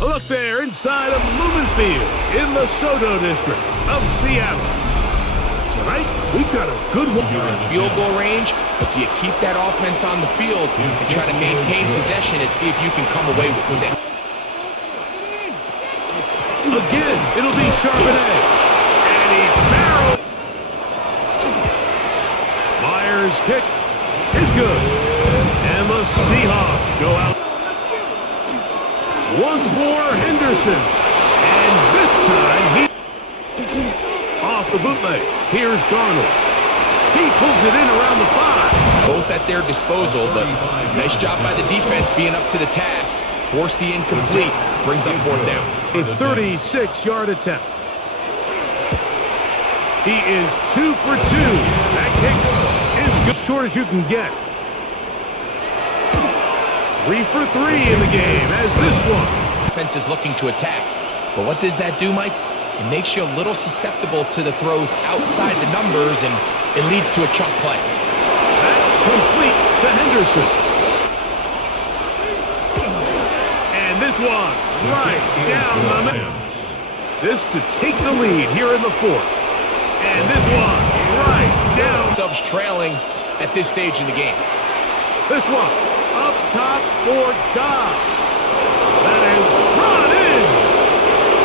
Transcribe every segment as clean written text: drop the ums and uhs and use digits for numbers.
Look there inside of Lumen Field in the Soto district of Seattle. Tonight, we've got a good one. You're in field goal range, but do you keep that offense on the field and try to maintain possession and see if you can come away with 6? Again, it'll be Charbonnet. And he barreled. Myers' kick is good. And the Seahawks go out. Once more, Henderson. And this time, he off the bootleg. Here's Darnold. He pulls it in around the 5. Both at their disposal, but nice job by the defense being up to the task. Force the incomplete. Brings up 4th down. A 36-yard attempt. He is 2 for 2. That kick is as short as you can get. 3 for 3 in the game as this one. Defense is looking to attack. But what does that do, Mike? It makes you a little susceptible to the throws outside the numbers, and it leads to a chunk play. That complete to Henderson. And this one right down the middle. This to take the lead here in the 4th. And this one right down. Themselves trailing at this stage in the game. This one up top for Dobbs. That is brought in.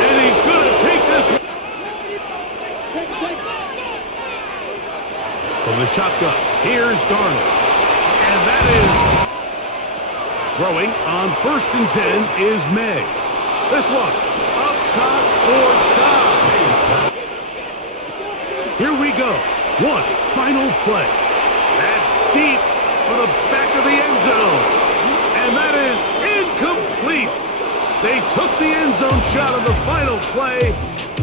And he's going to take this one. From the shotgun, here's Darnold. And that is throwing on 1st and 10 is May. This one up top for Dobbs. Here we go. One final play. That's deep for the back of the end zone. And that is incomplete. They took the end zone shot on the final play.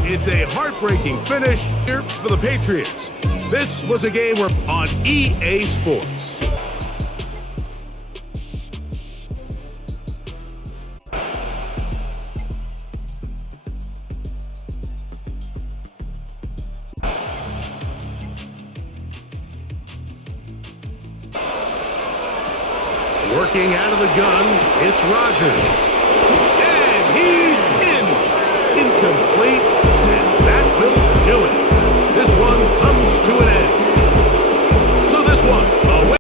It's a heartbreaking finish here for the Patriots. This was a game where on EA Sports. Working out of the gun, it's Rodgers. And he's in. Incomplete, and that will do it. This one comes to an end. So this one, away.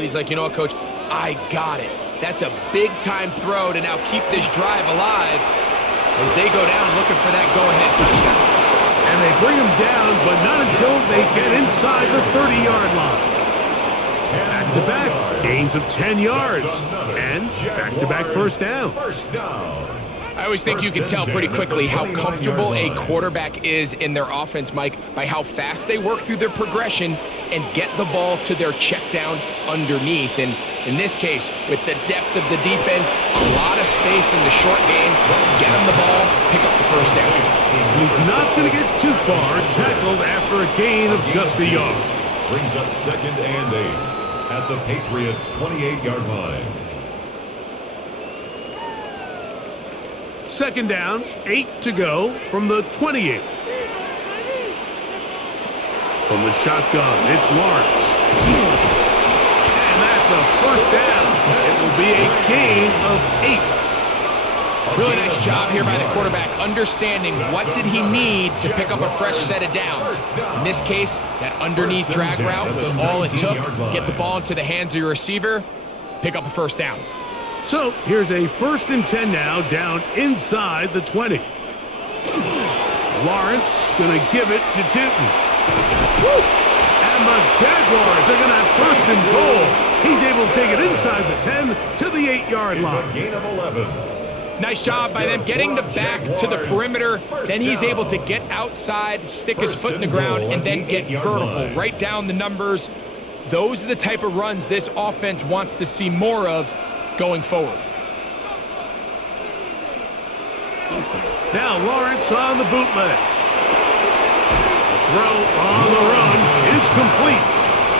He's like, you know what, Coach? I got it. That's a big-time throw to now keep this drive alive as they go down looking for that go-ahead touchdown. And they bring him down, but not until they get inside the 30-yard line. Back-to-back gains of 10 yards and back-to-back first downs. I always think you can tell pretty quickly how comfortable a quarterback is in their offense, Mike, by how fast they work through their progression and get the ball to their check down underneath. And in this case, with the depth of the defense, a lot of space in the short game, get them the ball, pick up the first down. He's not going to get too far, tackled after a gain of just a yard. Brings up 2nd and 8 at the Patriots' 28-yard line. 2nd down, 8 to go from the 28. From the shotgun, it's Lawrence. And that's a first down. It will be a gain of 8. Really nice job here by the quarterback, understanding what did he need to pick up a fresh set of downs. In this case, that underneath drag route was all it took. Get the ball into the hands of your receiver, pick up a first down. So here's a 1st and 10 now, down inside the 20. Lawrence going to give it to Tinton. And the Jaguars are going to have 1st and goal. He's able to take it inside the 10 to the 8-yard line. It's a gain of 11. Nice job by them getting the back to the perimeter. Then he's able to get outside, stick his foot in the ground, and then get vertical right down the numbers. Those are the type of runs this offense wants to see more of going forward. Now Lawrence on the bootleg. The throw on the run is complete.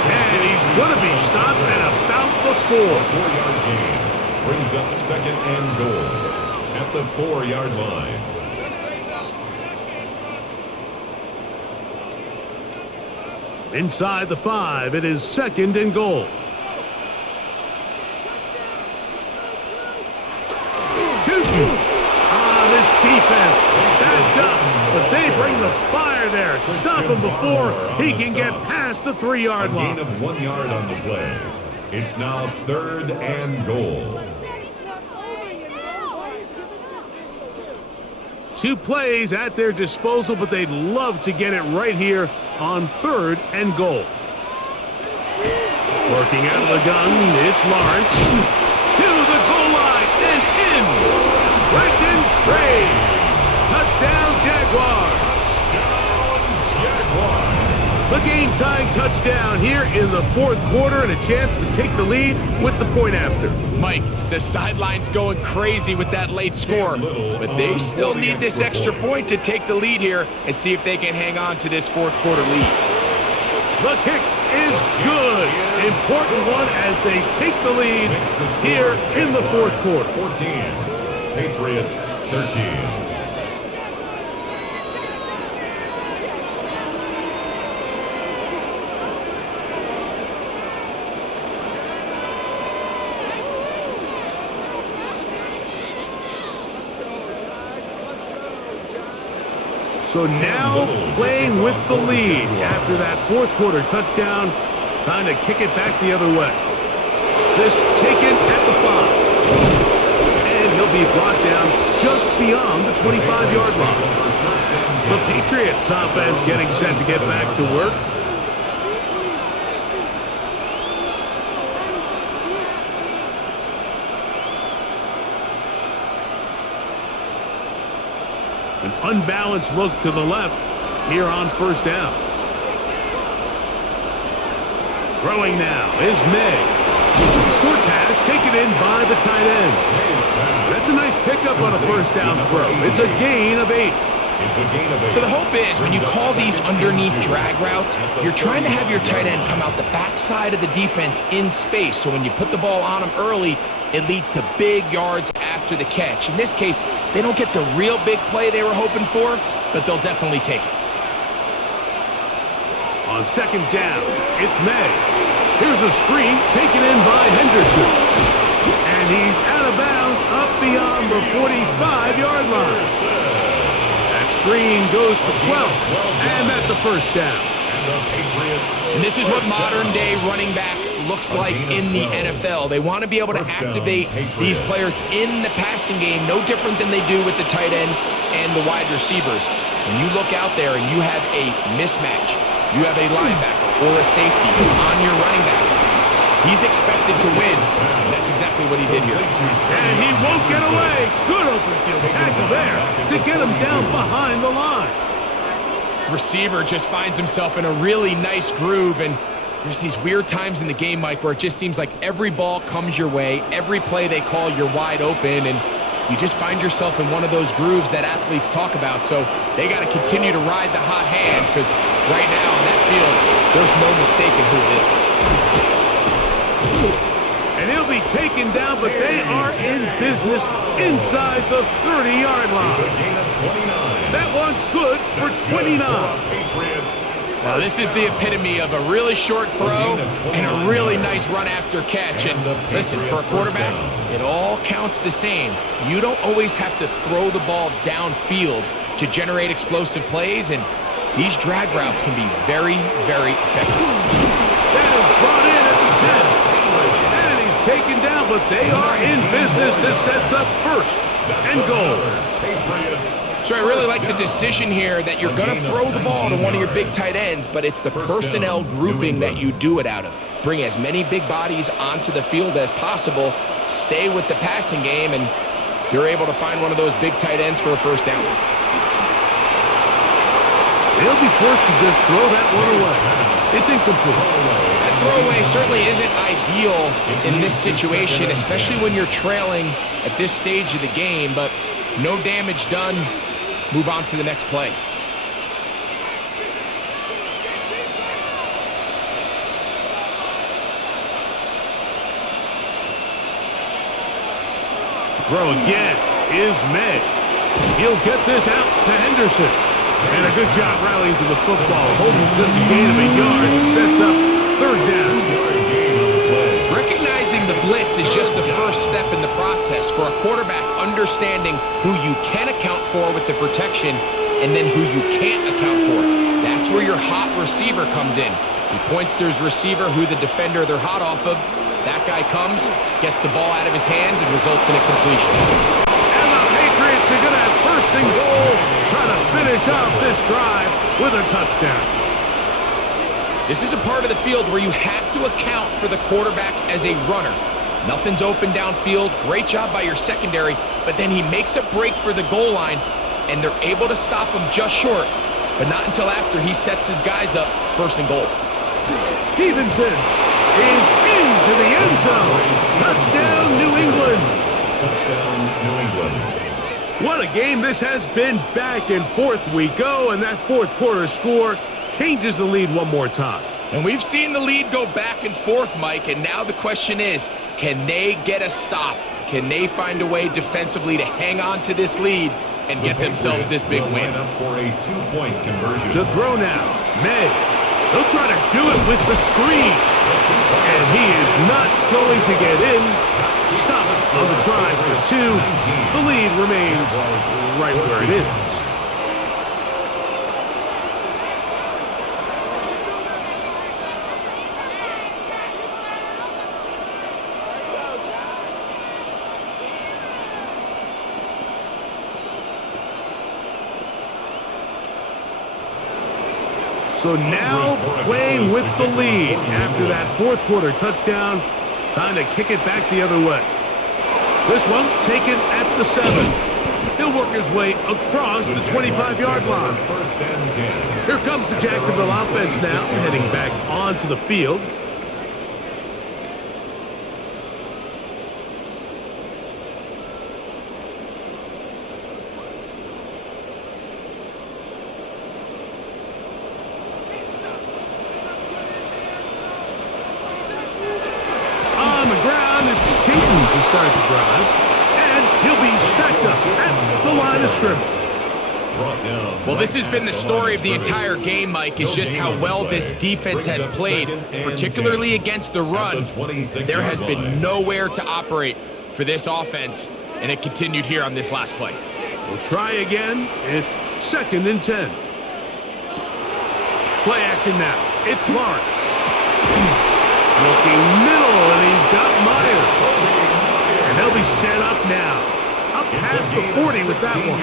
And he's going to be stopped at about the 4. 4-yard gain brings up 2nd and goal. at the 4-yard line. Inside the 5, it is 2nd and goal. Shooting. This defense backed up, but they bring the fire there. Stop him before he can get past the 3-yard line. A gain of 1 yard on the play. It's now 3rd and goal. 2 plays at their disposal, but they'd love to get it right here on 3rd and goal. Working out of the gun, it's Lawrence. To the goal line and in. Brenton Trade. Touchdown, Jaguars. The game-tying touchdown here in the 4th quarter and a chance to take the lead with the point after. Mike, the sideline's going crazy with that late score, but they still need this extra point to take the lead here and see if they can hang on to this 4th quarter lead. The kick is good. Important one as they take the lead here in the 4th quarter. 14. Patriots 13. So now playing with the lead after that 4th quarter touchdown. Time to kick it back the other way. This taken at the 5. And he'll be brought down just beyond the 25-yard line. The Patriots offense getting set to get back to work. An unbalanced look to the left here on 1st down. Throwing now is May. Short pass taken in by the tight end. That's a nice pickup on a 1st down throw. It's a gain of 8. So the hope is when you call these underneath drag routes, you're trying to have your tight end come out the backside of the defense in space. So when you put the ball on him early, it leads to big yards after the catch. In this case, they don't get the real big play they were hoping for, but they'll definitely take it. On 2nd down, it's May. Here's a screen taken in by Henderson. And he's out of bounds up beyond the 45-yard line. That screen goes for 12, and that's a 1st down. And this is what modern-day running back looks like in the NFL. They want to be able to activate these players in the passing game, no different than they do with the tight ends and the wide receivers. When you look out there and you have a mismatch, you have a linebacker or a safety on your running back, he's expected to win. And that's exactly what he did here. And he won't get away. Good open field tackle there to get him down behind the line. Receiver just finds himself in a really nice groove, and there's these weird times in the game, Mike, where it just seems like every ball comes your way, every play they call, you're wide open, and you just find yourself in one of those grooves that athletes talk about. So they got to continue to ride the hot hand, because right now in that field, there's no mistaking who it is. And he'll be taken down, but they are in business inside the 30-yard line. That one good for 29. Now this is the epitome of a really short throw and a really nice run after catch. And listen, for a quarterback, it all counts the same. You don't always have to throw the ball downfield to generate explosive plays, and these drag routes can be very, very effective. That is brought in at the 10. And he's taken down, but they are in business. This sets up 1st and goal. So I really like the decision here that you're going to throw the ball to one of your big tight ends, but it's the personnel grouping that you do it out of. Bring as many big bodies onto the field as possible, stay with the passing game, and you're able to find one of those big tight ends for a 1st down. They'll be forced to just throw that one away. It's incomplete. That throwaway certainly isn't ideal in this situation, especially when you're trailing at this stage of the game, but no damage done. Move on to the next play. Throw again. is May. He'll get this out to Henderson. And a good job rallying to the football. Holding just a gain of a yard. Sets up third down. Recognizing the blitz is just the first step in the process for a quarterback understanding who you can account for with the protection and then who you can't account for. That's where your hot receiver comes in. He points to his receiver, who the defender they're hot off of. That guy comes, gets the ball out of his hand, and results in a completion. And the Patriots are going to have first and goal, trying to finish off this drive with a touchdown. This is a part of the field where you have to account for the quarterback as a runner. Nothing's open downfield. Great job by your secondary, but then he makes a break for the goal line, and they're able to stop him just short, but not until after he sets his guys up first and goal. Stevenson is into the end zone. Touchdown, New England. Touchdown, New England. What a game this has been. Back and forth we go, and that fourth quarter score changes the lead one more time. And we've seen the lead go back and forth, Mike, and now the question is, can they get a stop? Can they find a way defensively to hang on to this lead and get themselves this big win? For a two-point conversion. To throw now, May. He'll try to do it with the screen. And he is not going to get in. Stopped on the try for two. The lead remains right where it is. So now playing with the lead after that fourth quarter touchdown. Time to kick it back the other way. This one taken at the 7. He'll work his way across the 25-yard line. Here comes the Jacksonville offense now, heading back onto the field. To start the drive, and he'll be stacked up at the line of scrimmage. Well, this has been the story of the entire game, Mike, is just how well this defense has played, particularly against the run. There has been nowhere to operate for this offense, and it continued here on this last play. We'll try again. It's 2nd and 10. Play action now. It's Lawrence. Looking middle, and he's got Myers. And they'll be set up now. Up past the 40 with that one.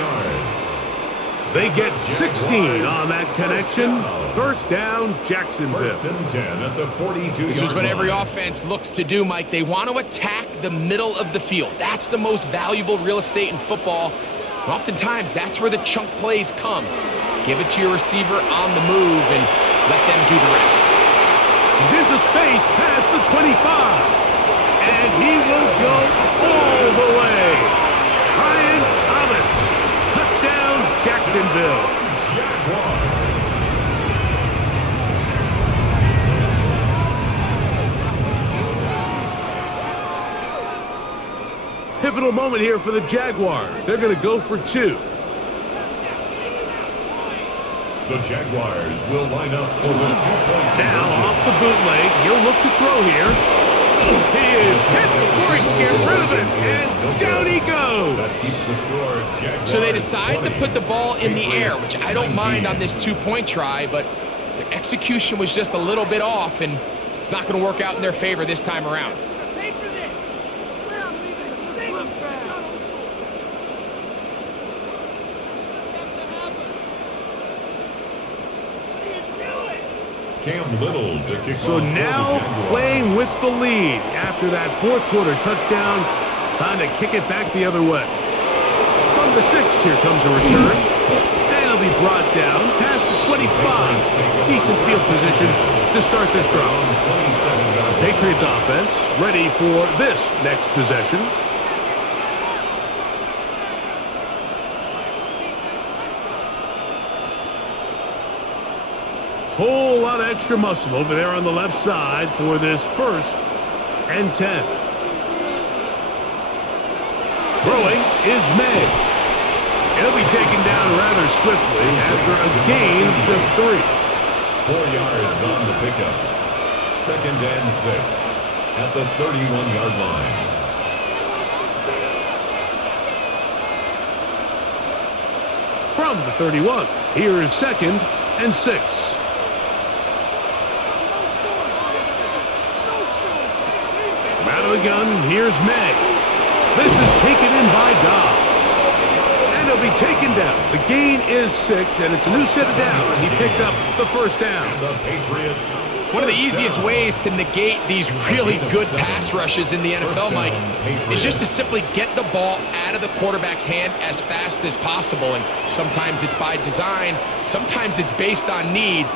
They get 16 on that connection. First down, Jacksonville. First and 10 at the 42-yard line. This is what every offense looks to do, Mike. They want to attack the middle of the field. That's the most valuable real estate in football. And oftentimes, that's where the chunk plays come. Give it to your receiver on the move and let them do the rest. He's into space past the 25. And he will go all the way. Ryan Thomas. Touchdown, Jacksonville. Pivotal moment here for the Jaguars. They're going to go for 2. The Jaguars will line up for the 2-point Now off the bootleg. He'll look to throw here. He is hit before he can get rid of it, and down he goes. So they decide to put the ball in the air, which I don't mind on this 2-point try, but the execution was just a little bit off, and it's not going to work out in their favor this time around. Cam Little to kick So off now playing with the lead after that fourth quarter touchdown. Time to kick it back the other way. From the 6, here comes a return. And it'll be brought down past the 25. Decent field position to start this drive. Patriots offense ready for this next possession. Whole lot of extra muscle over there on the left side for this 1st and 10. Throwing is May. He'll be taken down rather swiftly after a gain of just 3. 4 yards on the pickup. 2nd and 6 at the 31-yard line. From the 31, here is 2nd and 6. Out of the gun, here's May. This is taken in by Dobbs. And he'll be taken down. The gain is 6, and it's a new set of downs. He picked up the first down. And the Patriots. One of the easiest ways to negate these really good pass rushes in the NFL, Mike, is just to simply get the ball out of the quarterback's hand as fast as possible. And sometimes it's by design, sometimes it's based on need.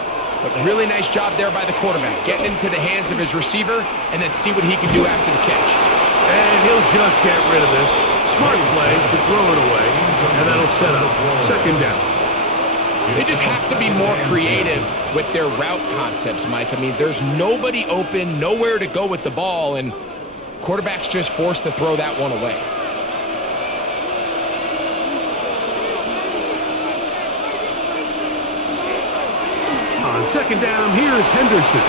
But really nice job there by the quarterback, getting into the hands of his receiver and then see what he can do after the catch. And he'll just get rid of this. Smart play to throw it away, and that'll set up 2nd down. They just have to be more creative with their route concepts, Mike. I mean, there's nobody open, nowhere to go with the ball, and quarterback's just forced to throw that one away. On 2nd down, here's Henderson.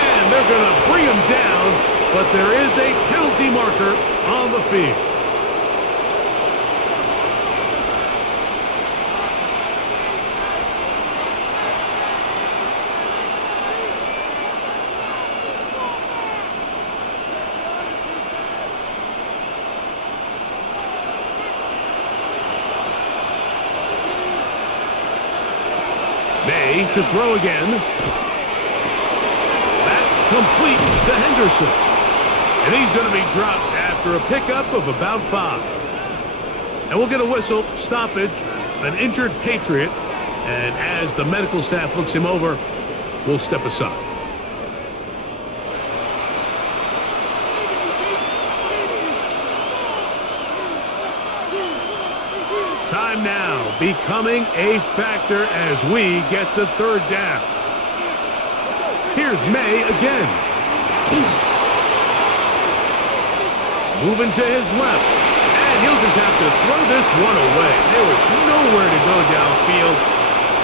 And they're going to bring him down, but there is a penalty marker on the field. May to throw again. That complete to Henderson. And he's going to be dropped after a pickup of about 5. And we'll get a whistle, stoppage, an injured Patriot. And as the medical staff looks him over, we'll step aside. Time now becoming a factor as we get to 3rd down. Here's May again. Moving to his left. And he'll just have to throw this one away. There was nowhere to go downfield.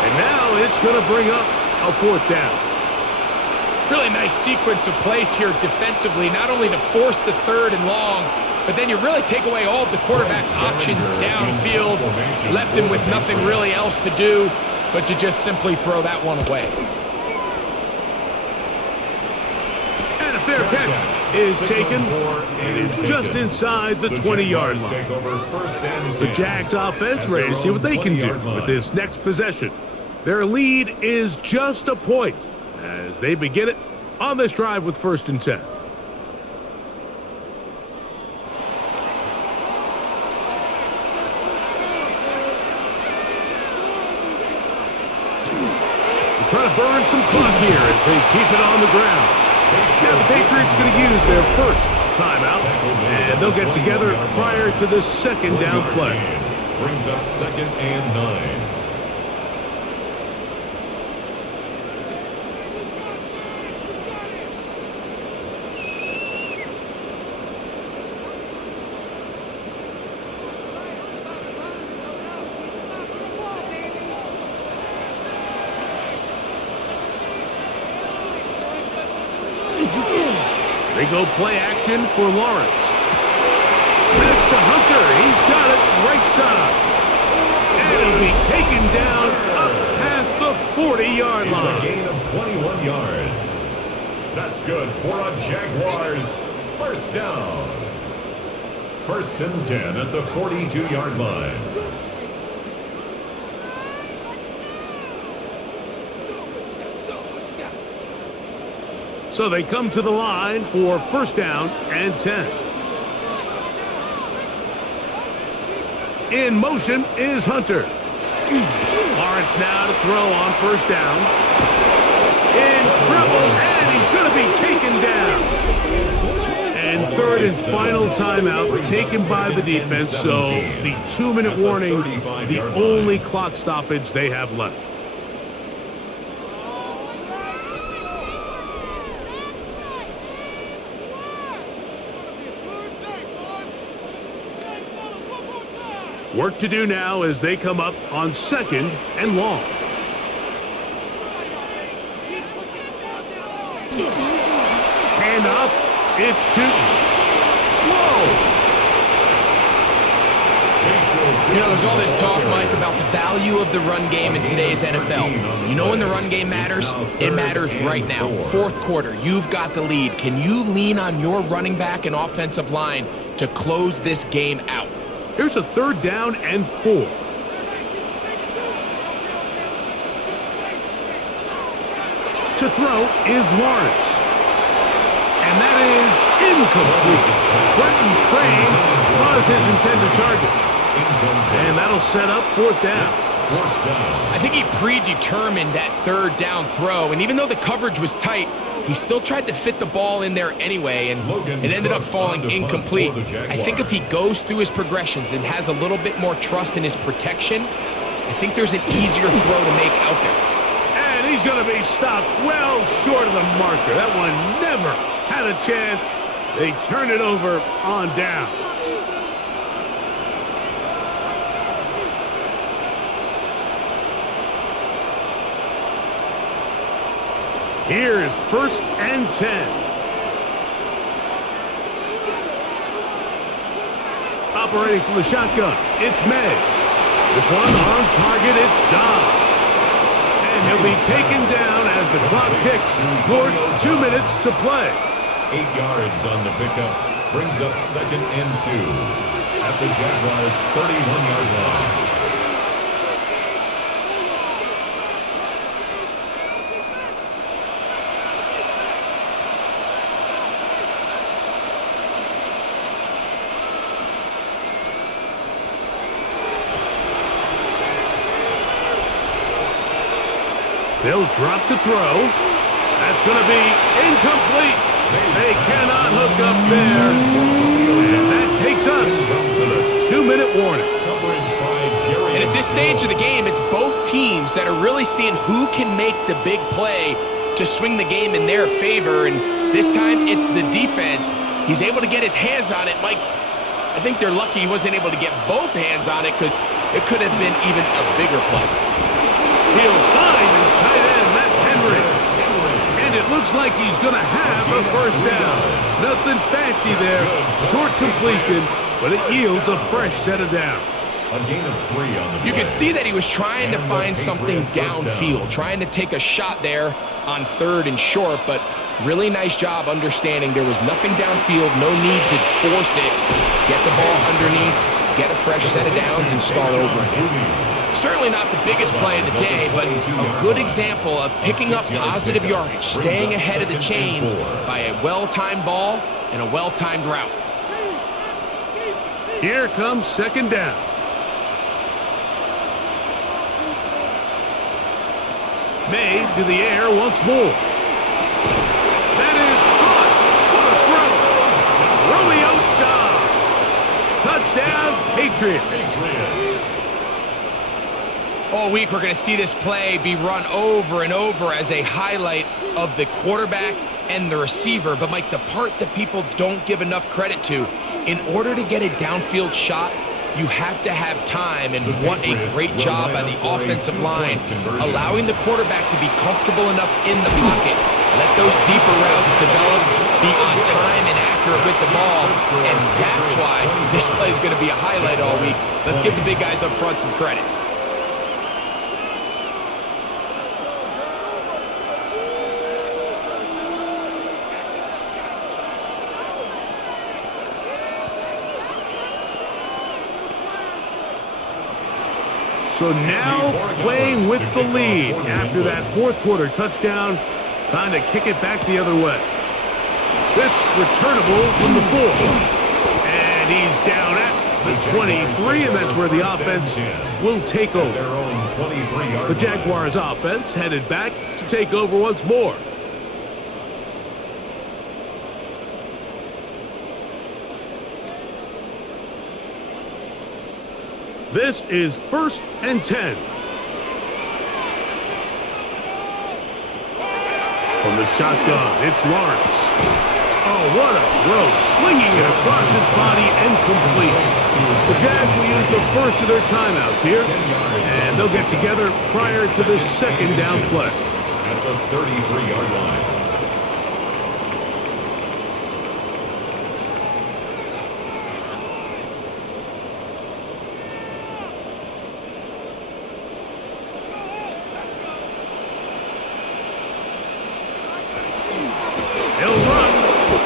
And now it's going to bring up a 4th down. Really nice sequence of plays here defensively, not only to force the 3rd and long, but then you really take away all of the quarterback's options downfield, left him with nothing really else to do but to just simply throw that one away. And a fair catch is taken. It is just inside the 20-yard line. The Jags offense ready to see what they can do with this next possession. Their lead is just a point as they begin it on this drive with 1st and 10. Trying to burn some clock here as they keep it on the ground. Now the Patriots going to use their first timeout, and they'll get together prior to the 2nd down play. Brings up 2nd and 9. They go play action for Lawrence. That's to Hunter. He's got it right side. And he'll be taken down up past the 40-yard line. It's a gain of 21 yards. That's good for a Jaguars 1st down. 1st and 10 at the 42-yard line. So they come to the line for 1st down and 10. In motion is Hunter. Lawrence now to throw on 1st down. In trouble, and he's going to be taken down. And 3rd and final timeout taken by the defense, so the 2-minute warning, the only clock stoppage they have left. Work to do now as they come up on 2nd and long. Handoff. It's Tootin. Whoa! You know, there's all this talk, Mike, about the value of the run game in today's NFL. You know when the run game matters? It matters right now. 4th quarter, you've got the lead. Can you lean on your running back and offensive line to close this game out? Here's a 3rd down and 4. To throw is Lawrence. And that is incomplete. Brenton Strange was his intended target. And that'll set up 4th down. I think he predetermined that 3rd down throw, and even though the coverage was tight, he still tried to fit the ball in there anyway, and it ended up falling incomplete. I think if he goes through his progressions and has a little bit more trust in his protection, I think there's an easier throw to make out there. And he's going to be stopped well short of the marker. That one never had a chance. They turn it over on down. Here's 1st and 10. Operating from the shotgun, it's May. This one on target, it's Dobbs. And he'll be taken down as the clock ticks towards 2 minutes to play. 8 yards on the pickup, brings up 2nd and 2 at the Jaguars' 31-yard line. They'll drop to throw. That's going to be incomplete. They cannot hook up there. And that takes us to the 2-minute warning. And at this stage of the game, it's both teams that are really seeing who can make the big play to swing the game in their favor. And this time, it's the defense. He's able to get his hands on it. Mike, I think they're lucky he wasn't able to get both hands on it because it could have been even a bigger play. He'll find his tight end. That's Henry. And it looks like he's going to have a 1st down. Nothing fancy there. Short completion, but it yields a fresh set of downs. A gain of 3 on the play. You can see that he was trying to find something downfield, trying to take a shot there on 3rd and short, but really nice job understanding there was nothing downfield, no need to force it. Get the ball underneath, get a fresh set of downs, and start over again. Certainly not the biggest play of the day, but a good example of picking up positive yardage, staying ahead of the chains by a well-timed ball and a well-timed route. Here comes 2nd down. May to the air once more. That is caught. What a throw. Romeo Dobbs. Touchdown, Patriots. All week, we're going to see this play be run over and over as a highlight of the quarterback and the receiver. But, Mike, the part that people don't give enough credit to, in order to get a downfield shot, you have to have time, and what a great job by the offensive line, allowing the quarterback to be comfortable enough in the pocket, let those deeper routes develop, be on time and accurate with the ball, and that's why this play is going to be a highlight all week. Let's give the big guys up front some credit. So now playing with the lead after that 4th quarter touchdown, trying to kick it back the other way. This returnable from the 4. And he's down at the 23, and that's where the offense will take over. The Jaguars offense headed back to take over once more. This is 1st and 10. From the shotgun, it's Lawrence. Oh, what a throw. Swinging it across his body and complete. The Jags will use the first of their timeouts here, and they'll get together prior to the second down play. At the 33-yard line. He'll run,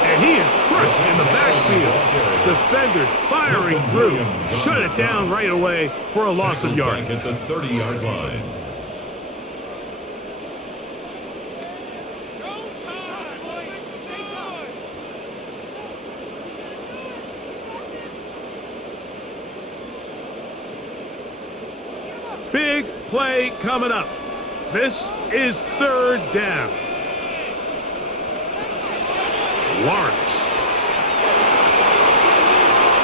and he is crushed in the backfield. Defenders firing through. Shut it down right away for a loss of yardage. At the 30-yard line. Big play coming up. This is third down. Lawrence.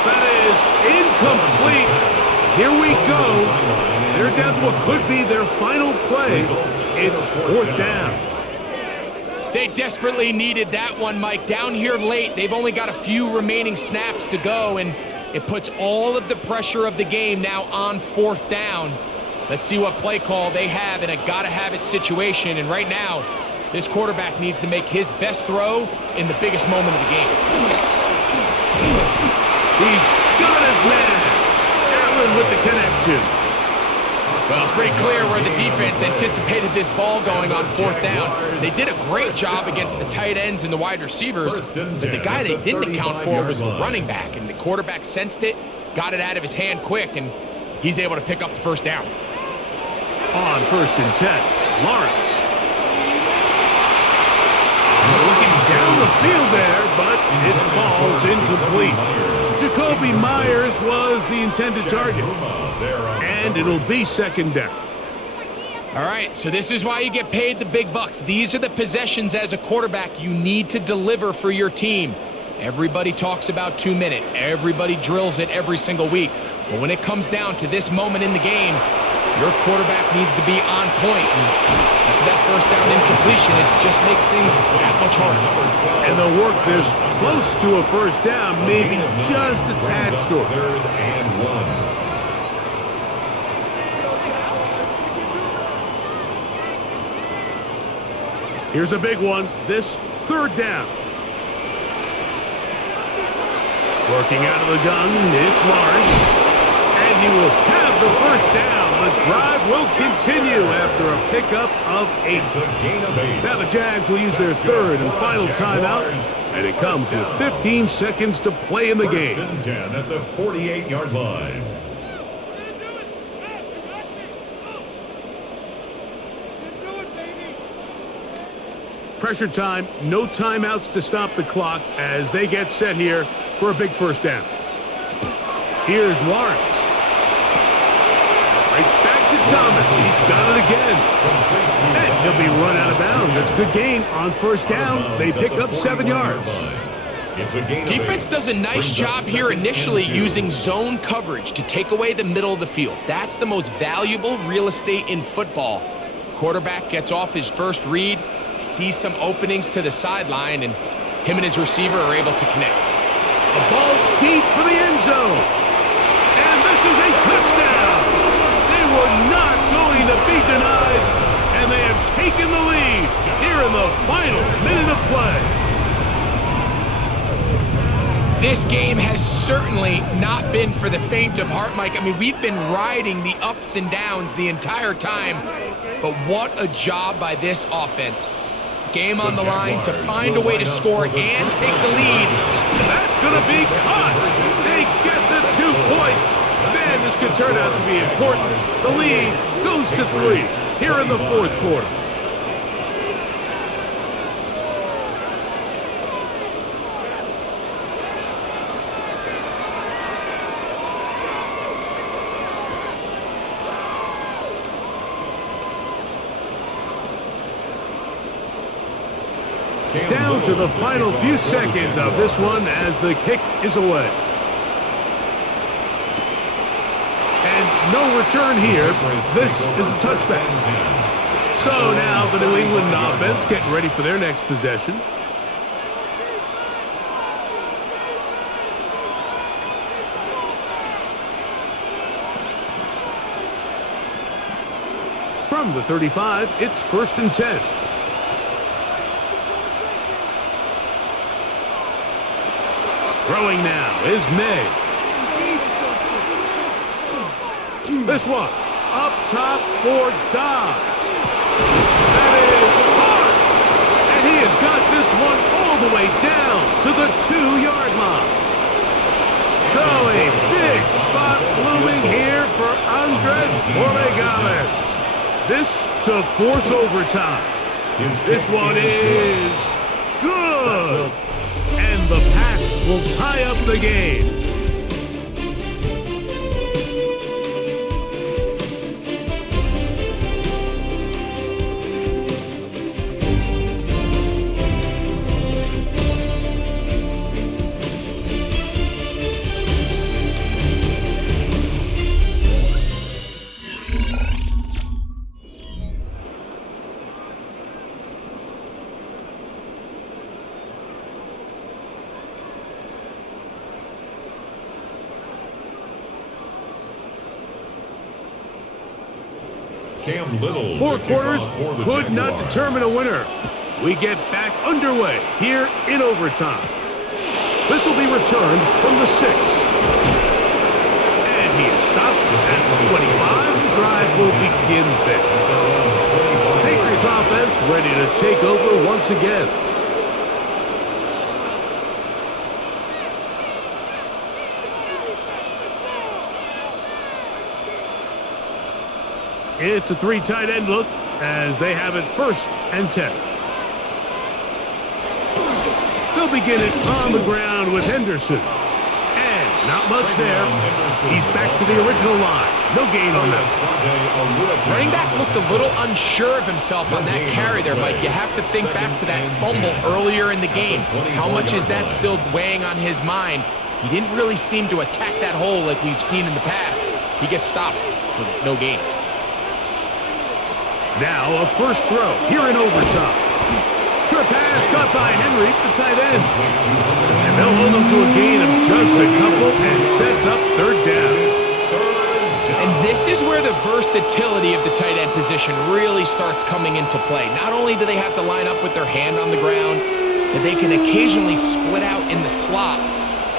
That is incomplete. Here we go. They're down to what could be their final play. It's fourth down. They desperately needed that one, Mike. Down here late, they've only got a few remaining snaps to go, and it puts all of the pressure of the game now on fourth down. Let's see what play call they have in a gotta-have-it situation, and right now, this quarterback needs to make his best throw in the biggest moment of the game. He's got his man. Allen with the connection. Well, it's pretty clear where the defense anticipated this ball going on fourth down. They did a great job against the tight ends and the wide receivers, but the guy they didn't account for was the running back, and the quarterback sensed it, got it out of his hand quick, and he's able to pick up the first down. On first and 10, Lawrence. Looking down the field there, but it falls incomplete. Jacoby Myers was the intended target, and it'll be second down. All right, so this is why you get paid the big bucks. These are the possessions as a quarterback you need to deliver for your team. Everybody talks about 2-minute. Everybody drills it every single week. But when it comes down to this moment in the game, your quarterback needs to be on point. And after that first down incompletion, it just makes things that much harder. And they'll work this close to a first down, maybe just a tad short. Third and 1. Here's a big one. This third down. Working out of the gun, it's Lawrence. And he will have the first down. The drive will continue after a pickup of 8. It's a gain of 8. Now the Jags will use their third and final timeout, and it comes with 15 seconds to play in the game. First and 10 at the 48-yard line. Pressure time, no timeouts to stop the clock as they get set here for a big first down. Here's Lawrence. Right back to Thomas. He's got it again. And he'll be run out of bounds. It's a good gain on first down. They pick up 7 yards. Defense does a nice job here initially using zone coverage to take away the middle of the field. That's the most valuable real estate in football. Quarterback gets off his first read, sees some openings to the sideline, and him and his receiver are able to connect. A ball deep for the end zone. And this is a touchdown. They were not going to be denied, and they have taken the lead here in the final minute of play. This game has certainly not been for the faint of heart, Mike. I mean, we've been riding the ups and downs the entire time, but what a job by this offense. Game on the line to find a way to score and take the lead. That's going to be caught. They get the 2 points. Man, this could turn out to be important. The lead goes to 3 here in the fourth quarter. Down to the final few seconds of this one as the kick is away. And no return here. This is a touchback. So now the New England offense getting ready for their next possession. From the 35, it's 1st and 10. Throwing now is May. This one, up top for Dobbs. That is hard. And he has got this one all the way down to the 2-yard line. So a big spot looming here for Andres Borregales. This to force overtime. This one is good. And the Pats will tie up the game. Four quarters could not determine a winner. We get back underway here in overtime. This will be returned from the 6. And he is stopped at the 25. The drive will begin there. Patriots offense ready to take over once again. It's a 3 tight end look as they have it 1st and 10. They'll begin it on the ground with Henderson. And not much there. He's back to the original line. No gain on that. Running back looked a little unsure of himself on that carry there, Mike. You have to think back to that fumble earlier in the game. How much is that still weighing on his mind? He didn't really seem to attack that hole like we've seen in the past. He gets stopped for no gain. Now a first throw here in overtime. Short pass caught by Henry, the tight end. And they'll hold him to a gain of just a couple and sets up 3rd down. And this is where the versatility of the tight end position really starts coming into play. Not only do they have to line up with their hand on the ground, but they can occasionally split out in the slot.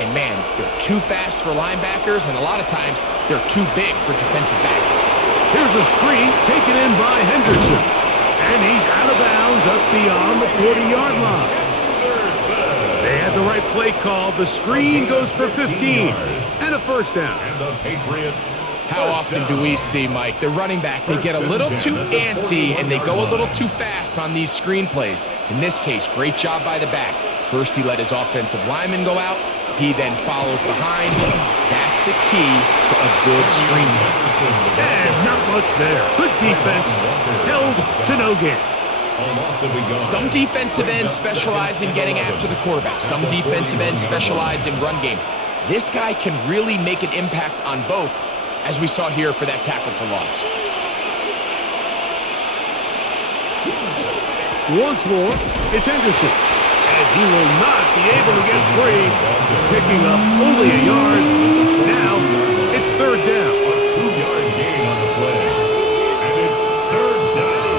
And man, they're too fast for linebackers, and a lot of times they're too big for defensive backs. Here's a screen taken in by Henderson. And he's out of bounds up beyond the 40-yard line. They had the right play call. The screen goes for 15 and a 1st down. And the Patriots. How often do we see, Mike, the running back, they get a little too antsy and they go a little too fast on these screen plays. In this case, great job by the back. First, he let his offensive lineman go out. He then follows behind. That's the key to a good screen play. And not much there. Good defense. Held to no gain. Some defensive ends specialize in getting after the quarterback. Some defensive ends specialize in run game. This guy can really make an impact on both, as we saw here for that tackle for loss. Once more, it's Henderson. And he will not be able to get free. Picking up only a yard. Now, it's 3rd down. A 2-yard gain on the play. And it's 3rd down.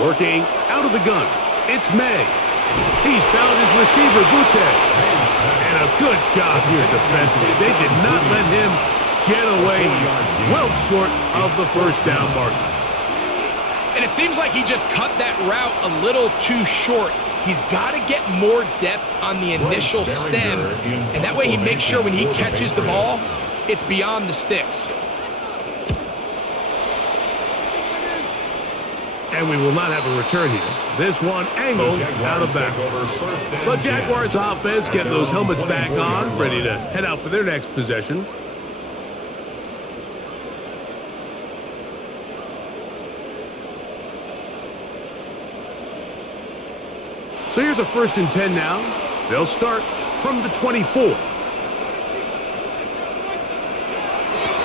Working out of the gun, it's May. He's found his receiver, Butte. And a good job here defensively. They did not let him get away. He's well short of the 1st down marker. And it seems like he just cut that route a little too short. He's got to get more depth on the initial stem. And that way he makes sure when he catches the ball, it's beyond the sticks. And we will not have a return here. This one angled out of bounds. The Jaguars offense getting those helmets back on, ready to head out for their next possession. So here's a 1st and 10 now. They'll start from the 24.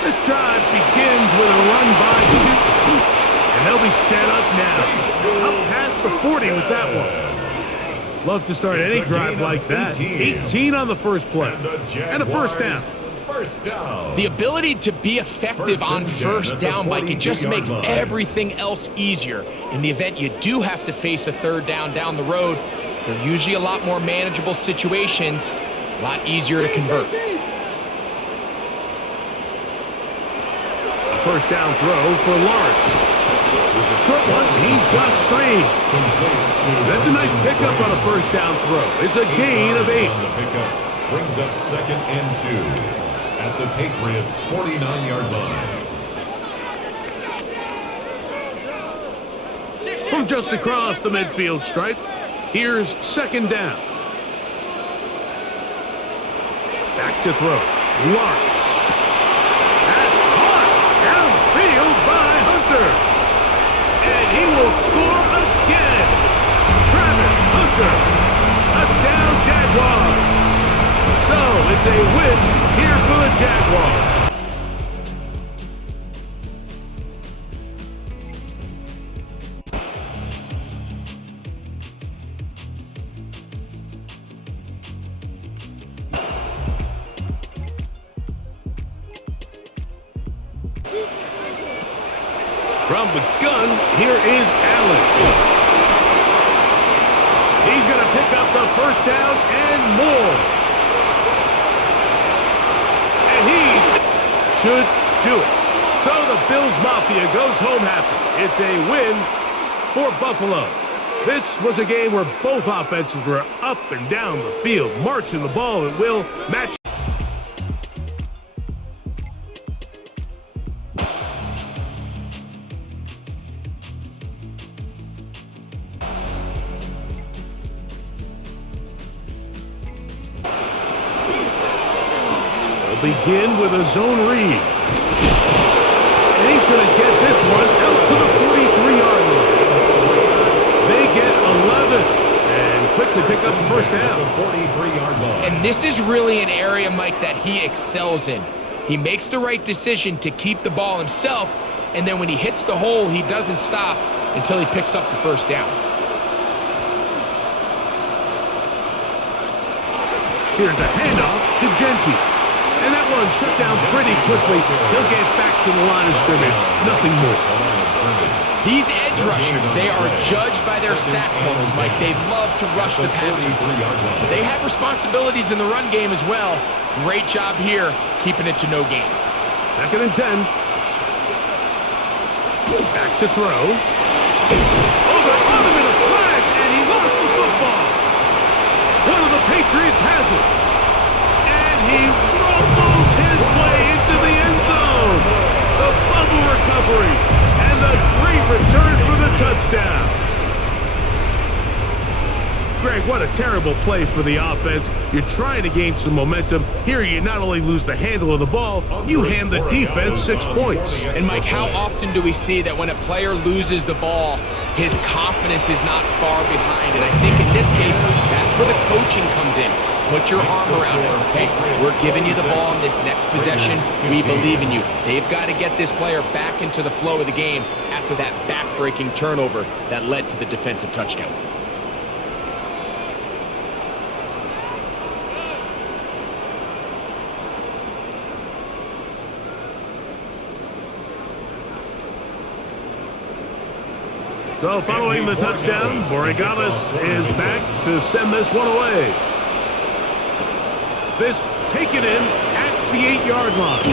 This drive begins with a run by 2. And they'll be set up now. Up past the 40 with that one. Love to start any drive like that. 18 on the first play. And a first down. The ability to be effective on first down, Mike, it just makes everything else easier. In the event you do have to face a third down the road, they're usually a lot more manageable situations, a lot easier to convert. A first down throw for Lawrence. There's a short one. He's got Strange. That's a nice pickup on a first down throw. It's a gain of 8. The pickup brings up 2nd and 2 at the Patriots' 49-yard line. From just across the midfield stripe, here's 2nd down. Back to throw. Lawrence. That's caught downfield by Hunter. And he will score again. Travis Hunter. Touchdown Jaguars. So it's a win here for the Jaguars. From the gun, here is Allen. He's going to pick up the first down and more. And he should do it. So the Bills Mafia goes home happy. It's a win for Buffalo. This was a game where both offenses were up and down the field, marching the ball at will, match. Begin with a zone read. And he's going to get this one out to the 43-yard line. They get 11 and quickly pick up the first down. 43-yard line. And this is really an area, Mike, that he excels in. He makes the right decision to keep the ball himself, and then when he hits the hole, he doesn't stop until he picks up the first down. Here's a handoff to Genty. And that one shut down pretty quickly. He'll get back to the line of scrimmage. Nothing more. These edge rushers, they are judged by their sack totals, Mike. They love to rush the passer. But they have responsibilities in the run game as well. Great job here, keeping it to no gain. 2nd and 10. Back to throw. They're on him in a flash, and he lost the football. One of the Patriots has it. And he rumbles his way into the end zone. The fumble recovery and the great return for the touchdown. Greg, what a terrible play for the offense. You're trying to gain some momentum. Here you not only lose the handle of the ball, you hand the defense 6 points. And Mike, how often do we see that when a player loses the ball, his confidence is not far behind? And I think in this case, that's where the coaching comes in. Put your arm around him. Hey, we're giving you the ball in this next possession. We believe in you. They've got to get this player back into the flow of the game after that back-breaking turnover that led to the defensive touchdown. So following the touchdown, Borregales is back to send this one away. This taken in at the 8-yard line.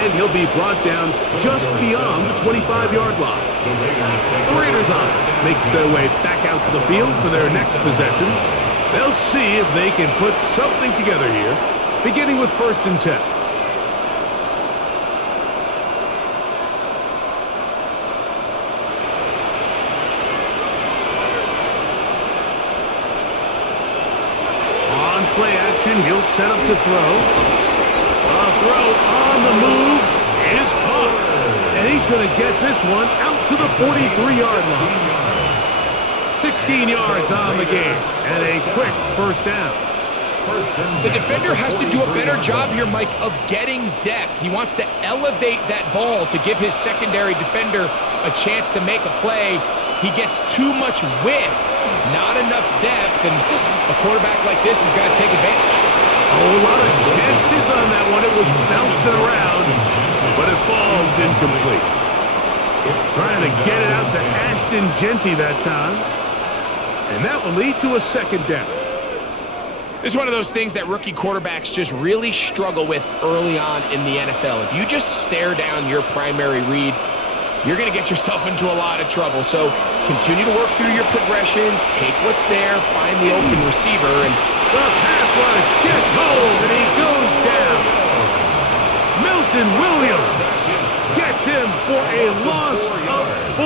And he'll be brought down just beyond the 25-yard line. The Raiders offense makes their way back out to the field for their next possession. They'll see if they can put something together here, beginning with 1st and 10. Play action, he'll set up to throw. A throw on the move is caught. And he's going to get this one out to the 43-yard line. 16 yards on the game and a quick first down. The defender has to do a better job here, Mike, of getting depth. He wants to elevate that ball to give his secondary defender a chance to make a play. He gets too much width, not enough depth, and a quarterback like this is going to take advantage. Oh, a lot of chances on that one. It was bouncing around, but it falls incomplete. Trying to get it out to Ashton Genty that time. And that will lead to a second down. This is one of those things that rookie quarterbacks just really struggle with early on in the NFL. If you just stare down your primary read, you're going to get yourself into a lot of trouble. So continue to work through your progressions, take what's there, find the open receiver, and the pass rush gets hold, and he goes down. Milton Williams gets him for a loss of 4.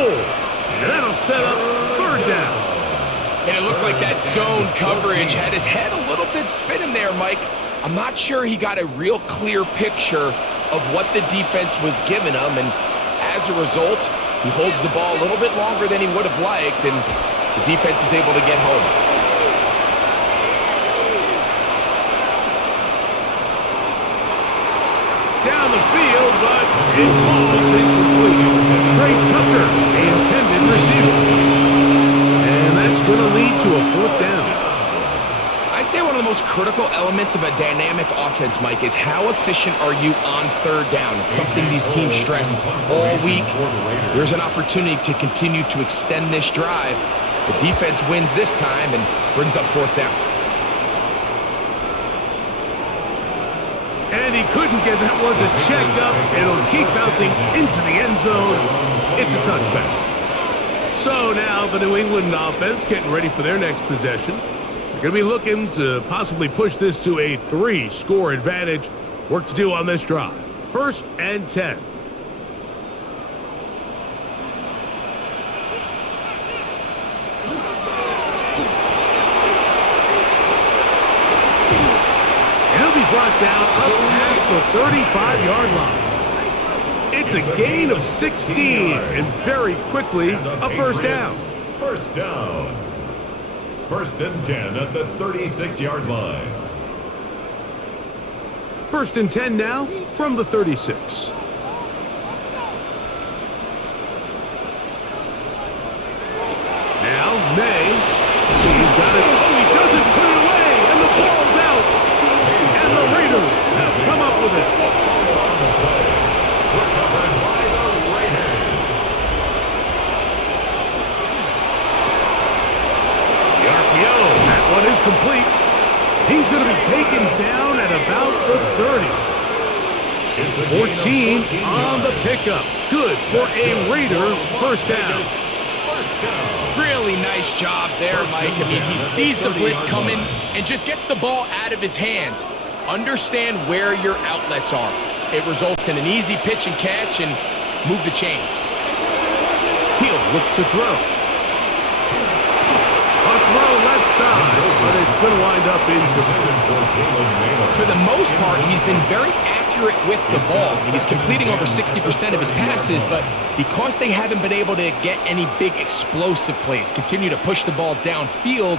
And that'll set up third down. And it looked like that zone coverage had his head a little bit spinning there, Mike. I'm not sure he got a real clear picture of what the defense was giving him, and as a result, he holds the ball a little bit longer than he would have liked, and the defense is able to get home. Down the field, but it falls incomplete. Trey Tucker, the intended receiver. And that's going to lead to a fourth down. I'd say one of the most critical elements of a dynamic offense, Mike, is how efficient are you on third down. It's something these teams stress all week. There's an opportunity to continue to extend this drive. The defense wins this time and brings up fourth down. And he couldn't get that one to check up. It'll keep bouncing into the end zone. It's a touchback. So now the New England offense getting ready for their next possession. They're going to be looking to possibly push this to a 3-score advantage. Work to do on this drive. 1st and 10. And he'll be brought down up past the 35-yard line. It's a gain of 16, and very quickly, a first down. First down. 1st and 10 at the 36-yard line. 1st and 10 now from the 36. Now, May. He's got it. Oh, he doesn't put it away, and the ball's out. And the Raiders have come up with it. That one is complete. He's going to be taken down at about the 30. 14 on the pickup. Good for a Raider first down. Really nice job there, Mike. I mean, he sees the blitz coming and just gets the ball out of his hands. Understand where your outlets are. It results in an easy pitch and catch and move the chains. He'll look to throw. A throw left side, but it's going to wind up incomplete. For the most part, he's been very accurate with the ball. I mean, he's completing over 60% of his passes, but because they haven't been able to get any big explosive plays, continue to push the ball downfield,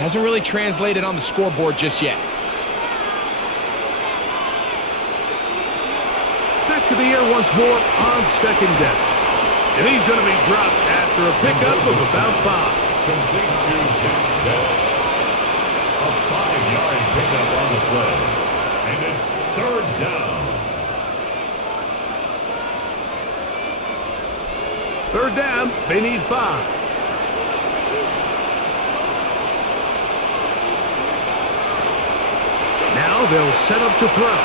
hasn't really translated on the scoreboard just yet. Back to the air once more on 2nd down. And he's going to be dropped after a pickup of about 5. Complete to Jack Bell. A 5-yard pickup on the play. And it's 3rd down. 3rd down, they need 5. Now they'll set up to throw.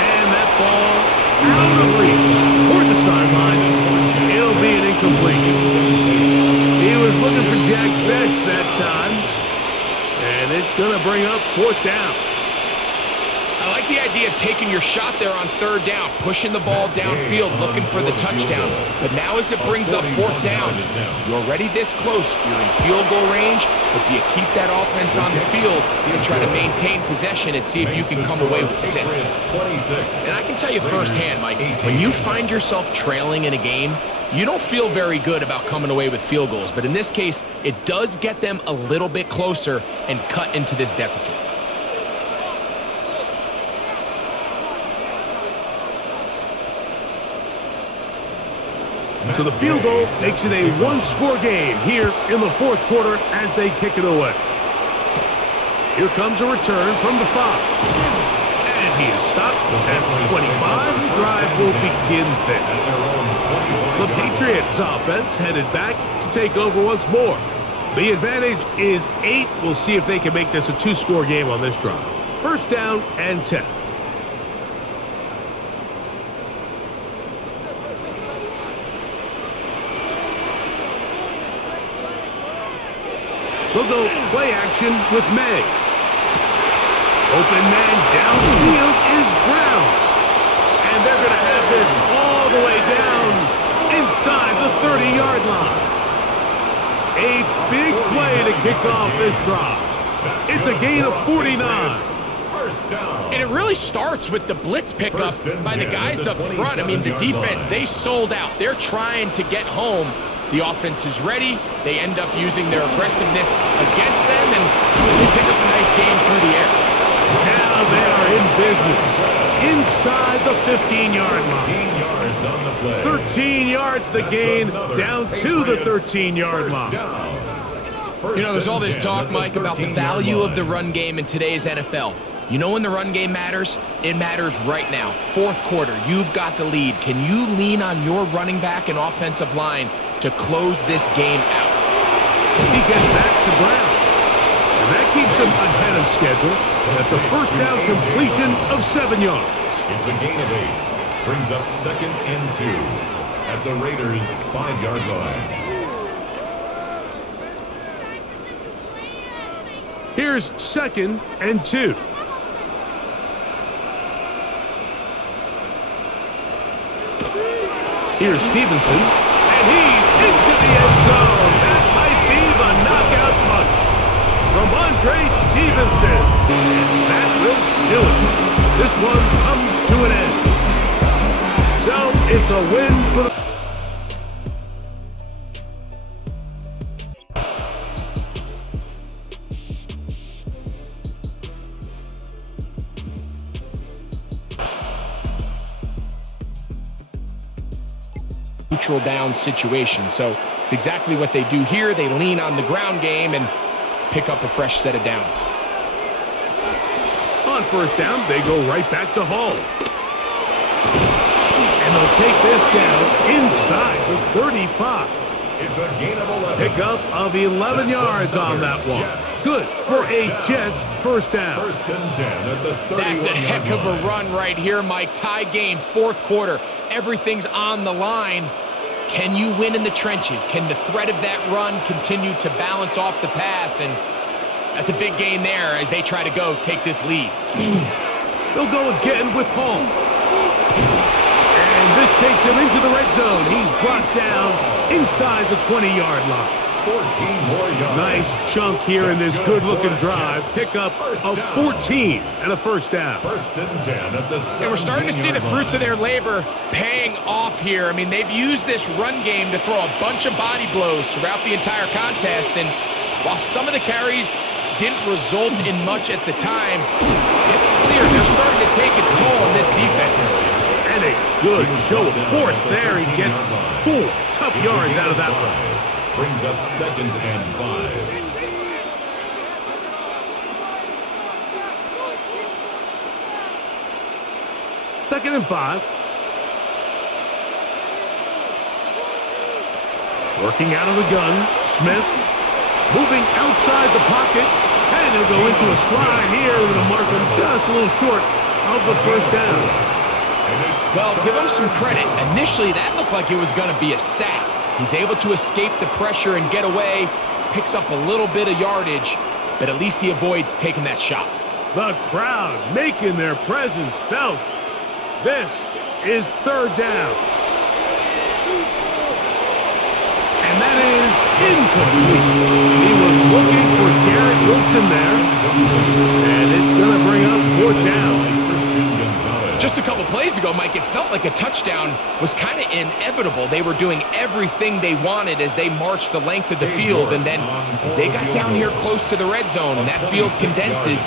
And that ball out of reach toward the sideline. It'll be an incompletion. He was looking for Jack Besh that time, and it's going to bring up 4th down. I like the idea of taking your shot there on 3rd down, pushing the ball downfield, looking for the touchdown. But now as it brings up 4th down, you're already this close. You're in field goal range, but do you keep that offense on the field and try to maintain possession and see if you can come away with 6? And I can tell you firsthand, Mike, when you find yourself trailing in a game, You don't feel very good about coming away with field goals, but in this case, it does get them a little bit closer and cut into this deficit. So the field goal makes it a one-score game here in the fourth quarter as they kick it away. Here comes a return from the 5. And he is stopped at the 25. The drive will begin there. The Patriots offense headed back to take over once more. The advantage is 8. We'll see if they can make this a 2-score game on this drive. First down and 10. We'll go play action with May. Open man downfield is Brown. And they're going to have this all the way down inside the 30-yard line. A big play to kick off this drive. It's a gain of 49. First down. And it really starts with the blitz pickup by the guys up front. I mean, the defense, they sold out. They're trying to get home. The offense is ready. They end up using their aggressiveness against them, and they pick up a nice gain through the air. Now they are in business inside the 15-yard line. 13 yards on the play. 13 yards the gain, down to the 13-yard line. You know, there's all this talk, Mike, about the value of the run game in today's NFL. You know when the run game matters? It matters right now. Fourth quarter, you've got the lead. Can you lean on your running back and offensive line to close this game out? He gets back to Brown. And that keeps him ahead of schedule. That's a first down completion of 7 yards. It's a gain of 8. Brings up 2nd and 2 at the Raiders' 5-yard line. Here's 2nd and 2. Here's Stevenson, and he's into the end zone. That might be the knockout punch from Andre Stevenson. And that will do it. This one comes to an end. So it's a win for the... Neutral down situation. So it's exactly what they do here. They lean on the ground game and pick up a fresh set of downs. On first down, they go right back to Hall. And they'll take this down inside the 35. It's a gain of 11. Pickup of 11 yards on that one. Good for a Jets first down. First and 10 at the 31-yard line. That's a heck of a run right here, Mike. Tie game, fourth quarter. Everything's on the line. Can you win in the trenches? Can the threat of that run continue to balance off the pass? And that's a big gain there as they try to take this lead. They'll go again with Hall. And this takes him into the red zone. He's brought down inside the 20-yard line. 14 more yards. Nice chunk here in this good-looking drive. Pickup of 14 and a first down. First and 10 at the 17-yard And we're starting to see the fruits of their labor paying off here. I mean, they've used this run game to throw a bunch of body blows throughout the entire contest. And while some of the carries didn't result in much at the time, it's clear they're starting to take its toll on this defense. And a good show of force there. He gets 4 tough yards out of that one. Brings up 2nd and 5. Second and 5. Working out of the gun. Smith moving outside the pocket. And he'll go into a slide here with a mark him just a little short of the first down. Well, give him some credit. Initially, that looked like it was going to be a sack. He's able to escape the pressure and get away, picks up a little bit of yardage, but at least he avoids taking that shot. The crowd making their presence felt. This is third down. And that is incomplete. He was looking for Garrett Wilson there. And it's going to bring up fourth down. Christian Gonzalez. Just a couple plays ago, Mike, it felt like a touchdown was kind of inevitable. They were doing everything they wanted as they marched the length of the field, and then as they got down here close to the red zone and that field condenses,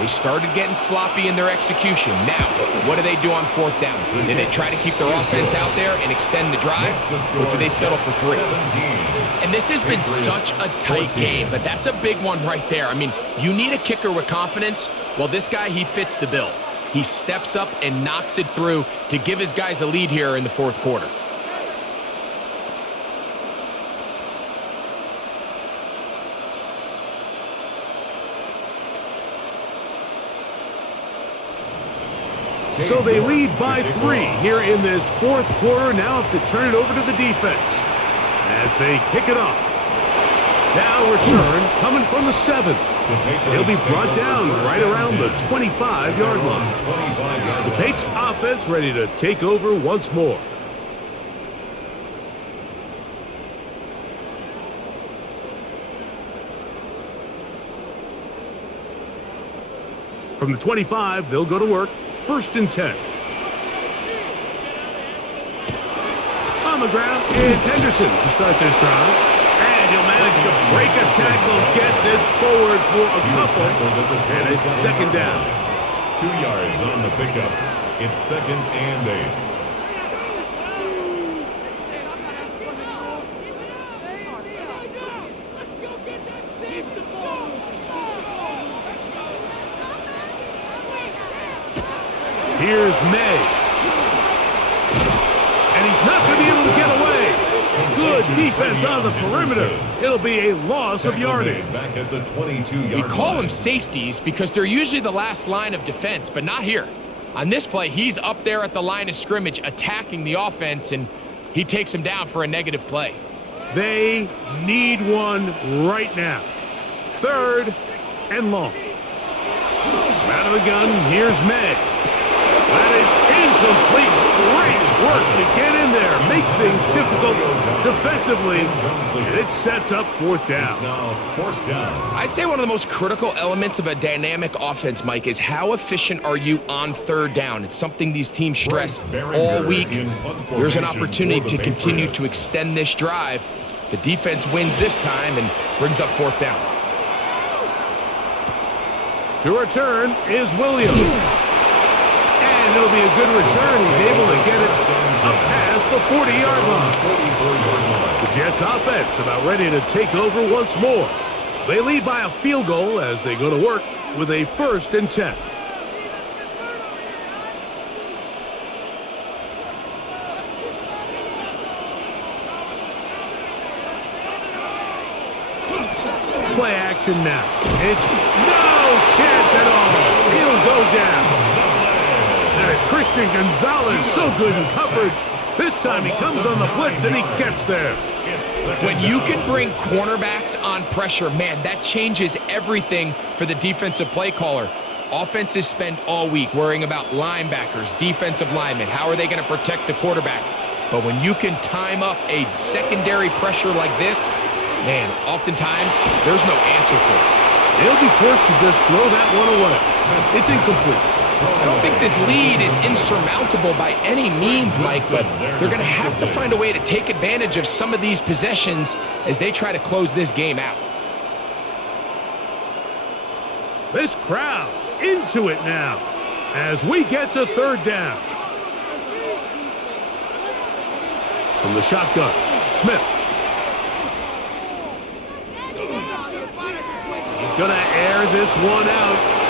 they started getting sloppy in their execution. Now, what do they do on fourth down? Do they try to keep their offense out there and extend the drive, or do they settle for 3? And this has been such a tight game, but that's a big one right there. I mean, you need a kicker with confidence. Well, this guy, he fits the bill. He steps up and knocks it through to give his guys a lead here in the fourth quarter. So they lead by 3 here in this fourth quarter. Now have to turn it over to the defense as they kick it off. Now return coming from the 7. He'll be brought down right around the 25-yard line. The Patriots offense ready to take over once more. From the 25, they'll go to work. 1st and 10. On the ground, it's Henderson to start this drive. And he'll manage to break a tackle, get this forward for a couple, and it's 2nd down. 2 yards on the pickup. It's 2nd and 8. Here's May. And he's not going to be able to get away. Good defense on the perimeter. It'll be a loss of yardage. Back at the 22-yard We call them safeties because they're usually the last line of defense, but not here. On this play, he's up there at the line of scrimmage attacking the offense, and he takes him down for a negative play. They need one right now. 3rd and long. Out of the gun, here's May. That is incomplete. Great work to get in there, make things difficult defensively, and it sets up 4th down. It's now 4th down. I'd say one of the most critical elements of a dynamic offense, Mike, is how efficient are you on 3rd down? It's something these teams stress all week. There's an opportunity to continue to extend this drive. The defense wins this time and brings up 4th down. To return is Williams. And it'll be a good return. He's able to get it up past the 40-yard line. The Jets offense about ready to take over once more. They lead by a field goal as they go to work with a 1st and 10. Play action now. It's no chance at all. He'll go down. And it's Christian Gonzalez, so good in coverage. This time he comes on the blitz and he gets there. When you can bring cornerbacks on pressure, man, that changes everything for the defensive play caller. Offenses spend all week worrying about linebackers, defensive linemen. How are they going to protect the quarterback? But when you can time up a secondary pressure like this, man, oftentimes there's no answer for it. He'll be forced to just throw that one away. It's incomplete. I don't think this lead is insurmountable by any means, Mike, but they're going to have to find a way to take advantage of some of these possessions as they try to close this game out. This crowd into it now as we get to 3rd down. From the shotgun, Smith. He's going to air this one out.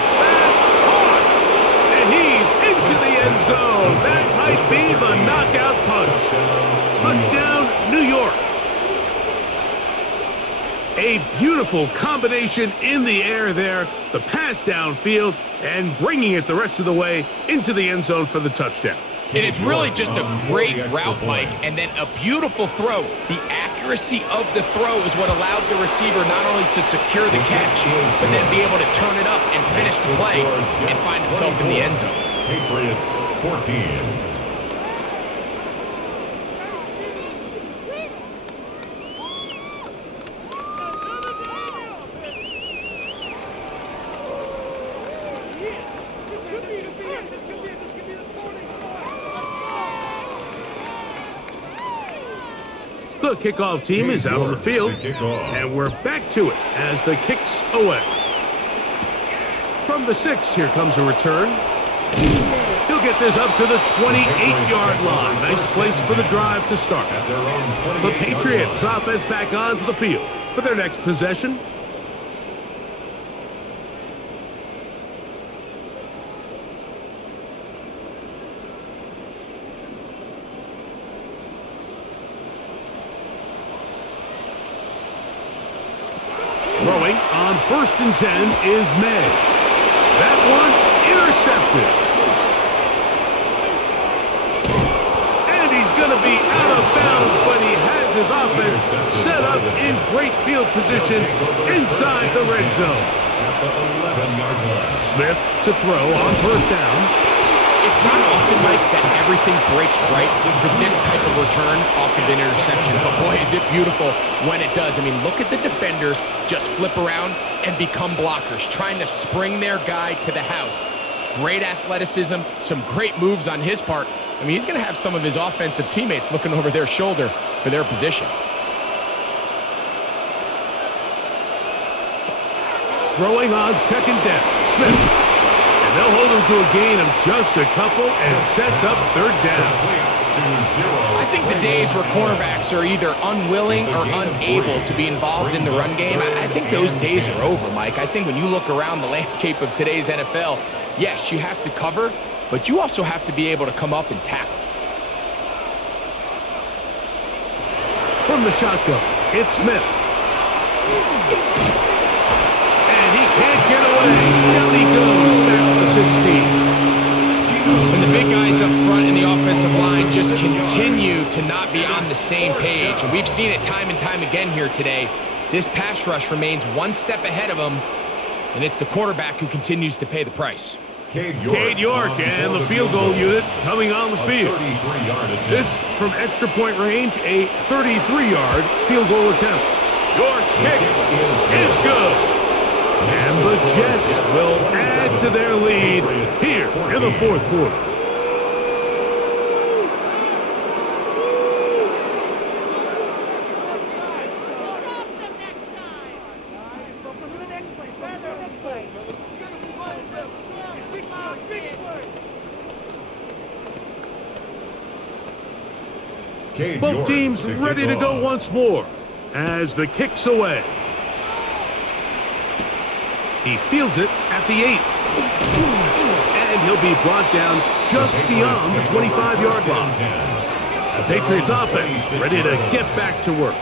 Into the end zone. That might be the knockout punch. Touchdown, New York. A beautiful combination in the air there. The pass downfield and bringing it the rest of the way into the end zone for the touchdown. And it's really just a great route, Mike, and then a beautiful throw. The accuracy of the throw is what allowed the receiver not only to secure the catch, but then be able to turn it up and finish the play and find himself in the end zone. Patriots 14. The kickoff team is out on the field, and we're back to it as the kick's away. From the 6, here comes a return. He'll get this up to the 28-yard line. Nice place for the drive to start. The Patriots offense back onto the field for their next possession. Throwing on 1st and 10 is May. That one intercepted. And he's going to be out of bounds, but he has his offense set up in great field position inside the red zone. Smith to throw on 1st down. It's not often, Mike, that everything breaks right for this type of return off of an interception. But boy, is it beautiful when it does. I mean, look at the defenders just flip around and become blockers, trying to spring their guy to the house. Great athleticism, some great moves on his part. I mean, he's going to have some of his offensive teammates looking over their shoulder for their position. Throwing on 2nd down, Smith. They'll hold him to a gain of just a couple and sets up 3rd down. I think the days where cornerbacks are either unwilling or unable to be involved in the run game, I think those days are over, Mike. I think when you look around the landscape of today's NFL, yes, you have to cover, but you also have to be able to come up and tackle. From the shotgun, it's Smith. And he can't get away. Down he goes. 16. And the big guys up front in the offensive line just continue to not be on the same page. And we've seen it time and time again here today. This pass rush remains one step ahead of them, and it's the quarterback who continues to pay the price. Cade York and the field goal unit coming on the field. This from extra point range, a 33-yard field goal attempt. York's kick is good. And the Jets will add to their lead here in the 4th quarter. Both teams ready to go once more as the kick's away. He fields it at the 8. And he'll be brought down just beyond the 25-yard line. The Patriots offense ready to get back to work.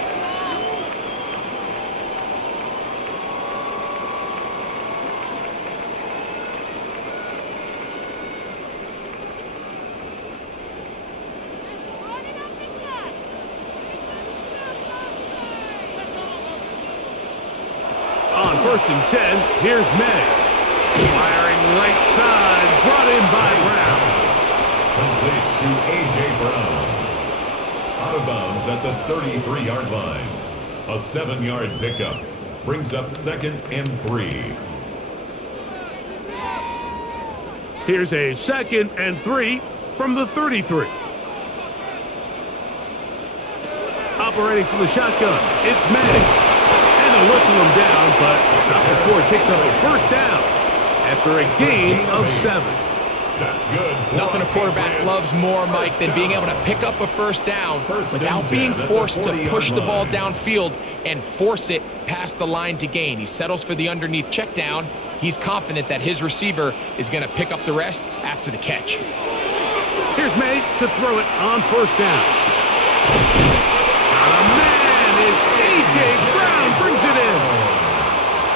On 1st and 10, here's May. Firing right side, brought in by Complete to A.J. Brown. Out of bounds at the 33-yard line. A 7-yard pickup brings up 2nd and 3. Here's a 2nd and 3 from the 33. Operating from the shotgun, it's May. And they'll whistle him down, but not before he picks up a 1st down after a gain of 7. That's good. Nothing a quarterback loves more, Mike, than being able to pick up a 1st down without being forced to push the ball downfield and force it past the line to gain. He settles for the underneath check down. He's confident that his receiver is going to pick up the rest after the catch. Here's May to throw it on 1st down. Got a man, it's A.J. Brown brings it in.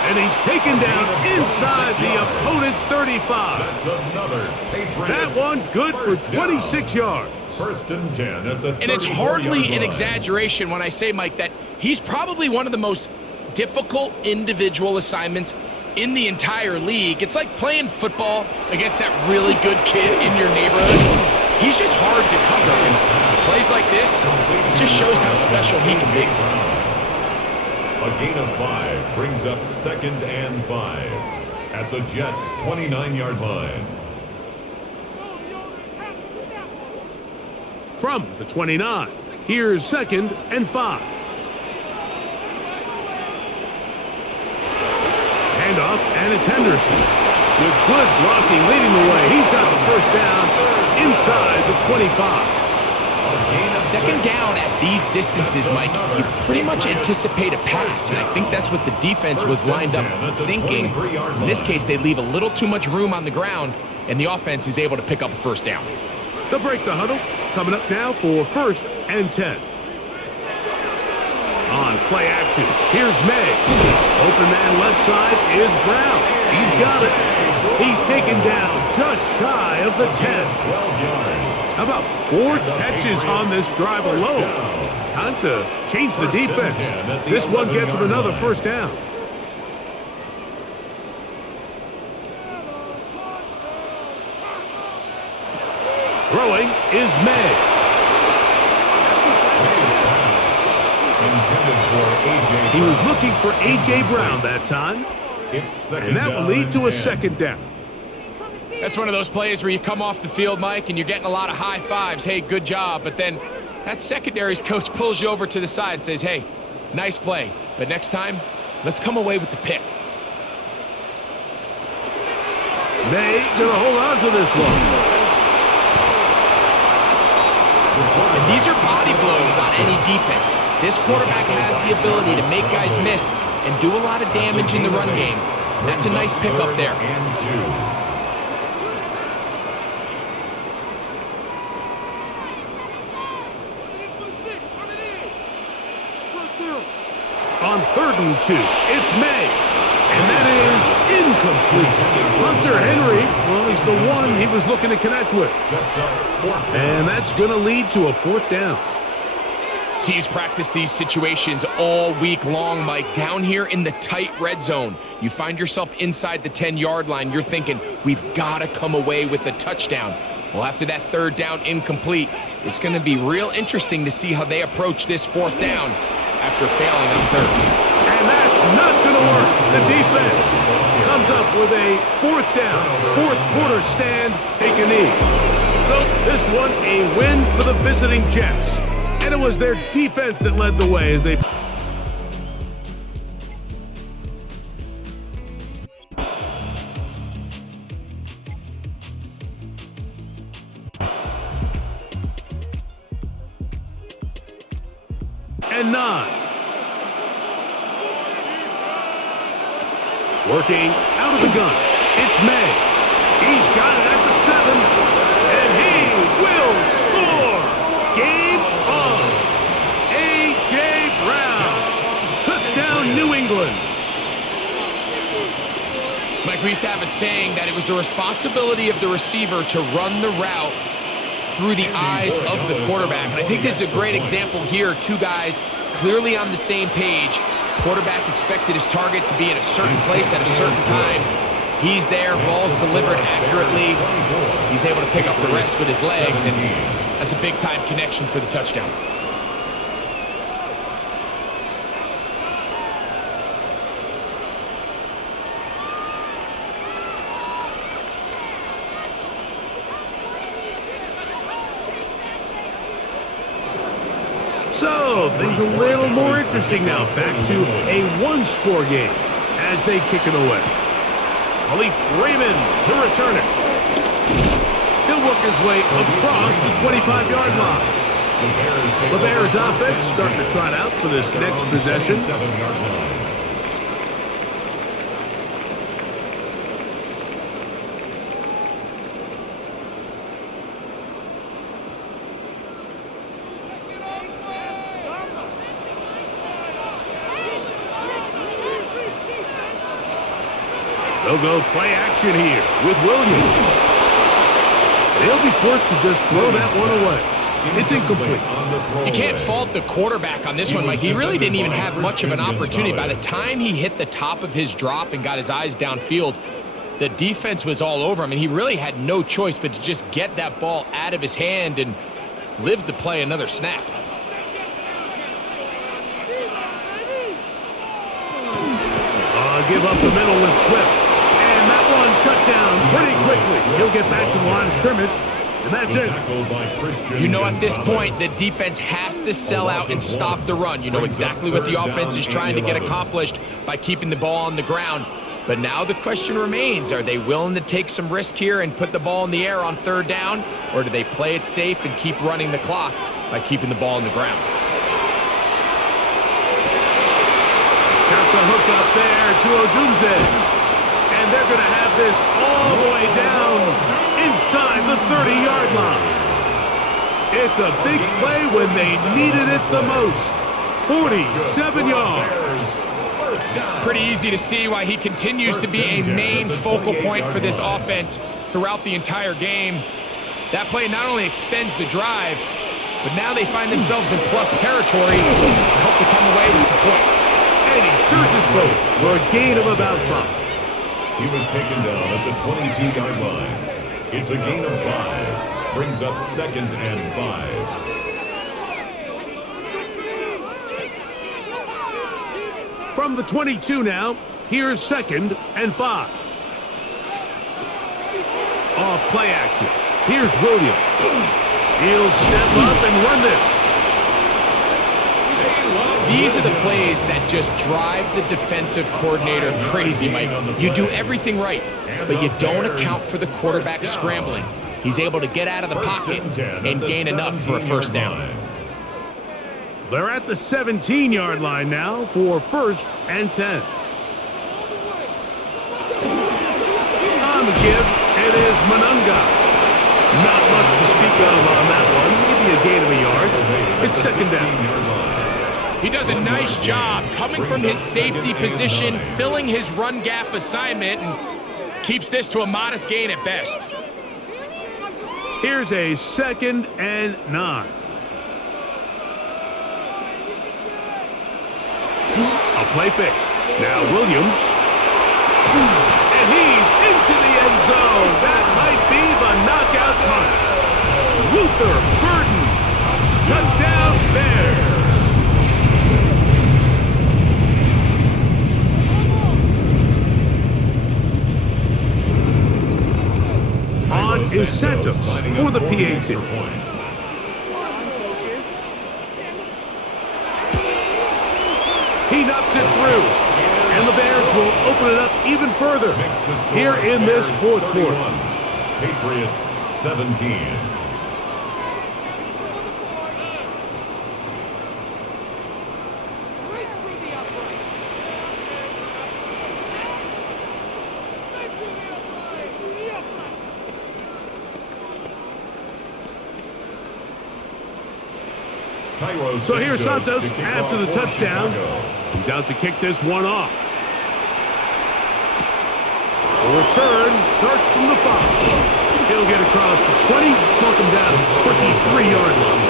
And he's taken down inside the opponent's 35. That's another Patriots. That one good for 26 yards. 1st and 10 at the 34-yard line. And it's hardly an exaggeration when I say, Mike, that he's probably one of the most difficult individual assignments in the entire league. It's like playing football against that really good kid in your neighborhood. He's just hard to cover. And plays like this, it just shows how special he can be. A gain of 5 brings up 2nd and 5 at the Jets' 29-yard line. From the 29, Here's 2nd and 5. Handoff, and it's Henderson. With good blocking leading the way, he's got the first down inside the 25. 2nd down at these distances, Mike, you pretty much anticipate a pass, and I think that's what the defense was lined up thinking. In this case, they leave a little too much room on the ground, and the offense is able to pick up a first down. They'll break the huddle. Coming up now for 1st and 10. On play action, here's May. Open man left side is Brown. He's got it. He's taken down just shy of the 10. How about 4 catches on this drive alone? Time to change the defense. This one gets him another first down. Throwing is May. He was looking for A.J. Brown that time. And that will lead to a 2nd down. That's one of those plays where you come off the field, Mike, and you're getting a lot of high fives. Hey, good job. But then that secondary's coach pulls you over to the side and says, hey, nice play. But next time, let's come away with the pick. May gonna hold on to this one. And these are body blows on any defense. This quarterback has the ability to make guys miss and do a lot of damage in the run game. That's a nice pickup there. On 3rd and 2, it's May. And that is incomplete. Hunter Henry was the one he was looking to connect with. And that's going to lead to a 4th down. Teams practice these situations all week long, Mike. Down here in the tight red zone, you find yourself inside the 10-yard line. You're thinking, we've got to come away with a touchdown. Well, after that 3rd down incomplete, it's going to be real interesting to see how they approach this 4th down after failing on 3rd. And that's not going to work. The defense comes up with a 4th down, 4th quarter stand, take a knee. So this one, a win for the visiting Jets. And it was their defense that led the way as they... And 9. Working out of the gun. It's May. He's got it at the 7. And he will score. Game on. A.J. Brown. Touchdown, New England. Mike, we used to have a saying that it was the responsibility of the receiver to run the route through the eyes of the quarterback. And I think this is a great example here. 2 guys clearly on the same page. Quarterback expected his target to be in a certain place at a certain time. He's there, ball's delivered accurately. He's able to pick up the rest with his legs, and that's a big-time connection for the touchdown. So, things a little more interesting now. Back to a 1-score game as they kick it away. Khalif Raymond to return it. He'll work his way across the 25-yard line. The Bears offense starting to trot out for this next possession. They'll go play action here with Williams. They'll be forced to just throw that one away. It's incomplete. You can't fault the quarterback on this one, Mike. He really didn't even have much of an opportunity. By the time he hit the top of his drop and got his eyes downfield, the defense was all over him, and he really had no choice but to just get that ball out of his hand and live to play another snap. Give up the middle with Swift. And that one shut down pretty quickly. He'll get back to the line of scrimmage And that's it. You know, at this point, the defense has to sell out and stop the run. You know exactly what the offense is trying to get accomplished by keeping the ball on the ground. But now the question remains, are they willing to take some risk here and put the ball in the air on third down? Or do they play it safe and keep running the clock by keeping the ball on the ground? Got the hook up there to Odunze. And they're going to have this all the way down inside the 30-yard line. It's a big play when they needed it the most. 47 yards. Pretty easy to see why he continues to be a main focal point for this offense throughout the entire game. That play not only extends the drive, but now they find themselves in plus territory and hope to come away with some points. And he surges forward for a gain of about 5. He was taken down at the 22-yard line. It's a gain of 5. Brings up 2nd and 5. From the 22 now, here's 2nd and 5. Off play action. Here's Williams. He'll step up and run this. These are the plays that just drive the defensive coordinator crazy, Mike. You do everything right, but you don't account for the quarterback scrambling. He's able to get out of the pocket and gain enough for a first down. They're at the 17-yard line now for 1st and 10. On the give, it is Manunga. Not much to speak of on that one. Give me a gain of a yard. It's 2nd down. He does a nice job coming from his safety position, filling his run gap assignment, and keeps this to a modest gain at best. Here's a 2nd and 9. A play fake. Now Williams. And he's into the end zone. That might be the knockout punch. Luther Burden. Touchdown Bears. On is Santos for the PAT. He knocks it through, and the Bears will open it up even further here in this 4th quarter. Patriots 17. So here's Santos after the touchdown. He's out to kick this one off. The return starts from the 5. He'll get across the 20, knock him down to the 23-yard line.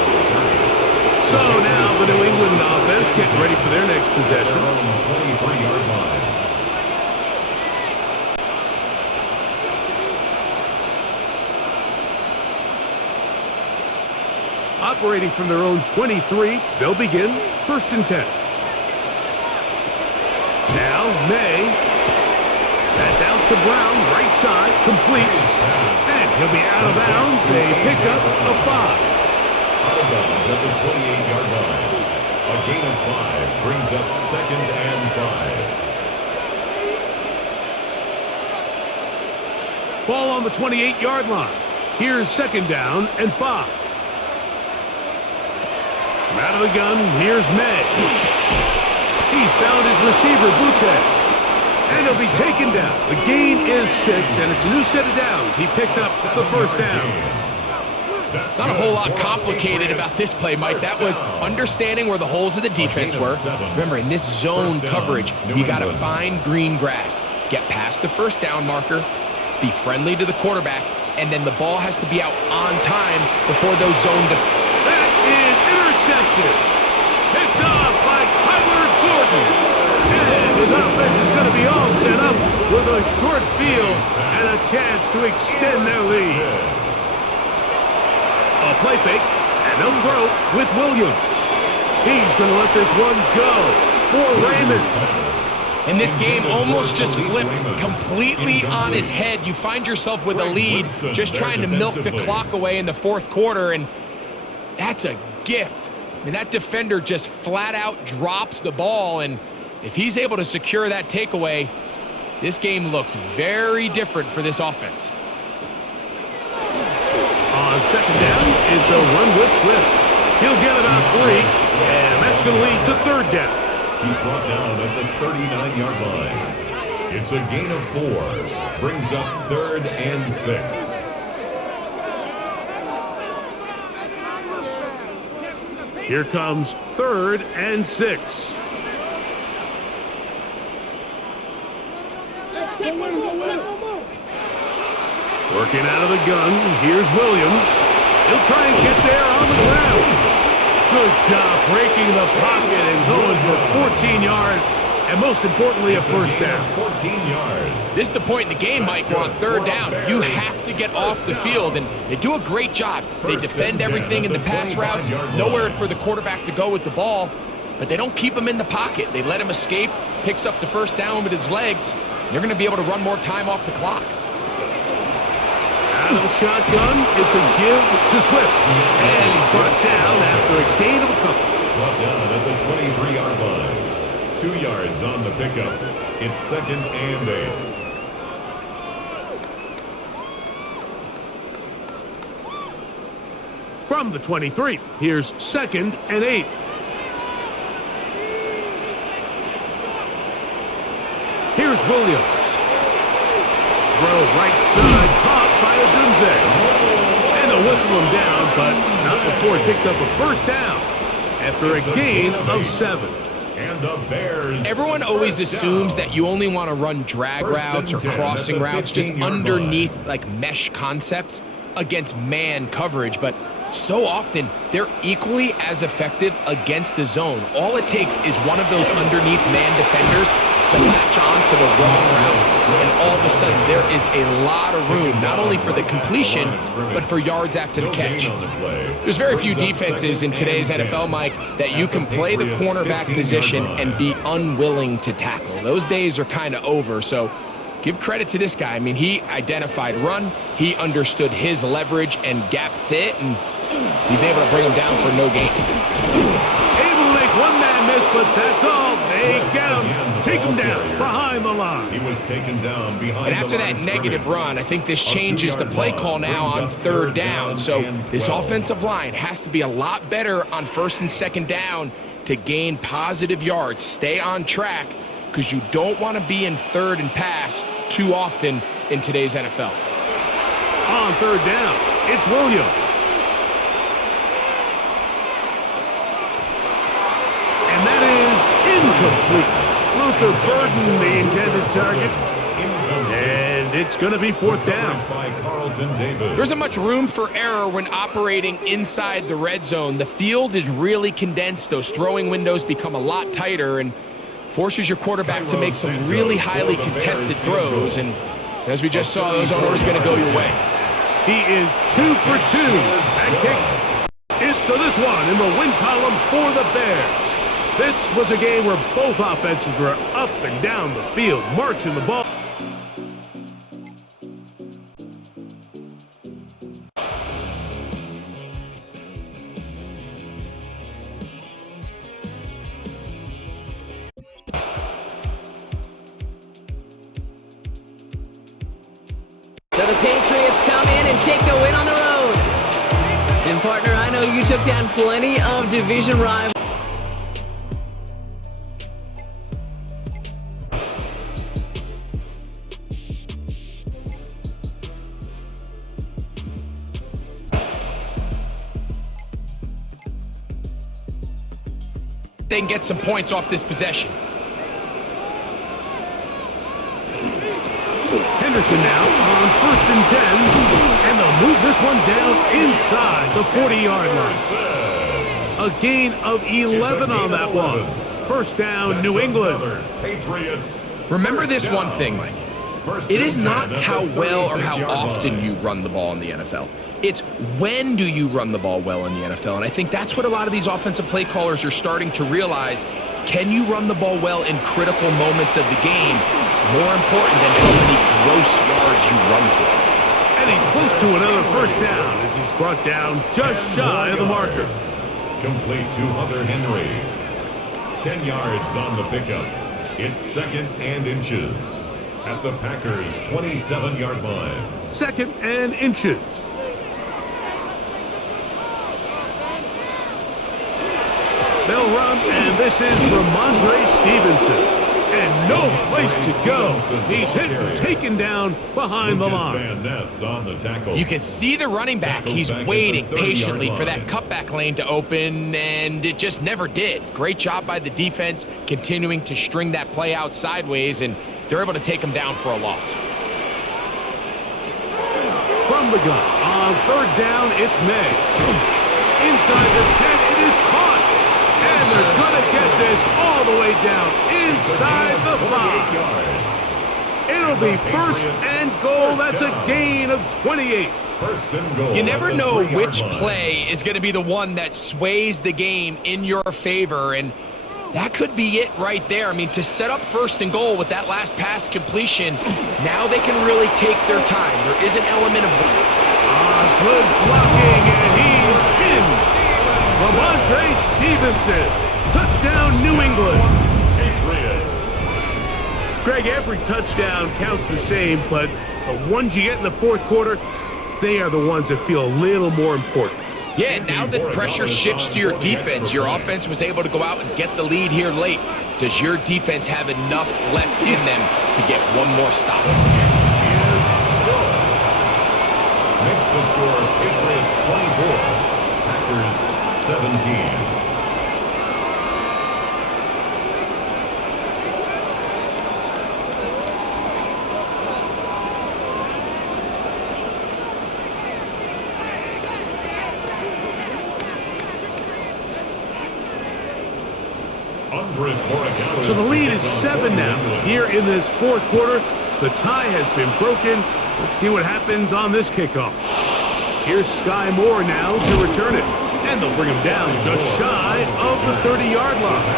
So now the New England offense getting ready for their next possession. 23-yard line. Operating from their own 23, they'll begin 1st and 10. Now May. That's out to Brown, right side, complete. And he'll be out of bounds, a pickup of 5. Out of bounds at the 28-yard line. A gain of 5 brings up 2nd and 5. Ball on the 28-yard line. Here's 2nd down and 5. Out of the gun, here's May. He's found his receiver, Butte. And he'll be taken down. The gain is 6, and it's a new set of downs. He picked up the 1st down. It's not a whole lot complicated about this play, Mike. That was understanding where the holes of the defense were. Remember, in this zone coverage, you got to find green grass. Get past the 1st down marker, be friendly to the quarterback, and then the ball has to be out on time before those zone That is intercepted. Picked off by Kyler Gordon. And his offense is going to be all set up with a short field and a chance to extend their lead. A play fake, and they'll throw with Williams. He's going to let this one go for Raymond. And this game almost just flipped completely on his head. You find yourself with a lead, just trying to milk the clock away in the fourth quarter, and that's a gift. I mean, that defender just flat out drops the ball, and if he's able to secure that takeaway, this game looks very different for this offense. On second down, it's a run with Swift. He'll get about 3, and that's going to lead to third down. He's brought down at the 39-yard line. It's a gain of 4. Brings up 3rd and 6. Here comes 3rd and 6. Working out of the gun, here's Williams. He'll try and get there on the ground. Good job breaking the pocket and going for 14 yards, and most importantly, a first down. 14 yards. This is the point in the game, Mike. We're on third down. You have to get off the field, and they do a great job. They defend everything in the pass routes, nowhere for the quarterback to go with the ball, but they don't keep him in the pocket. They let him escape, picks up the first down with his legs. They're going to be able to run more time off the clock. Out of the shotgun, it's a give to Swift. And he's brought down after a gain of a couple. Brought down at the 23-yard line. 2 yards on the pickup. It's 2nd and 8. From the 23, here's 2nd and 8. Here's Williams. Throw right side, caught by Odunze. And they'll whistle him down, but not before he picks up a first down after a gain of 7. And the Bears. Everyone always assumes that you only want to run drag routes or crossing routes just underneath like mesh concepts against man coverage, but so often they're equally as effective against the zone. All it takes is one of those underneath man defenders to latch on to the wrong route, and all of a sudden there is a lot of room, not only for the completion, but for yards after the catch. There's very few defenses in today's NFL, Mike, that you can play the cornerback position and be unwilling to tackle. Those days are kind of over, so give credit to this guy. I mean, he identified run, he understood his leverage and gap fit, and he's able to bring him down for no gain. Able to make one man miss, but that's all. They get him. Take him down behind the line. He was taken down behind the line. And after that negative run, I think this changes the play call now on third down. So this offensive line has to be a lot better on 1st and 2nd down to gain positive yards. Stay on track, because you don't want to be in 3rd and pass too often in today's NFL. On third down, it's Williams. And that is incomplete. Luther Burden, the intended target. And it's going to be 4th down. There isn't much room for error when operating inside the red zone. The field is really condensed. Those throwing windows become a lot tighter and forces your quarterback to make some really highly contested throws. And as we just saw, those aren't always going to go your way. He is 2 for 2. That kick is to this one in the win column for the Bears. This was a game where both offenses were up and down the field, marching the ball. So the Patriots come in and take the win on the road. And partner, I know you took down plenty of division rivals. They can get some points off this possession. Henderson now on 1st and 10, and they'll move this one down inside the 40-yard line. A gain of 11 on that one. First down, New England. Patriots. Remember this one thing, Mike. It is not how well or how often you run the ball in the NFL. It's when do you run the ball well in the NFL. And I think that's what a lot of these offensive play callers are starting to realize. can you run the ball well in critical moments of the game, more important than how many gross yards you run for. And he's close to another first down as he's brought down just shy of the marker. Complete to Hunter Henry. 10 yards on the pickup. It's 2nd and inches at the Packers' 27-yard line. 2nd and inches. They'll run, and this is Ramondre Stevenson. And no place to go. He's hit and taken down behind the line. You can see the running back. He's waiting patiently for that cutback lane to open, and it just never did. Great job by the defense continuing to string that play out sideways, and they're able to take him down for a loss. From the gun, on 3rd down, it's May. Inside the 10, it is caught. And they're going to get this all the way down inside the 5. It'll be 1st and goal. That's a gain of 28. 1st and goal. You never know which play is going to be the one that sways the game in your favor, and that could be it right there. I mean, to set up 1st and goal with that last pass completion, now they can really take their time. There is an element of good blocking, and he's in. Ramondre Stevenson, touchdown New England. Patriots. Greg, every touchdown counts the same, but the ones you get in the 4th quarter, they are the ones that feel a little more important. Yeah, now that pressure shifts to your defense, your offense was able to go out and get the lead here late. Does your defense have enough left in them to get one more stop? Makes the score Patriots 24, Packers 17. So the lead is 7 now. Here in this 4th quarter, the tie has been broken. Let's see what happens on this kickoff. Here's Sky Moore now to return it. And they'll bring him down just shy of the 30-yard line.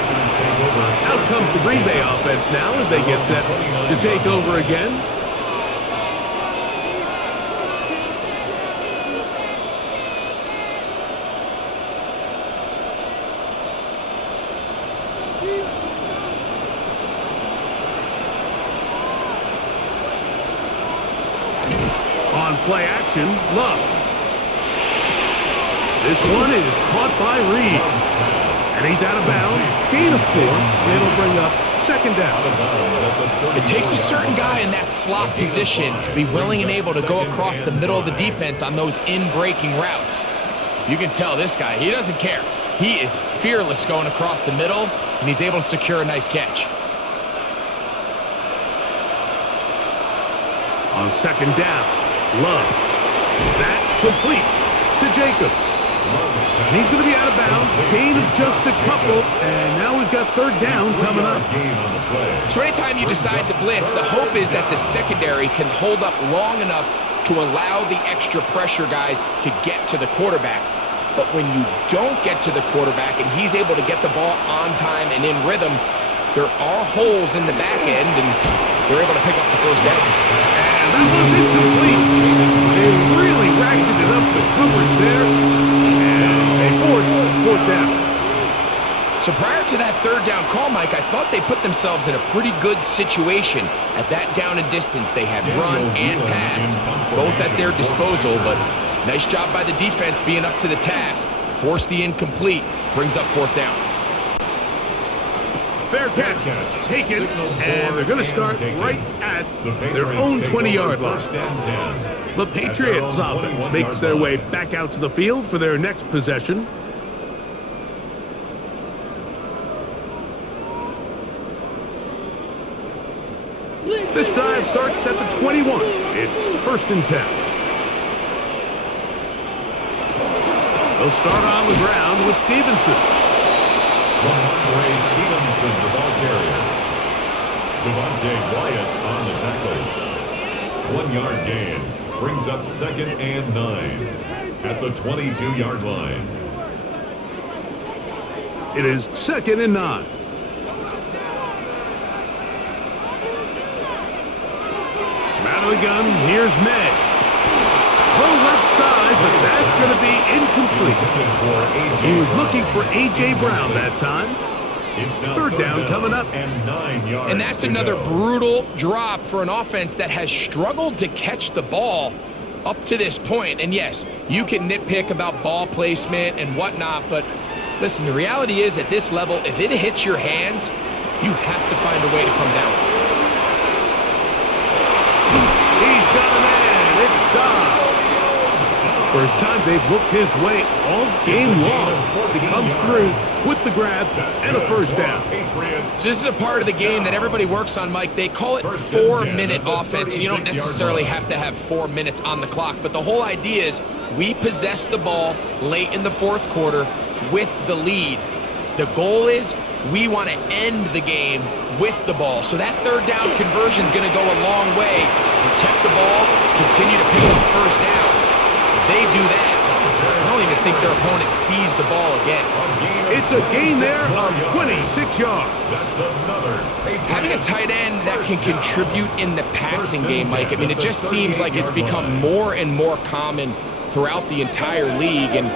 Out comes the Green Bay offense now as they get set to take over again. On play action, Love. This one is caught by Reed. And he's out of bounds. Gain of 4. It'll bring up 2nd down. It takes a certain guy in that slot position to be willing and able to go across the middle of the defense on those in-breaking routes. You can tell this guy, he doesn't care. He is fearless going across the middle, and he's able to secure a nice catch. On 2nd down, Love. That complete to Jacobs. And he's going to be out of bounds. Gain of just a couple. And now we've got 3rd down coming up. So anytime you decide to blitz, the hope is that the secondary can hold up long enough to allow the extra pressure guys to get to the quarterback. But when you don't get to the quarterback and he's able to get the ball on time and in rhythm, there are holes in the back end, and they're able to pick up the 1st down. And that one's incomplete. They really ratcheted up the coverage there, and they forced 4th down. So prior to that 3rd down call, Mike, I thought they put themselves in a pretty good situation. At that down and distance, they had run and pass, both at their disposal, but nice job by the defense being up to the task. Force the incomplete, brings up 4th down. Fair catch, taken, and they're going to start right at their own 20-yard line. The Patriots offense makes their way back out to the field for their next possession. This drive starts at the 21. It's 1st and 10. They'll start on the ground with Stevenson. Ramondre Stevenson, the ball carrier. Devontae Wyatt on the tackle. 1-yard gain. Brings up 2nd and 9 at the 22-yard line. It is 2nd and 9. Shotgun, here's May. Throw left side, but that's going to be incomplete. He was looking for A.J. Brown that time. Third down coming up. And 9 yards. And that's another brutal drop for an offense that has struggled to catch the ball up to this point. And yes, you can nitpick about ball placement and whatnot, but listen, the reality is at this level, if it hits your hands, you have to find a way to come down. He's got a man. It's Dobbs. First time they've looked his way all game long. He comes through with the grab and a first down. So this is a part of the game that everybody works on, Mike. They call it 4-minute offense. You don't necessarily have to have 4 minutes on the clock, but the whole idea is we possess the ball late in the fourth quarter with the lead. The goal is we want to end the game with the ball. So that third down conversion is going to go a long way. Protect the ball, continue to pick up first downs. If they do that, I don't even think their opponent sees the ball again. It's a gain there of 26 yards. That's another Having a tight end that can contribute in the passing game, Mike, I mean, it just seems like it's become more and more common throughout the entire league. And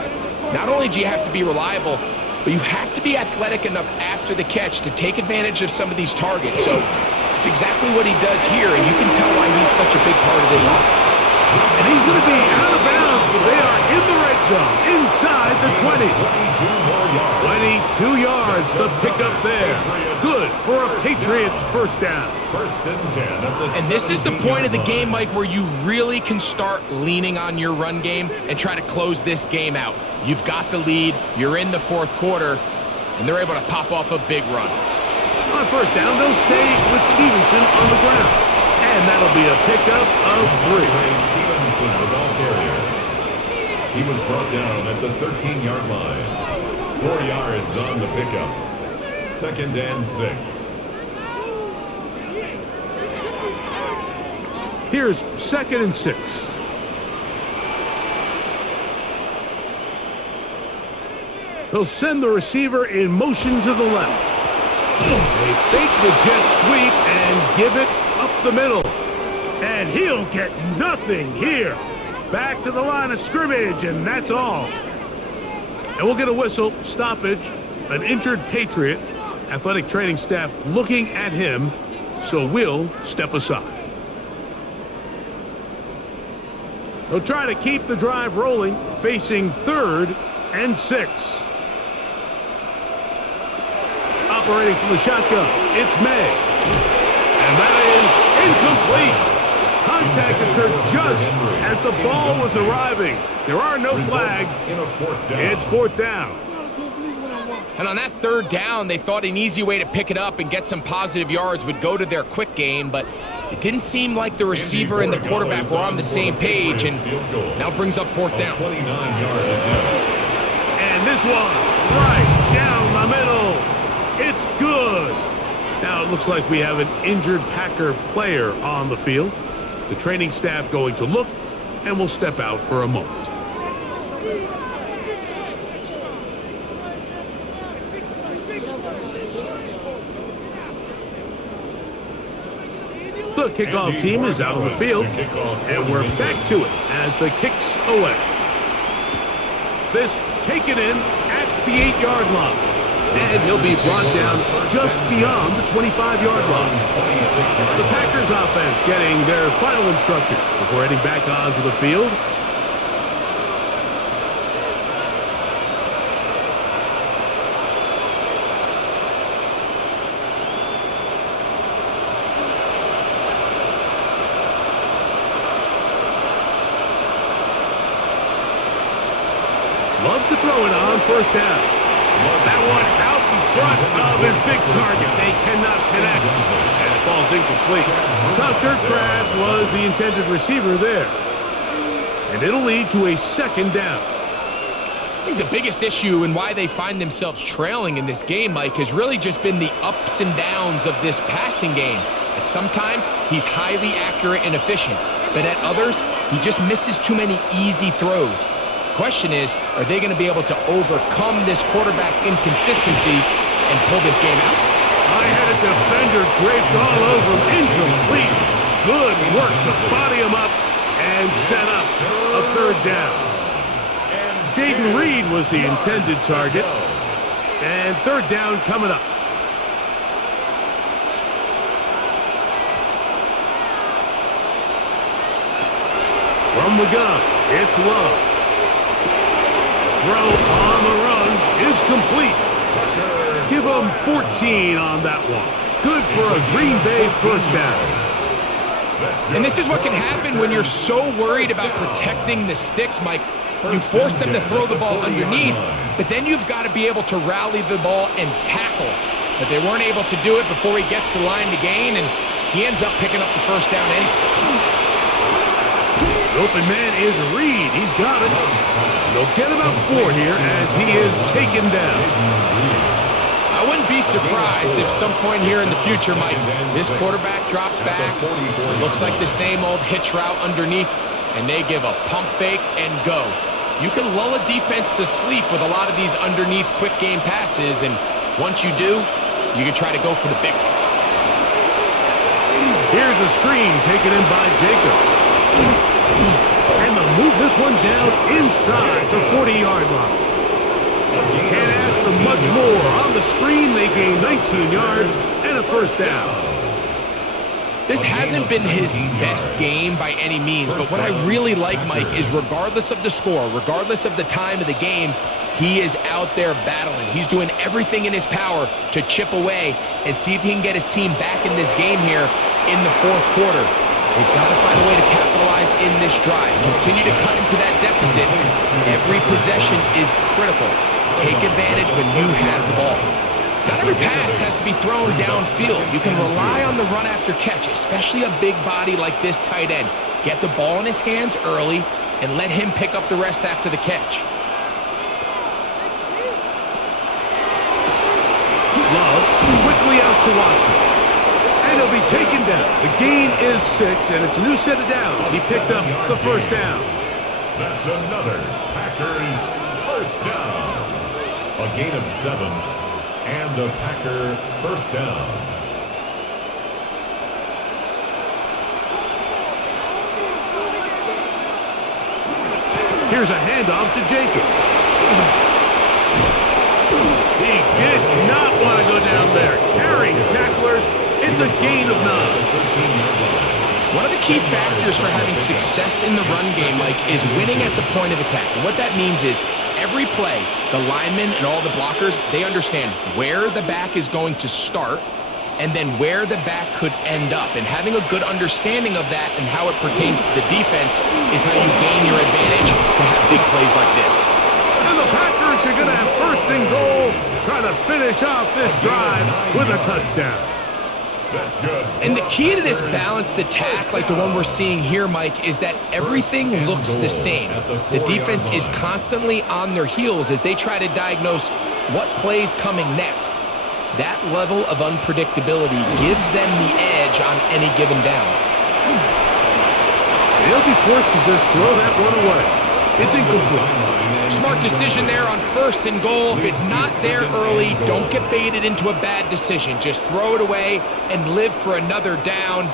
not only do you have to be reliable, but you have to be athletic enough after the catch to take advantage of some of these targets. So it's exactly what he does here, and you can tell why he's such a big part of this offense. And he's going to be out of bounds, but they are in the red zone, inside the 20. 22 yards, the pickup there. Good for a Patriots first down. First and 10 at the And this is the point of the game, Mike, where you really can start leaning on your run game and try to close this game out. You've got the lead, you're in the fourth quarter, and they're able to pop off a big run. On first down, they'll stay with Stevenson on the ground. And that'll be a pickup of 3. Stevenson, the ball carrier. He was brought down at the 13-yard line. 4 yards on the pickup. Second and 6. Here's second and 6. He'll send the receiver in motion to the left. They fake the jet sweep and give it up the middle. And he'll get nothing here. Back to the line of scrimmage, and that's all. And we'll get a whistle, stoppage, an injured Patriot. Athletic training staff looking at him, so we'll step aside. They'll try to keep the drive rolling, facing third and 6. Operating from the shotgun, it's May. And that is incomplete. Contact occurred just as the ball was arriving. There are no flags. It's fourth down. And on that third down, they thought an easy way to pick it up and get some positive yards would go to their quick game, but it didn't seem like the receiver and the quarterback were on the same page, and now brings up fourth down. 29-yard attempt. And this one, right down the middle. It's good. Now it looks like we have an injured Packer player on the field. The training staff going to look, and we'll step out for a moment. The kickoff team is out on the field, and we're back to it as the kick's away. This taken in at the 8-yard line. And he'll be brought down just beyond the 25-yard line. The Packers offense getting their final instructions before heading back onto the field. Love to throw it on first down. That one out in front of his big target. They cannot connect. And it falls incomplete. Tucker Kraft was the intended receiver there. And it'll lead to a second down. I think the biggest issue and why they find themselves trailing in this game, Mike, has really just been the ups and downs of this passing game. And sometimes he's highly accurate and efficient, but at others, he just misses too many easy throws. Question is, are they going to be able to overcome this quarterback inconsistency and pull this game out? I had a defender draped all over him. Incomplete. Good work to body him up and set up a third down. Dayton Reed was the intended target. And third down coming up. From the gun, it's Love. Throw on the run is complete. Give them 14 on that one. Good for a Green Bay first down. And this is what can happen when you're so worried about protecting the sticks, Mike. You force them to throw the ball underneath, but then you've got to be able to rally the ball and tackle. But they weren't able to do it before he gets the line to gain, and he ends up picking up the first down anyway. The open man is Reed. He's got it. They'll get about 4 here as he is taken down. I wouldn't be surprised if some point here in the future, Mike, this quarterback drops back. It looks like the same old hitch route underneath, and they give a pump fake and go. You can lull a defense to sleep with a lot of these underneath quick game passes, and once you do, you can try to go for the big one. Here's a screen taken in by Jacobs. And they'll move this one down inside the 40-yard line. Can't ask for much more. On the screen, they gain 19 yards and a first down. This hasn't been his best game by any means, but what I really like, Mike, is regardless of the score, regardless of the time of the game, he is out there battling. He's doing everything in his power to chip away and see if he can get his team back in this game here in the fourth quarter. They've got to find a way to capitalize in this drive. Continue to cut into that deficit. Every possession is critical. Take advantage when you have the ball. Not every pass has to be thrown downfield. You can rely on the run after catch, especially a big body like this tight end. Get the ball in his hands early and let him pick up the rest after the catch. Love quickly out to Watson. And he'll be taken down. The gain is 6, and it's a new set of downs. He picked up the first down. That's another Packers first down. A gain of 7 and a Packer first down. Here's a handoff to Jacobs. He did not want to go down there. Carrying tacklers. It's a gain of 9. One of the key factors for having success in the run game, Mike, is winning at the point of attack. And what that means is every play, the linemen and all the blockers, they understand where the back is going to start and then where the back could end up. And having a good understanding of that and how it pertains to the defense is how you gain your advantage to have big plays like this. And the Packers are going to have first and goal, trying to finish off this drive with a touchdown. That's good. And the key to this balanced attack, like the one we're seeing here, Mike, is that everything looks the same. The defense is constantly on their heels as they try to diagnose what play's coming next. That level of unpredictability gives them the edge on any given down. They'll be forced to just throw that one away. It's incomplete. Smart decision there on first and goal. If it's not there early, don't get baited into a bad decision. Just throw it away and live for another down.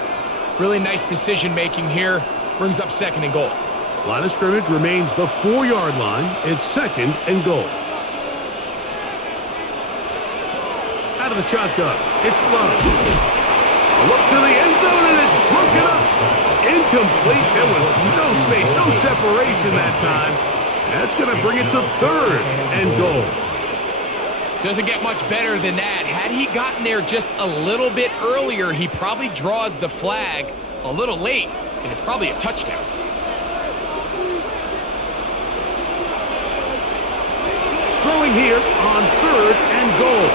Really nice decision making here. Brings up second and goal. Line of scrimmage remains the 4-yard line. It's second and goal. Out of the shotgun. It's Love. Look to the end zone and it's broken up. Incomplete. There was no space, no separation that time. That's going to bring it to third and goal. Doesn't get much better than that. Had he gotten there just a little bit earlier, he probably draws the flag a little late, and it's probably a touchdown. Throwing here on third and goal.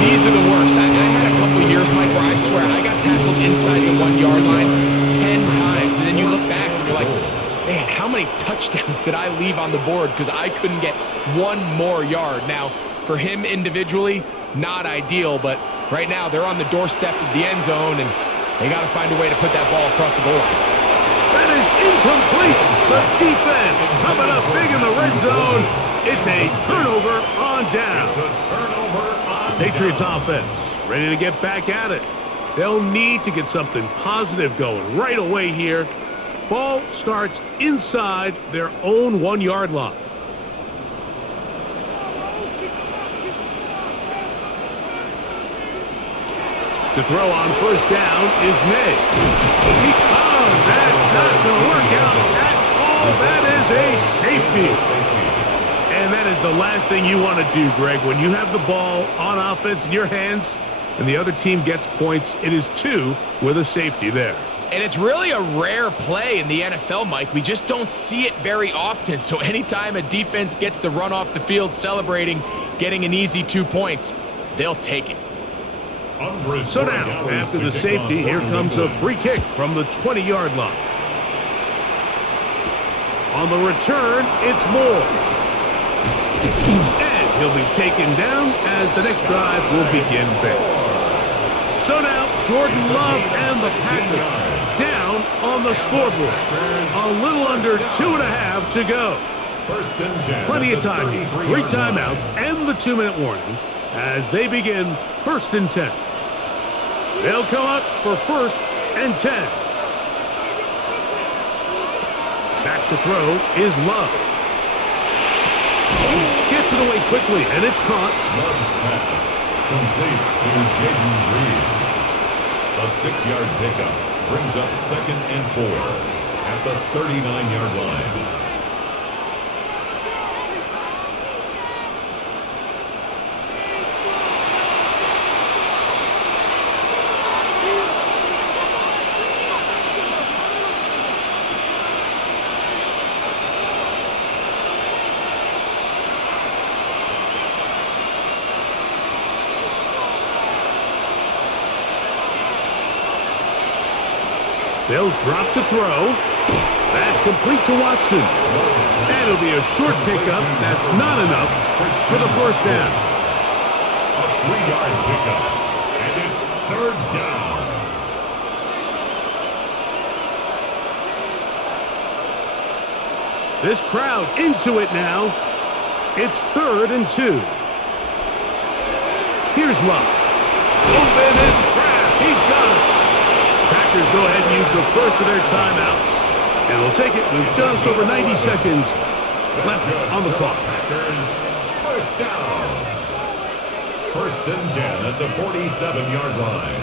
These are the worst. I had a couple of years, Mike, where I swear I got tackled inside the 1-yard line 10 times, and then you look back and you're like, man, how many touchdowns did I leave on the board because I couldn't get one more yard? Now, for him individually, not ideal, but right now they're on the doorstep of the end zone, and they got to find a way to put that ball across the goal line. That is incomplete. The defense coming up big in the red zone. It's a turnover on down. It's a turnover on Patriots offense ready to get back at it. They'll need to get something positive going right away here. Ball starts inside their own 1-yard line. To throw on first down is May. Oh, that's not going to work out at all. That is a safety. And that is the last thing you want to do, Greg. When you have the ball on offense in your hands and the other team gets points, it is 2 with a safety there. And it's really a rare play in the NFL, Mike. We just don't see it very often. So anytime a defense gets the run off the field celebrating, getting an easy 2 points, they'll take it. So now, after the safety, here comes a free kick from the 20-yard line. On the return, it's Moore. And he'll be taken down as the next drive will begin there. So now, Jordan Love and the Packers down on the scoreboard. A little under 2.5 to go. Plenty of time here. 3 timeouts and the 2-minute warning as they begin 1st and 10. They'll come up for 1st and 10. Back to throw is Love. Gets it away quickly, and it's caught. Love's pass complete to Jaden Reed. A 6-yard pickup brings up 2nd and 4 at the 39-yard line. They'll drop to throw. That's complete to Watson. That'll be a short pickup. That's not enough for the 1st down. A 3-yard pickup, and it's 3rd down. This crowd into it now. It's 3rd and 2. Here's Love. Open is Kraft. He's got it. Packers go ahead and use the first of their timeouts. And we'll take it with just over 90 seconds left on the clock. Packers, 1st down. 1st and 10 at the 47-yard line.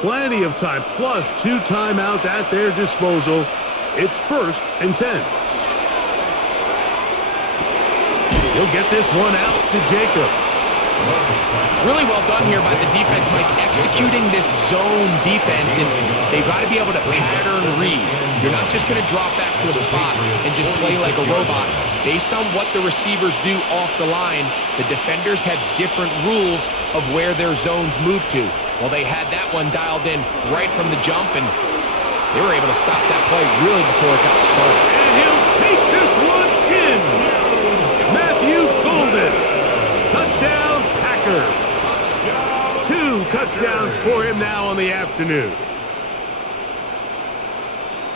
Plenty of time, plus 2 timeouts at their disposal. It's 1st and 10. He'll get this one out to Jacobs. Really well done here by the defense, Mike, executing this zone defense, and they've got to be able to pattern read. You're not just going to drop back to a spot and just play like a robot. Based on what the receivers do off the line, the defenders have different rules of where their zones move to. Well, they had that one dialed in right from the jump, and they were able to stop that play really before it got started. And he'll take this one in. Matthew Golden. Touchdown, Packers. 2 touchdowns for him now on the afternoon.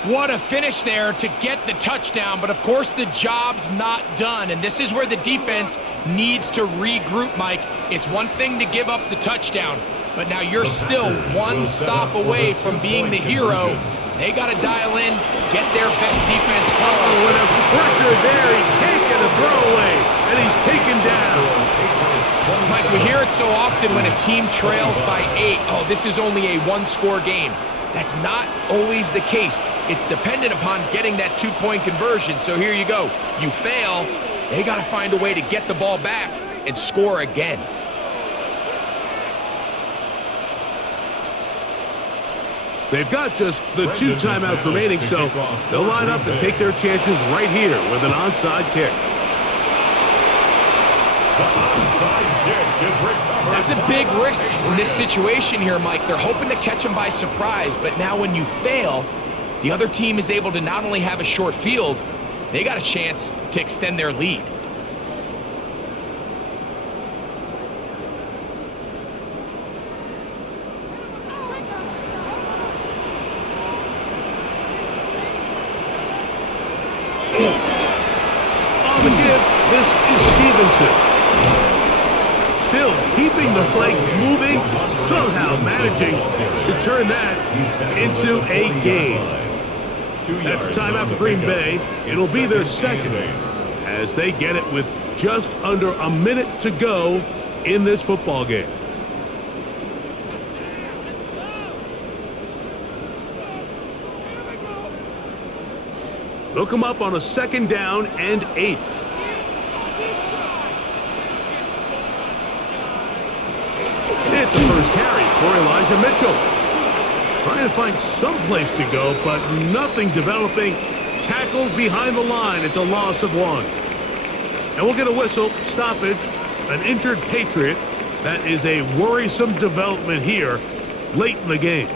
What a finish there to get the touchdown, but of course the job's not done, and this is where the defense needs to regroup, Mike. It's one thing to give up the touchdown, but now you're still one stop away from being the hero. They got to dial in, get their best defense call. Oh, and a pressure there. He's taken a throwaway, and he's taken down. Mike, we hear it so often when a team trails by 8. Oh, this is only a 1-score game. That's not always the case. It's dependent upon getting that 2-point conversion. So here you go. You fail, they got to find a way to get the ball back and score again. They've got just the 2 timeouts remaining, so they'll line up and take their chances right here with an onside kick. The onside kick is recovered. That's a big risk in this situation here, Mike. They're hoping to catch them by surprise, but now when you fail, the other team is able to not only have a short field, they got a chance to extend their lead. On the give, This is Stevenson. Still keeping the legs moving, somehow managing to turn that into a gain. That's timeout for Green Bay. It'll be their second as they get it with just under a minute to go in this football game. They'll come up on a 2nd down and 8. It's a first carry for Elijah Mitchell. Trying to find some place to go, but nothing developing. Tackled behind the line. It's a loss of 1. And we'll get a whistle. Stoppage. An injured Patriot. That is a worrisome development here late in the game.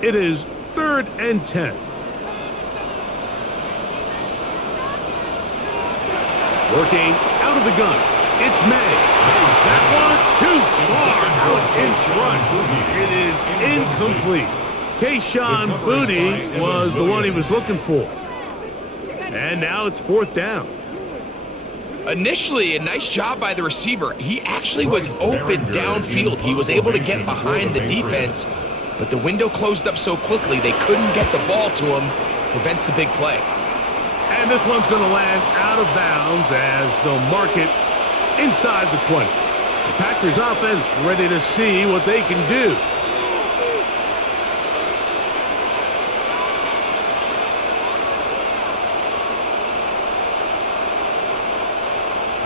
It is 3rd and 10. Working out of the gun. It's May. That one too far out in front. It is incomplete. Kayshawn Boutte was the one he was looking for. And now it's 4th down. Initially, a nice job by the receiver. He actually was open downfield. He was able to get behind the defense, but the window closed up so quickly they couldn't get the ball to him. Prevents the big play. And this one's going to land out of bounds as they'll mark it inside the 20. The Packers offense ready to see what they can do.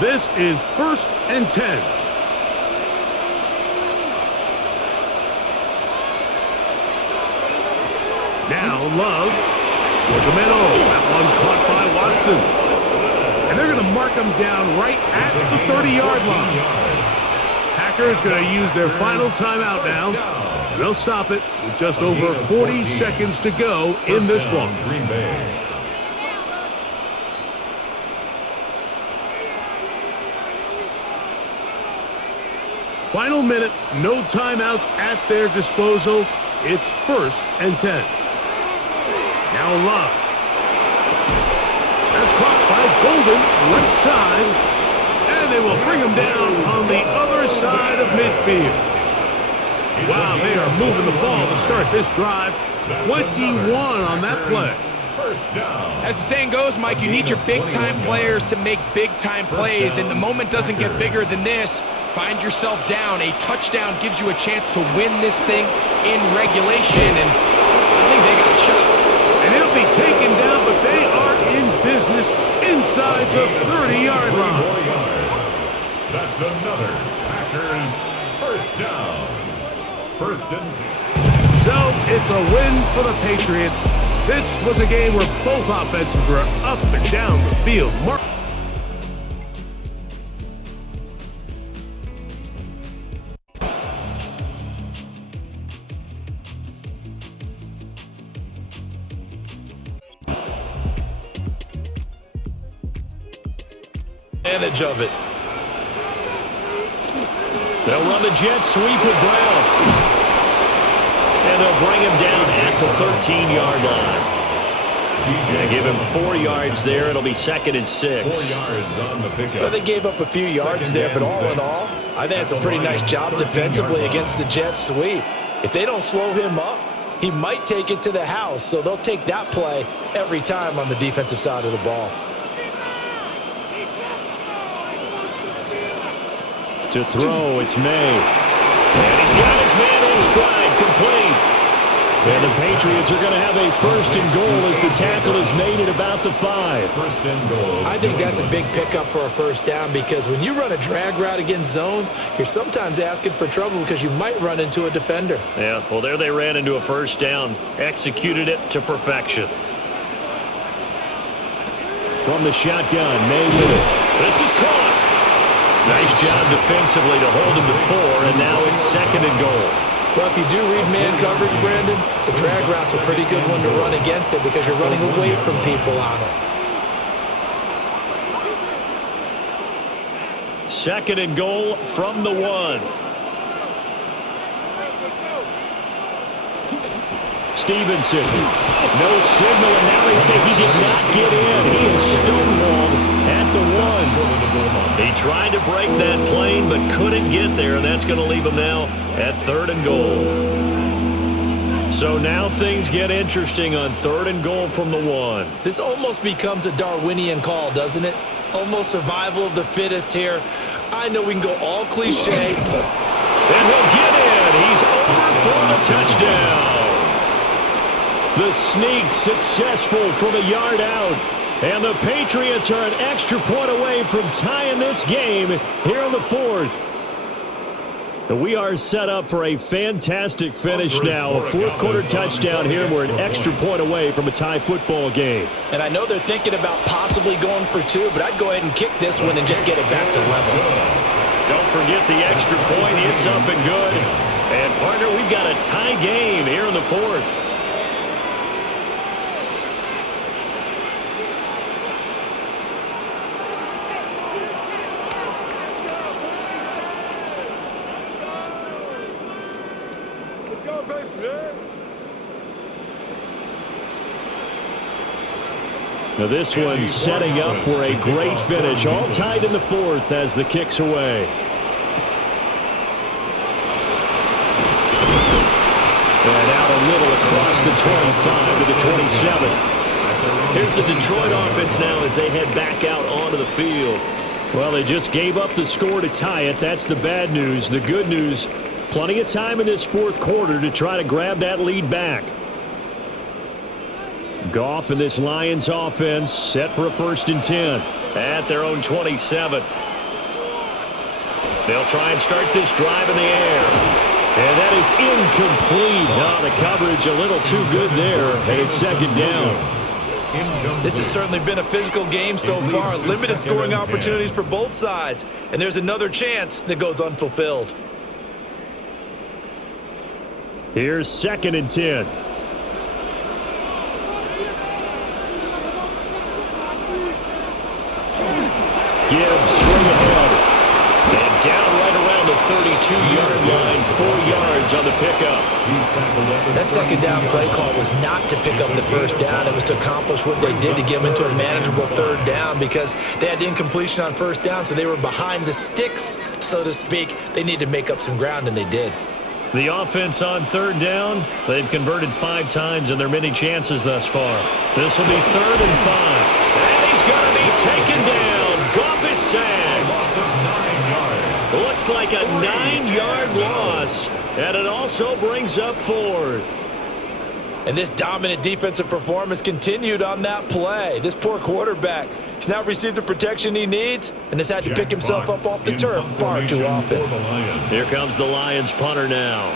This is 1st and 10. Now Love for the middle. That one caught by Watson. And they're going to mark him down right at the 30-yard line. Packers going to use their final timeout now. And they'll stop it with just over 40 seconds to go in this one. Green Bay. Final minute, no timeouts at their disposal. It's 1st and 10. Now Love. That's caught by Golden, right side. And they will bring him down on the other side of midfield. Wow, they are moving the ball to start this drive. 21 on that play. First down. As the saying goes, Mike, you need your big-time players to make big-time plays, and the moment doesn't get bigger than this. Find yourself down. A touchdown gives you a chance to win this thing in regulation, and I think they got a shot. And he'll be taken down, but they are in business inside the 30-yard line. That's another Packers first down. 1st and 10. So it's a win for the Patriots. This was a game where both offenses were up and down the field. Advantage of it. They'll run the jet sweep with Brown. And they'll bring him down at the 13-yard line. They give him 4 yards there. It'll be 2nd and 6. 4 yards on the pickup. Well, they gave up a few yards there, but all in all, I think it's a pretty nice job defensively against the jet sweep. If they don't slow him up, he might take it to the house, so they'll take that play every time on the defensive side of the ball. To throw, it's May. And he's got his man in stride, complete. And the Patriots are going to have a 1st and goal as the tackle is made at about the 5. 1st and goal. I think that's a big pickup for a 1st down because when you run a drag route against zone, you're sometimes asking for trouble because you might run into a defender. Yeah, well, there they ran into a 1st down. Executed it to perfection. From the shotgun, May with it. This is caught. Nice job defensively to hold him to 4, and now it's 2nd and goal. Well, if you do read man coverage, Brandon, the drag route's a pretty good one to run against it because you're running away from people on it. Second and goal from the 1. Stevenson. No signal, and now they say he did not get in. He is stonewalled at the 1. He tried to break that plane but couldn't get there, and that's going to leave him now at 3rd and goal. So now things get interesting on 3rd and goal from the 1. This almost becomes a Darwinian call, doesn't it? Almost survival of the fittest here. I know we can go all cliche. And he'll get in. He's over for the touchdown. The sneak successful from a yard out. And the Patriots are an extra point away from tying this game here in the 4th. We are set up for a fantastic finish now. A 4th quarter touchdown here. We're an extra point away from a tie football game. And I know they're thinking about possibly going for 2, but I'd go ahead and kick this one and just get it back to level. Don't forget the extra point. It's up and good. And, partner, we've got a tie game here in the 4th. Now this one setting up for a great finish. All tied in the 4th as the kick's away. And out a little across the 25 to the 27. Here's the Detroit offense now as they head back out onto the field. Well, they just gave up the score to tie it. That's the bad news. The good news, plenty of time in this 4th quarter to try to grab that lead back. Goff and this Lions offense set for a 1st and 10 at their own 27. They'll try and start this drive in the air. And that is incomplete. Oh, the coverage a little too good there. And it's 2nd down. This has certainly been a physical game so far. Limited scoring opportunities for both sides. And there's another chance that goes unfulfilled. Here's 2nd and 10. Gibbs straight ahead. And down right around the 32-yard line. 4 yards on the pickup. That 2nd down play call was not to pick up the 1st down. It was to accomplish what they did to get them into a manageable 3rd down because they had the incompletion on 1st down, so they were behind the sticks, so to speak. They needed to make up some ground, and they did. The offense on 3rd down, they've converted 5 times in their many chances thus far. This will be 3rd and 5. And he's going to be taken down. Goff is sacked. Looks like a 9-yard loss, and it also brings up 4th. And this dominant defensive performance continued on that play. This poor quarterback has now received the protection he needs and has had to pick himself up off the turf far too often. Here comes the Lions punter now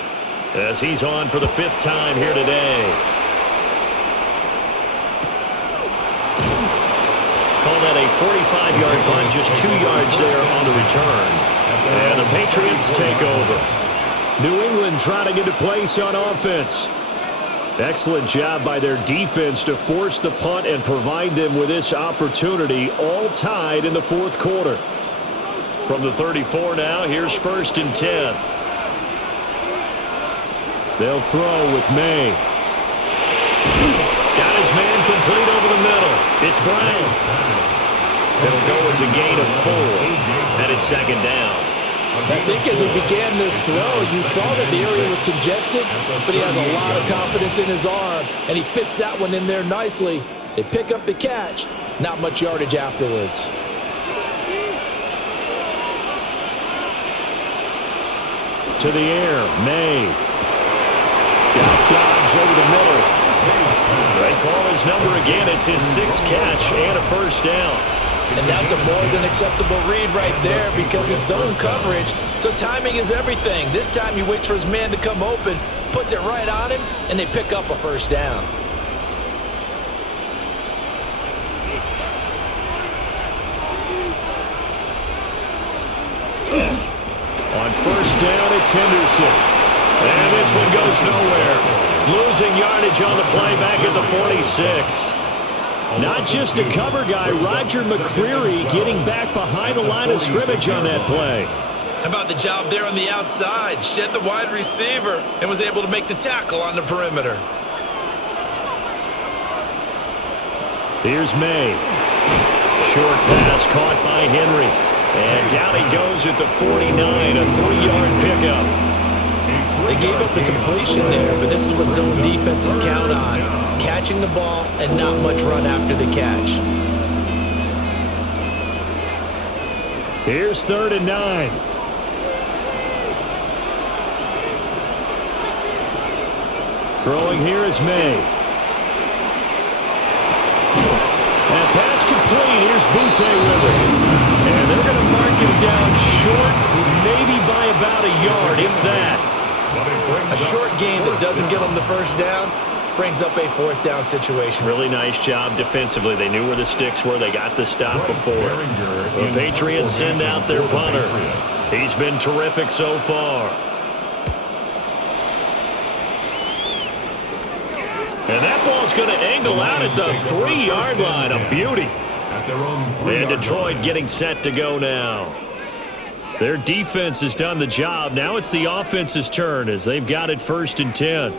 as he's on for the 5th time here today. Call that a 45-yard punt, just 2 yards there on the return. And the Patriots take over. New England trying to get a place on offense. Excellent job by their defense to force the punt and provide them with this opportunity, all tied in the 4th quarter. From the 34 now, here's 1st and 10. They'll throw with May. Got his man complete over the middle. It's Brown. It'll go as a gain of 4, and it's 2nd down. I think as he began this throw, you saw that the area was congested, but he has a lot of confidence in his arm, and he fits that one in there nicely. They pick up the catch, not much yardage afterwards. To the air, May. Got Dobbs over the middle. They call his number again. It's his 6th catch and a 1st down. And that's a more than acceptable read right there because it's zone coverage, so timing is everything. This time he waits for his man to come open, puts it right on him, and they pick up a 1st down. On 1st down, it's Henderson. And this one goes nowhere. Losing yardage on the play back at the 46. Not just a cover guy, Roger McCreary getting back behind the line of scrimmage on that play. How about the job there on the outside? Shed the wide receiver and was able to make the tackle on the perimeter. Here's May. Short pass caught by Henry. And down he goes at the 49, a 3-yard pickup. They gave up the completion there, but this is what zone defenses count on. Catching the ball and not much run after the catch. Here's 3rd and 9. Throwing here is May. And pass complete. Here's Butte with it. And they're going to mark him down short, maybe by about a yard, if that. A short gain that doesn't get them the first down brings up a 4th down situation. Really nice job defensively. They knew where the sticks were. They got the stop before. The Patriots send out their punter. He's been terrific so far. And that ball's going to angle out at the 3-yard line. A beauty. And Detroit getting set to go now. Their defense has done the job. Now it's the offense's turn as they've got it 1st and 10.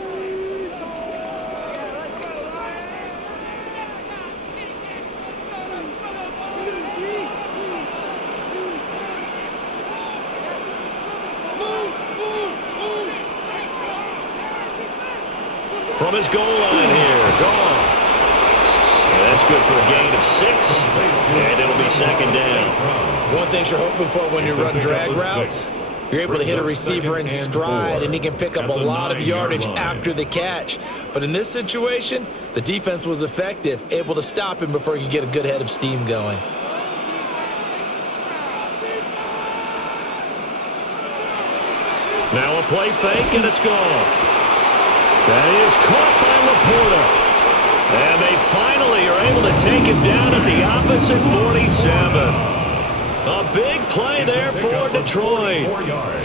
From his goal line here, Goff. That's good for a gain of 6, and it'll be 2nd down. One thing you're hoping for when you run drag routes, you're able to hit a receiver in stride, and he can pick up a lot of yardage after the catch. But in this situation, the defense was effective, able to stop him before he could get a good head of steam going. Now a play fake, and it's gone. That is caught by Laporta. And they finally are able to take him down at the opposite 47. A big play there for Detroit.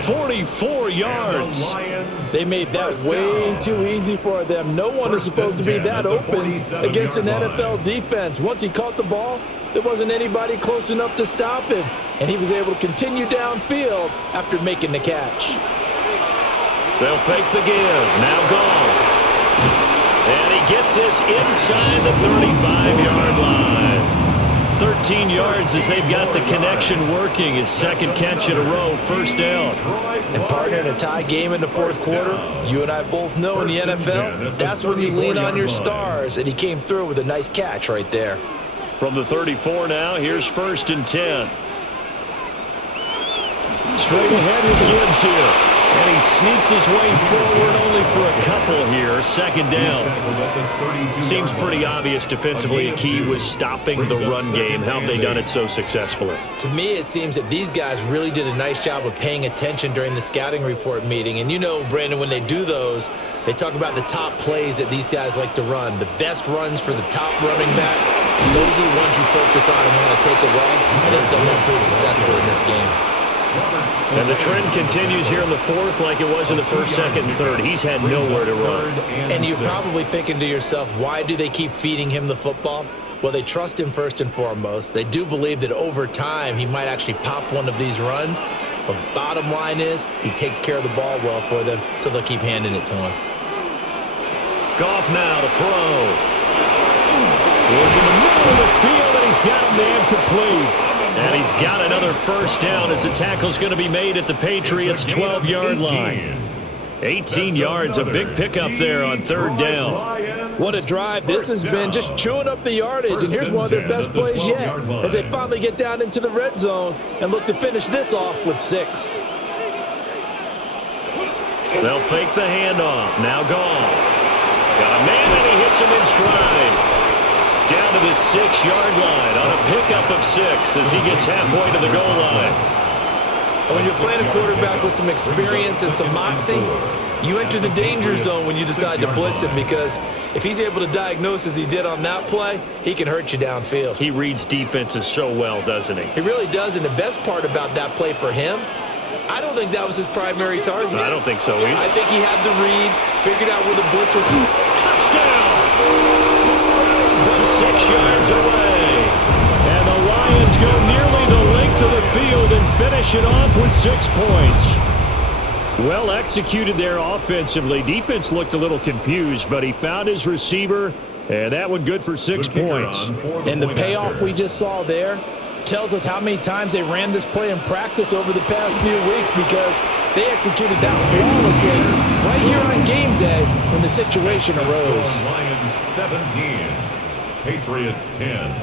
44 yards. They made that way too easy for them. No one is supposed to be that open against an NFL defense. Once he caught the ball, there wasn't anybody close enough to stop him. And he was able to continue downfield after making the catch. They'll fake the give. Now Goff. And he gets this inside the 35-yard line. 13 yards as they've got the connection working. His 2nd catch in a row, 1st down. And partner, in a tie game in the 4th quarter, you and I both know in the NFL, that's when you lean on your stars. And he came through with a nice catch right there. From the 34 now, here's 1st and 10. Straight ahead with Gibbs here. And he sneaks his way forward only for a couple here. 2nd down. Seems pretty obvious defensively a key was stopping the run game. How have they done it so successfully? To me, it seems that these guys really did a nice job of paying attention during the scouting report meeting. And you know, Brandon, when they do those, they talk about the top plays that these guys like to run. The best runs for the top running back. Those are the ones you focus on and want to take away. And they've done that pretty successfully in this game. And the trend continues here in the 4th like it was in the 1st, 2nd, and 3rd. He's had nowhere to run. And you're probably thinking to yourself, why do they keep feeding him the football? Well, they trust him first and foremost. They do believe that over time he might actually pop one of these runs. But bottom line is he takes care of the ball well for them, so they'll keep handing it to him. Goff now to throw. Look in the middle of the field, and he's got a man complete. And he's got another 1st down as the tackle's going to be made at the Patriots' 12-yard line. 18 yards, a big pickup there on 3rd down. What a drive this has been, just chewing up the yardage. And here's one of their best plays yet as they finally get down into the red zone and look to finish this off with 6. They'll fake the handoff. Now Goff. Got a man and he hits him in stride. Down to the 6-yard line on a pickup of 6 as he gets halfway to the goal line. And when you're playing a quarterback with some experience and some moxie, you enter the danger zone when you decide to blitz him, because if he's able to diagnose as he did on that play, he can hurt you downfield. He reads defenses so well, doesn't he? He really does, and the best part about that play for him, I don't think that was his primary target. I don't think so either. I think he had the read, figured out where the blitz was. Touchdown! From 6 yards. finish it off with 6 points. Well executed there offensively. Defense looked a little confused, but he found his receiver, and that one good for 6 points. And the payoff we just saw there tells us how many times they ran this play in practice over the past few weeks, because they executed that flawlessly right here on game day when the situation arose. Lions 17, Patriots 10.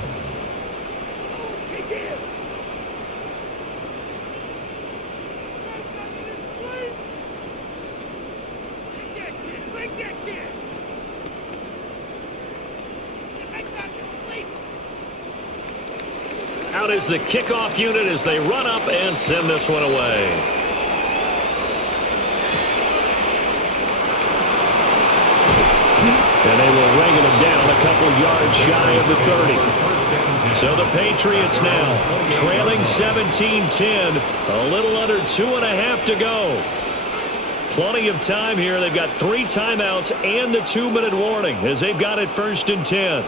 Out is the kickoff unit as they run up and send this one away. And they will wrangle him down a couple yards shy of the 30. So the Patriots now trailing 17-10, a little under 2.5 to go. Plenty of time here. They've got 3 timeouts and the 2-minute warning as they've got it 1st and 10.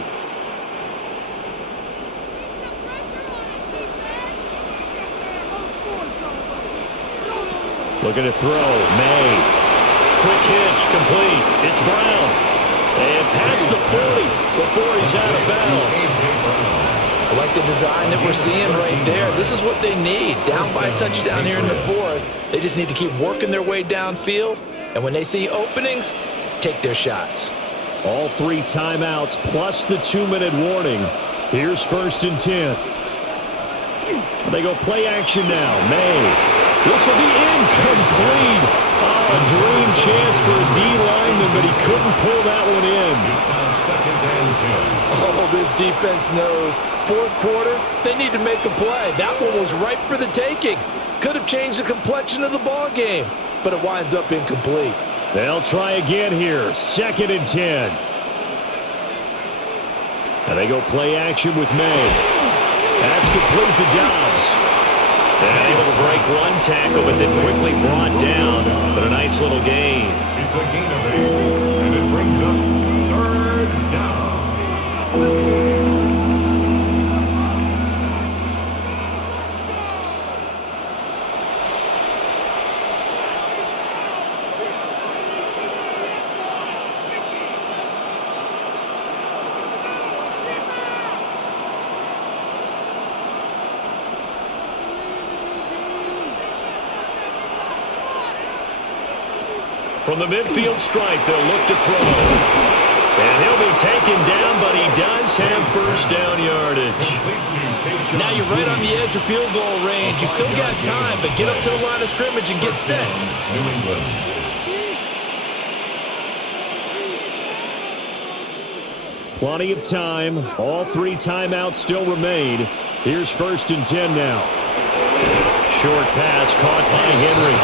Looking to throw. May. Quick hitch, complete. It's Brown. And past the 40 before he's out of bounds. I like the design that we're seeing right there. This is what they need. Down by a touchdown here in the 4th. They just need to keep working their way downfield. And when they see openings, take their shots. All 3 timeouts plus the 2-minute warning. Here's 1st and 10. They go play action now. May. This will be incomplete. Oh, a dream chance for a D lineman, but he couldn't pull that one in. It's now 2nd and 10. Oh, this defense knows. 4th quarter, they need to make a play. That one was ripe for the taking. Could have changed the complexion of the ball game, but it winds up incomplete. They'll try again here. 2nd and 10. And they go play action with May. That's complete to Dobbs. And able to break one tackle, but then quickly brought down. But a nice little gain. It's a gain of 8, and it brings up 3rd down. From the midfield stripe, they'll look to throw. And he'll be taken down, but he does have 1st down yardage. Now you're right on the edge of field goal range. You still got time, but get up to the line of scrimmage and get set. New England. Plenty of time. All 3 timeouts still remain. Here's 1st and 10 now. Short pass caught by Henry.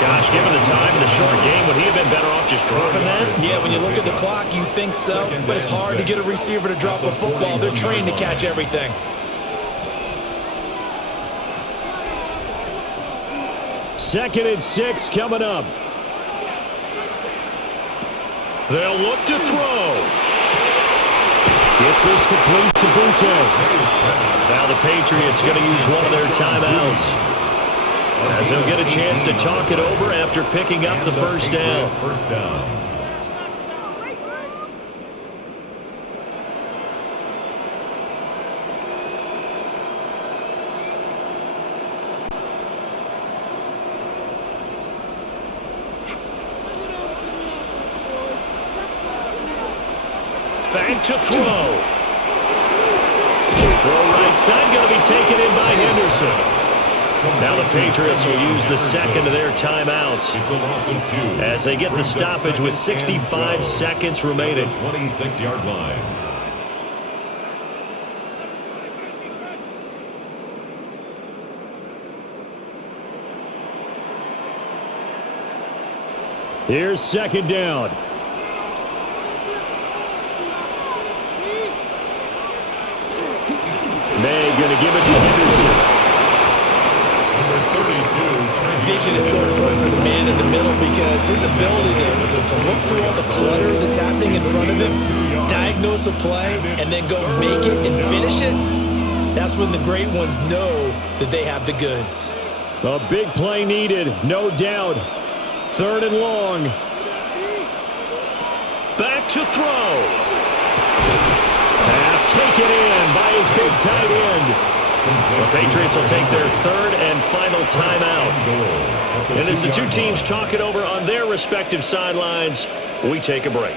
Gosh, given the time in the short game, would he have been better off just dropping that? Yeah, when you look at the clock, you think so. But it's hard to get a receiver to drop a football. They're trained to catch everything. Second and 6 coming up. They'll look to throw. Gets this complete to Butte. Now the Patriots going to use one of their timeouts, as they'll get a chance to talk it over after picking up the 1st down. 1st down. Back to throw. Throw right side, going to be taken in by Henderson. Now the Patriots will use the 2nd of their timeouts It's a loss of 2. as they get the stoppage with 65 seconds remaining. 26-yard line. Here's 2nd down. May going to give it to Henderson. Vision is so important for the man in the middle, because his ability to look through all the clutter that's happening in front of him, diagnose a play, and then go make it and finish it, that's when the great ones know that they have the goods. A big play needed, no doubt. 3rd and long. Back to throw. Pass taken in by his big tight end. The Patriots will take their 3rd and final timeout. And as the two teams talk it over on their respective sidelines, we take a break.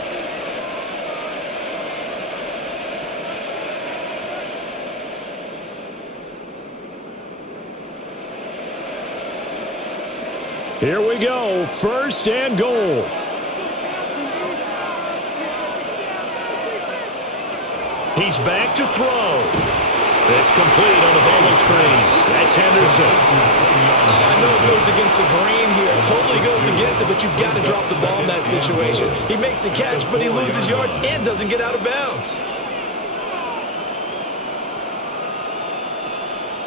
Here we go, 1st and goal. He's back to throw. It's complete on the bubble screen. That's Henderson. I know it goes against the grain here. Totally goes against it, but you've got to drop the ball in that situation. He makes the catch, but he loses yards and doesn't get out of bounds.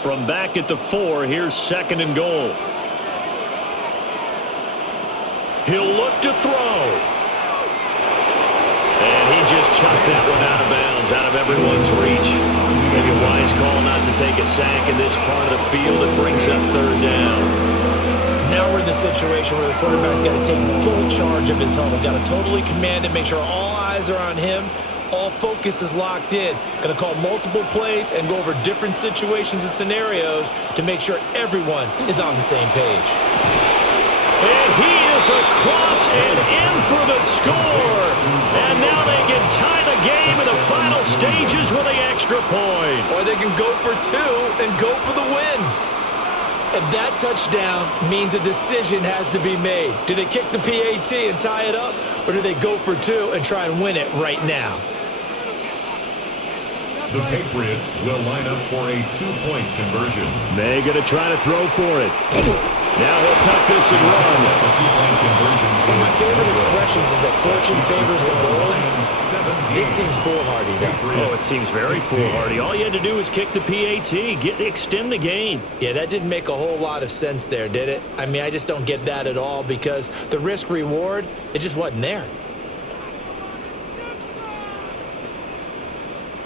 From back at the 4, here's 2nd and goal. He'll look to throw. And he just chucked that one out of bounds, out of everyone's reach. Maybe a wise call not to take a sack in this part of the field. It brings up 3rd down. Now we're in the situation where the quarterback's got to take full charge of his huddle. Got to totally command it, make sure all eyes are on him. All focus is locked in. Going to call multiple plays and go over different situations and scenarios to make sure everyone is on the same page. And he is across and in for the score. And now they can tie the game in the final stages with the extra point. Or they can go for 2 and go for the win. And that touchdown means a decision has to be made. Do they kick the PAT and tie it up? Or do they go for 2 and try and win it right now? The Patriots will line up for a 2-point conversion. May going to try to throw for it. Now he'll tuck this and run. One of my favorite expressions is that fortune favors the bold. This seems foolhardy, though. Oh, it seems very foolhardy. All you had to do was kick the PAT, extend the game. Yeah, that didn't make a whole lot of sense there, did it? I mean, I just don't get that at all because the risk-reward, it just wasn't there.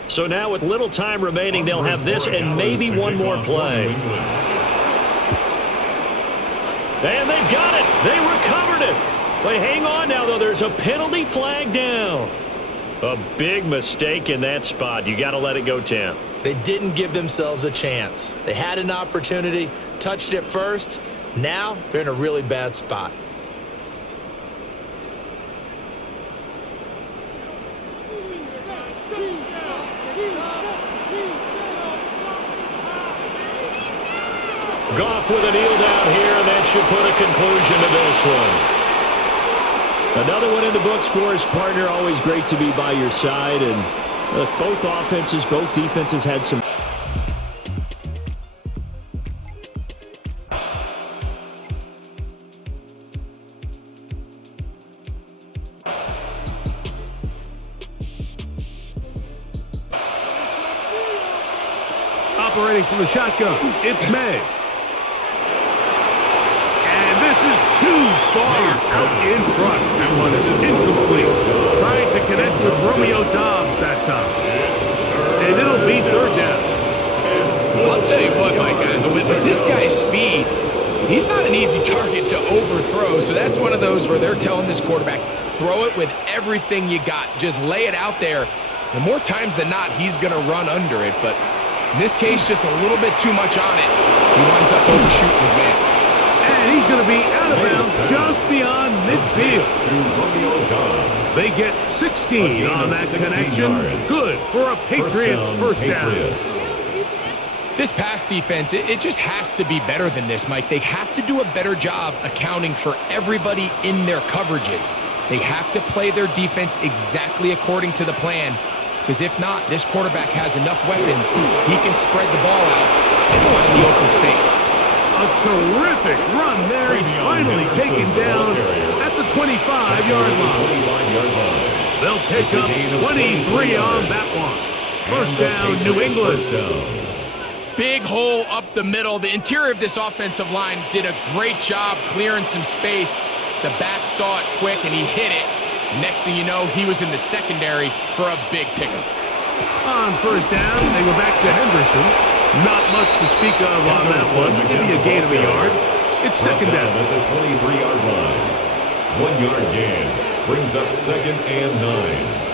So now with little time remaining, they'll have this and maybe one more play. And they've got it. They recovered it. They hang on now, though. There's a penalty flag down. A big mistake in that spot. You got to let it go, Tim. They didn't give themselves a chance. They had an opportunity, touched it first. Now they're in a really bad spot. Goff with a kneel down here, and that should put a conclusion to this one. Another one in the books for his partner. Always great to be by your side. And look, both offenses, both defenses had some. Operating from the shotgun, it's May. This is too far out in front. That one is incomplete. Trying to connect with Romeo Doubs that time. And it'll be 3rd down. I'll tell you what, Mike, with this guy's speed, he's not an easy target to overthrow. So that's one of those where they're telling this quarterback, throw it with everything you got. Just lay it out there. And more times than not, he's going to run under it. But in this case, just a little bit too much on it. He winds up overshooting his man. And he's going to be out of bounds just beyond midfield. They get 16 on that connection. Good for a Patriots first down. This pass defense, it just has to be better than this, Mike. They have to do a better job accounting for everybody in their coverages. They have to play their defense exactly according to the plan. Because if not, this quarterback has enough weapons. He can spread the ball out and find the open space. A terrific run there. He's finally taken down at the 25-yard line. They'll pick up 23 on that one. First down, New England. Big hole up the middle. The interior of this offensive line did a great job clearing some space. The back saw it quick, and he hit it. Next thing you know, he was in the secondary for a big pickup. On first down, they go back to Henderson. Not much to speak of on that one. Maybe a gain of a yard. It's second down. At the 23-yard line. 1 yard gain brings up second and 9.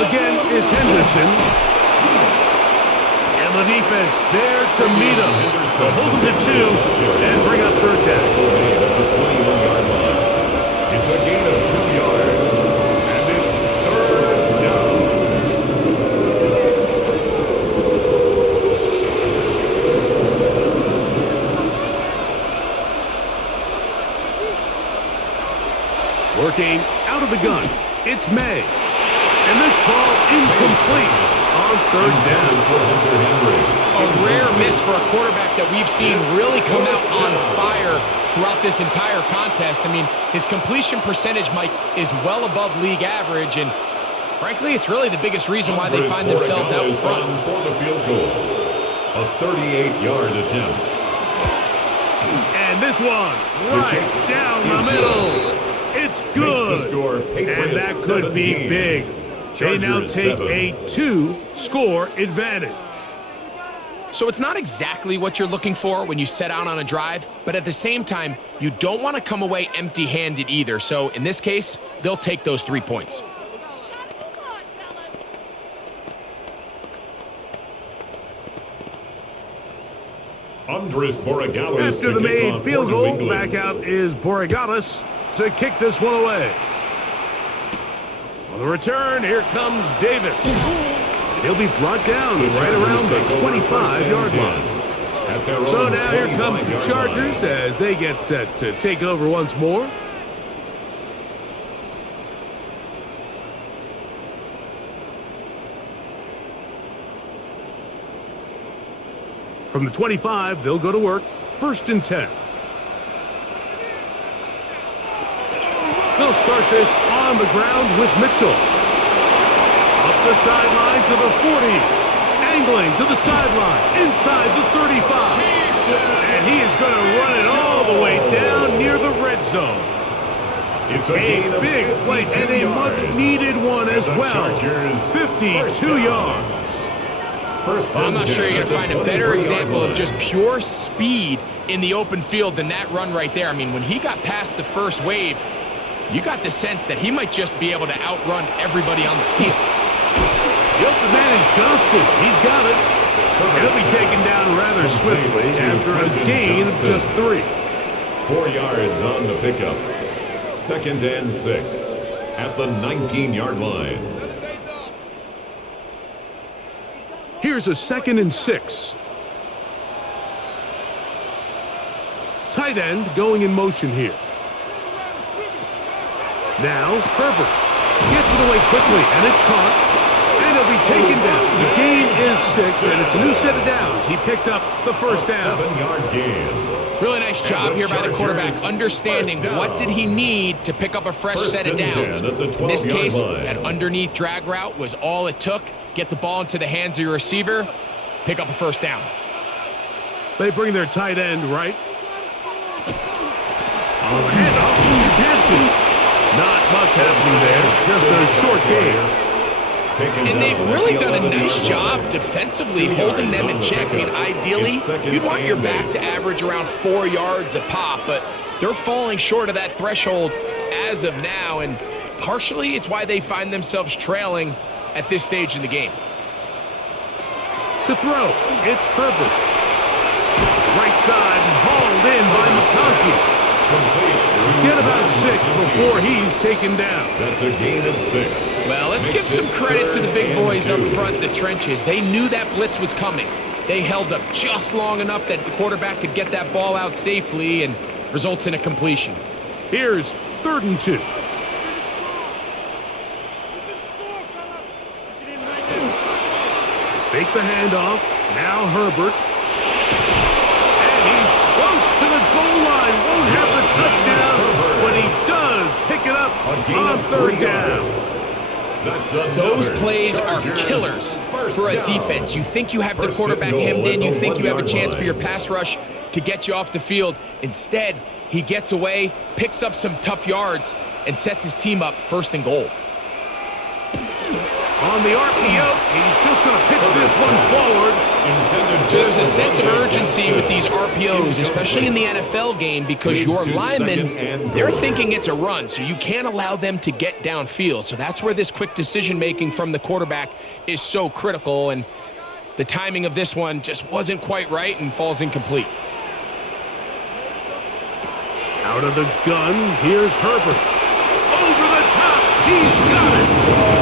Again, it's Henderson. And the defense there to meet him. So hold him to 2 and bring up third down. At the 21-yard line. It's a gain of 2 yards. And it's third down. Working out of the gun. It's May. And this ball incomplete on third down. A rare miss for a quarterback that we've seen really come out on fire throughout this entire contest. I mean, his completion percentage, Mike, is well above league average, and frankly, it's really the biggest reason why they find themselves out in front. For the field goal, a 38-yard attempt. And this one right down the middle. It's good. And that could be big. They now take a 2-score advantage. So it's not exactly what you're looking for when you set out on a drive, but at the same time, you don't want to come away empty-handed either. So in this case, they'll take those 3 points. After the made field goal, back out is Borregalis to kick this one away. On the return, here comes Davis. He'll be brought down right around the 25-yard line. So now here comes the Chargers as they get set to take over once more. From the 25, they'll go to work. 1st and 10. They'll start this on the ground with Mitchell. Up the sideline to the 40. Angling to the sideline. Inside the 35. And he is going to run it all the way down near the red zone. It's A big play and a much-needed one as well. 52 yards. Well, I'm not sure you're going to find a better example of just pure speed in the open field than that run right there. I mean, when he got past the first wave, you got the sense that he might just be able to outrun everybody on the field. The open man is Johnston. He's got it. And he'll be taken down rather swiftly after a gain of just 3. 4 yards on the pickup. 2nd and 6 at the 19-yard line. Here's a 2nd and 6. Tight end going in motion here. Now, Herbert gets it away quickly, and it's caught. And it'll be taken down. The gain is 6, and it's a new set of downs. He picked up the first down. 7-yard gain. Really nice job here by the quarterback, understanding what did he need to pick up a fresh set of downs. In this case, that underneath drag route was all it took. Get the ball into the hands of your receiver, pick up a first down. They bring their tight end right. On the handoff, it's Hampton. Not much happening there, just a short gain. And they've really done a nice job defensively holding them in check. I mean, ideally, you'd want your back to average around 4 yards a pop, but they're falling short of that threshold as of now, and partially it's why they find themselves trailing at this stage in the game. To throw, it's Herbert. Right side, hauled in by Matakis. Get about 6 before he's taken down. That's a gain of 6. Well, let's give some credit to the big boys up front in the trenches. They knew that blitz was coming. They held up just long enough that the quarterback could get that ball out safely and results in a completion. Here's 3rd and 2. Fake the handoff. Now Herbert. And he's close to the goal line. Won't have the touchdown, but he does pick it up on 3rd down. Those plays are killers for a defense. You think you have the quarterback hemmed in. You think you have a chance for your pass rush to get you off the field. Instead, he gets away, picks up some tough yards, and sets his team up 1st and goal. On the RPO, he's just going to pitch this one forward. So there's a sense of urgency with these RPOs, especially in the NFL game, because your linemen, they're thinking it's a run, so you can't allow them to get downfield. So that's where this quick decision-making from the quarterback is so critical, and the timing of this one just wasn't quite right and falls incomplete. Out of the gun, here's Herbert. Over the top, he's got it.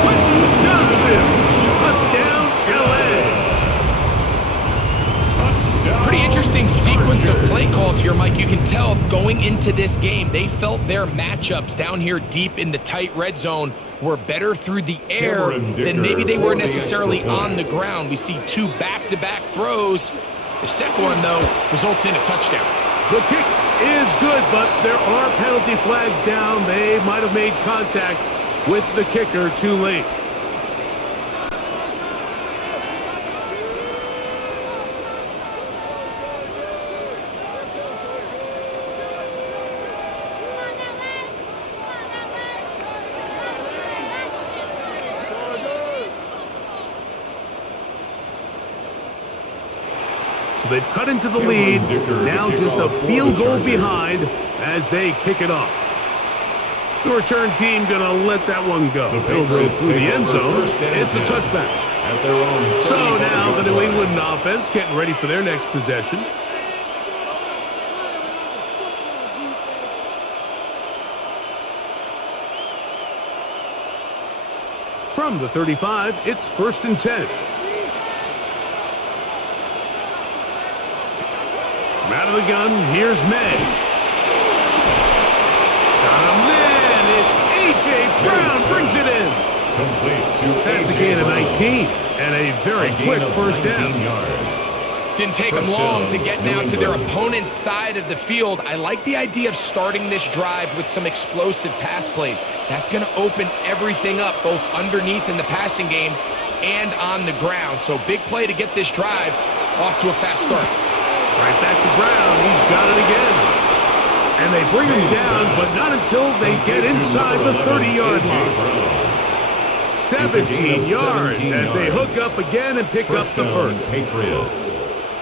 Quentin Johnston, touchdown, LA. Pretty interesting sequence of play calls here, Mike. You can tell going into this game, they felt their matchups down here deep in the tight red zone were better through the air than maybe they were necessarily on the ground. We see 2 back-to-back throws. The second one, though, results in a touchdown. The kick is good, but there are penalty flags down. They might have made contact with the kicker too late. So they've cut into the lead, now just a field goal behind as they kick it off. The return team going to let that one go. It'll go through the end zone. It's a touchback. So now the New England offense getting ready for their next possession. From the 35, it's 1st and 10. Out of the gun, here's May. Got a man, it's A.J. Brown, brings it in. That's a gain of 19, and a very quick 1st down. Didn't take them long to get now to their opponent's side of the field. I like the idea of starting this drive with some explosive pass plays. That's going to open everything up, both underneath in the passing game and on the ground. So big play to get this drive off to a fast start. Right back to Brown. He's got it again. And they bring him down, but not until they get inside the 30-yard line. 17 yards as they hook up again and pick up the 1st. Patriots.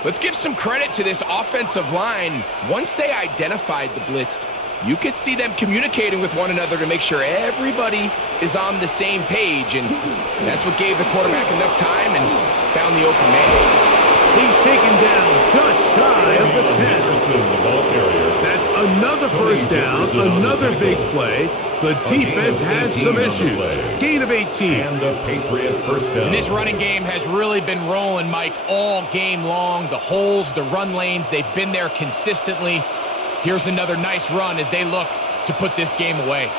Let's give some credit to this offensive line. Once they identified the blitz, you could see them communicating with one another to make sure everybody is on the same page. And that's what gave the quarterback enough time and found the open man. He's taken down just shy of the 10. That's another 1st down, another big play. The defense has some issues. Gain of 18. And the Patriot 1st down. And this running game has really been rolling, Mike, all game long. The holes, the run lanes, they've been there consistently. Here's another nice run as they look to put this game away.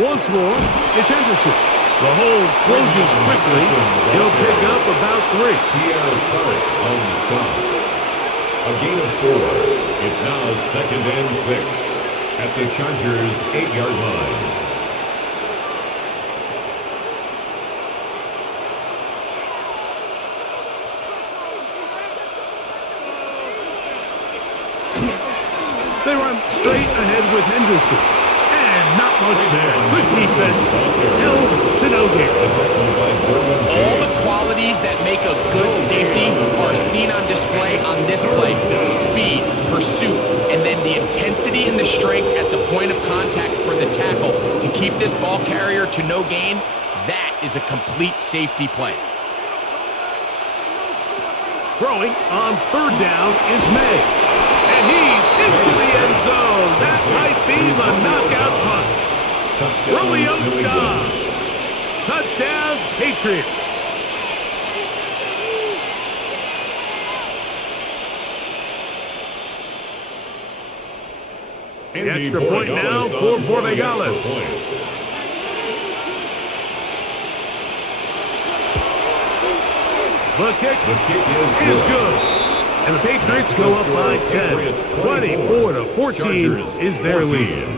Once more, it's Henderson. The hole closes quickly. He'll pick up about 3. Tierra Turret on the stop. A gain of 4. It's now 2nd and 6 at the Chargers' 8-yard line. They run straight ahead with Henderson. Not much there. Good defense. Held to no gain. All the qualities that make a good safety are seen on display on this play. Speed, pursuit, and then the intensity and the strength at the point of contact for the tackle to keep this ball carrier to no gain. That is a complete safety play. Throwing on 3rd down is May. And he's into the end zone. That might be the knockout punch. Romeo Dobbs. Touchdown, Patriots. The extra point now for Borregales. The kick is good. And the Patriots go up by 10. 24-14 is their lead.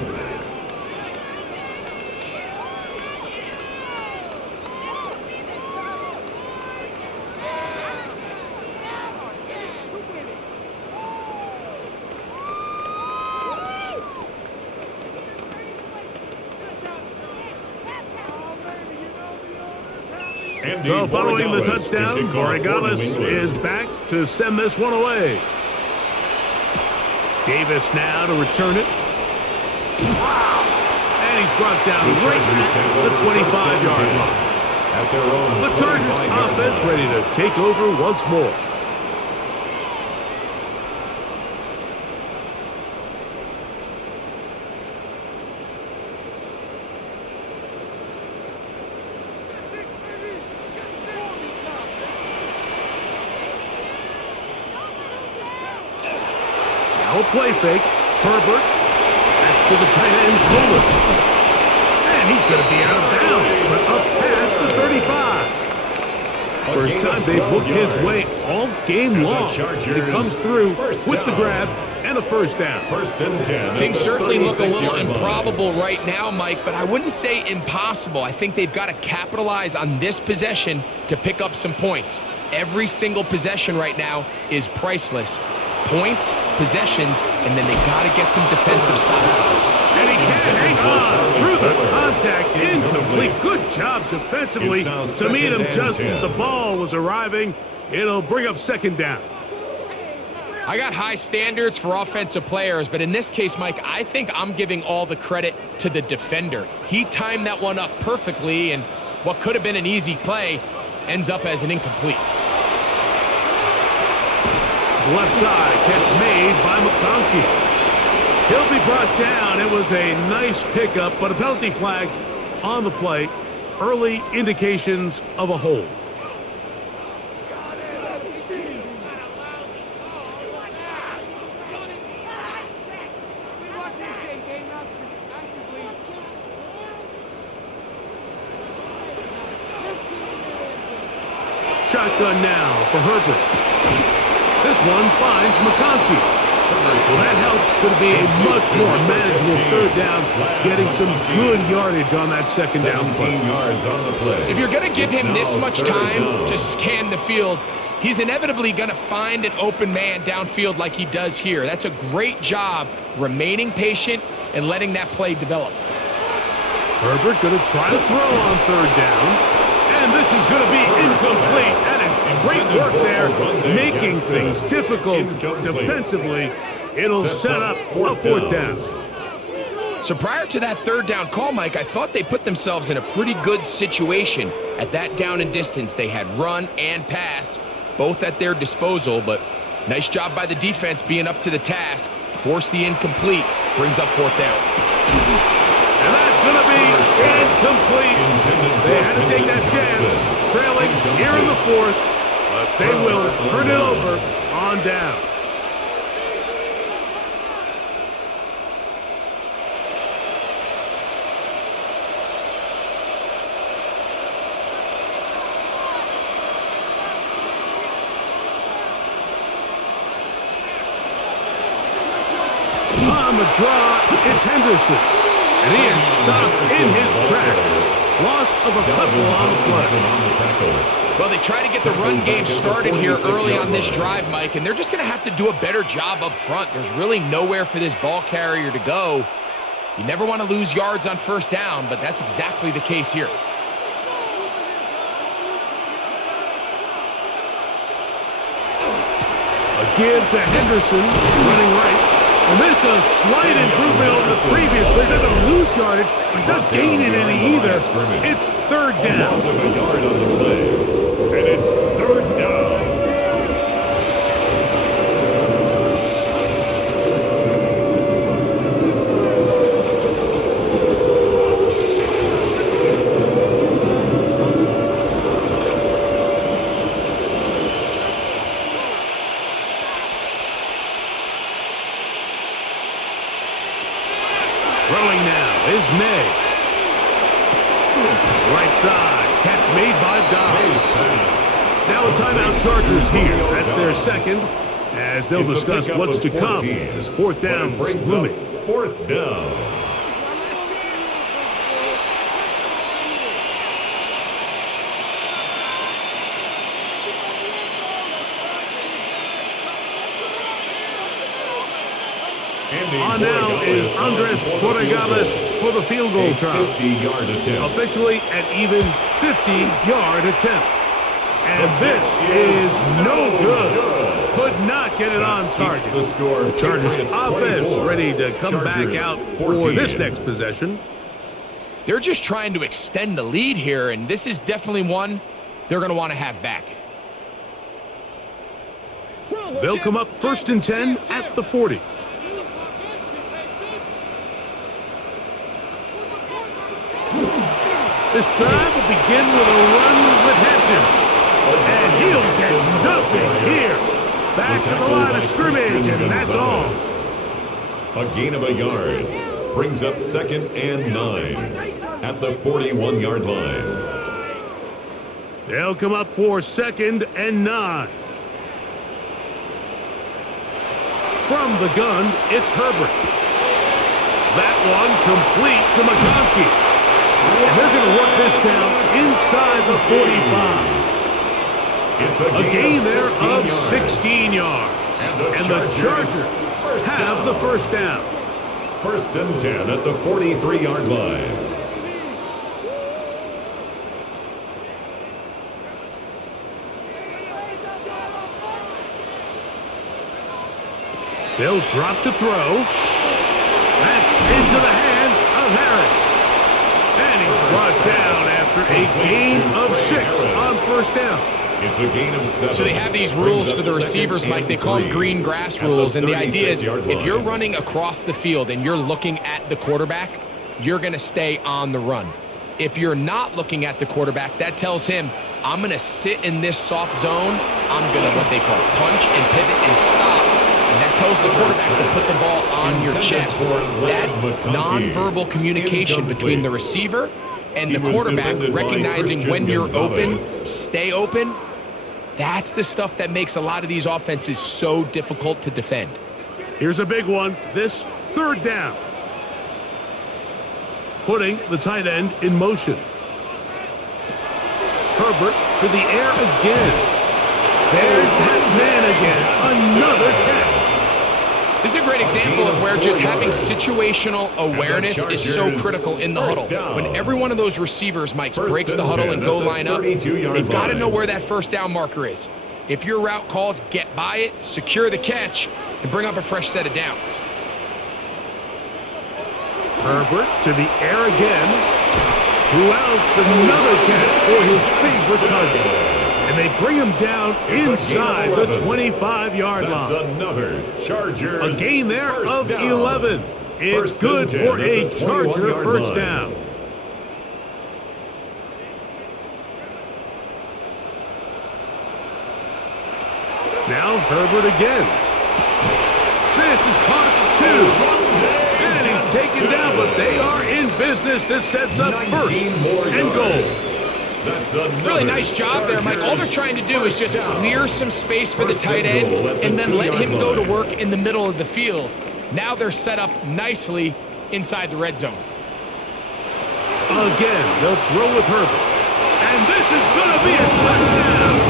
So following the touchdown, Borregales is back to send this one away. Davis now to return it. And he's brought down right at the 25-yard line. The Chargers offense ready to take over once more. Now a play fake. Herbert. That's to the tight end, Fuller. And he's going to be out of bounds, but up past the 35. First time they've hooked his way all game long. And he comes through with the grab and a first down. First and 10. Things certainly look a little improbable right now, Mike, but I wouldn't say impossible. I think they've got to capitalize on this possession to pick up some points. Every single possession right now is priceless. Points, possessions, and then they got to get some defensive stops. And he can't hang on through the contact. Incomplete. Good job defensively to meet him just as the ball was arriving. It'll bring up second down. I got high standards for offensive players, but in this case, Mike, I think I'm giving all the credit to the defender. He timed that one up perfectly, and what could have been an easy play ends up as an incomplete. Left side, catch made by McConkey. He'll be brought down. It was a nice pickup, but a penalty flag on the play. Early indications of a hold. Shotgun now for Herbert. This one finds McConkey. So that helps. Going to be a much more manageable third down, getting some good yardage on that second down play. Yards on the play. If you're going to give him this much time to scan the field, he's inevitably going to find an open man downfield like he does here. That's a great job remaining patient and letting that play develop. Herbert going to try to throw on third down. And this is going to be incomplete. That is great work there, making things difficult defensively. It'll set up a fourth down. So prior to that third down call, Mike, I thought they put themselves in a pretty good situation. At that down and distance, they had run and pass, both at their disposal, but nice job by the defense being up to the task. Force the incomplete, brings up fourth down. And that's going to be incomplete. They had to take that chance, trailing here in the fourth, but they will turn it over on down. On the draw, it's Henderson. And he is stopped in his tracks. Loss of a couple on the play. Well, they try to get the run game started here early on this drive, Mike, and they're just going to have to do a better job up front. There's really nowhere for this ball carrier to go. You never want to lose yards on first down, but that's exactly the case here. A give to Henderson, running right. And this is a slight improvement over the previous, but they're going to lose yardage. He's not gaining any either. It's third down. Loss of a yard on the play. And it's third down. Throwing now is May. Right side, catch made by Dobbs. Now a timeout Chargers here. That's their second, as they'll discuss what's to come as fourth down is looming. Fourth down. On now is Andres Borregales for the field goal try. 50-yard attempt. Officially at even 50-yard attempt. And this is no good. Could not get it on target. The Chargers offense ready to come back out for this next possession. They're just trying to extend the lead here, and this is definitely one they're going to want to have back. They'll come up 1st and 10 at the 40. This drive will begin with a run with Hampton. And he'll get nothing here. Back to the line of scrimmage, and that's all. A gain of a yard brings up 2nd and 9 at the 41-yard line. They'll come up for 2nd and 9. From the gun, it's Herbert. That one complete to McConkey. And they're going to work this down inside the 45. It's a gain there of 16 yards. And the Chargers have the first down. 1st and 10 at the 43-yard line. They'll drop to throw. That's into the hands of Harris. And he's brought down after a gain of 6 on 1st down. It's a gain of 7. So they have these rules for the receivers, Mike. They call them green grass rules. And the idea is if you're running across the field and you're looking at the quarterback, you're going to stay on the run. If you're not looking at the quarterback, that tells him, I'm going to sit in this soft zone. I'm going to what they call punch and pivot and stop. And that tells the quarterback to put the ball on your chest. That nonverbal communication between the receiver and the quarterback, recognizing when you're open, stay open, that's the stuff that makes a lot of these offenses so difficult to defend. Here's a big one. This 3rd down. Putting the tight end in motion. Herbert to the air again. There's that man again. Another catch. This is a great example of where just having situational awareness is so critical in the huddle. When every one of those receivers, Mike, breaks the huddle and go line up, they've got to know where that 1st down marker is. If your route calls, get by it, secure the catch, and bring up a fresh set of downs. Herbert to the air again. Who else? Another catch for his favorite target. And they bring him down inside the 25-yard line. That's another Chargers. A gain there of 11. It's good for a Charger 1st down. Now Herbert again. This is caught at 2. And he's taken down, but they are in business. This sets up 1st and goal. Really nice job there, Mike. All they're trying to do is just clear some space for the tight end and then let him go to work in the middle of the field. Now they're set up nicely inside the red zone. Again, they'll throw with Herbert. And this is going to be a touchdown.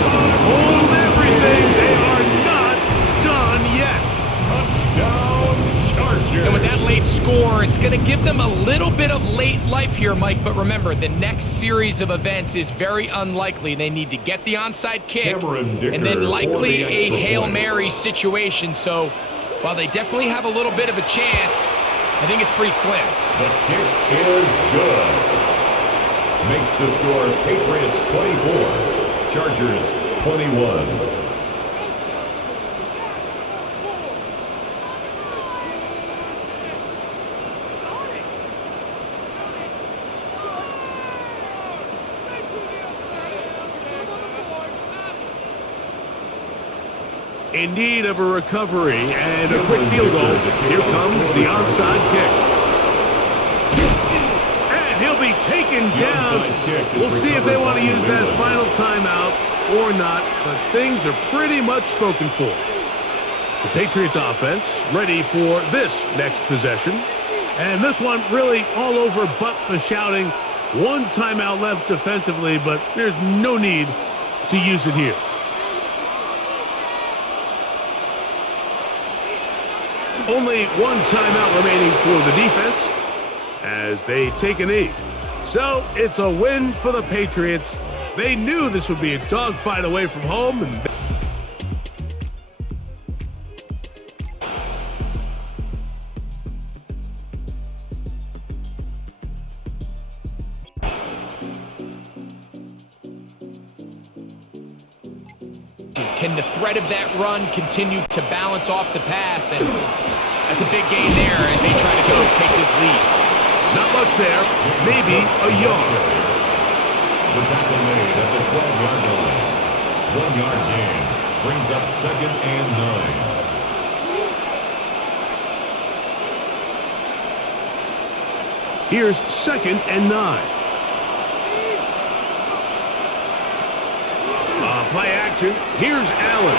Hold everything. They are not done yet. Touchdown, Chargers. And with that late score, it's going to give them a little bit of late life here, Mike. But remember, the next series of events is very unlikely. They need to get the onside kick and then likely a Hail Mary situation. So while they definitely have a little bit of a chance, I think it's pretty slim. The kick is good. Makes the score Patriots 24, Chargers 21. In need of a recovery and a quick field goal. Here comes the onside kick. And he'll be taken down. We'll see if they want to use that final timeout or not, but things are pretty much spoken for. The Patriots offense ready for this next possession. And this one really all over but the shouting. One timeout left defensively, but there's no need to use it here. Only one timeout remaining for the defense as they take a knee. So it's a win for the Patriots. They knew this would be a dogfight away from home, and can the threat of that run continue to balance off the pass? And that's a big gain there as they try to go take this lead. not much there, maybe a yard. The tackle made at the 12-yard line. 1-yard gain brings up 2nd and 9. Here's 2nd and 9. Play action. Here's Allen.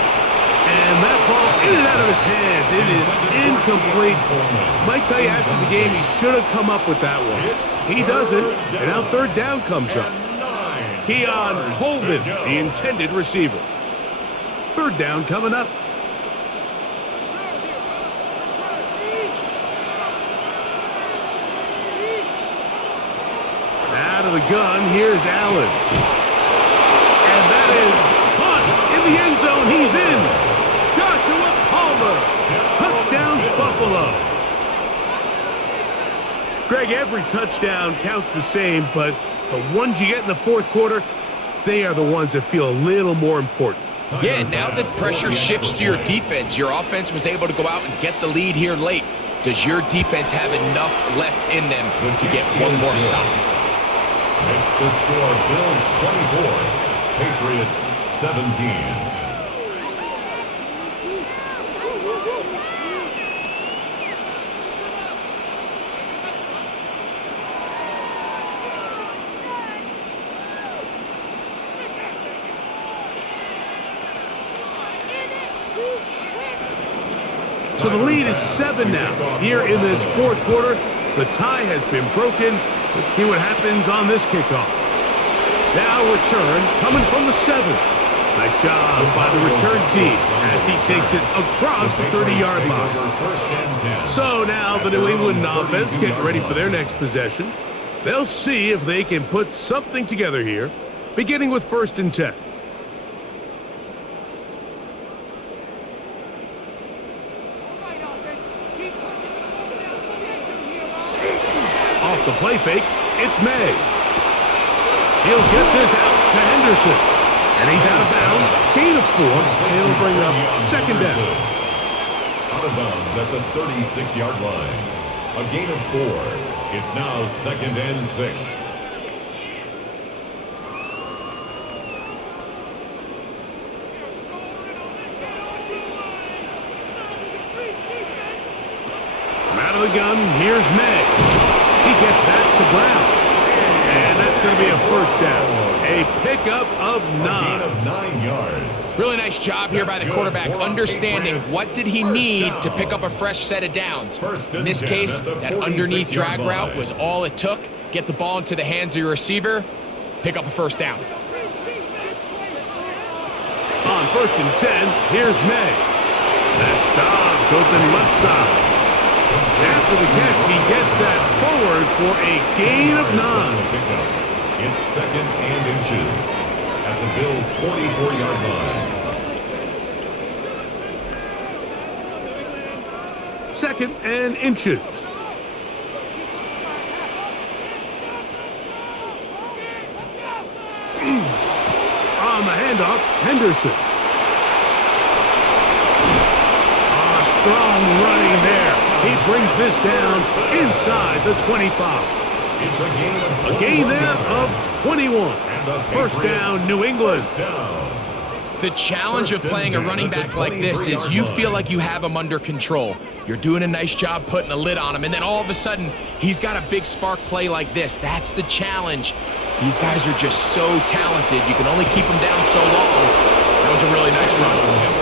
And that ball in and out of his hands. It is incomplete. Might tell you after the game he should have come up with that one. He doesn't, and now 3rd down comes up. Keon Coleman, the intended receiver. 3rd down coming up. Out of the gun, here's Allen. And that is caught in the end zone. He's in. Joshua Palmer. Touchdown, Buffalo. Greg, every touchdown counts the same, but the ones you get in the 4th quarter, they are the ones that feel a little more important. Yeah, now that pressure shifts to your defense, your offense was able to go out and get the lead here late. Does your defense have enough left in them to get one more stop? Makes the score Bills 24, Patriots 17. So the lead is 7 now. Here in this 4th quarter, the tie has been broken. Let's see what happens on this kickoff. Now return coming from the 7. Nice job by the return team as he takes it across the 30-yard line. So now the New England offense getting ready for their next possession. They'll see if they can put something together here, beginning with 1st and 10. Off the play fake, it's May. He'll get this out to Henderson. And he's out of bounds. Gain of 4. And it'll bring up 2nd down. Out of bounds at the 36-yard line. A gain of 4. It's now 2nd and 6. Out of the gun, here's May. He gets that to Brown. And that's going to be a 1st down. A pickup of 9. A gain of 9 yards. Really nice job here by the quarterback, understanding what did he need to pick up a fresh set of downs. In this case, that underneath drag route was all it took. Get the ball into the hands of your receiver, pick up a 1st down. On 1st and 10, here's May. That's Dobbs open left side. After the catch, he gets that forward for a gain of 9. It's 2nd and inches at the Bills' 44-yard line. 2nd and inches. On the handoff, Henderson. Strong running there. He brings this down inside the 25. It's a gain there of 21. 1st down, New England. The challenge of playing a running back like this is you feel like you have him under control. You're doing a nice job putting a lid on him, and then all of a sudden, he's got a big spark play like this. That's the challenge. These guys are just so talented. You can only keep them down so long. That was a really nice run.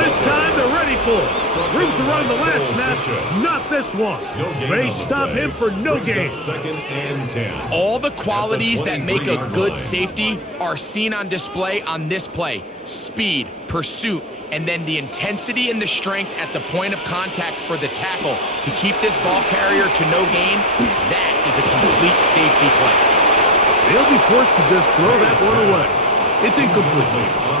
This time they're ready for it. Room to run the last snap, not this one. They stop him for no gain. 2nd and 10. All the qualities that make a good safety are seen on display on this play. Speed, pursuit, and then the intensity and the strength at the point of contact for the tackle to keep this ball carrier to no gain. That is a complete safety play. They'll be forced to just throw that one away. It's incomplete.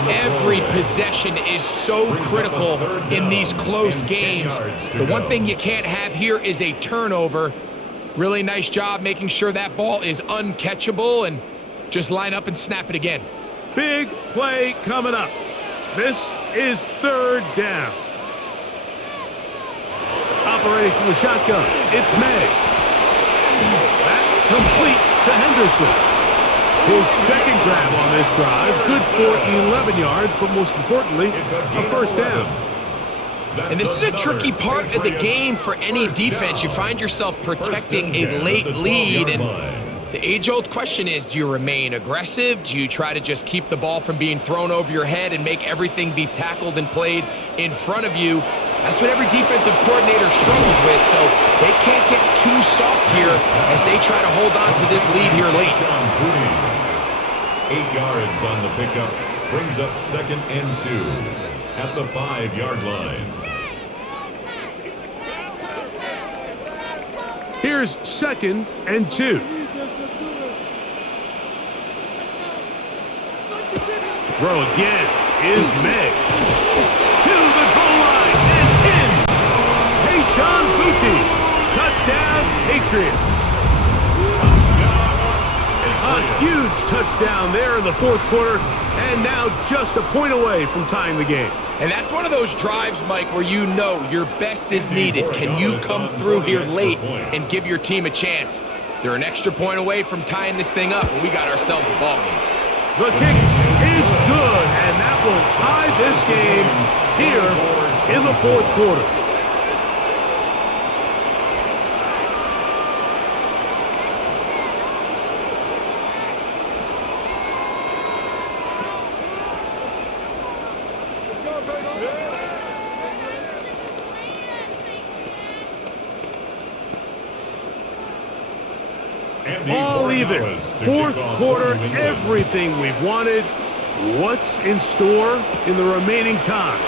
Every possession is so critical in these close games. The one thing you can't have here is a turnover. Really nice job making sure that ball is uncatchable, and just line up and snap it again. Big play coming up. This is third down. Operating from the shotgun, it's May. Back complete to Henderson. His second grab on this drive, good for 11 yards, but most importantly, a first down. And this is a tricky part of the game for any defense. You find yourself protecting a late lead, and the age-old question is, do you remain aggressive? Do you try to just keep the ball from being thrown over your head and make everything be tackled and played in front of you? That's what every defensive coordinator struggles with, so they can't get too soft here as they try to hold on to this lead here late. 8 yards on the pickup, brings up 2nd and 2 at the 5-yard line. Here's 2nd and 2. To throw again is May. To the goal line and in. Tayshaun Boutte. Touchdown, Patriots. A huge touchdown there in the fourth quarter, and now just a point away from tying the game. And that's one of those drives, Mike, where you know your best is needed. Can you come through here late and give your team a chance? They're an extra point away from tying this thing up, and we got ourselves a ball game. The kick is good, and that will tie this game here in the fourth quarter. All even. Fourth quarter, everything we've wanted. What's in store in the remaining time?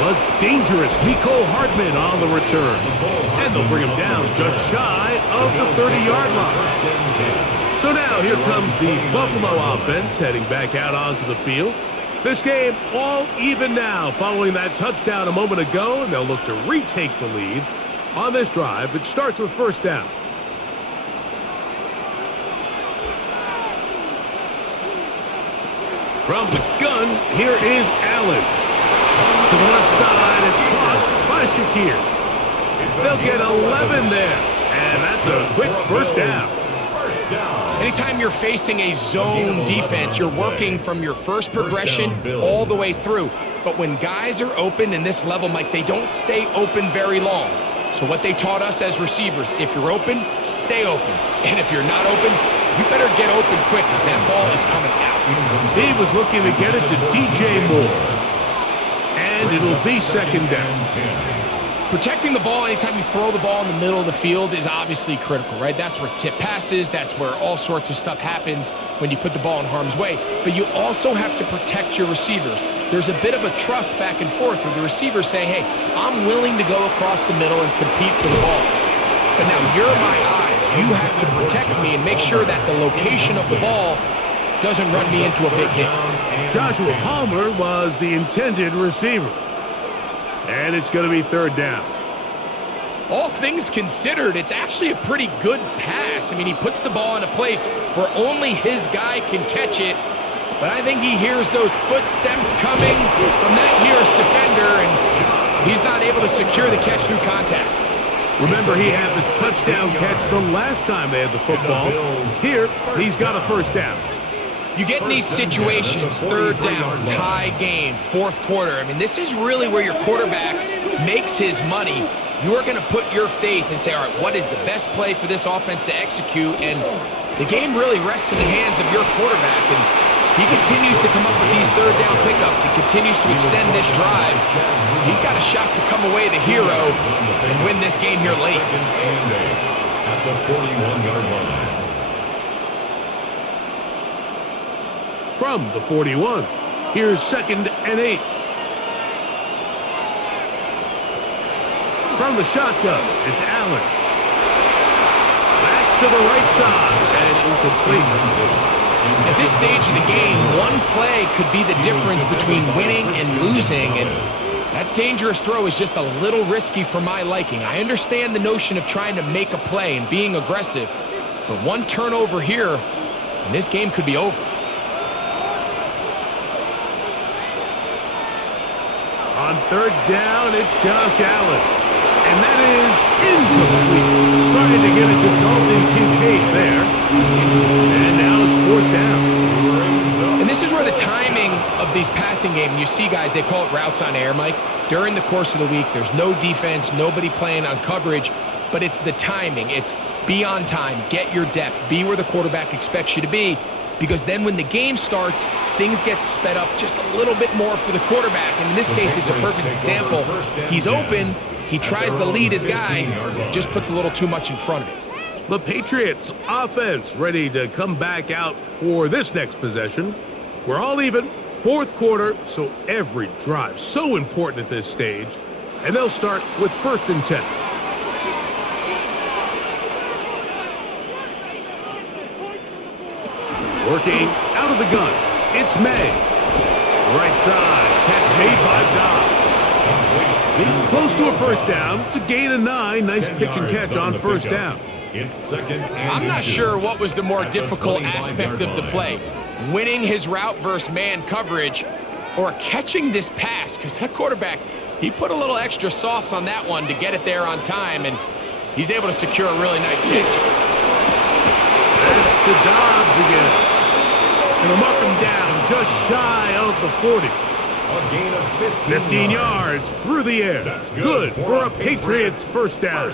The dangerous Mecole Hardman on the return. And they'll bring him down just shy of the 30-yard line. So now here comes the Buffalo offense heading back out onto the field. This game all even now following that touchdown a moment ago, and they'll look to retake the lead on this drive. It starts with first down. From the gun, here is Allen. To the left side, it's caught by Shakir. They'll get 11 there, and that's a quick first down. Anytime you're facing a zone defense, you're working from your first progression all the way through. But when guys are open in this level, Mike, they don't stay open very long. So what they taught us as receivers, if you're open, stay open. And if you're not open, you better get open quick because that ball is coming out. He was looking to get it to DJ Moore. And it'll be second down. Protecting the ball anytime you throw the ball in the middle of the field is obviously critical, right? That's where tip passes, that's where all sorts of stuff happens when you put the ball in harm's way. But you also have to protect your receivers. There's a bit of a trust back and forth where the receivers say, hey, I'm willing to go across the middle and compete for the ball. But now you're my eyes. You have to protect me and make sure that the location of the ball doesn't run me into a big hit. Joshua Palmer was the intended receiver. And it's going to be third down. All things considered, it's actually a pretty good pass. I mean, he puts the ball in a place where only his guy can catch it. But I think he hears those footsteps coming from that nearest defender, and he's not able to secure the catch through contact. Remember, he had the touchdown catch the last time they had the football. Here, he's got a first down. You get in these situations, third down, tie game, fourth quarter. I mean, this is really where your quarterback makes his money. You are going to put your faith and say, all right, what is the best play for this offense to execute? And the game really rests in the hands of your quarterback. And he continues to come up with these third down pickups. He continues to extend this drive. He's got a shot to come away the hero and win this game here late. Second and 8 at the 41-yard line. From the 41, here's 2nd and 8. From the shotgun, it's Allen. That's to the right side and incomplete. At this stage of the game, one play could be the difference between winning and losing, and that dangerous throw is just a little risky for my liking. I understand the notion of trying to make a play and being aggressive, but one turnover here, and this game could be over. On third down, it's Josh Allen. And that is incomplete. Trying to get it to Dalton Kincaid there. And now it's fourth down. And this is where the timing of these passing games, you see guys, they call it routes on air, Mike. During the course of the week, there's no defense, nobody playing on coverage, but it's the timing. It's be on time, get your depth, be where the quarterback expects you to be. Because then when the game starts, things get sped up just a little bit more for the quarterback. And in this case, it's a perfect example. He's open, he tries to lead his guy, just puts a little too much in front of him. The Patriots offense ready to come back out for this next possession. We're all even, fourth quarter, so every drive so important at this stage. And they'll start with 1st and 10. Working out of the gun, it's May. Right side, catch made by Dobbs. He's close to a first down. It's a gain of 9. Nice pitch and catch on first down. It's second and I'm not sure what was the more difficult aspect of the play. Winning his route versus man coverage or catching this pass, because that quarterback, he put a little extra sauce on that one to get it there on time, and he's able to secure a really nice catch. That's to Dobbs again. And he'll mark him down just shy of the 40. A gain of 15 yards through the air. That's good for a Patriots first down.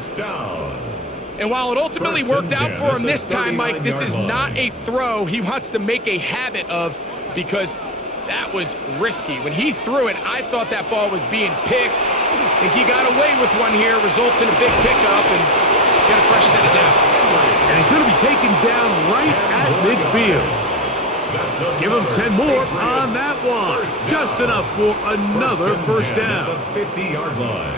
And while it ultimately worked out for him this time, Mike, this is not a throw he wants to make a habit of, because that was risky. When he threw it, I thought that ball was being picked. I think he got away with one here, results in a big pickup and get a fresh set of downs. And he's going to be taken down right at midfield. Give him 10 more on that one. Just enough for another first down.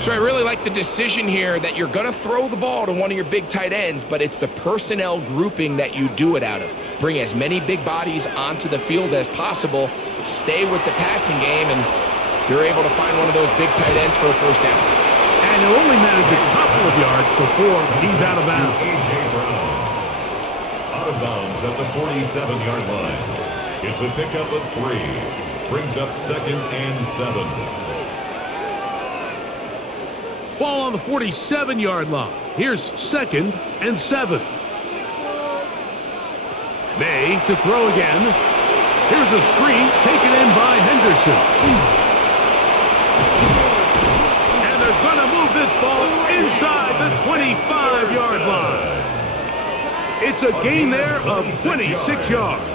So I really like the decision here that you're going to throw the ball to one of your big tight ends, but it's the personnel grouping that you do it out of. Bring as many big bodies onto the field as possible. Stay with the passing game, and you're able to find one of those big tight ends for a first down. And he'll only manage a couple of yards before he's out of bounds. Out of bounds at the 47-yard line. It's a pickup of 3. Brings up 2nd and 7. Ball on the 47-yard line. Here's 2nd and 7. May to throw again. Here's a screen taken in by Henderson. And they're going to move this ball inside the 25-yard line. It's a gain there of 26 yards.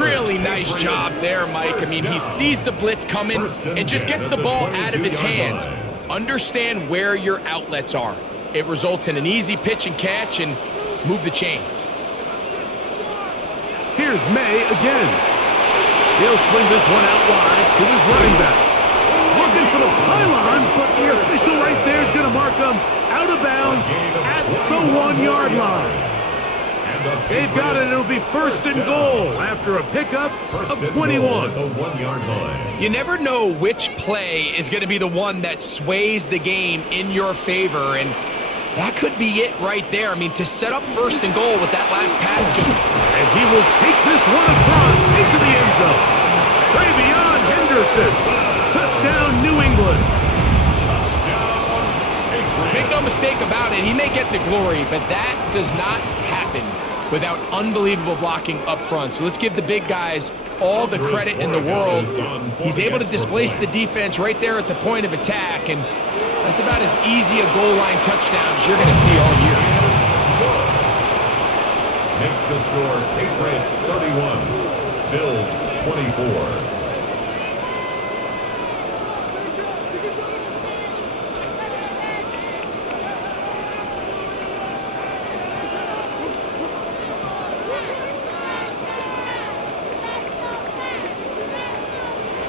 Really nice job there, Mike. I mean, he sees the blitz coming and just gets the ball out of his hands. Understand where your outlets are. It results in an easy pitch and catch and move the chains. Here's May again. He'll swing this one out wide to his running back. Looking for the pylon, but the official right there is going to mark him out of bounds at the 1-yard line. They've got it. It'll be 1st and goal after a pickup of 21. You never know which play is going to be the one that sways the game in your favor, and that could be it right there. I mean, to set up 1st and goal with that last pass. And he will take this one across into the end zone. Travion Henderson. Touchdown, New England. Make no mistake about it, he may get the glory, but that does not happen without unbelievable blocking up front. So let's give the big guys all the credit in the world. He's able to displace the defense right there at the point of attack, and that's about as easy a goal line touchdown as you're going to see all year. Makes the score Patriots 31, Bills 24.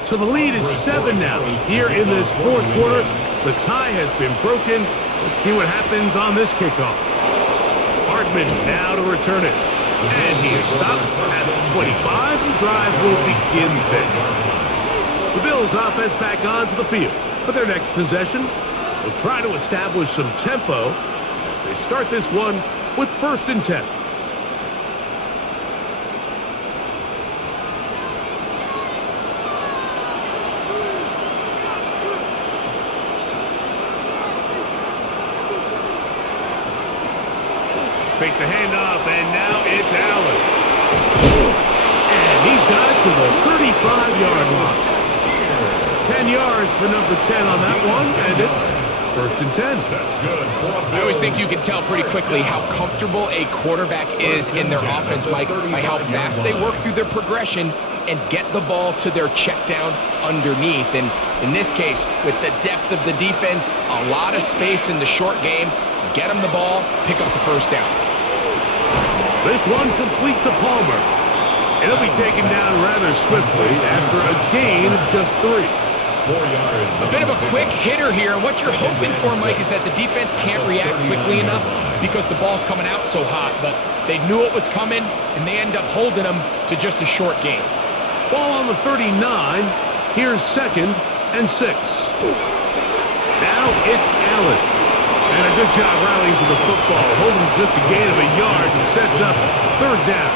So the lead is 7 now. Here in this fourth quarter, the tie has been broken. Let's see what happens on this kickoff. Hardman now to return it. And he is stopped at the 25. The drive will begin then. The Bills offense back onto the field for their next possession. They'll try to establish some tempo as they start this one with 1st and 10. Fake the handoff, and now it's Allen. And he's got it to the 35-yard line. 10 yards for number 10 on that one, and it's 1st and 10. That's good. I always think you can tell pretty quickly how comfortable a quarterback is in their offense, Mike, by how fast they work through their progression and get the ball to their check down underneath. And in this case, with the depth of the defense, a lot of space in the short game, get them the ball, pick up the 1st down. This one complete to Palmer. It'll be taken down rather swiftly after a gain of just 3. 4 yards. A bit of a quick hitter here, and what you're hoping for, Mike, is that the defense can't react quickly enough because the ball's coming out so hot, but they knew it was coming, and they end up holding them to just a short gain. Ball on the 39. Here's 2nd and 6. Now it's Allen. And a good job rallying to the football, holding just a gain of a yard and sets up 3rd down.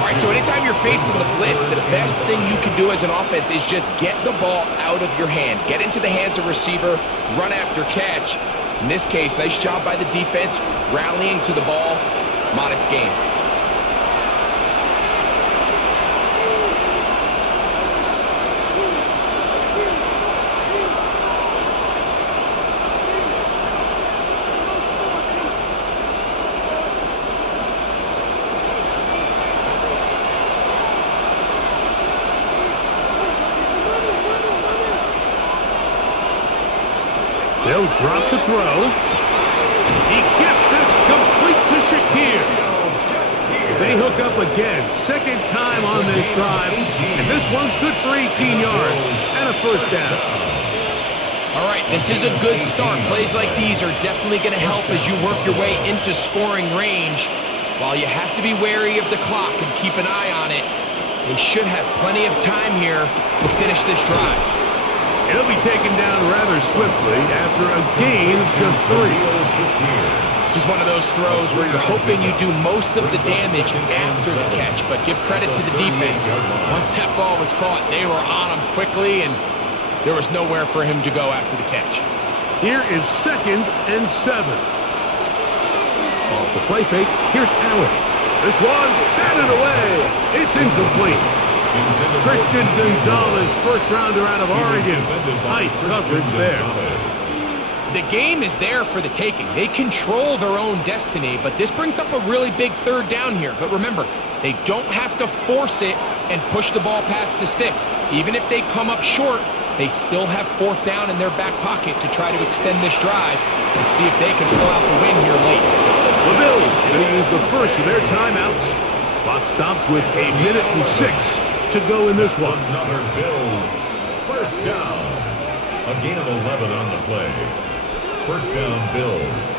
All right, so anytime you're facing the blitz, the best thing you can do as an offense is just get the ball out of your hand. Get into the hands of receiver, run after catch. In this case, nice job by the defense, rallying to the ball, modest gain. They'll drop to throw. He gets this complete to Shakir. They hook up again. 2nd time on this drive. And this one's good for 18 yards and a 1st down. All right, this is a good start. Plays like these are definitely going to help as you work your way into scoring range. While you have to be wary of the clock and keep an eye on it, they should have plenty of time here to finish this drive. It'll be taken down rather swiftly after a gain of just 3. This is one of those throws where you're hoping you do most of the damage after the catch, but give credit to the defense. Once that ball was caught, they were on him quickly, and there was nowhere for him to go after the catch. Here is 2nd and 7. Off the play fake, here's Allen. This one, batted away. It's incomplete. Christian Gonzalez, 1st rounder out of Oregon. Tight coverage there. The game is there for the taking. They control their own destiny, but this brings up a really big 3rd down here. But remember, they don't have to force it and push the ball past the sticks. Even if they come up short, they still have 4th down in their back pocket to try to extend this drive and see if they can pull out the win here late. The Bills going to use the first of their timeouts. Clock stops with 1:06 to go in this one. Another Bills 1st down. A gain of 11 on the play. 1st down, Bills.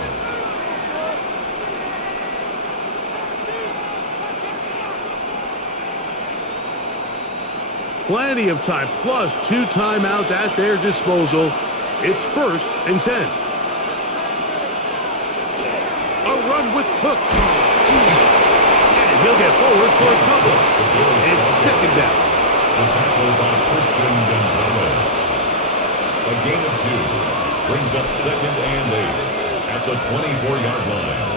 Plenty of time, plus 2 timeouts at their disposal. It's 1st and 10. A run with Cook. And he'll get forward for a couple. It's 2nd down. The tackle by Christian Gonzalez. A gain of 2 brings up 2nd and 8 at the 24-yard line.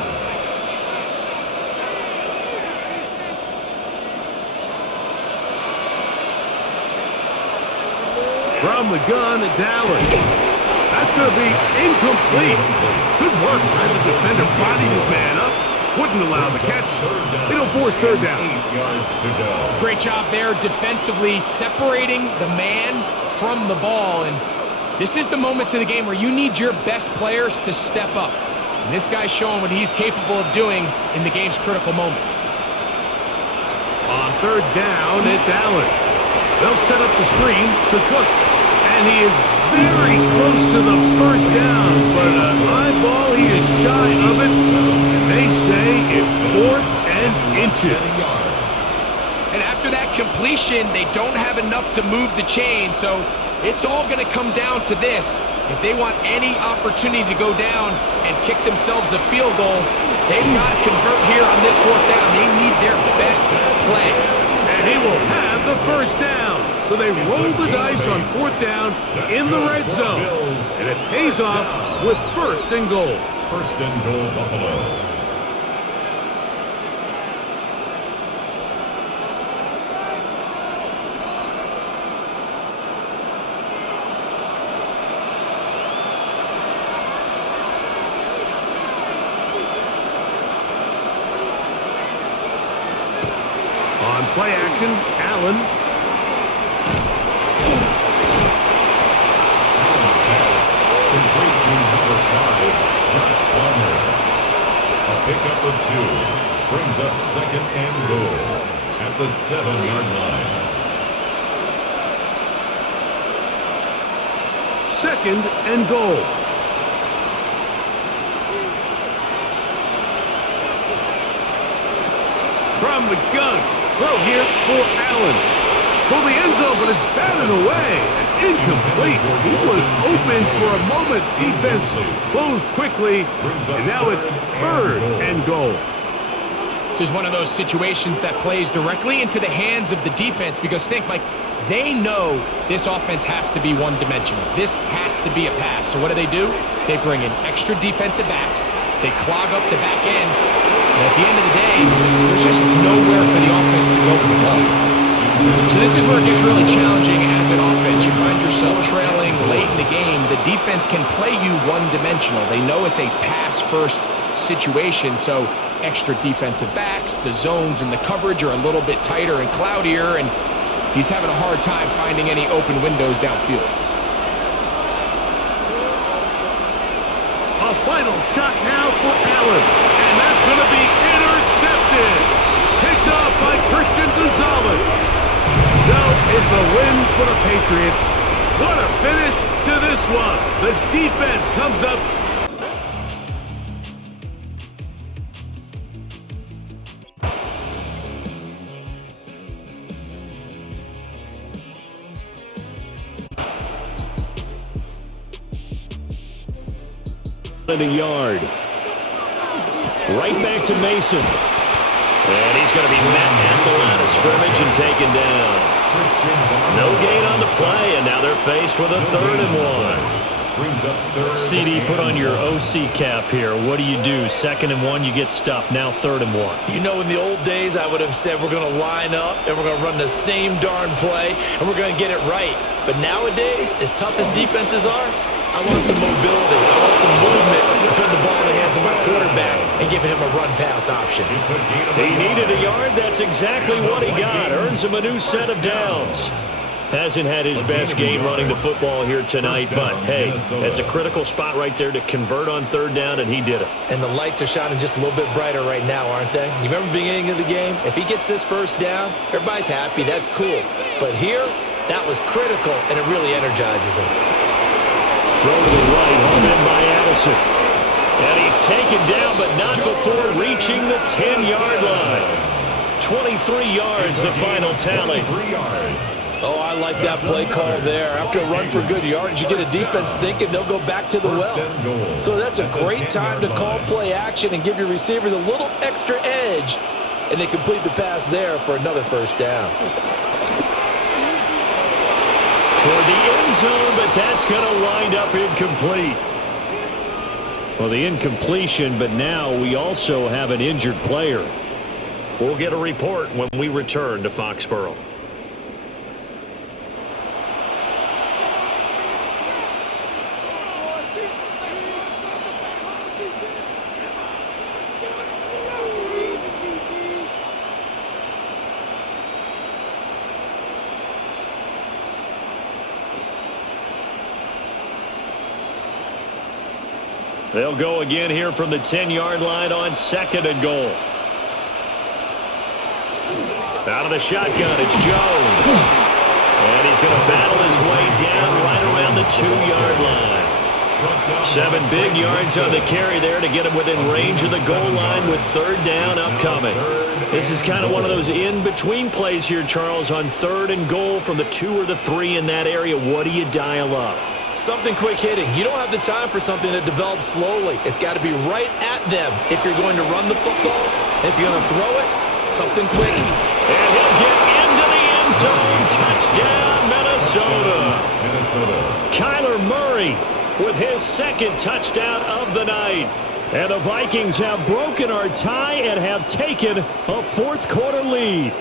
From the gun, it's Allen. That's going to be incomplete. Good work trying the defender bodied his man up. Wouldn't allow the catch. It'll force 3rd down. 8 yards to go. Great job there defensively separating the man from the ball. And this is the moments of the game where you need your best players to step up. And this guy's showing what he's capable of doing in the game's critical moment. On 3rd down, it's Allen. They'll set up the screen to Cook. And he is very close to the first down, but an eyeball, he is shy of it. And they say it's 4th and inches. And after that completion, they don't have enough to move the chain, so it's all going to come down to this. If they want any opportunity to go down and kick themselves a field goal, they've got to convert here on this 4th down. They need their best play. And he will have the first down. So they roll the dice on 4th down in the red zone. And it pays off with 1st and goal. 1st and goal, Buffalo. On play action, Allen. Allen's pass complete to number 5, Josh Palmer. A pickup of 2 brings up 2nd and goal at the 7-yard line. 2nd and goal. From the gun. Throw here for Allen. For the end zone, but it's batted away. Incomplete. He was open for a moment. Defense closed quickly, and now it's 3rd and goal. This is one of those situations that plays directly into the hands of the defense because think, Mike, they know this offense has to be one-dimensional. This has to be a pass. So what do? They bring in extra defensive backs. They clog up the back end. And at the end of the day, there's just nowhere for the offense to go with the ball. So this is where it gets really challenging as an offense. You find yourself trailing late in the game. The defense can play you one-dimensional. They know it's a pass-first situation, so extra defensive backs, the zones and the coverage are a little bit tighter and cloudier, and he's having a hard time finding any open windows downfield. A final shot now for Allen, and that's going to be intercepted. Picked off by Christian Gonzalez. So it's a win for the Patriots. What a finish to this one. The defense comes up. In a yard. Right back to Mason. And he's going to be met at the line of scrimmage and taken down. No gain on the play, and now they're faced with a 3rd and 1. CD, put on your OC cap here. What do? 2nd and 1, you get stuffed. Now 3rd and 1. You know, in the old days, I would have said we're going to line up and we're going to run the same darn play and we're going to get it right. But nowadays, as tough as defenses are, I want some mobility. I want some movement to put the ball in the hands of my quarterback and giving him a run-pass option. He needed a yard. That's exactly what he got. Earns him a new set of downs. Hasn't had his best game running the football here tonight, but, hey, that's a critical spot right there to convert on 3rd down, and he did it. And the lights are shining just a little bit brighter right now, aren't they? You remember the beginning of the game? If he gets this 1st down, everybody's happy. That's cool. But here, that was critical, and it really energizes him. Throw to the right, home in by Addison. And he's taken down, but not before reaching the 10-yard line. 23 yards, the final tally. Oh, I like that play call there. After a run for good yards, you get a defense thinking they'll go back to the well. So that's a great time to call play action and give your receivers a little extra edge. And they complete the pass there for another 1st down. Toward the end zone, but that's going to wind up incomplete. Well, the incompletion, but now we also have an injured player. We'll get a report when we return to Foxborough. They'll go again here from the 10-yard line on 2nd and goal. Out of the shotgun, it's Jones. And he's going to battle his way down right around the 2-yard line. 7 big yards on the carry there to get him within range of the goal line with 3rd down upcoming. This is kind of one of those in-between plays here, Charles, on 3rd and goal from the 2 or the 3 in that area. What do you dial up? Something quick hitting. You don't have the time for something that develops slowly. It's got to be right at them if you're going to run the football. If you're going to throw it, something quick. And he'll get into the end zone. Touchdown, Minnesota. Kyler Murray with his 2nd touchdown of the night. And the Vikings have broken our tie and have taken a 4th quarter lead.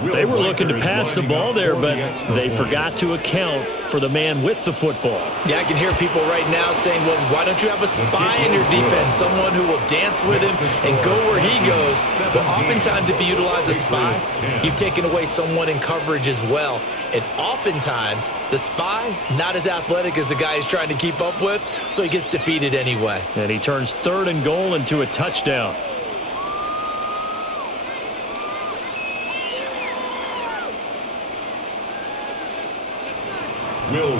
They were looking to pass the ball there, but they forgot to account for the man with the football. Yeah, I can hear people right now saying, well, why don't you have a spy in your defense, someone who will dance with him and go where he goes? Well, oftentimes if you utilize a spy, you've taken away someone in coverage as well. And oftentimes, the spy, not as athletic as the guy he's trying to keep up with, so he gets defeated anyway. And he turns 3rd and goal into a touchdown.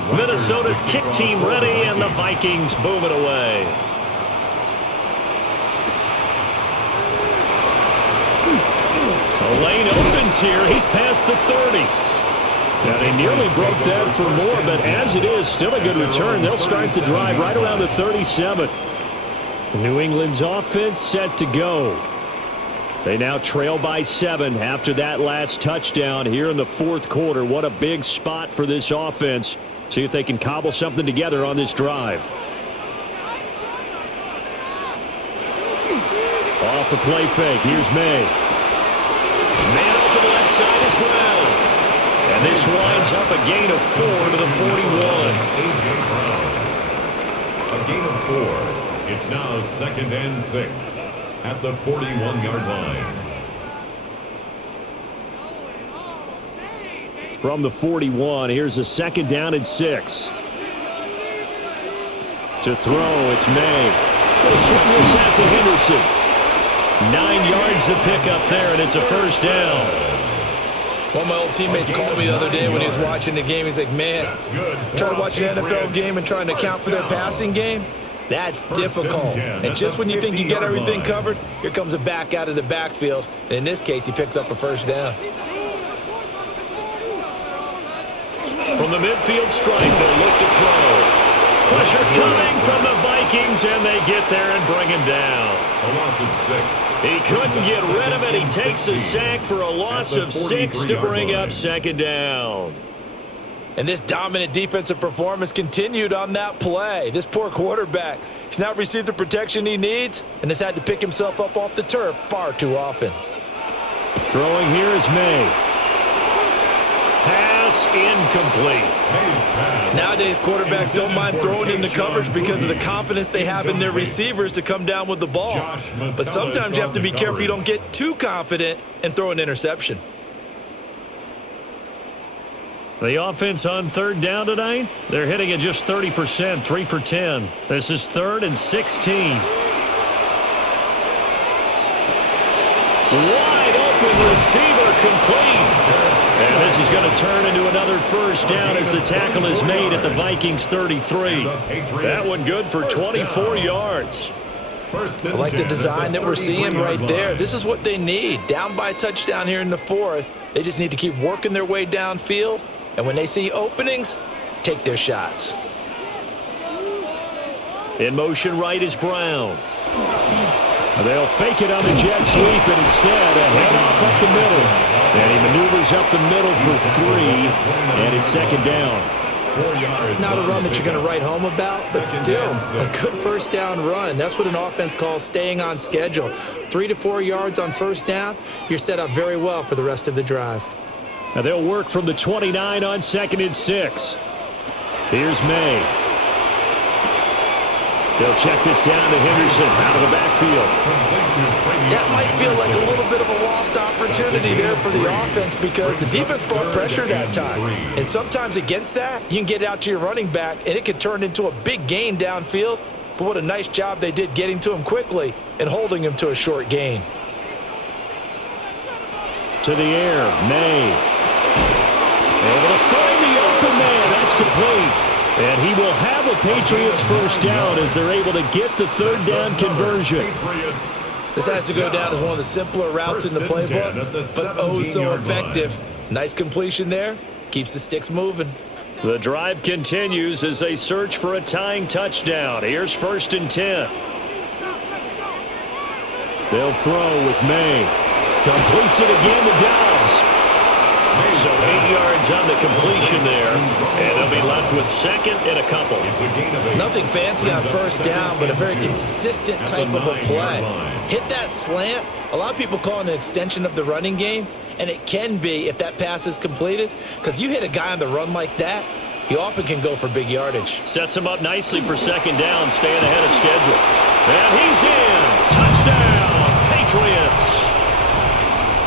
Minnesota's kick team ready, and the Vikings boom it away. The lane opens here. He's past the 30. Now, they nearly broke that for more, but as it is, still a good return. They'll start the drive right around the 37. New England's offense set to go. They now trail by 7 after that last touchdown here in the 4th quarter. What a big spot for this offense. See if they can cobble something together on this drive. Off the play fake. Here's May. Man open left side is Brown. And this winds up a gain of 4 to the 41. A gain of 4. It's now 2nd and 6. At the 41-yard line. From the 41, here's a 2nd down and 6. To throw, it's May. They'll swing this out to Henderson. 9 yards to pick up there, and it's a 1st down. One of my old teammates called me the other day when he was watching the game. He's like, man, trying to watch an NFL game and trying to account for their passing game? That's difficult. And just when you think you get everything covered, here comes a back out of the backfield. And in this case, he picks up a 1st down. From the midfield stripe, they'll look to throw. Pressure coming from the Vikings, and they get there and bring him down. A loss of 6. He couldn't get rid of it. He takes a sack for a loss of 6 to bring up 2nd down. And this dominant defensive performance continued on that play. This poor quarterback, he's not received the protection he needs and has had to pick himself up off the turf far too often. Throwing here is May. Pass incomplete. Nowadays, quarterbacks don't mind throwing into coverage because of the confidence they have in their receivers to come down with the ball. But sometimes you have to be careful you don't get too confident and throw an interception. The offense on 3rd down tonight, they're hitting at just 30%, 3 for 10. This is 3rd and 16. Wide open receiver complete. And this is going to turn into another 1st down as the tackle is made at the Vikings 33. That one good for 24 yards. I like the design that we're seeing right there. This is what they need. Down by a touchdown here in the 4th. They just need to keep working their way downfield. And when they see openings, take their shots. In motion right is Brown. They'll fake it on the jet sweep, and instead a handoff up the middle. And he maneuvers up the middle for 3, and it's 2nd down. Not a run that you're going to write home about, but still a good 1st down run. That's what an offense calls staying on schedule. 3 to 4 yards on 1st down, you're set up very well for the rest of the drive. And they'll work from the 29 on 2nd and 6. Here's May. They'll check this down to Henderson out of the backfield. That might feel like a little bit of a lost opportunity there for the offense because the defense brought pressure that time. And sometimes against that, you can get out to your running back, and it can turn into a big gain downfield. But what a nice job they did getting to him quickly and holding him to a short gain. To the air, May. Able to find the opening. complete. And he will have a Patriots first down as they're able to get the third down conversion. This has to go down as one of the simpler routes in the playbook, but oh so effective. Nice completion there. Keeps the sticks moving. The drive continues as they search for a tying touchdown. Here's 1st and 10. They'll throw with May. Completes it again to Dobbs. So 8 yards on the completion there, and they'll be left with 2nd and a couple. Nothing fancy on first down, but a very consistent type of a play. Hit that slant. A lot of people call it an extension of the running game, and it can be if that pass is completed, because you hit a guy on the run like that, he often can go for big yardage. Sets him up nicely for 2nd down, staying ahead of schedule. And he's in. Touchdown, Patriots.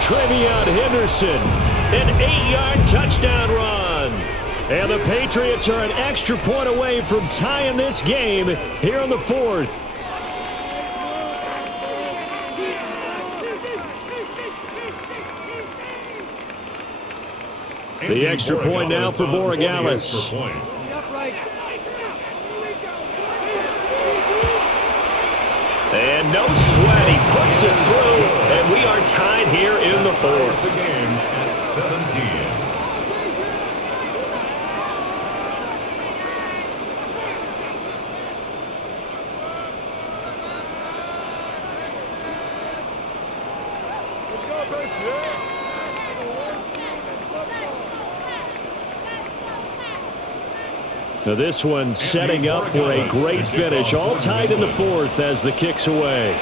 Trevion Henderson, an 8-yard touchdown run. And the Patriots are an extra point away from tying this game here in the 4th. The extra point now for Borregales. And no sweat, he puts it through, and we are tied here in the 4th. The game at 17. Now this one setting up for a great finish. All tied in the 4th as the kick's away.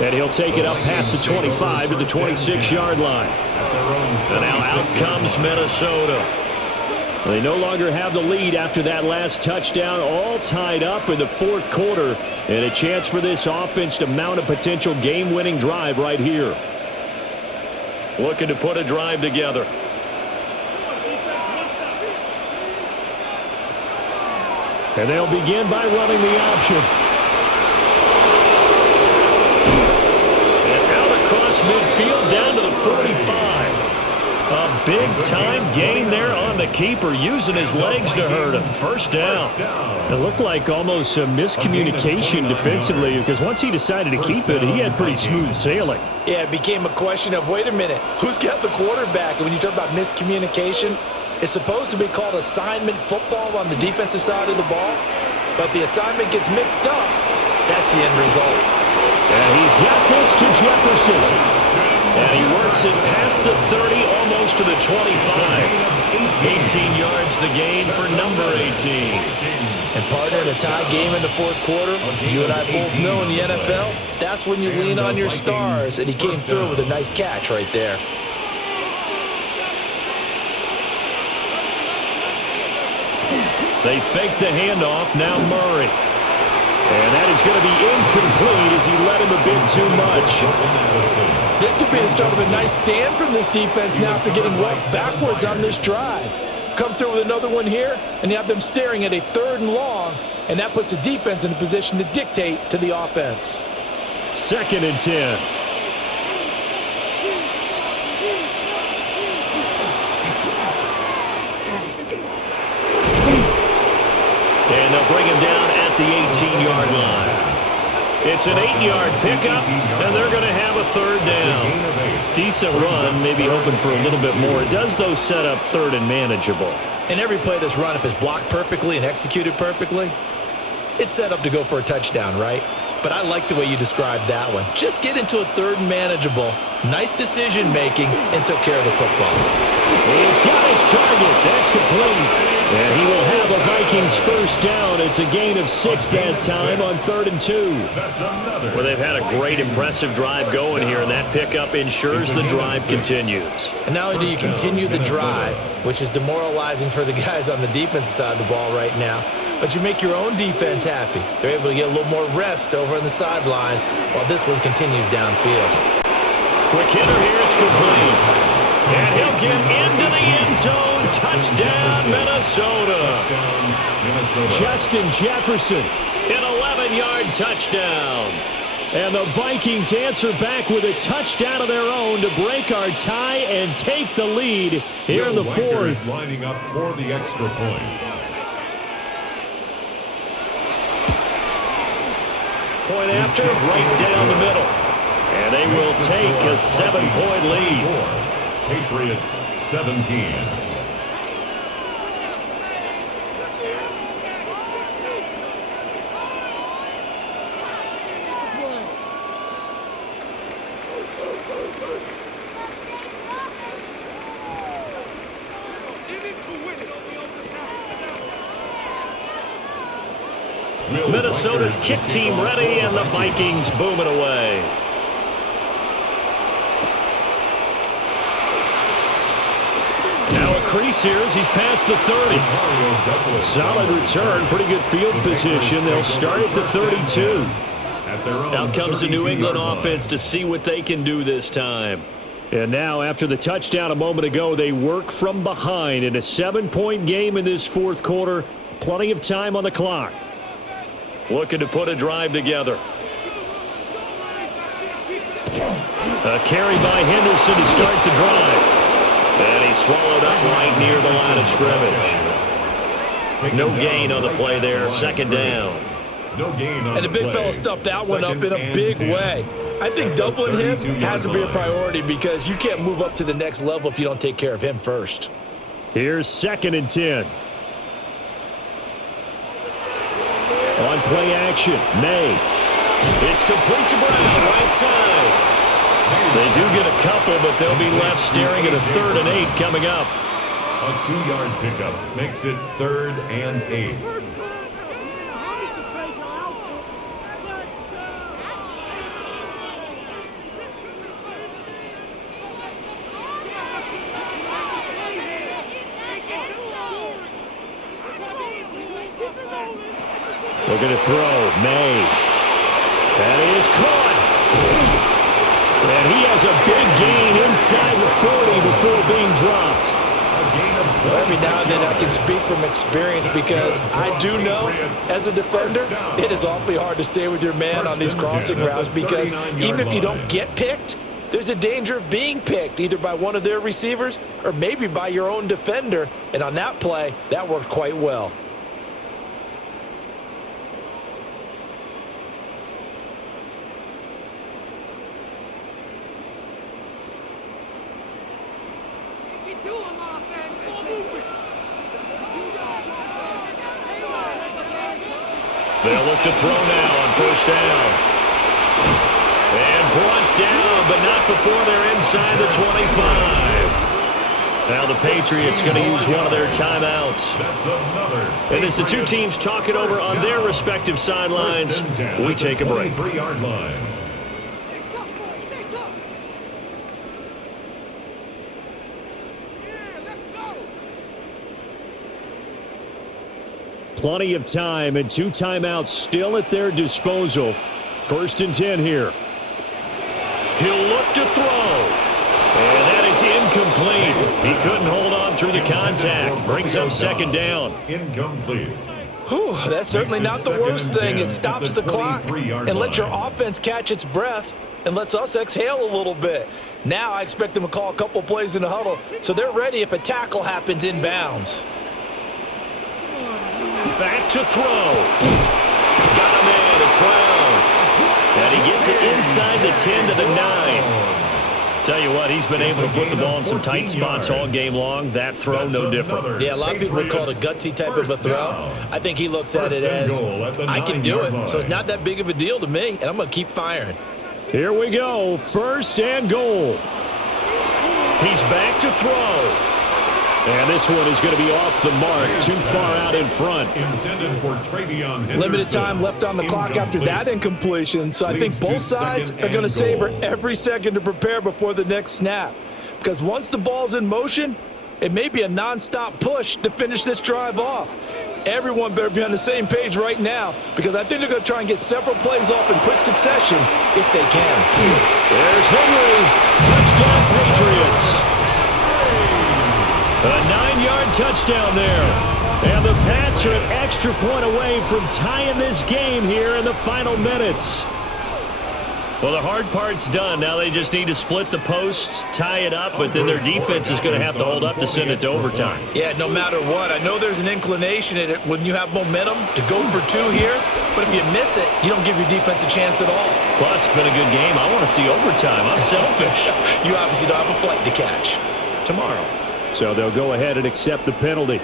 And he'll take it up past the 25 to the 26-yard line. And now out comes Minnesota. They no longer have the lead after that last touchdown. All tied up in the 4th quarter. And a chance for this offense to mount a potential game-winning drive right here. Looking to put a drive together. And they'll begin by running the option. And out across midfield down to the 45. A big-time gain there on the keeper, using his legs to hurt him. First down. It looked like almost a miscommunication defensively, because once he decided to keep it, he had pretty smooth sailing. Yeah, it became a question of, wait a minute, who's got the quarterback? And when you talk about miscommunication, it's supposed to be called assignment football on the defensive side of the ball, but the assignment gets mixed up. That's the end result. And he's got this to Jefferson. And he works it past the 30, almost to the 25. 18 yards the gain for number 18. And partner, in a tie game in the 4th quarter, you and I both know in the NFL, that's when you lean on your stars, and he came through with a nice catch right there. They fake the handoff, now Murray. And that is going to be incomplete as he let him a bit too much. This could be the start of a nice stand from this defense now after getting walked backwards on this drive. Come through with another one here, and you have them staring at a 3rd and long, and that puts the defense in a position to dictate to the offense. 2nd and 10. And they'll bring him down at the 18-yard line. It's an 8-yard pickup, and they're going to have a 3rd down. Decent run, maybe hoping for a little bit more. It does, though, set up 3rd and manageable. In every play that's run, if it's blocked perfectly and executed perfectly, it's set up to go for a touchdown, right? But I like the way you described that one. Just get into a 3rd and manageable, nice decision-making, and took care of the football. He's got his target. That's complete. And he will have a Vikings first down. It's a gain of 6 that time on 3rd and 2. Well, they've had a great, impressive drive going here, and that pickup ensures the drive continues. And not only do you continue the drive, which is demoralizing for the guys on the defensive side of the ball right now, but you make your own defense happy. They're able to get a little more rest over on the sidelines while this one continues downfield. Quick hitter here, it's complete. And he'll get into the end zone. Touchdown, Minnesota. Justin Jefferson, an 11-yard touchdown. And the Vikings answer back with a touchdown of their own to break our tie and take the lead here in the fourth. Lining up for the extra point. Point after, right down the middle. And they will take a 7-point lead. Patriots 17. Minnesota's kick team ready, and the Vikings booming away. Now a crease here as he's past the 30. Solid return, pretty good field position. They'll start at the 32. Out comes the New England offense to see what they can do this time. And now, after the touchdown a moment ago, they work from behind in a 7-point game in this fourth quarter. Plenty of time on the clock. Looking to put a drive together. A carry by Henderson to start the drive. And he swallowed up right near the line of scrimmage. No gain on the play there. Second down. And the big fella stuffed that one up in a big way. I think doubling him has to be a priority because you can't move up to the next level if you don't take care of him first. Here's 2nd and 10. On play action, May. It's complete to Brown, right side. They do get a couple, but they'll be left staring at a 3rd and 8 coming up. A 2-yard pickup makes it 3rd and 8. Looking to throw, May. And he is caught. And he has a big gain inside the 40 before being dropped. Every now and then I can speak from experience because I do know, as a defender, it is awfully hard to stay with your man on these crossing routes because even if you don't get picked, there's a danger of being picked either by one of their receivers or maybe by your own defender. And on that play, that worked quite well. They'll look to throw now on 1st down. And brought down, but not before they're inside the 25. Now the Patriots going to use one of their timeouts. And as the two teams talk it over on their respective sidelines, we take a break. 3-yard line. Plenty of time and 2 timeouts still at their disposal. 1st and 10 here. He'll look to throw. And that is incomplete. He couldn't hold on through the contact. Brings up 2nd down. Incomplete. Whew, that's certainly not the worst thing. It stops the clock and lets your offense catch its breath and lets us exhale a little bit. Now I expect them to call a couple plays in the huddle so they're ready if a tackle happens inbounds. Back to throw. Got him in. It's Brown. And he gets it inside the 10 to the 9. Tell you what, he's been able to put the ball in some tight spots all game long. That throw, no different. Yeah, a lot of people would call it a gutsy type of a throw. I think he looks at it as, I can do it, so it's not that big of a deal to me, and I'm going to keep firing. Here we go. 1st and goal. He's back to throw. And this one is going to be off the mark, too far out in front. Intended for Travion Henderson. Limited time left on the clock after that incompletion, so I think both sides are going to savor every second to prepare before the next snap. Because once the ball's in motion, it may be a nonstop push to finish this drive off. Everyone better be on the same page right now because I think they're going to try and get several plays off in quick succession if they can. There's Henry. Touchdown, Patriots. A 9-yard touchdown there. And the Pats are an extra point away from tying this game here in the final minutes. Well, the hard part's done. Now they just need to split the posts, tie it up, but then their defense is going to have to hold up to send it to overtime. Yeah, no matter what. I know there's an inclination in it when you have momentum to go for two here, but if you miss it, you don't give your defense a chance at all. Plus, it's been a good game. I want to see overtime. I'm selfish. You obviously don't have a flight to catch. Tomorrow. So they'll go ahead and accept the penalty.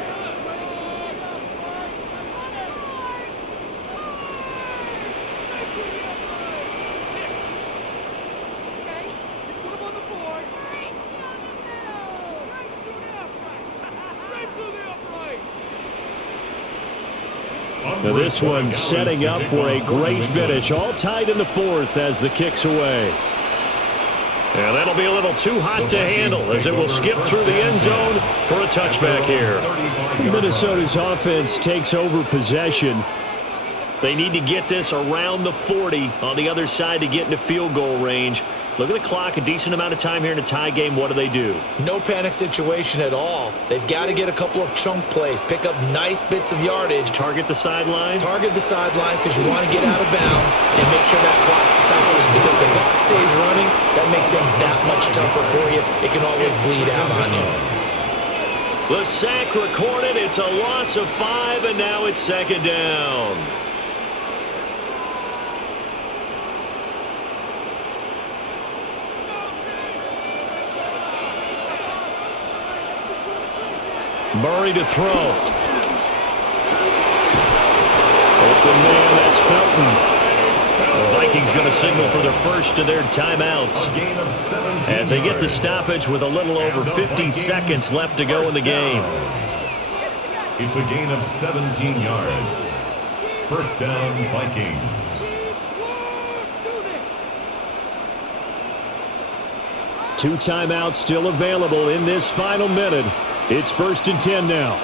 Now this one setting up for a great finish. All tied in the fourth as the kick's away. And that'll be a little too hot to handle as it will skip through the end zone for a touchback here. Minnesota's offense takes over possession. They need to get this around the 40 on the other side to get into field goal range. Look at the clock, a decent amount of time here in a tie game. What do? No panic situation at all. They've got to get a couple of chunk plays, pick up nice bits of yardage. Target the sidelines? Target the sidelines because you want to get out of bounds and make sure that clock stops. Because if the clock stays running, that makes things that much tougher for you. It can always bleed out on you. The sack recorded. It's a loss of 5, and now it's second down. Murray to throw. Open man, that's Felton. The Vikings going to signal for their first of their timeouts as they get the stoppage with a little over 50 seconds left to go in the game. It's a gain of 17 yards. First down, Vikings. Two timeouts still available in this final minute. It's 1st and 10 now.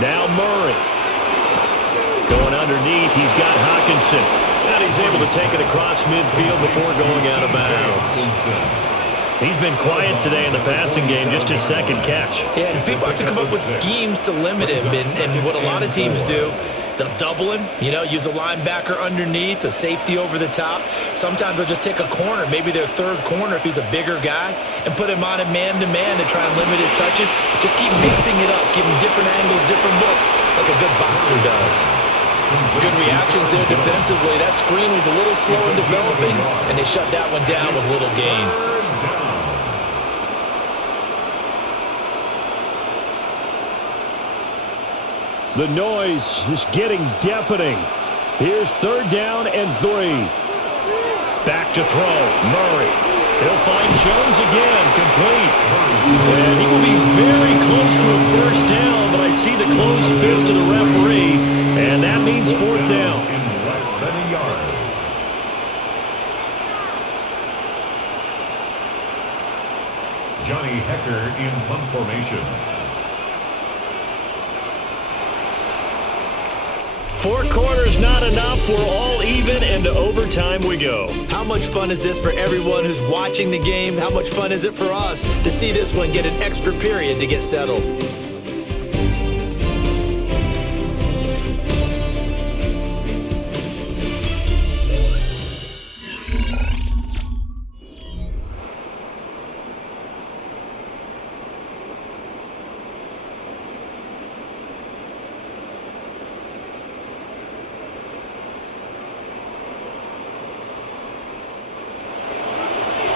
Now Murray. Going underneath, he's got Hawkinson. And he's able to take it across midfield before going out of bounds. He's been quiet today in the passing game, just his second catch. Yeah, and people have to come up with schemes to limit him. And what a lot of teams do, they'll double him, use a linebacker underneath, a safety over the top. Sometimes they'll just take a corner, maybe their third corner if he's a bigger guy, and put him on a man-to-man to try and limit his touches. Just keep mixing it up, give him different angles, different looks, like a good boxer does. Good reactions there defensively. That screen was a little slow in developing, and they shut that one down with little gain. The noise is getting deafening. Here's 3rd down and 3. Back to throw. Murray. He'll find Jones again. Complete. And he will be very close to a first down, but I see the closed fist of the referee, and that means 4th down. In less than a yard. Johnny Hecker in punt formation. 4 quarters not enough. We're all even, and to overtime we go. How much fun is this for everyone who's watching the game? How much fun is it for us to see this one get an extra period to get settled?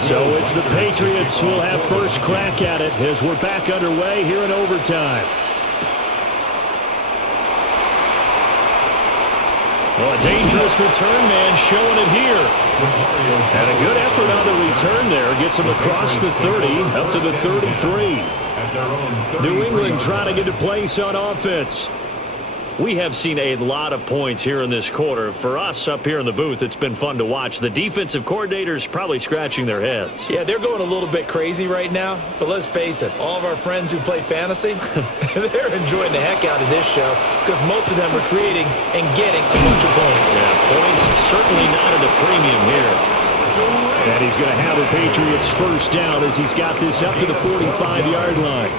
So it's the Patriots who will have first crack at it as we're back underway here in overtime. Well, a dangerous return man showing it here. And a good effort on the return there. Gets him across the 30, up to the 33. New England trying to get a place on offense. We have seen a lot of points here in this quarter. For us up here in the booth, it's been fun to watch. The defensive coordinators probably scratching their heads. Yeah, they're going a little bit crazy right now. But let's face it, all of our friends who play fantasy, they're enjoying the heck out of this show because most of them are creating and getting a bunch of points. Yeah, points certainly not at a premium here. And he's going to have the Patriots first down as he's got this up to the 45-yard line.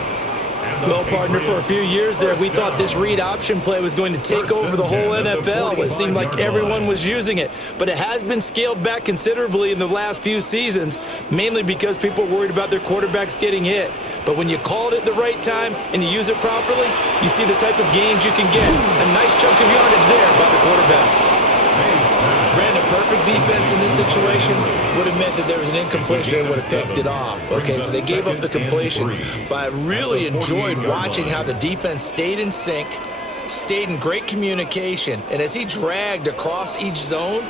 Well, partner, for a few years there, we thought this read option play was going to take over the whole NFL. It seemed like everyone was using it, but it has been scaled back considerably in the last few seasons, mainly because people are worried about their quarterbacks getting hit. But when you call it at the right time and you use it properly, you see the type of gains you can get. A nice chunk of yardage there by the quarterback. Brandon, perfect defense in this situation would have meant that there was an incompletion and would have picked it off. Okay, so they gave up the completion, but I really enjoyed watching how the defense stayed in sync, stayed in great communication, and as he dragged across each zone,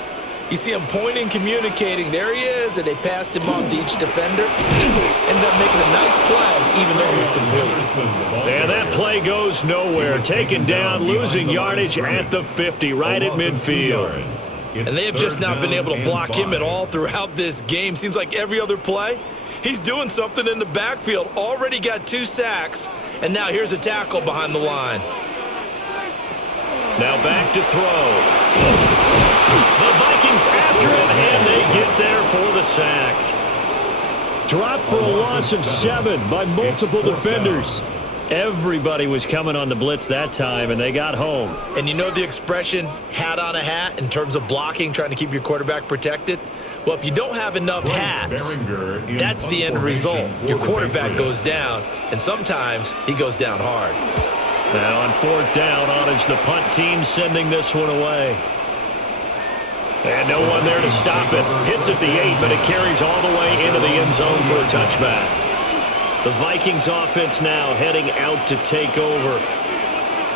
you see him pointing, communicating. There he is, and they passed him off to each defender. Ended up making a nice play, even though it was complete. And that play goes nowhere. Taken down, losing yardage at the 50, right at midfield. And they have just not been able to block him at all throughout this game. Seems like every other play, he's doing something in the backfield. Already got 2 sacks, and now here's a tackle behind the line. Now back to throw. The Vikings after him, and they get there for the sack. Dropped for a loss of 7 by multiple defenders. Everybody was coming on the blitz that time, and they got home. And you know the expression, hat on a hat, in terms of blocking, trying to keep your quarterback protected? Well, if you don't have enough hats, that's the end result. Your quarterback goes down, and sometimes he goes down hard. Now on 4th down, on is the punt team sending this one away. And no one there to stop it. Hits at the 8, but it carries all the way into the end zone for a touchback. The Vikings offense now heading out to take over.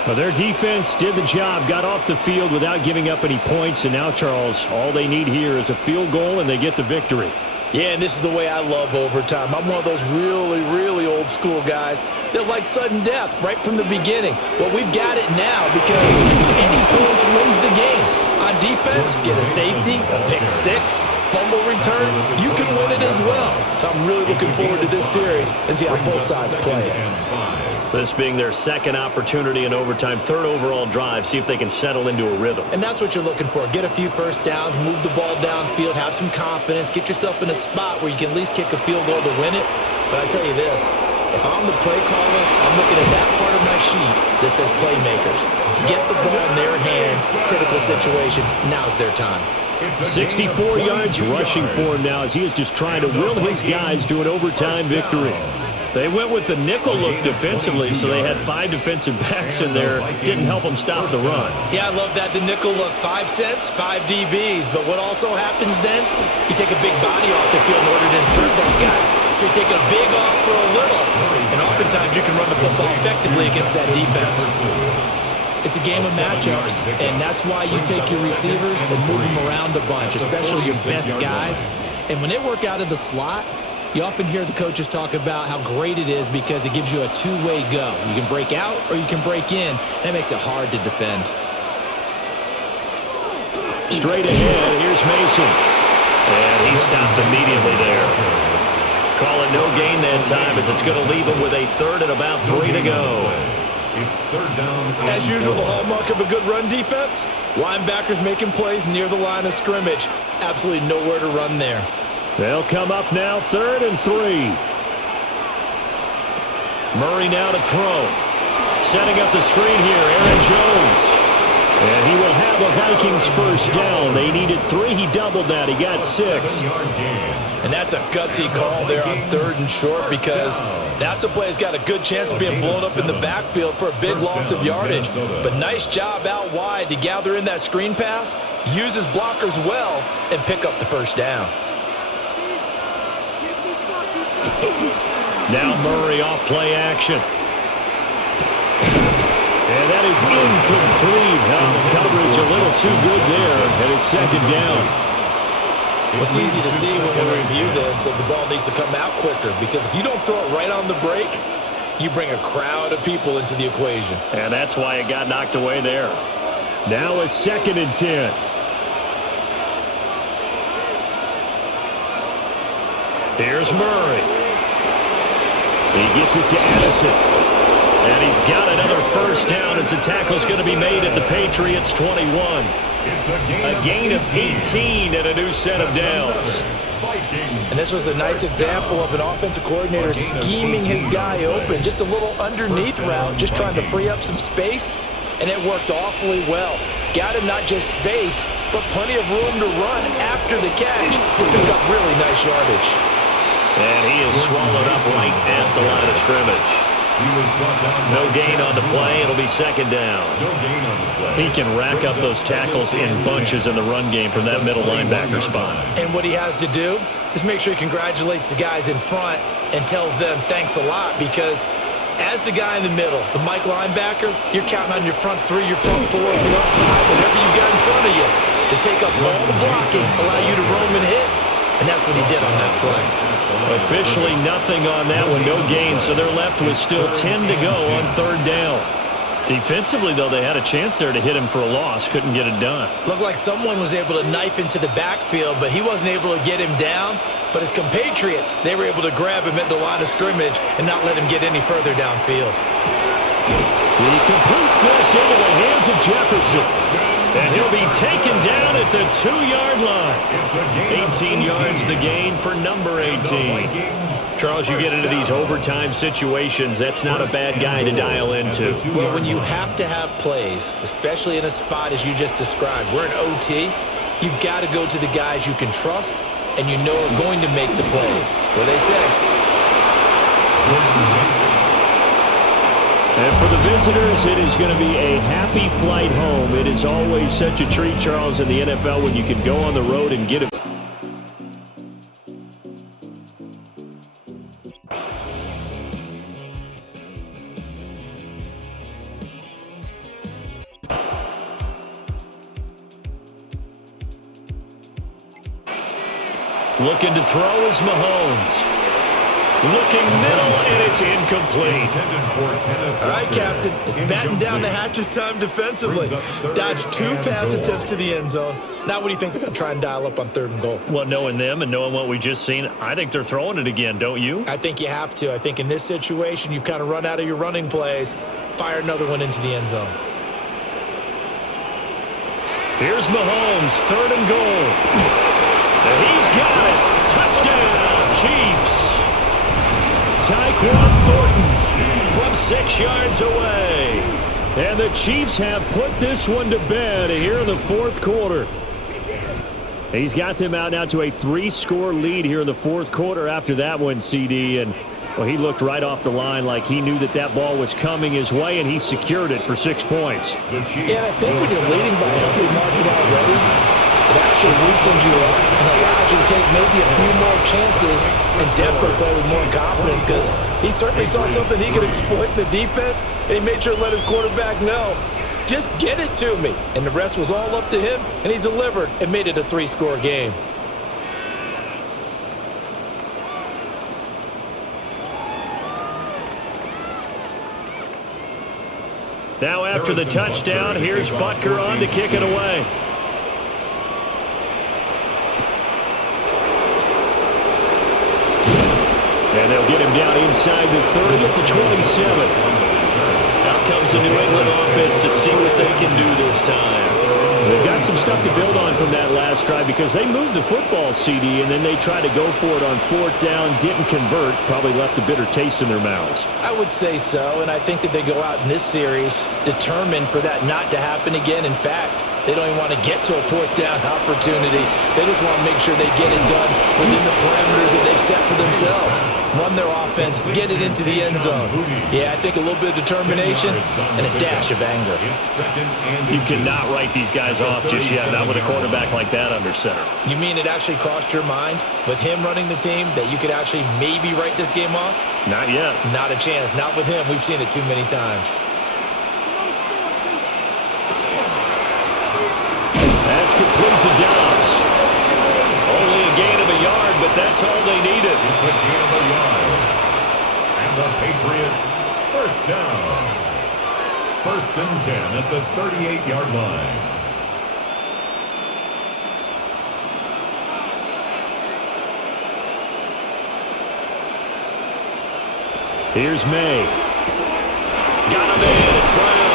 Well, their defense did the job, got off the field without giving up any points, and now, Charles, all they need here is a field goal, and they get the victory. Yeah, and this is the way I love overtime. I'm one of those really, really old school guys that like sudden death right from the beginning. Well, we've got it now because any points wins the game. On defense, get a safety, a pick 6, fumble return, you can win it as well. So I'm really looking forward to this series and see how both sides play it. This being their second opportunity in overtime, 3rd overall drive, see if they can settle into a rhythm. And that's what you're looking for. Get a few first downs, move the ball downfield, have some confidence, get yourself in a spot where you can at least kick a field goal to win it. But I tell you this, if I'm the play caller, I'm looking at that part of my sheet that says playmakers. Get the ball in their hands, critical situation, now's their time. 64 yards rushing for him now as he is just trying to will his guys to an overtime victory. They went with the nickel look defensively, so they had 5 defensive backs in there. Didn't help them stop the run. Yeah, I love that. The nickel look, 5 cents, 5 DBs. But what also happens then, you take a big body off the field in order to insert that guy. So you're taking a big off for a little. And oftentimes you can run the football effectively against that defense. It's a game of matchups, and that's why you take your receivers and move them around a bunch, especially your best guys. And when they work out of the slot, you often hear the coaches talk about how great it is because it gives you a 2-way go. You can break out or you can break in. That makes it hard to defend. Straight ahead, here's Mason. And he stopped immediately there. Call it no gain that time as it's going to leave him with a 3rd and about 3 to go. It's 3rd down. As usual, the hallmark of a good run defense, linebackers making plays near the line of scrimmage. Absolutely nowhere to run there. They'll come up now, 3rd and 3. Murray now to throw. Setting up the screen here, Aaron Jones. And he will have a Vikings first down. They needed 3. He doubled that. He got 6. And that's a gutsy call there on 3rd and short because that's a play that's got a good chance of being blown up in the backfield for a big loss of yardage. But nice job out wide to gather in that screen pass, use his blockers well, and pick up the first down. Now Murray off play action. And that is incomplete. Coverage a little too good there, and it's 2nd down. It's easy to see when we review this that the ball needs to come out quicker because if you don't throw it right on the break, you bring a crowd of people into the equation. And that's why it got knocked away there. Now a 2nd and 10. Here's Murray. He gets it to Addison. And he's got another first down as the tackle's going to be made at the Patriots 21. It's A gain of 18 and a new set of downs. And this was a nice example of an offensive coordinator scheming his guy open. Just a little underneath route, just trying to free up some space, and it worked awfully well. Got him not just space, but plenty of room to run after the catch to pick up really nice yardage. And he is swallowed up right at the line of scrimmage. No gain on the play. It'll be second down. He can rack up those tackles in bunches in the run game from that middle linebacker spot. And what he has to do is make sure he congratulates the guys in front and tells them thanks a lot, because as the guy in the middle, the Mike linebacker, you're counting on your front three, your front four, your up five, whatever you've got in front of you to take up all the blocking, allow you to roam and hit. And that's what he did on that play. Officially nothing on that one, no gain, so they're left with still 10 to go on third down. Defensively, though, they had a chance there to hit him for a loss. Couldn't get it done. Looked like someone was able to knife into the backfield, but he wasn't able to get him down. But his compatriots, they were able to grab him at the line of scrimmage and not let him get any further downfield. He completes this into the hands of Jefferson. And he'll be taken down at the 2-yard line. 18 yards the gain for number 18. Charles, you get into these overtime situations, that's not a bad guy to dial into. Well, when you have to have plays, especially in a spot as you just described, we're in OT, you've got to go to the guys you can trust and you know are going to make the plays. What they say. And for the visitors, it is going to be a happy flight home. It is always such a treat, Charles, in the NFL when you can go on the road and get it. Looking to throw is Mahomes. Looking middle, and it's incomplete. All right, Captain. It's batten down the hatches time defensively. Dodged 2 pass attempts to the end zone. Now what do you think they're going to try and dial up on 3rd and goal? Well, knowing them and knowing what we just seen, I think they're throwing it again, don't you? I think you have to. I think in this situation, you've kind of run out of your running plays. Fire another one into the end zone. Here's Mahomes, 3rd and goal. And he's got it. Touchdown, Chiefs. Tyquan Thornton from 6 yards away. And the Chiefs have put this one to bed here in the 4th quarter. He's got them out now to a 3-score lead here in the 4th quarter after that one, CD. And, well, he looked right off the line like he knew that that ball was coming his way, and he secured it for 6 points. Yeah, I think when you're leading by a healthy margin already, it actually loosens you up and allows you to take maybe a few more chances and Denver play with more confidence, because he certainly saw something he could exploit in the defense, and he made sure to let his quarterback know, just get it to me. And the rest was all up to him, and he delivered and made it a 3-score game. Now after the touchdown, here's Butker on to kick it away. And they'll get him down inside the 30 at the 27. Out comes the New England offense to see what they can do this time. They've got some stuff to build on from that last drive, because they moved the football, CD, and then they tried to go for it on 4th down, didn't convert, probably left a bitter taste in their mouths. I would say so, and I think that they go out in this series determined for that not to happen again. In fact, they don't even want to get to a 4th down opportunity. They just want to make sure they get it done within the parameters that they've set for themselves. Run their offense, get it into the end zone. Yeah, I think a little bit of determination and a dash of anger. You cannot write these guys off just yet, not with a quarterback like that under center. You mean it actually crossed your mind with him running the team that you could actually maybe write this game off? Not yet. Not a chance. Not with him. We've seen it too many times. That's complete to Dobbs. Only a gain of a yard, but that's all they needed. It's a gain of a yard. And the Patriots, first down. 1st and 10 at the 38-yard line. Here's May. Got him in. It's Brown.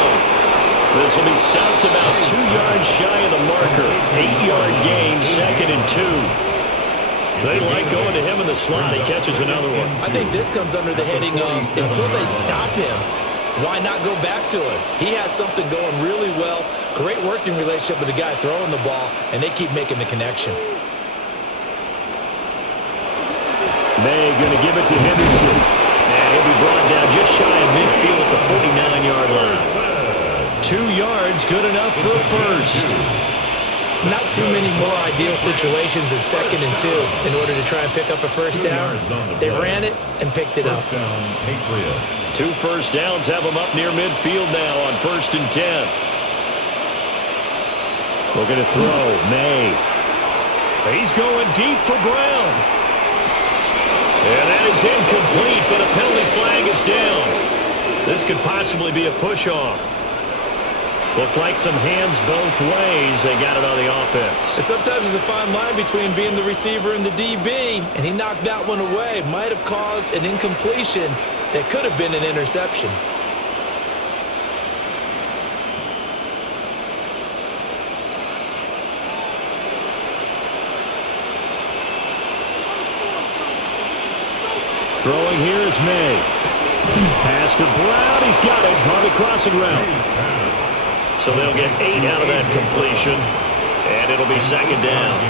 This will be stopped about 2 yards shy of the marker. 8-yard gain, 2nd and 2. They like going to him in the slot. He catches another one. I think this comes under the heading of until they stop him, why not go back to him? He has something going really well. Great working relationship with the guy throwing the ball, and they keep making the connection. May going to give it to Henderson. And he'll be brought down just shy of midfield at the 49-yard line. 2 yards, good enough for a first. Not too many more ideal situations than 2nd and 2 in order to try and pick up a first down. They ran it and picked it up. First down, Patriots. 2 first downs have them up near midfield now on 1st and 10. Looking to throw, May. He's going deep for Brown. And that is incomplete, but a penalty flag is down. This could possibly be a push-off. Looked like some hands both ways. They got it on the offense. And sometimes there's a fine line between being the receiver and the DB, and he knocked that one away. Might have caused an incompletion that could have been an interception. Throwing here is May. Pass to Brown. He's got it on the crossing route. So they'll get 8 out of that completion, and it'll be 2nd down.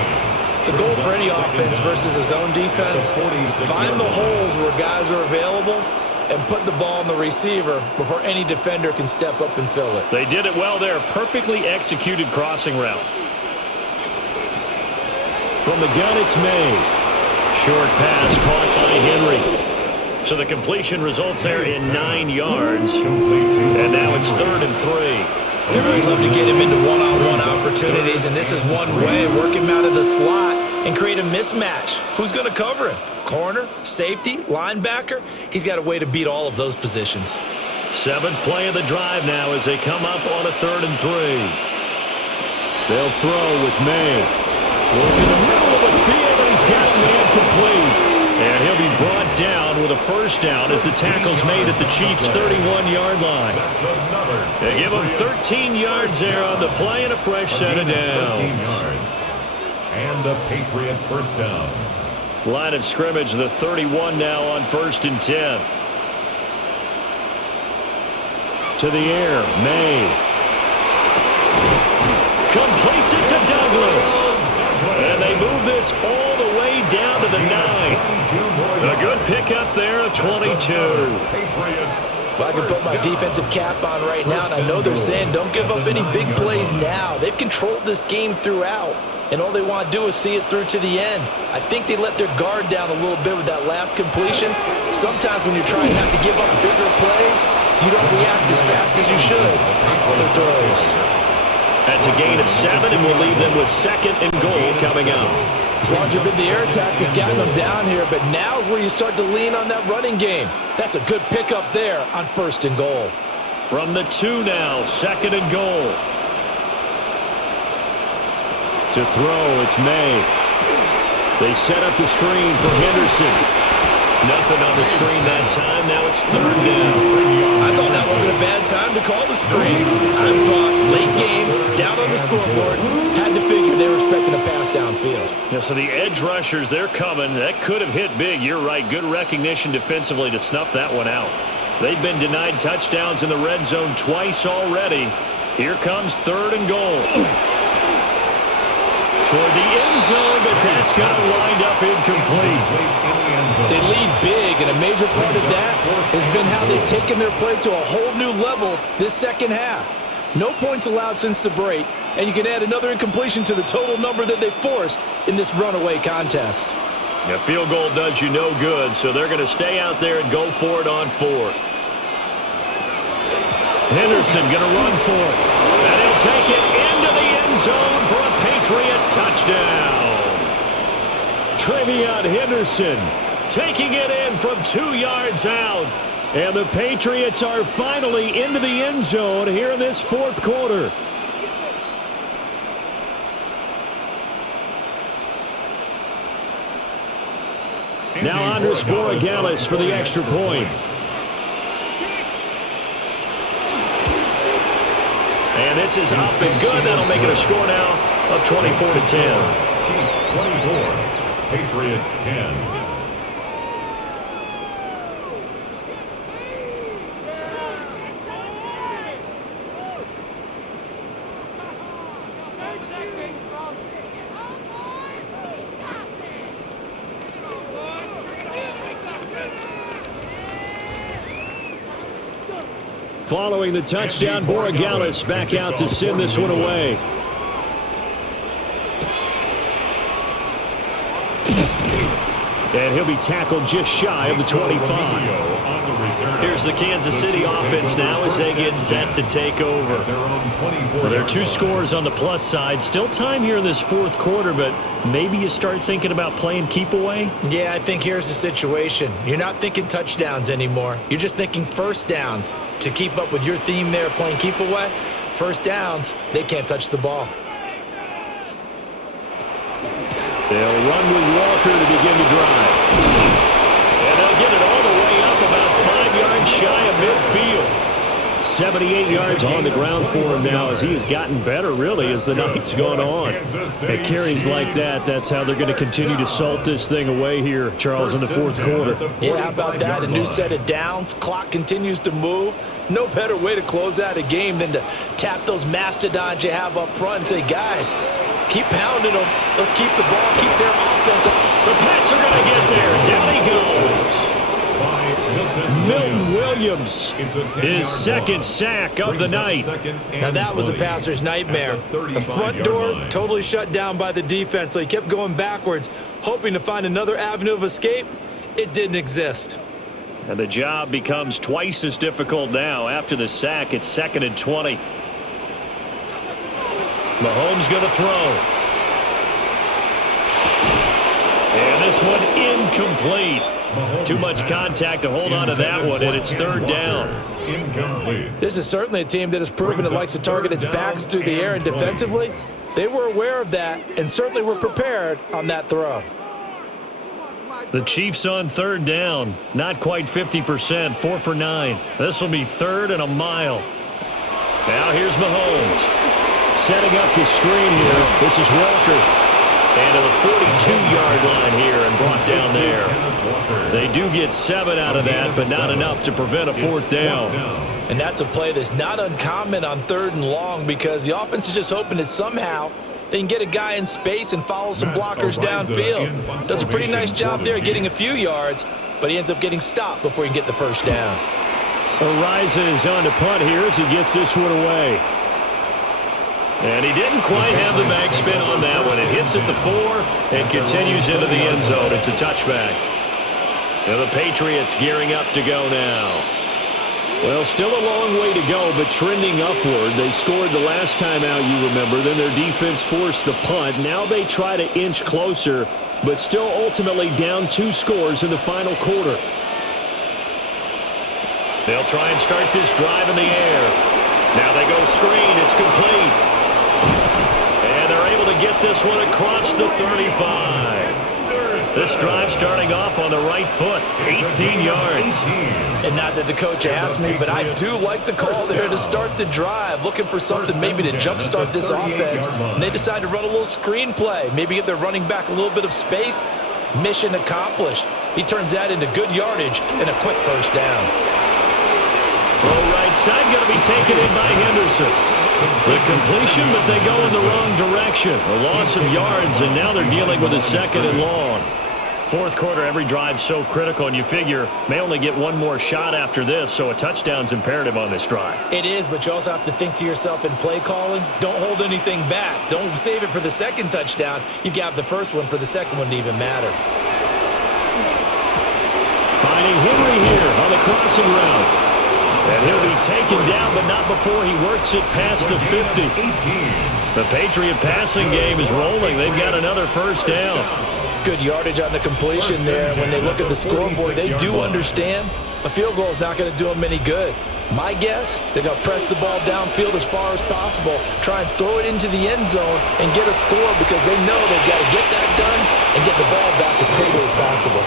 The goal for any offense versus a zone defense, find the holes where guys are available and put the ball on the receiver before any defender can step up and fill it. They did it well there. Perfectly executed crossing route. From the gun, it's May. Short pass caught by Henry. So the completion results there in 9 yards. And now it's 3rd and 3. They really love to get him into one-on-one opportunities, and this is one way. Work him out of the slot and create a mismatch. Who's going to cover him? Corner, safety, linebacker? He's got a way to beat all of those positions. 7th play of the drive now as they come up on a 3rd and 3. They'll throw with May. Look in the middle of the field, and he's got a man complete. And he'll be brought down with a first down as the tackle's made at the Chiefs' 31-yard line. They give him 13 yards there on the play and a fresh set of downs. And a Patriot first down. Line of scrimmage, the 31 now on 1st and 10. To the air, May. Completes it to Douglas. And they move this all the way down to the 9. A good pickup there at 22. Well, I can put my defensive cap on right now, and I know they're saying don't give up any big plays now. They've controlled this game throughout, and all they want to do is see it through to the end. I think they let their guard down a little bit with that last completion. Sometimes when you're trying not to give up bigger plays, you don't react as fast as you should on the throws. That's a gain of 7, and we'll leave them with 2nd and goal coming up. As long as you've been the air attack that's gotten them down here, but now is where you start to lean on that running game. That's a good pickup there on 1st and goal. From the 2 now, 2nd and goal. To throw, it's May. They set up the screen for Henderson. Nothing on the screen that time. Now it's 3rd down. I thought that wasn't a bad time to call the screen. I thought late game, down on the scoreboard, had to figure they were expecting a pass downfield. Yeah, so the edge rushers, they're coming. That could have hit big. You're right. Good recognition defensively to snuff that one out. They've been denied touchdowns in the red zone twice already. Here comes 3rd and goal. Toward the end zone, but that's going to wind up incomplete. They lead big, and a major part of that has been how they've taken their play to a whole new level this second half. No points allowed since the break, and you can add another incompletion to the total number that they forced in this runaway contest. A field goal does you no good, so they're going to stay out there and go for it on 4th. Henderson going to run for it, and he'll take it into the end zone for a Patriot touchdown. Trevion Henderson taking it in from 2 yards out. And the Patriots are finally into the end zone here in this 4th quarter. Now Andres Borregales for the extra point. And this is up and good. That'll make it a score now of 24-10. Chiefs 24, Patriots 10. Following the touchdown, Borregales back out to send this one away. And he'll be tackled just shy of the 25. Here's the Kansas City offense now as they get set to take over. Well, there are 2 scores on the plus side. Still time here in this fourth quarter, but maybe you start thinking about playing keep away? Yeah, I think here's the situation. You're not thinking touchdowns anymore. You're just thinking first downs. To keep up with your theme there, playing keep away, first downs, they can't touch the ball. They'll run with Walker to begin the drive. And they'll get it all the way up about 5 yards shy of midfield. 78 yards on the ground for him now as he has gotten better, really, as the night's gone on. At carries like that, that's how they're going to continue to salt this thing away here, Charles, in the fourth quarter. Yeah, how about that? A new set of downs. Clock continues to move. No better way to close out a game than to tap those mastodons you have up front and say, guys, keep pounding them. Let's keep the ball, keep their offense up. The Pats are going to get there. Down he goes. Milton Williams, his second sack of the night. Now that was a passer's nightmare. The front door totally shut down by the defense, so he kept going backwards, hoping to find another avenue of escape. It didn't exist. And the job becomes twice as difficult now. After the sack, it's 2nd and 20. Mahomes going to throw. And this one incomplete. Too much contact to hold on to that one, and it's 3rd down. This is certainly a team that has proven it likes to target its backs through the air, and defensively, they were aware of that and certainly were prepared on that throw. The Chiefs on 3rd down. Not quite 50%, 4 for 9. This will be 3rd and a mile. Now here's Mahomes. Setting up the screen here. This is Walker. And to the 42-yard line here and brought down there. They do get 7 out of that, but not enough to prevent a 4th down. And that's a play that's not uncommon on 3rd and long because the offense is just hoping that somehow they can get a guy in space and follow some blockers downfield. Does a pretty nice job there getting a few yards, but he ends up getting stopped before he can get the 1st down. Ariza is on to punt here as he gets this one away. And he didn't quite have the backspin on that one. It hits at the 4 and continues into the end zone. It's a touchback. And the Patriots gearing up to go now. Well, still a long way to go, but trending upward. They scored the last time out, you remember. Then their defense forced the punt. Now they try to inch closer, but still ultimately down 2 scores in the final quarter. They'll try and start this drive in the air. Now they go screen. It's complete. And they're able to get this one across the 35. This drive starting off on the right foot, 18 yards. And not that the coach asked me, but I do like the call there to start the drive, looking for something maybe to jumpstart this offense. And they decide to run a little screen play, maybe give their running back a little bit of space. Mission accomplished. He turns that into good yardage and a quick 1st down. Throw right side, going to be taken in by Henderson. The completion, but they go in the wrong direction. A loss of yards, and now they're dealing with a 2nd and long. Fourth quarter, every drive's so critical, and you figure may only get one more shot after this, so a touchdown's imperative on this drive. It is, but you also have to think to yourself in play calling, don't hold anything back. Don't save it for the 2nd touchdown. You've got the 1st one for the 2nd one to even matter. Finding Henry here on the crossing route. And he'll be taken down, but not before he works it past the 50. The Patriot passing game is rolling. They've got another 1st down. Good yardage on the completion there. When they look at the scoreboard, they do understand a field goal is not going to do them any good. My guess, they're going to press the ball downfield as far as possible, try and throw it into the end zone and get a score because they know they've got to get that done and get the ball back as quickly as possible.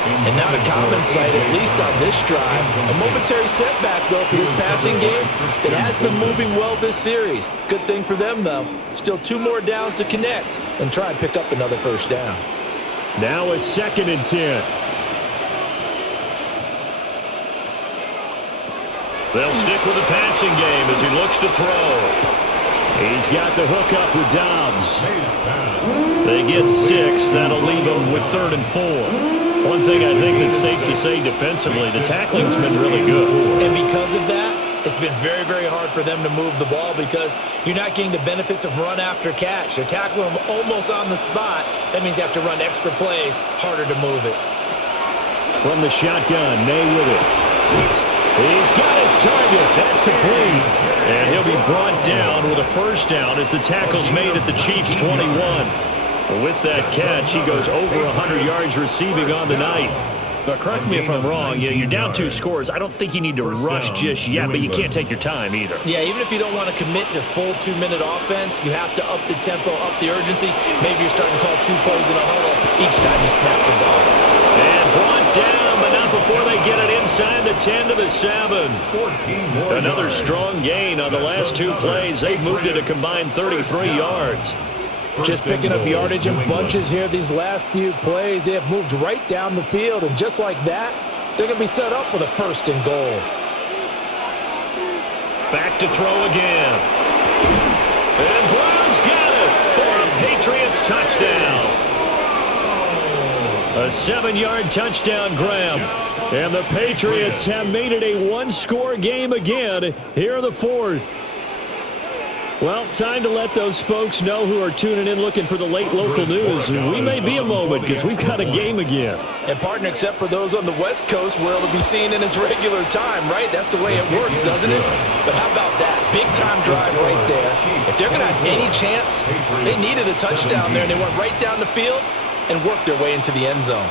And not a common sight, at least on this drive. A momentary setback, though, for this passing game that has been moving well this series. Good thing for them, though. Still 2 more downs to connect and try and pick up another first down. Now a 2nd and 10. They'll stick with the passing game as he looks to throw. He's got the hook up with Dobbs. They get 6. That'll leave them with 3rd and 4. One thing I think that's safe to say defensively, the tackling's been really good. And because of that, it's been very, very hard for them to move the ball because you're not getting the benefits of run after catch. They're tackling them almost on the spot. That means you have to run extra plays, harder to move it. From the shotgun, May with it. He's got his target. That's complete. And he'll be brought down with a first down as the tackle's made at the Chiefs' 21. With that catch, he goes over 100 yards receiving on the night. But correct me if I'm wrong, you're down 2 scores. I don't think you need to rush just yet, but you can't take your time either. Yeah, even if you don't want to commit to full 2-minute offense, you have to up the tempo, up the urgency. Maybe you're starting to call 2 plays in a huddle each time you snap the ball. And brought down, but not before they get it inside the 10 to the 7. Another strong gain on the last 2 plays. They've moved it a combined 33 yards. Just picking up yardage in bunches here these last few plays. They have moved right down the field, and just like that, they're going to be set up with a 1st and goal. Back to throw again. And Brown's got it for a Patriots touchdown. A 7-yard touchdown grab. And the Patriots have made it a 1-score game again here in the 4th. Well, time to let those folks know who are tuning in looking for the late local news. We may be a moment because we've got a game again. And, partner, except for those on the West Coast where it'll be seen in its regular time, right? That's the way it works, doesn't it? But how about that? Big-time drive right there. If they're going to have any chance, they needed a touchdown there, and they went right down the field and worked their way into the end zone.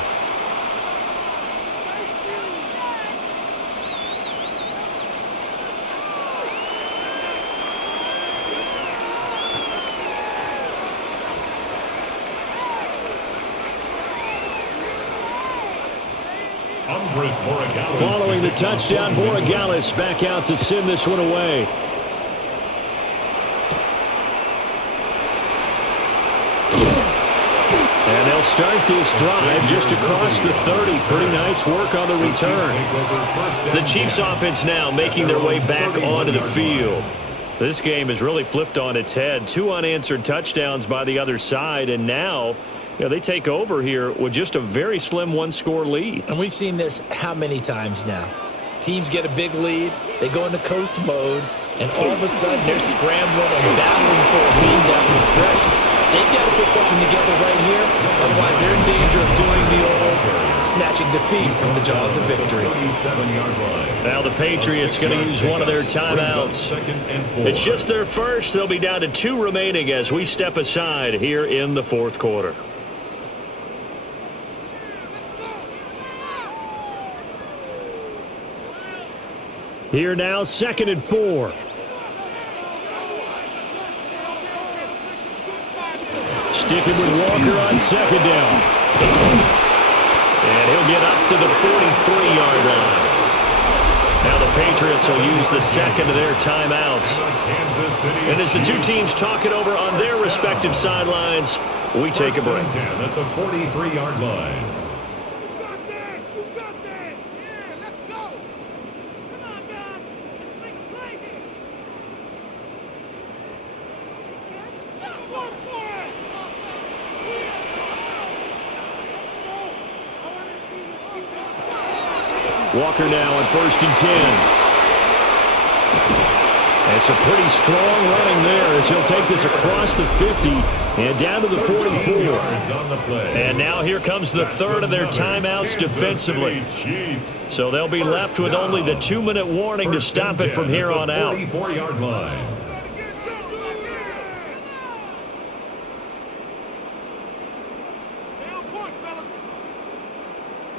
Following the touchdown, Borregales back out to send this one away. And they'll start this drive just across the 30. Pretty nice work on the return. The Chiefs offense now making their way back onto the field. This game has really flipped on its head. 2 unanswered touchdowns by the other side, and now they take over here with just a very slim 1-score lead. And we've seen this how many times now? Teams get a big lead, they go into coast mode, and all of a sudden they're scrambling and battling for a lead down the stretch. They've got to put something together right here, otherwise they're in danger of doing the old snatching defeat from the jaws of victory. Now the Patriots going to use one of their timeouts. It's just their first. They'll be down to 2 remaining as we step aside here in the 4th quarter. Here now, 2nd and 4. Sticking with Walker on 2nd down. And he'll get up to the 43-yard line. Now the Patriots will use the 2nd of their timeouts. And as the 2 teams talk it over on their respective sidelines, we take a break. At the 43-yard line. Walker now on 1st and 10. That's a pretty strong running there as he'll take this across the 50 and down to the 44. And now here comes the 3rd of their timeouts defensively. So they'll be left with only the 2-minute warning to stop it from here on out. 44-yard line.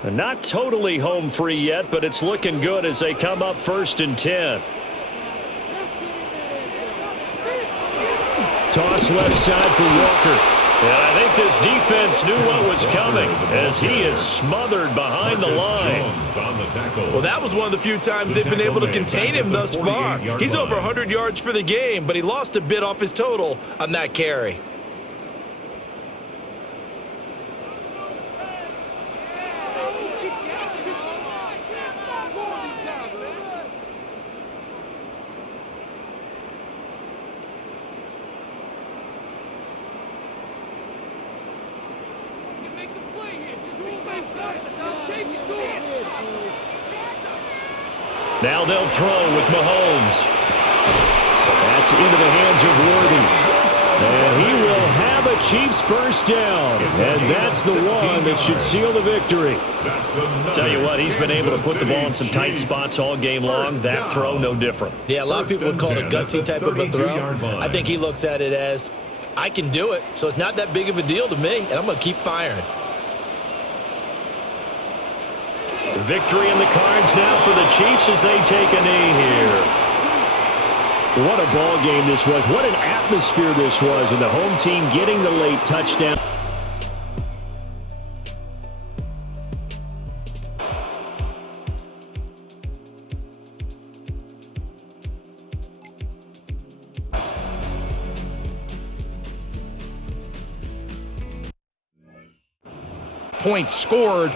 Not totally home free yet, but it's looking good as they come up 1st and 10. Toss left side for Walker. And I think this defense knew what was coming as he is smothered behind the line. Well, that was one of the few times they've been able to contain him thus far. He's over 100 yards for the game, but he lost a bit off his total on that carry. Now they'll throw with Mahomes. That's into the hands of Worthy. And he will have a Chiefs first down. And that's the one that should seal the victory. Tell you what, he's been able to put the ball in some tight spots all game long. That throw, no different. Yeah, a lot of people would call it a gutsy type of a throw. I think he looks at it as, I can do it, so it's not that big of a deal to me, and I'm going to keep firing. Victory in the cards now for the Chiefs as they take a knee here. What a ball game this was. What an atmosphere this was. And the home team getting the late touchdown. Points scored.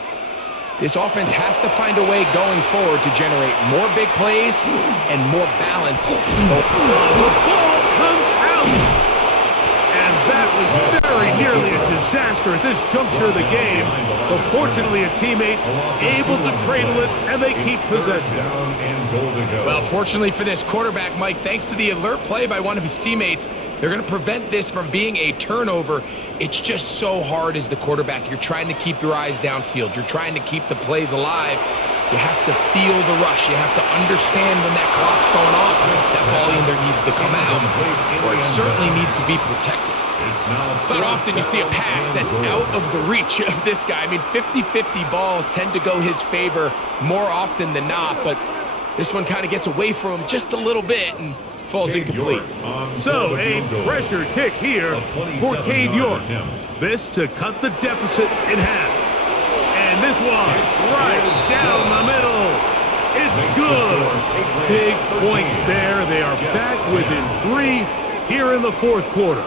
This offense has to find a way going forward to generate more big plays and more balance. The ball comes out. And that was very nearly a disaster at this juncture of the game. But fortunately, a teammate able to cradle it, and they keep possession. Well, fortunately for this quarterback, Mike, thanks to the alert play by one of his teammates, they're going to prevent this from being a turnover. It's just so hard as the quarterback. You're trying to keep your eyes downfield. You're trying to keep the plays alive. You have to feel the rush. You have to understand when that clock's going off. That ball either needs to come out, or it certainly needs to be protected. It's not often you see a pass that's out of the reach of this guy. I mean, 50-50 balls tend to go his favor more often than not, but this one kind of gets away from him just a little bit and falls incomplete. So, a pressure kick here for Cade York. This to cut the deficit in half. And this one, right down the middle. It's good. Big points there. They are back within 3 here in the fourth quarter.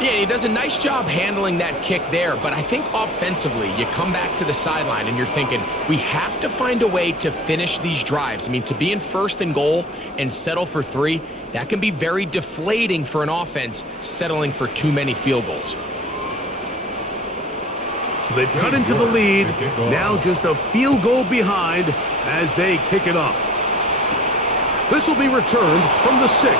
Yeah, he does a nice job handling that kick there, but I think offensively, you come back to the sideline and you're thinking, we have to find a way to finish these drives. I mean, to be in first and goal and settle for 3, that can be very deflating for an offense settling for too many field goals. So they've cut into the lead, now just a field goal behind as they kick it off. This will be returned from the 6.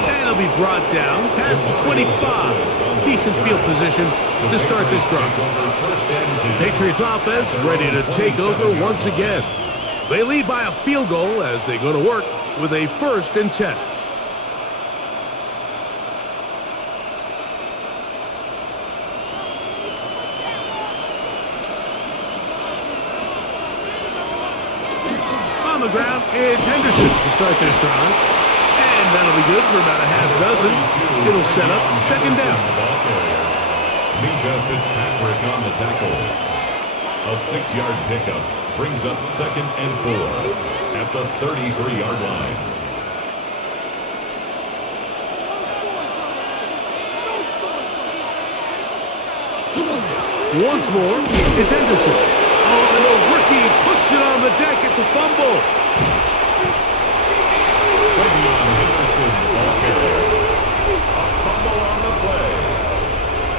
And it'll be brought down past the 25. Decent field position to start this drive. Patriots offense ready to take over once again. They lead by a field goal as they go to work with a 1st and 10. On the ground, it's Henderson to start this drive. And that'll be good for about a half dozen. It'll set up 2nd down. Minka Fitzpatrick on the tackle. A 6-yard pickup brings up 2nd and 4 at the 33-yard line. Once more, it's Henderson. Oh, and the rookie puts it on the deck. It's a fumble.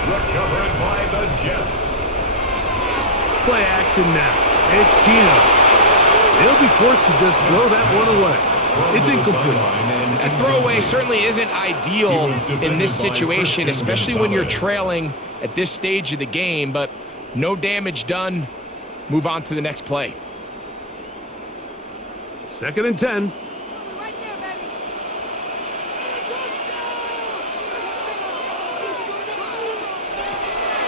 Recovered by the Jets. Play action now. It's Gino. He'll be forced to just throw that one away. It's incomplete. A throwaway certainly isn't ideal in this situation, especially when you're trailing at this stage of the game, but no damage done. Move on to the next play. 2nd and 10.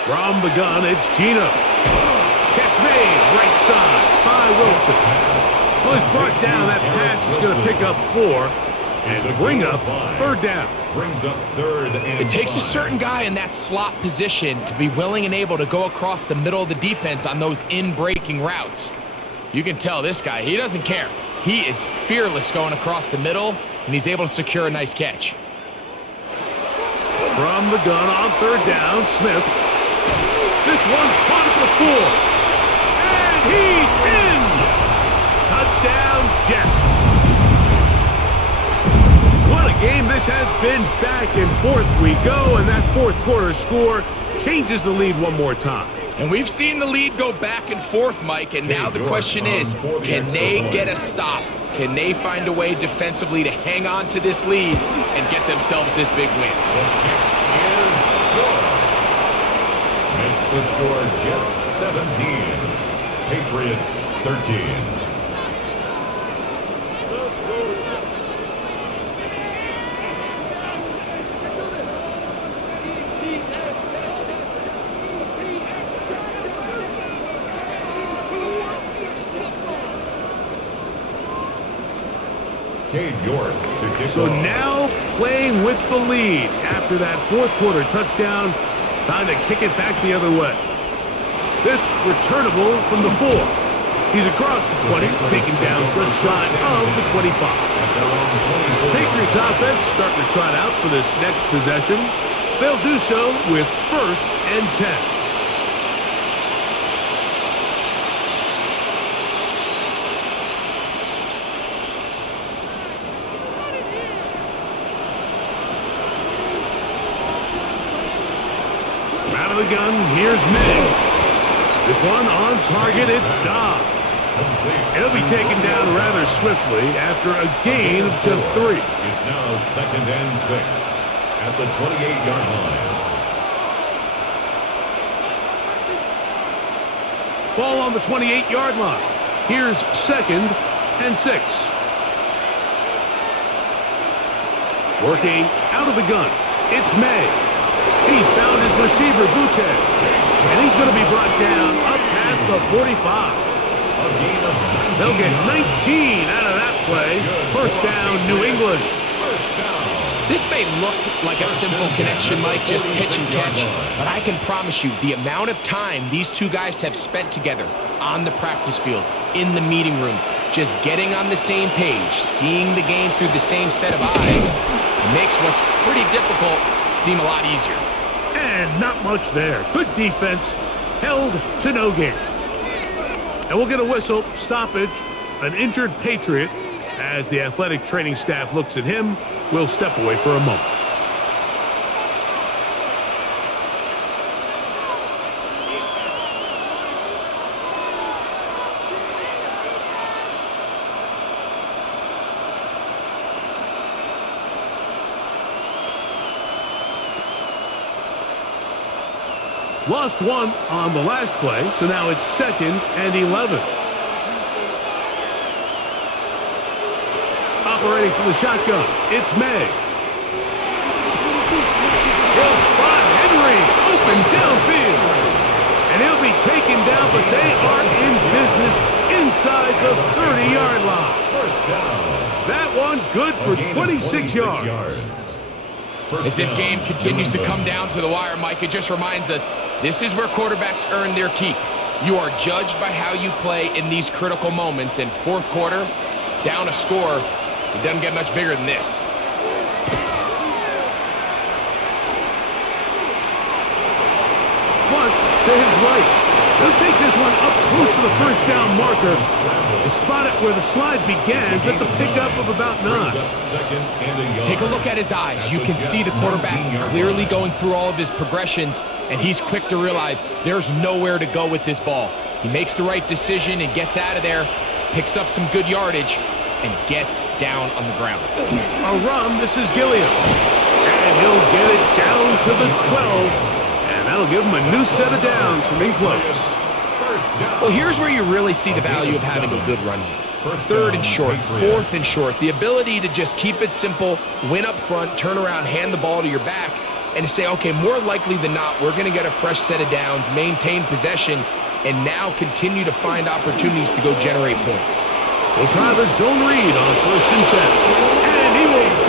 From the gun, it's Gino. Catch made, right side by Wilson. Well, he's brought down. That pass is going to pick up 4. and bring up third down. Brings up third and It takes a 5. certain guy in that slot position to be willing and able to go across the middle of the defense on those in-breaking routes. You can tell this guy, he doesn't care. He is fearless going across the middle, and he's able to secure a nice catch. From the gun on third down, Smith. This one caught at the 4. And he's in! Touchdown, Jets. What a game this has been. Back and forth we go, and that fourth quarter score changes the lead one more time. And we've seen the lead go back and forth, Mike, and now the question is, can they get a stop? Can they find a way defensively to hang on to this lead and get themselves this big win? Makes the score Jets 17, Patriots 13. So now playing with the lead after that fourth quarter touchdown, time to kick it back the other way. This returnable from the 4. He's across the 20, taken down just shy of the 25. Patriots offense starting to trot out for this next possession. They'll do so with 1st and 10. Out of the gun, here's May. This one on target, it's Dobbs. It'll be taken down rather swiftly after a gain of just 3. It's now 2nd and 6 at the 28-yard line. Ball on the 28-yard line. Here's 2nd and 6. Working out of the gun, it's May. He's found his receiver, Butte, and he's going to be brought down up past the 45. They'll get 19 out of that play. 1st down, New England. This may look like a simple connection, Mike, just pitch and catch, but I can promise you the amount of time these two guys have spent together on the practice field, in the meeting rooms, just getting on the same page, seeing the game through the same set of eyes, it makes what's pretty difficult seem a lot easier. And not much there. Good defense, held to no gain. And we'll get a whistle, stoppage, an injured Patriot. As the athletic training staff looks at him, we'll step away for a moment. Lost 1 on the last play, so now it's 2nd and 11. Operating from the shotgun, it's May. He'll spot Henry open downfield. And he'll be taken down, but they are in business inside the 30-yard line. 1st down. That one good for 26 yards. As this game continues to come down to the wire, Mike, it just reminds us, this is where quarterbacks earn their keep. You are judged by how you play in these critical moments. In fourth quarter, down a score, it doesn't get much bigger than this. Plus, to his right. They'll take this one up close to the 1st down marker. They spot it where the slide begins. That's a pickup of about 9. Take a look at his eyes. You can see the quarterback clearly going through all of his progressions, and he's quick to realize there's nowhere to go with this ball. He makes the right decision and gets out of there, picks up some good yardage, and gets down on the ground. A run, this is Gilliam. And he'll get it down to the 12. And that'll give him a new set of downs from in close. Well, here's where you really see the value of having a good run game. 3rd and short, 4th and short. The ability to just keep it simple, win up front, turn around, hand the ball to your back, and to say, okay, more likely than not, we're going to get a fresh set of downs, maintain possession, and now continue to find opportunities to go generate points. We'll try the zone read on 1st and 10. And he will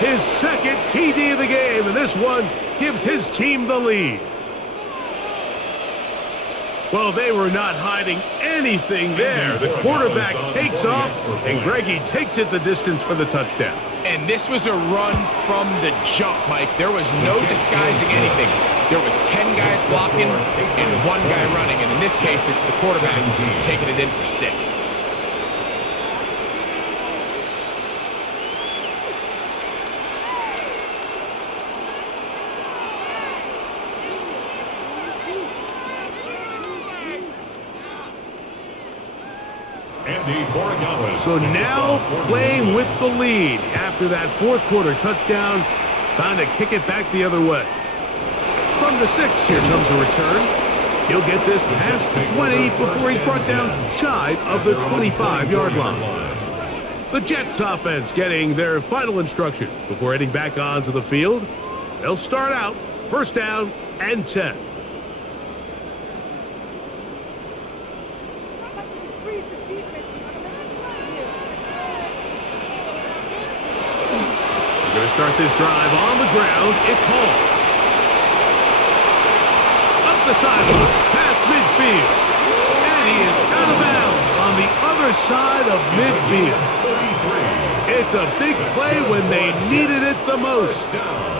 his second TD of the game, and this one gives his team the lead. Well, they were not hiding anything there. The quarterback takes off, and Greggy takes it the distance for the touchdown. And this was a run from the jump, Mike. There was no disguising anything. There was 10 guys blocking and 1 guy running. And in this case, it's the quarterback taking it in for 6. So now playing with the lead after that fourth quarter touchdown, time to kick it back the other way. From the 6, here comes a return. He'll get this past the 20 before he's brought down shy of the 25-yard line. The Jets offense getting their final instructions before heading back onto the field. They'll start out first down and 10. Going to start this drive on the ground. It's Hall. Up the sideline, past midfield. And he is out of bounds on the other side of midfield. It's a big play when they needed it the most.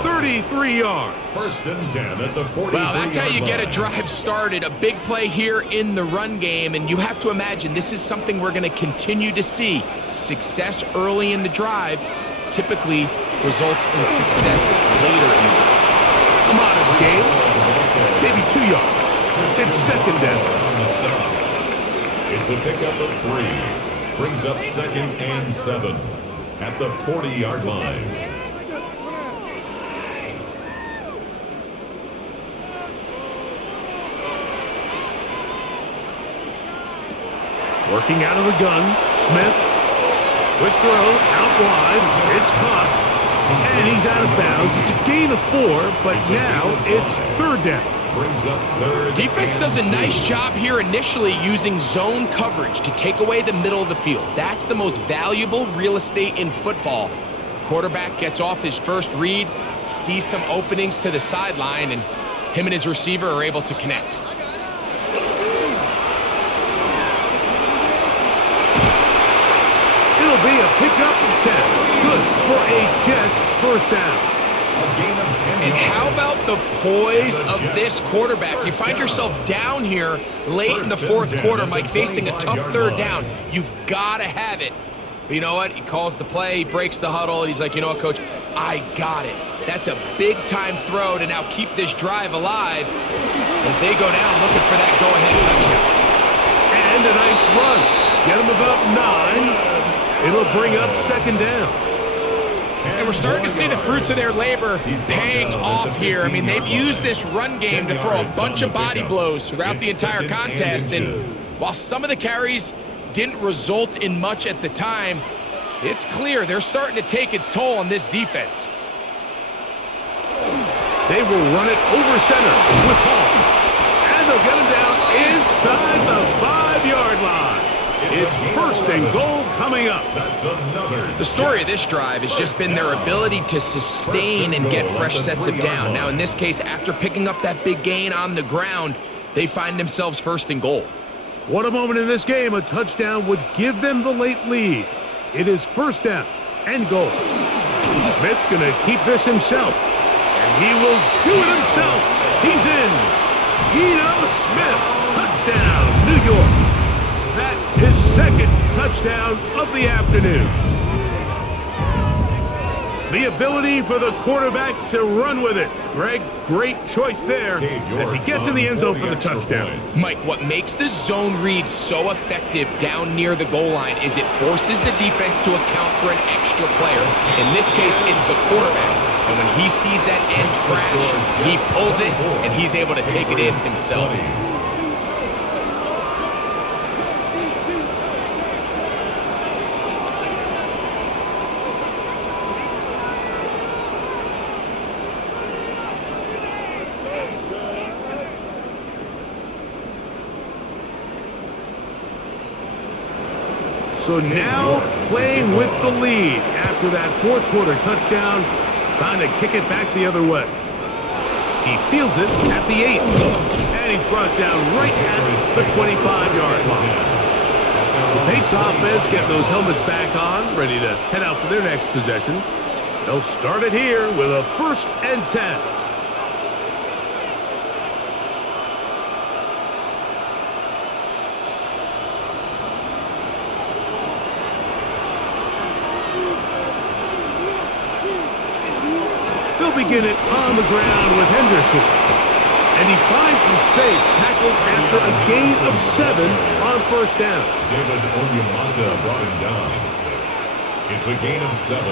33 yards. First and 10 at the 43. Well, that's how you get a drive started. A big play here in the run game. And you have to imagine this is something we're going to continue to see. Success early in the drive typically results in success later in the game. A modest game, maybe 2 yards. It's second down. It's a pickup of 3. Brings up second and 7 at the 40-yard line. Working out of the gun, Smith. Quick throw, out wide. It's caught. And he's out of bounds. It's a gain of 4, but now it's third down. Brings up third. Defense does a nice job here initially using zone coverage to take away the middle of the field. That's the most valuable real estate in football. Quarterback gets off his first read, sees some openings to the sideline, and him and his receiver are able to connect. It'll be a pickup of 10. Good for a Jets first down. And how about the poise of this quarterback? You find yourself down here late in the fourth quarter, Mike, facing a tough third down. You've got to have it. But you know what? He calls the play, he breaks the huddle, and he's like, you know what, Coach? I got it. That's a big-time throw to now keep this drive alive as they go down looking for that go-ahead touchdown. And a nice run. Get him about 9. It'll bring up second down. And we're starting to see the fruits of their labor paying off here. I mean, they've used this run game to throw a bunch of body blows throughout the entire contest. And while some of the carries didn't result in much at the time, it's clear they're starting to take its toll on this defense. They will run it over center with Hall. And they'll get him down inside the 5-yard line. It's first and goal coming up. The story of this drive has just been their ability to sustain and get fresh sets of down. Now, in this case, after picking up that big gain on the ground, they find themselves first and goal. What a moment in this game. A touchdown would give them the late lead. It is first down and goal. Smith's going to keep this himself. And he will do it himself. He's in. Geno Smith. Touchdown, New York. That is second touchdown of the afternoon. The ability for the quarterback to run with it. Greg, great choice there as he gets in the end zone for the touchdown. Mike, what makes the zone read so effective down near the goal line is it forces the defense to account for an extra player. In this case, it's the quarterback. And when he sees that end crash, he pulls it, and he's able to take it in himself. So now playing with the lead after that fourth quarter touchdown. Trying to kick it back the other way. He fields it at the 8. And he's brought down right at the 25-yard line. The Patriots offense getting those helmets back on, ready to head out for their next possession. They'll start it here with a 1st and 10. They'll begin it on the ground with Henderson. And he finds some space, tackled after a gain of 7 on 1st down. David Onyemata brought him down. It's a gain of 7.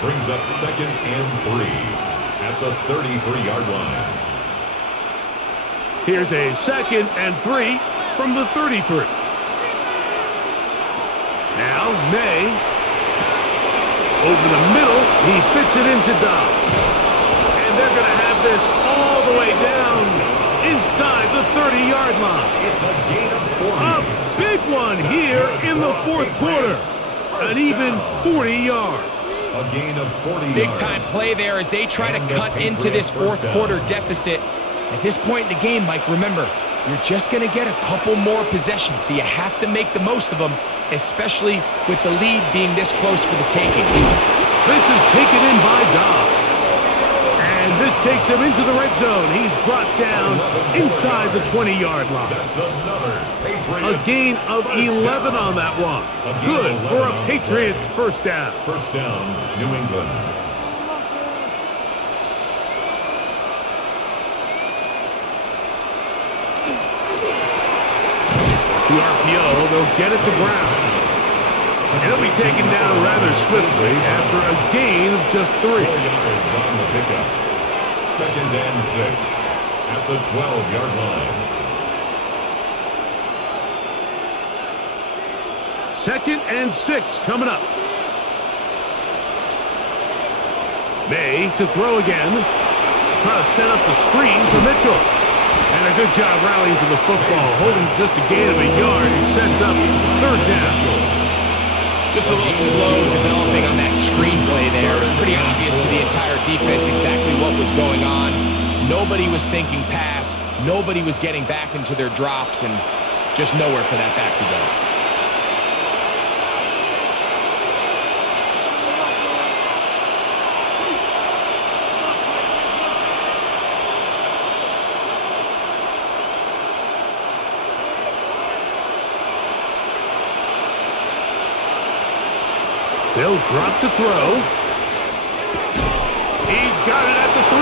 Brings up 2nd and 3 at the 33-yard line. Here's a 2nd and 3 from the 33. Now May. Over the middle, he fits it into Dobbs. And they're going to have this all the way down inside the 30-yard line. It's a gain of 40. A big one here in the fourth quarter. An even 40 yards. A gain of 40 yards. Big-time play there as they try to cut into this fourth quarter deficit. At this point in the game, Mike, remember, you're just going to get a couple more possessions, so you have to make the most of them, especially with the lead being this close for the taking. This is taken in by Dobbs. And this takes him into the red zone. He's brought down inside the 20-yard line. That's another Patriots. A gain of 11 on that one. Good for a Patriots first down. First down, New England. The RPO, they'll get it to Brown. And he'll be taken down rather swiftly after a gain of just 3. 4 yards on the pickup. 2nd and 6 at the 12-yard line. 2nd and 6 coming up. May to throw again. Try to set up the screen for Mitchell. And a good job rallying to the football. Holding just a gain of a yard. Sets up 3rd down. Just a little slow developing on that screenplay there. It was pretty obvious to the entire defense exactly what was going on. Nobody was thinking pass. Nobody was getting back into their drops, and just nowhere for that back to go. They'll drop to throw. He's got it at the 3.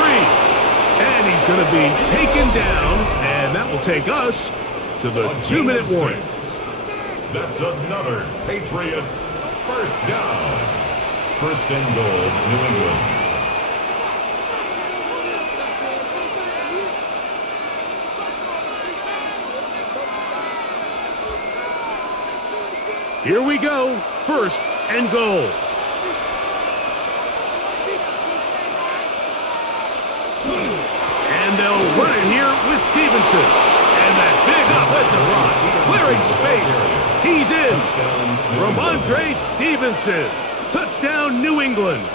And he's going to be taken down. And that will take us to the 2-minute warning. That's another Patriots first down. 1st and goal, New England. Here we go. 1st and goal. And they'll run it here with Stevenson. And that big offensive line clearing space. He's in. Ramondre Stevenson. Touchdown, New England.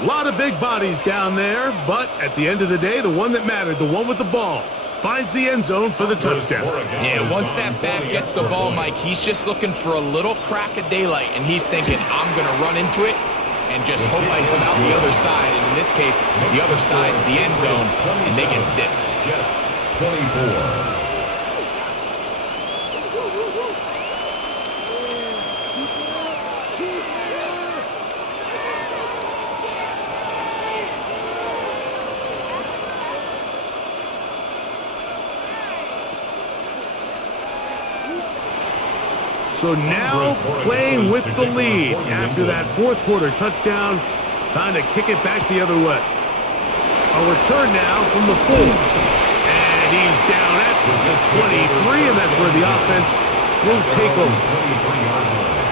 A lot of big bodies down there, but at the end of the day, the one that mattered, the one with the ball, finds the end zone for the touchdown. Yeah, once that back gets the ball, Mike, he's just looking for a little crack of daylight, and he's thinking, I'm going to run into it and just hope I come out the other side. And in this case, the other side's the end zone, and they get 6. Jets, 24. So now playing with the lead after that fourth quarter touchdown, trying to kick it back the other way. A return now from the 4. And he's down at the 23, and that's where the offense will take over.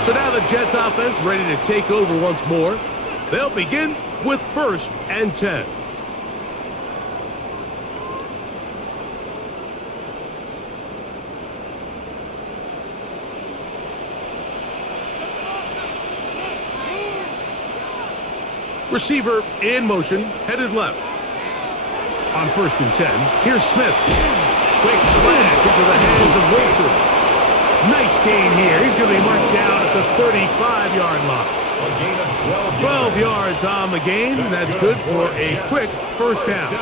So now the Jets offense ready to take over once more. They'll begin with 1st and 10. Receiver in motion, headed left. On 1st and 10, here's Smith. Quick slant into the hands of Wilson. Nice gain here. He's going to be marked down at the 35-yard line. A gain of 12 yards on the game. That's good for a quick first down.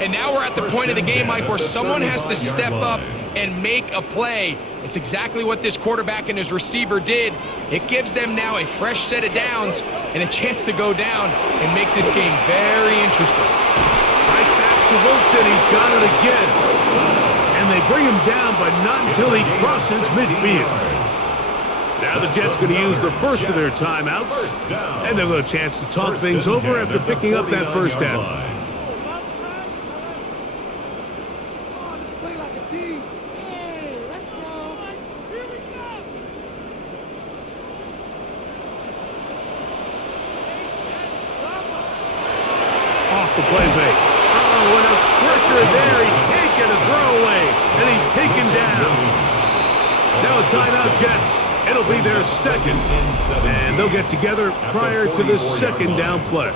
And now we're at the point of the game, Mike, where someone has to step up and make a play. It's exactly what this quarterback and his receiver did. It gives them now a fresh set of downs and a chance to go down and make this game very interesting. Right back to Wilson. He's got it again. And they bring him down, but not until he crosses midfield. Now the Jets going to use the first of their timeouts. And they'll have a chance to talk things over after picking up that first down. Off the play fake. Oh, and a pressure there. He can't get a throwaway. And he's taken down. Now a timeout, Jets. It'll be their second. And they'll get together prior to the second down play.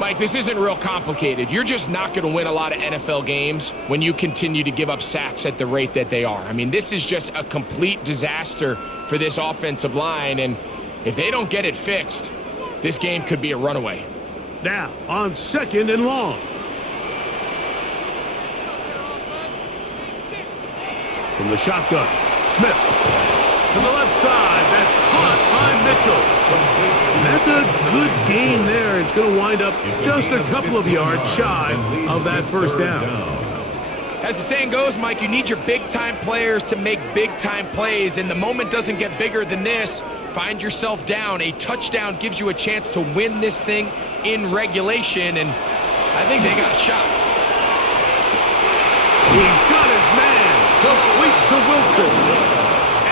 Mike, this isn't real complicated. You're just not going to win a lot of NFL games when you continue to give up sacks at the rate that they are. I mean, this is just a complete disaster for this offensive line. And if they don't get it fixed, this game could be a runaway. Now, on 2nd and long. From the shotgun, Smith. To the left side, that's caught by Mitchell. That's a good gain there. It's going to wind up just a couple of yards shy of that first down. As the saying goes, Mike, you need your big-time players to make big-time plays, and the moment doesn't get bigger than this. Find yourself down. A touchdown gives you a chance to win this thing in regulation, and I think they got a shot. He's got his man, complete to Wilson.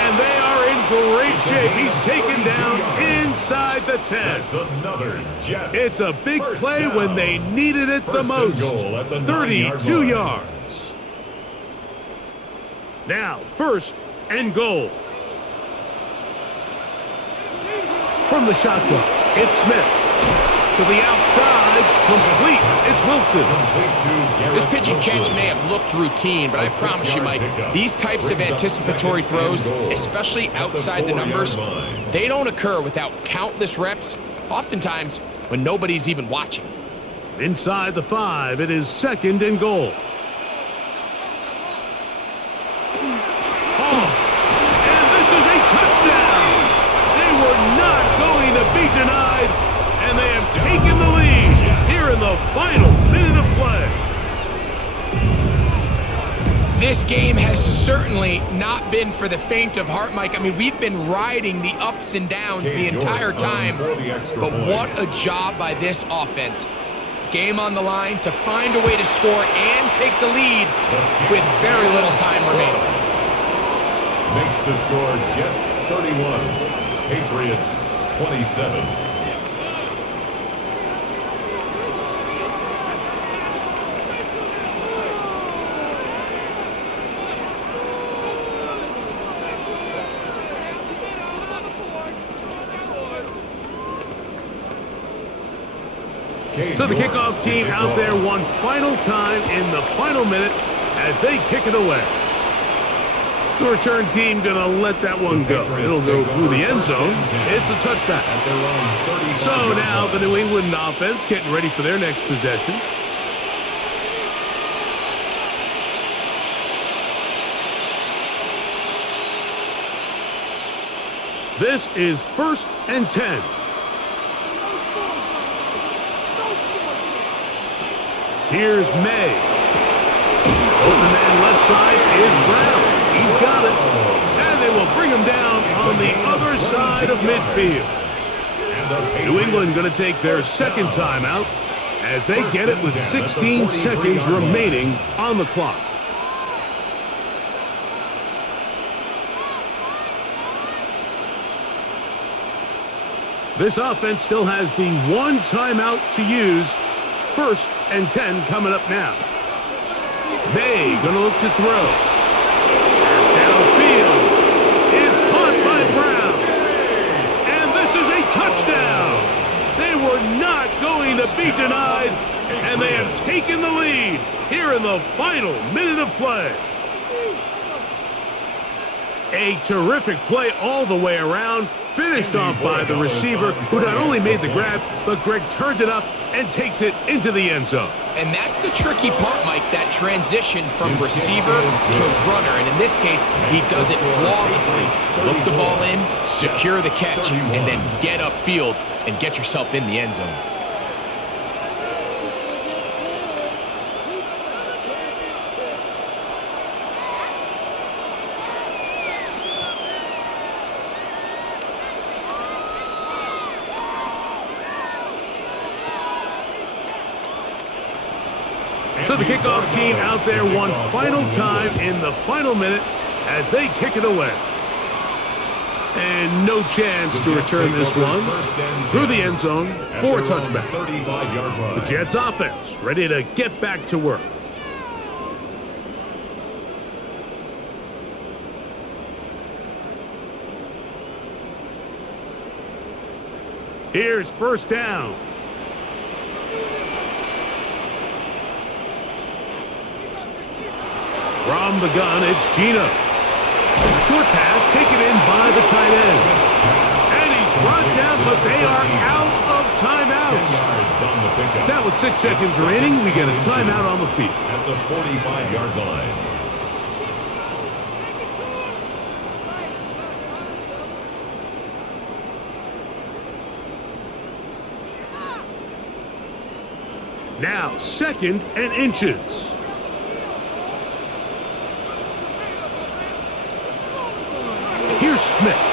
And they are in great shape. He's taken down inside the 10. That's another Jets. It's a big play when they needed it the most. 32 yards. Now, 1st and goal. From the shotgun, it's Smith. To the outside, complete. It's Wilson. This pitch and catch may have looked routine, but I promise you, Mike, these types of anticipatory throws, especially outside the numbers, they don't occur without countless reps, oftentimes when nobody's even watching. Inside the 5, it is 2nd and goal. Oh, and this is a touchdown. They were not going to be denied, and they have taken the lead here in the final minute of play. This game has certainly not been for the faint of heart, Mike. I mean, we've been riding the ups and downs the entire time, but what a job by this offense. Game on the line to find a way to score and take the lead with very little time remaining. Makes the score Jets 31, Patriots 27. So the kickoff team out there one final time in the final minute as they kick it away. The return team going to let that one go. It'll go through the end zone. It's a touchback. So now the New England offense getting ready for their next possession. This is 1st and 10. Here's May. Open man left side is Brown. He's got it. And they will bring him down on the other side of midfield. New England going to take their second timeout as they get it with 16 seconds remaining on the clock. This offense still has the one timeout to use. 1st and 10 coming up now. May going to look to throw. Pass downfield is caught by Brown. And this is a touchdown. They be denied, and they have taken the lead here in the final minute of play. A terrific play all the way around, finished off by the receiver, who not only made the grab, but Greg turned it up and takes it into the end zone. And that's the tricky part, Mike, that transition from receiver to runner. And in this case, he does it flawlessly. Look the ball in, secure the catch, and then get upfield and get yourself in the end zone. So the kickoff team out there one final time in the final minute as they kick it away. And no chance to return this one through the end zone for a touchback. The Jets offense ready to get back to work. Here's first down. From the gun, it's Gino. Short pass taken in by the tight end. And he's brought down, but they are out of timeouts. Now with 6 seconds remaining, we get a timeout on the field. At the 45-yard line. Now 2nd and inches. Here's Smith.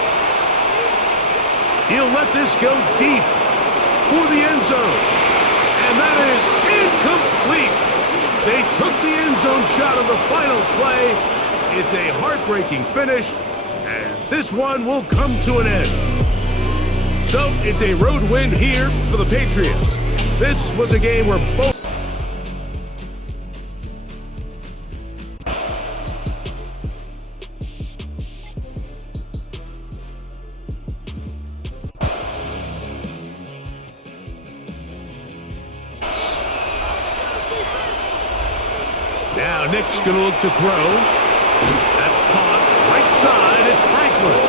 He'll let this go deep for the end zone. And that is incomplete. They took the end zone shot of the final play. It's a heartbreaking finish, as this one will come to an end. So it's a road win here for the Patriots. This was a game where both now Nick's going to look to throw. That's caught right side. It's Franklin.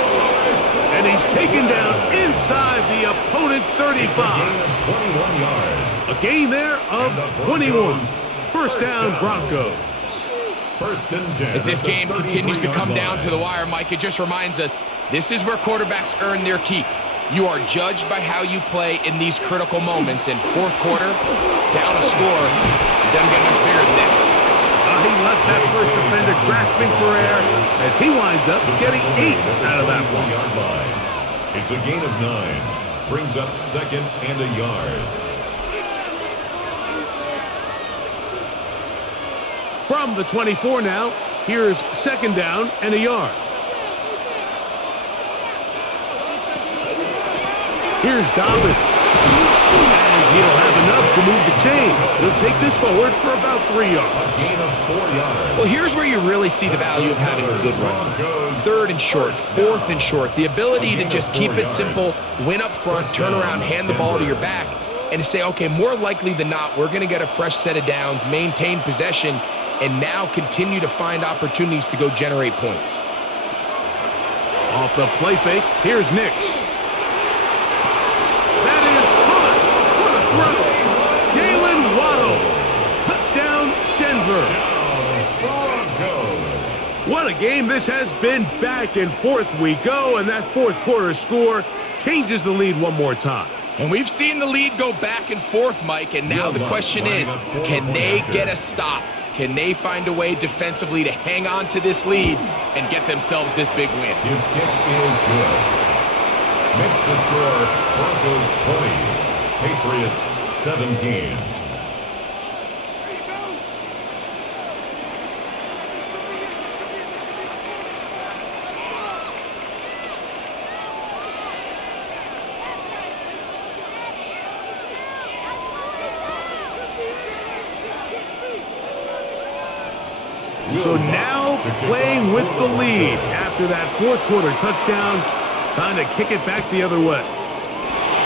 And he's taken down inside the opponent's 35. 21 yards. A gain there of 21. First down, Broncos. First and 10. As this game continues to come down to the wire, Mike, it just reminds us this is where quarterbacks earn their keep. You are judged by how you play in these critical moments. In fourth quarter, down a score, it doesn't get much bigger than this. He left that first defender grasping for air as he winds up getting 8 out of that one. It's a gain of 9. Brings up 2nd and a yard. From the 24 now, here's 2nd down and a yard. Here's Dobbins. And he'll have enough to move the chain. He'll take this forward for about 3 yards. A gain of 4 yards. Well, here's where you really see the value of having a good run. 3rd and short, 4th and short. The ability to just keep it simple, win up front, turn around, hand the ball to your back, and to say, okay, more likely than not, we're going to get a fresh set of downs, maintain possession, and now continue to find opportunities to go generate points. Off the play fake, here's Nix. That is caught. What a throw. Jalen Waddle. Touchdown, Denver. What a game this has been. Back and forth we go, and that fourth quarter score changes the lead one more time. And we've seen the lead go back and forth, Mike, and now the question is, can they get a stop? Can they find a way defensively to hang on to this lead and get themselves this big win? His kick is good. Makes the score Broncos 20, Patriots 17. So now playing with the lead after that fourth quarter touchdown, trying to kick it back the other way.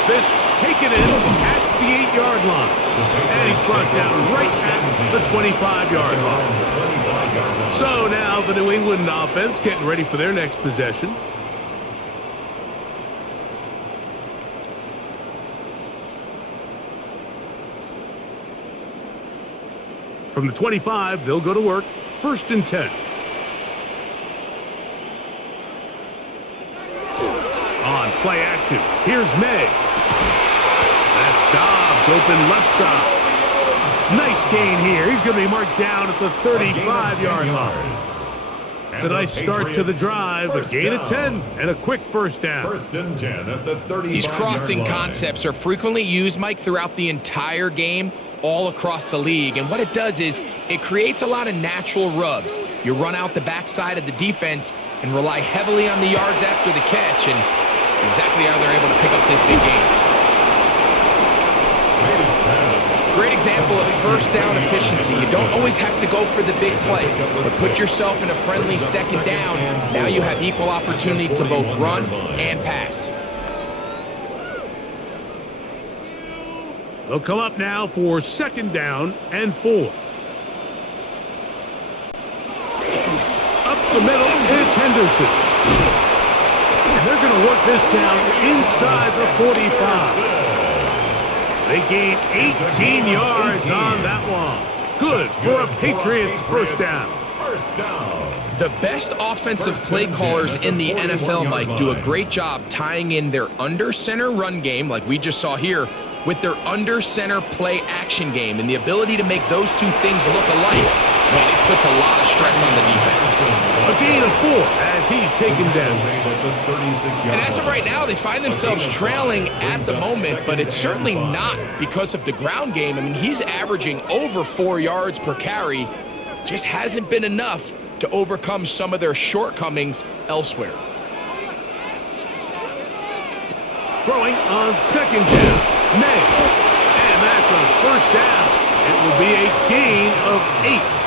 This taken in at the 8-yard line. And he's brought down right at the 25-yard line. So now the New England offense getting ready for their next possession. From the 25, they'll go to work. 1st and 10. On play action, here's May. That's Dobbs open left side. Nice gain here. He's going to be marked down at the 35-yard line. It's a nice start to the drive. A gain of 10 and a quick first down. 1st and 10 at the 35-yard line. These crossing concepts are frequently used, Mike, throughout the entire game, all across the league. And what it does is it creates a lot of natural rubs. You run out the backside of the defense and rely heavily on the yards after the catch, and it's exactly how they're able to pick up this big game. Great example of first down efficiency. You don't always have to go for the big play, but put yourself in a friendly 2nd down. Now you have equal opportunity to both run and pass. They'll come up now for 2nd down and 4. Up the middle, it's Henderson. And they're going to work this down inside the 45. They gain 18 yards on that one. Good for a Patriots first down. The best offensive play callers in the NFL, Mike, do a great job tying in their under-center run game, like we just saw here, with their under-center play action game. And the ability to make those two things look alike, man, it puts a lot of stress on the defense. A gain of 4 as he's taken down. And as of right now, they find themselves trailing at the moment, but it's certainly not because of the ground game. I mean, he's averaging over 4 yards per carry. Just hasn't been enough to overcome some of their shortcomings elsewhere. Throwing on 2nd down, May. And that's a first down. It will be a gain of 8.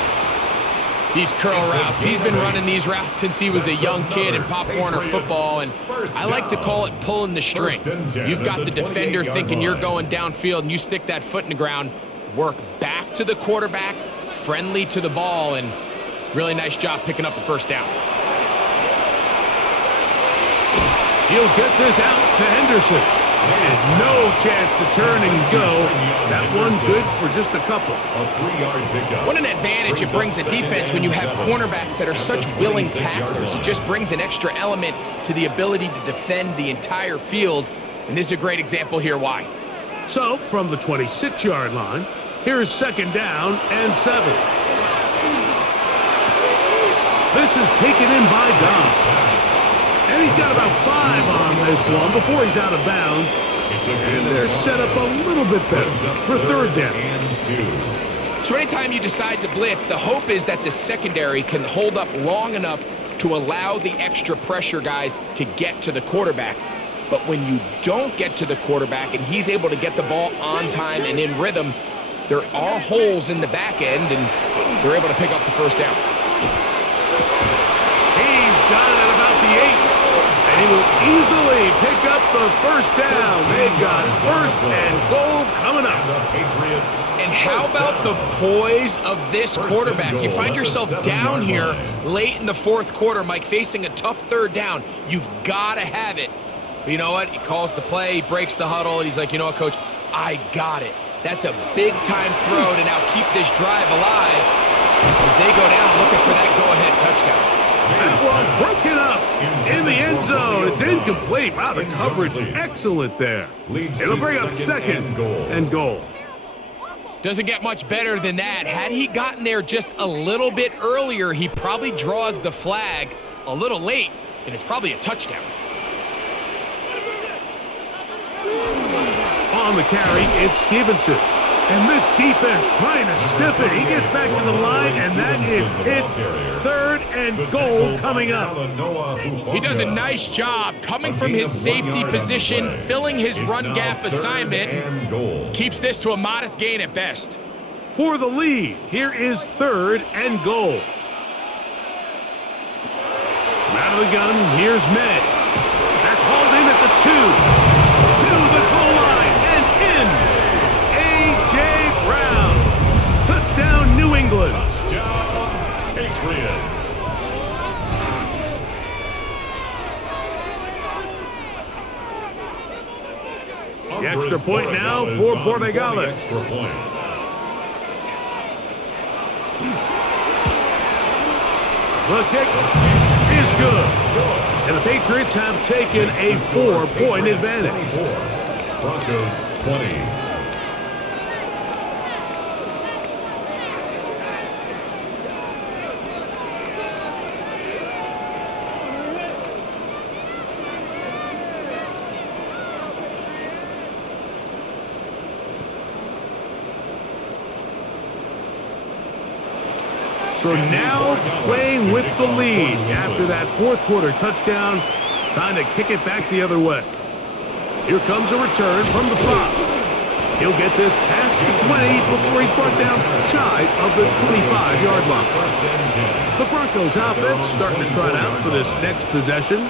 These curl routes, he's been running these routes since he was a young kid in Pop Warner football, and I like to call it pulling the string. You've got the defender thinking you're going downfield, and you stick that foot in the ground, work back to the quarterback, friendly to the ball, and really nice job picking up the first down. He'll get this out to Henderson. And no chance to turn and go. That one good for just a couple. A 3-yard pickup. What an advantage it brings a defense when you have cornerbacks that are such willing tacklers. It just brings an extra element to the ability to defend the entire field. And this is a great example here why. So, from the 26-yard line, here's 2nd down and 7. This is taken in by Dobbs. And he's got about 5 on this one before he's out of bounds. And they're set up a little bit better for 3rd down. So anytime you decide to blitz, the hope is that the secondary can hold up long enough to allow the extra pressure guys to get to the quarterback. But when you don't get to the quarterback and he's able to get the ball on time and in rhythm, there are holes in the back end, and they're able to pick up the first down. He's got it at about the 8. He will easily pick up the first down. They've got 1st and goal coming up. And how about the poise of this quarterback? You find yourself down here late in the 4th quarter, Mike, facing a tough 3rd down. You've got to have it. But you know what? He calls the play, he breaks the huddle, and he's like, you know what, Coach? I got it. That's a big-time throw to now keep this drive alive as they go down looking for that go-ahead touchdown. That one broken up in the end zone. It's incomplete. Wow, the coverage excellent there. It'll bring up 2nd and goal. Doesn't get much better than that. Had he gotten there just a little bit earlier, he probably draws the flag a little late, and it's probably a touchdown. On the carry, it's Stevenson. And this defense trying to stiff it. He gets back to the line, and that is it. 3rd and goal coming up. He does a nice job coming from his safety position, filling his run gap assignment. Keeps this to a modest gain at best. For the lead, here is 3rd and goal. Out of the gun, here's May. That's hauled in at the 2. To the goal line and in. extra point now for Borregales. The kick is good. And the Patriots have taken a 4-point advantage. Broncos 20. So now playing with the lead after that fourth quarter touchdown, trying to kick it back the other way. Here comes a return from the 5. He'll get this past the 20 before he's brought down shy of the 25-yard line. The Broncos offense starting to try it out for this next possession.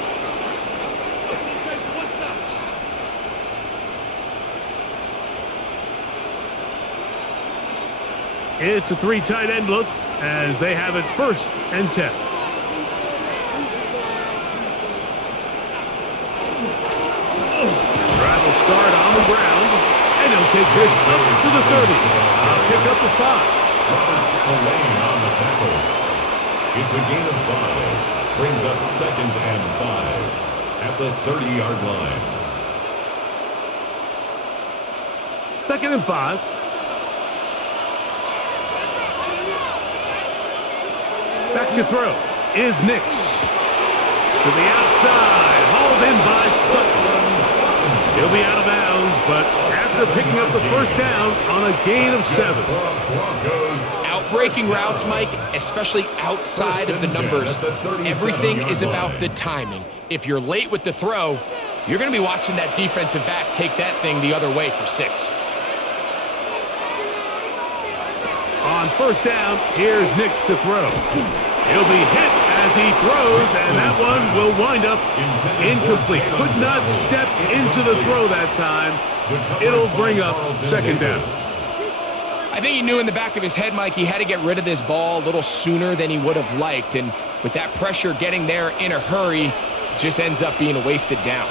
It's a 3 tight end look as they have it 1st and 10. Drive will start on the ground, and he'll take this up to the 30. Pick up the 5. Roberts Spillane on the tackle. It's a gain of 5. Brings up 2nd and 5 at the 30-yard line. 2nd and 5. Back to throw is Nix. To the outside, hauled in by Sutton. He'll be out of bounds, but after picking up the 1st down on a gain of 7. Outbreaking routes, Mike, especially outside of the numbers, everything is about the timing. If you're late with the throw, you're going to be watching that defensive back take that thing the other way for 6. On 1st down, here's Nix to throw. He'll be hit as he throws, and that one will wind up incomplete. Could not step into the throw that time. It'll bring up 2nd down. I think he knew in the back of his head, Mike, he had to get rid of this ball a little sooner than he would have liked. And with that pressure getting there in a hurry, just ends up being a wasted down.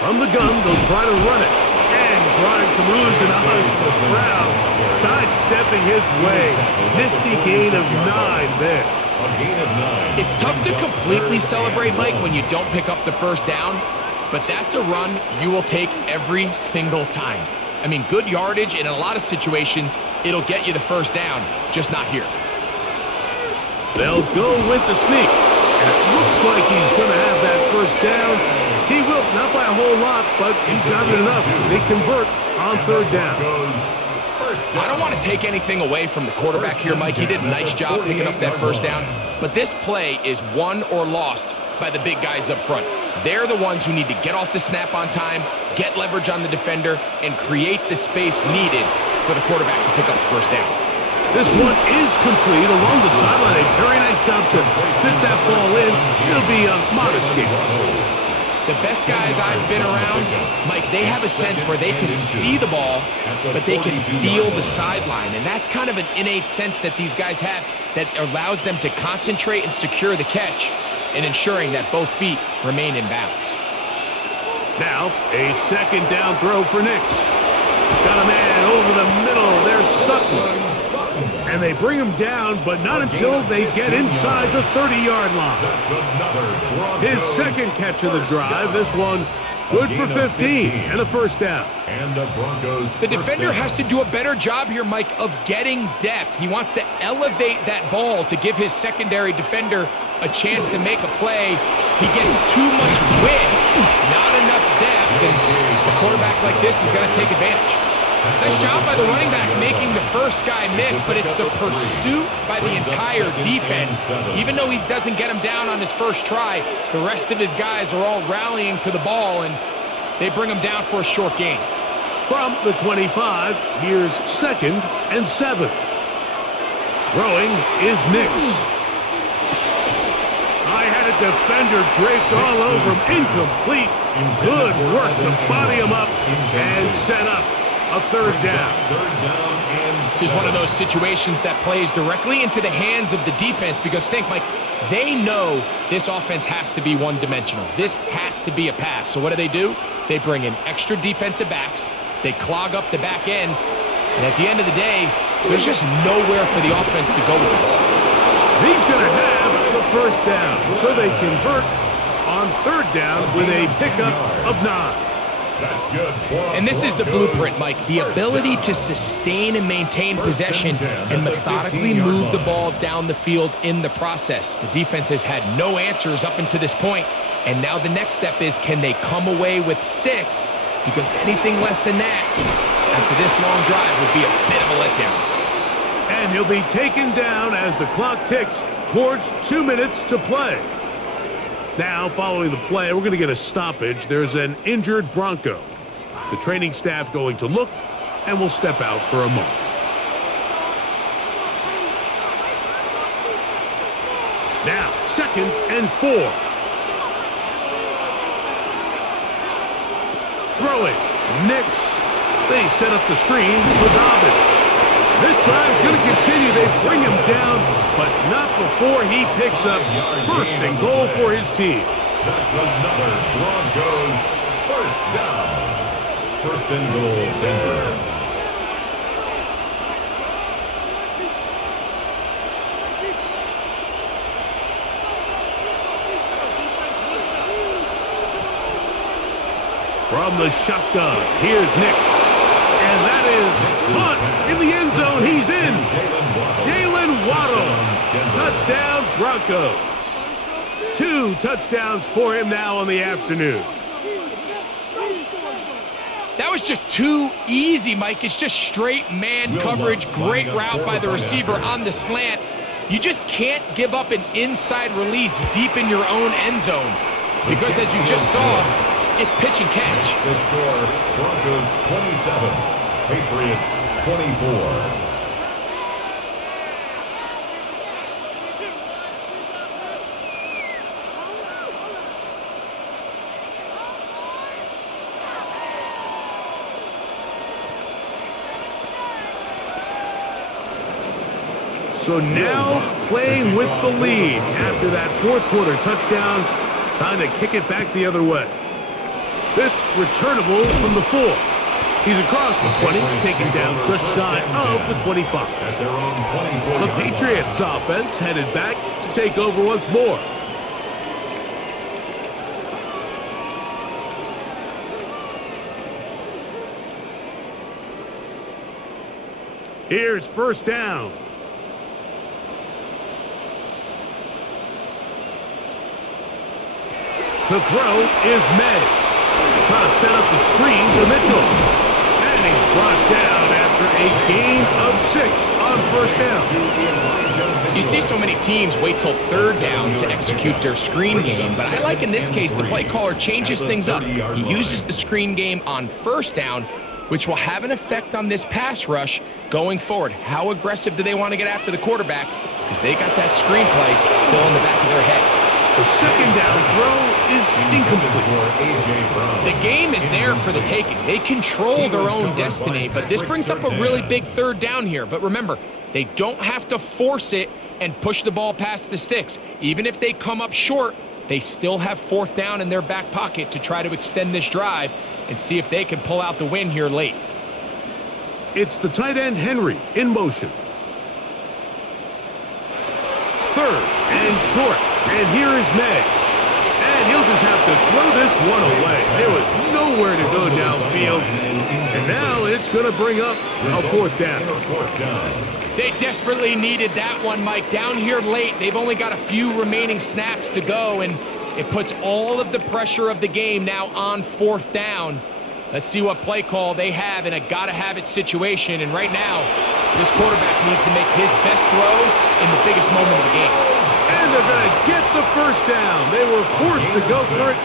From the gun, they'll try to run it. Trying some oohs and ahs from the crowd, sidestepping his way. Nifty gain of 9 there. It's tough to completely celebrate, Mike, when you don't pick up the 1st down, but that's a run you will take every single time. I mean, good yardage, and in a lot of situations, it'll get you the 1st down, just not here. They'll go with the sneak. And it looks like he's going to have that 1st down. He will, not by a whole lot, but he's got it enough. They convert on 3rd down. I don't want to take anything away from the quarterback here, Mike. He did a nice job picking up that 1st down. But this play is won or lost by the big guys up front. They're the ones who need to get off the snap on time, get leverage on the defender, and create the space needed for the quarterback to pick up the 1st down. This one is complete along the sideline. A very nice job to fit that ball in. It'll be a modest gain. The best guys I've been around, Mike, they have a sense where they can see the ball, but they can feel the sideline. And that's kind of an innate sense that these guys have that allows them to concentrate and secure the catch and ensuring that both feet remain in bounds. Now, a 2nd down throw for Nix. Got a man over the middle. There's Sutton. And they bring him down, but not until they get inside the 30-yard line. His 2nd catch of the drive. This one good for 15 and a 1st down. The defender has to do a better job here, Mike, of getting depth. He wants to elevate that ball to give his secondary defender a chance to make a play. He gets too much width, not enough depth, and a quarterback like this is going to take advantage. Nice job by the running back making the 1st guy miss, but it's the pursuit by the entire defense. Even though he doesn't get him down on his 1st try, the rest of his guys are all rallying to the ball, and they bring him down for a short gain. From the 25, here's 2nd and 7. Throwing is Nix. I had a defender draped all over him. Incomplete. Good work to body him up and set up a 3rd down. 3rd down and This is one of those situations that plays directly into the hands of the defense because think, Mike, they know this offense has to be one-dimensional. This has to be a pass. So what do? They bring in extra defensive backs. They clog up the back end. And at the end of the day, there's just nowhere for the offense to go with the ball. He's going to have the first down. So they convert on third down with a pickup of 9. That's good. And this is the blueprint, Mike. The ability to sustain and maintain possession and methodically move the ball down the field in the process. The defense has had no answers up until this point, and now the next step is can they come away with 6? Because anything less than that after this long drive would be a bit of a letdown. And he'll be taken down as the clock ticks towards 2 minutes to play. Now, following the play, we're going to get a stoppage. There's an injured Bronco. The training staff going to look, and will step out for a moment. Now, 2nd and 4. Throwing. Nix. They set up the screen for Dobbins. This drive's going to continue. They bring him down, but not before he picks up 1st and goal for his team. That's another Broncos first down. 1st and goal, Denver. From the shotgun, here's Nix. And that is punt in the end zone. He's in. Jalen Waddle. Touchdown, Broncos. 2 touchdowns for him now on the afternoon. That was just too easy, Mike. It's just straight man coverage. Great route by the receiver on the slant. You just can't give up an inside release deep in your own end zone. Because as you just saw, it's pitch and catch. The score, Broncos 27, Patriots 24. So now playing with the lead after that 4th quarter touchdown. Time to kick it back the other way. This returnable from the 4. He's across the 20, taken down just shy of the 25. At their own 24. The Patriots offense headed back to take over once more. Here's 1st down. To throw is May. Trying to set up the screen to Mitchell. And he's brought down after a gain of 6 on 1st down. You see so many teams wait till 3rd down to execute their screen game, but I like in this case the play caller changes things up. He uses the screen game on 1st down, which will have an effect on this pass rush going forward. How aggressive do they want to get after the quarterback? Because they got that screen play still in the back of their head. The 2nd down throw is incomplete. The game is there for the taking. They control their own destiny, but this brings up a really big 3rd down here. But remember, they don't have to force it and push the ball past the sticks. Even if they come up short, they still have 4th down in their back pocket to try to extend this drive and see if they can pull out the win here late. It's the tight end Henry in motion. 3rd and short. And here is May. And he'll just have to throw this one away. There was nowhere to go downfield. And now it's going to bring up a 4th down. They desperately needed that one, Mike. Down here late, they've only got a few remaining snaps to go, and it puts all of the pressure of the game now on 4th down. Let's see what play call they have in a gotta-have-it situation. And right now, this quarterback needs to make his best throw in the biggest moment of the game. And they're going to get the 1st down. They were forced to go for it,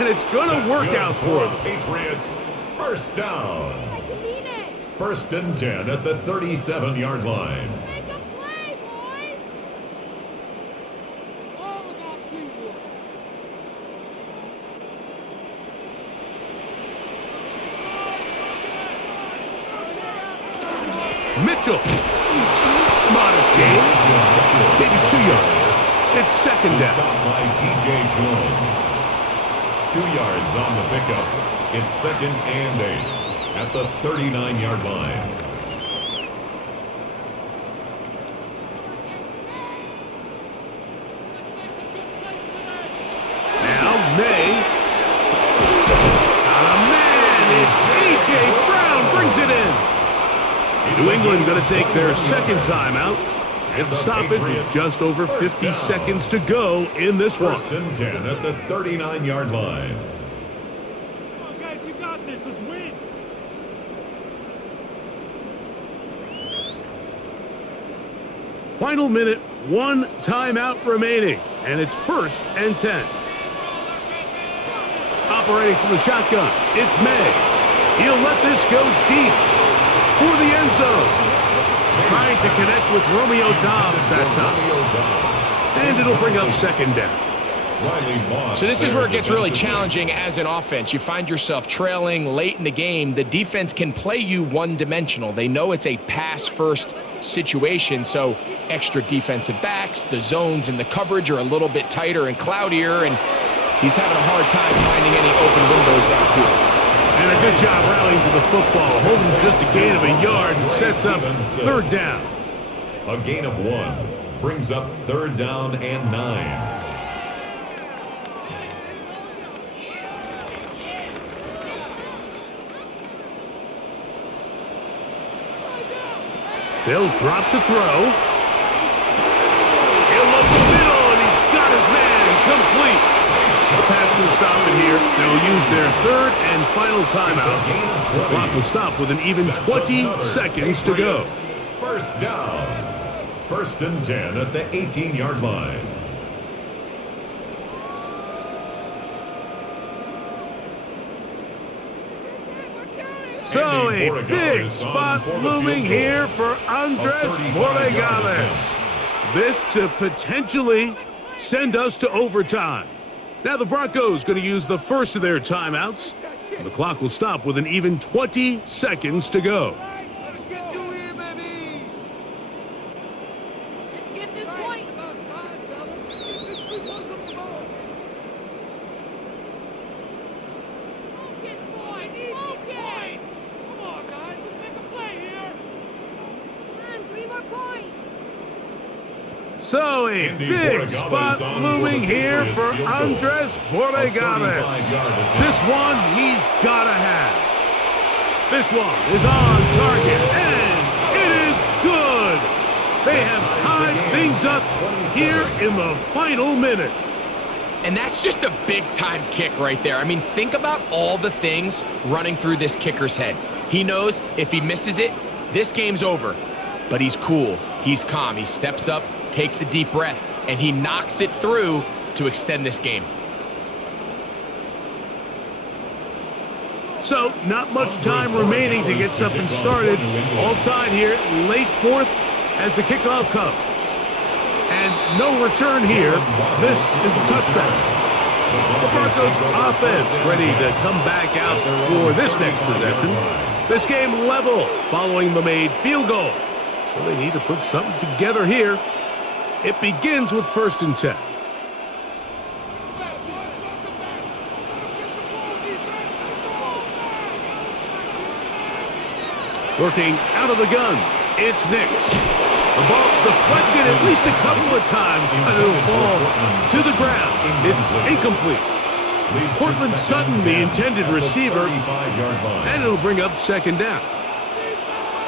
and it's going to work out for them. Patriots, 1st down. 1st and 10 at the 37-yard line. Make a play, boys. It's all about teamwork. Mitchell. Modest gain. Maybe 2 yards. It's second down. Stopped by DJ Jones. 2 yards on the pickup. It's second and 8 at the 39-yard line. Now May. Got a man. It's A.J. Brown brings it in. New England going to take their second timeout. And the stoppage with just over 50 seconds to go in this one. First and 10 at the 39-yard line. Come on, guys, you got this. Let's win. Final minute, 1 timeout remaining. And it's first and 10. Operating from the shotgun, it's May. He'll let this go deep for the end zone. Trying to connect with Romeo Dobbs that time. And it'll bring up second down. So this is where it gets really challenging as an offense. You find yourself trailing late in the game. The defense can play you one-dimensional. They know it's a pass-first situation, so extra defensive backs, the zones and the coverage are a little bit tighter and cloudier, and he's having a hard time finding any open windows downfield. And a good job rallying to the football, holding just a gain of a yard and sets up third down. A gain of 1 brings up third down and 9. They'll drop to throw. He'll look the middle, and he's got his man complete. The pass will stop it here. They'll use their third and final timeout. The clock will stop with an even 20 seconds to go. First down. First and 10 at the 18-yard line. So a big spot looming here for Andres Borregales. This to potentially send us to overtime. Now the Broncos going to use the first of their timeouts. The clock will stop with an even 20 seconds to go. Let's get through here, baby. Let's get this point. It's about time, fella. Focus, boy. Focus. Come on, guys. Let's make a play here. Come on, 3 more points. So a big spot looming here for Andres Borregales. This one he's got to have. This one is on target, and it is good. They have tied things up here in the final minute. And that's just a big-time kick right there. I mean, think about all the things running through this kicker's head. He knows if he misses it, this game's over. But he's cool. He's calm. He steps up, takes a deep breath, and he knocks it through to extend this game. So, not much time remaining to get something started. All tied here, late fourth as the kickoff comes. And no return here. This is a touchdown. The Broncos offense ready to come back out for this next possession. This game level following the made field goal. So they need to put something together here. It begins with first and 10. Working out of the gun, it's Nix. The ball deflected at least a couple of times, but it'll fall to the ground. It's incomplete. Cortland Sutton, the intended receiver, and it'll bring up second down.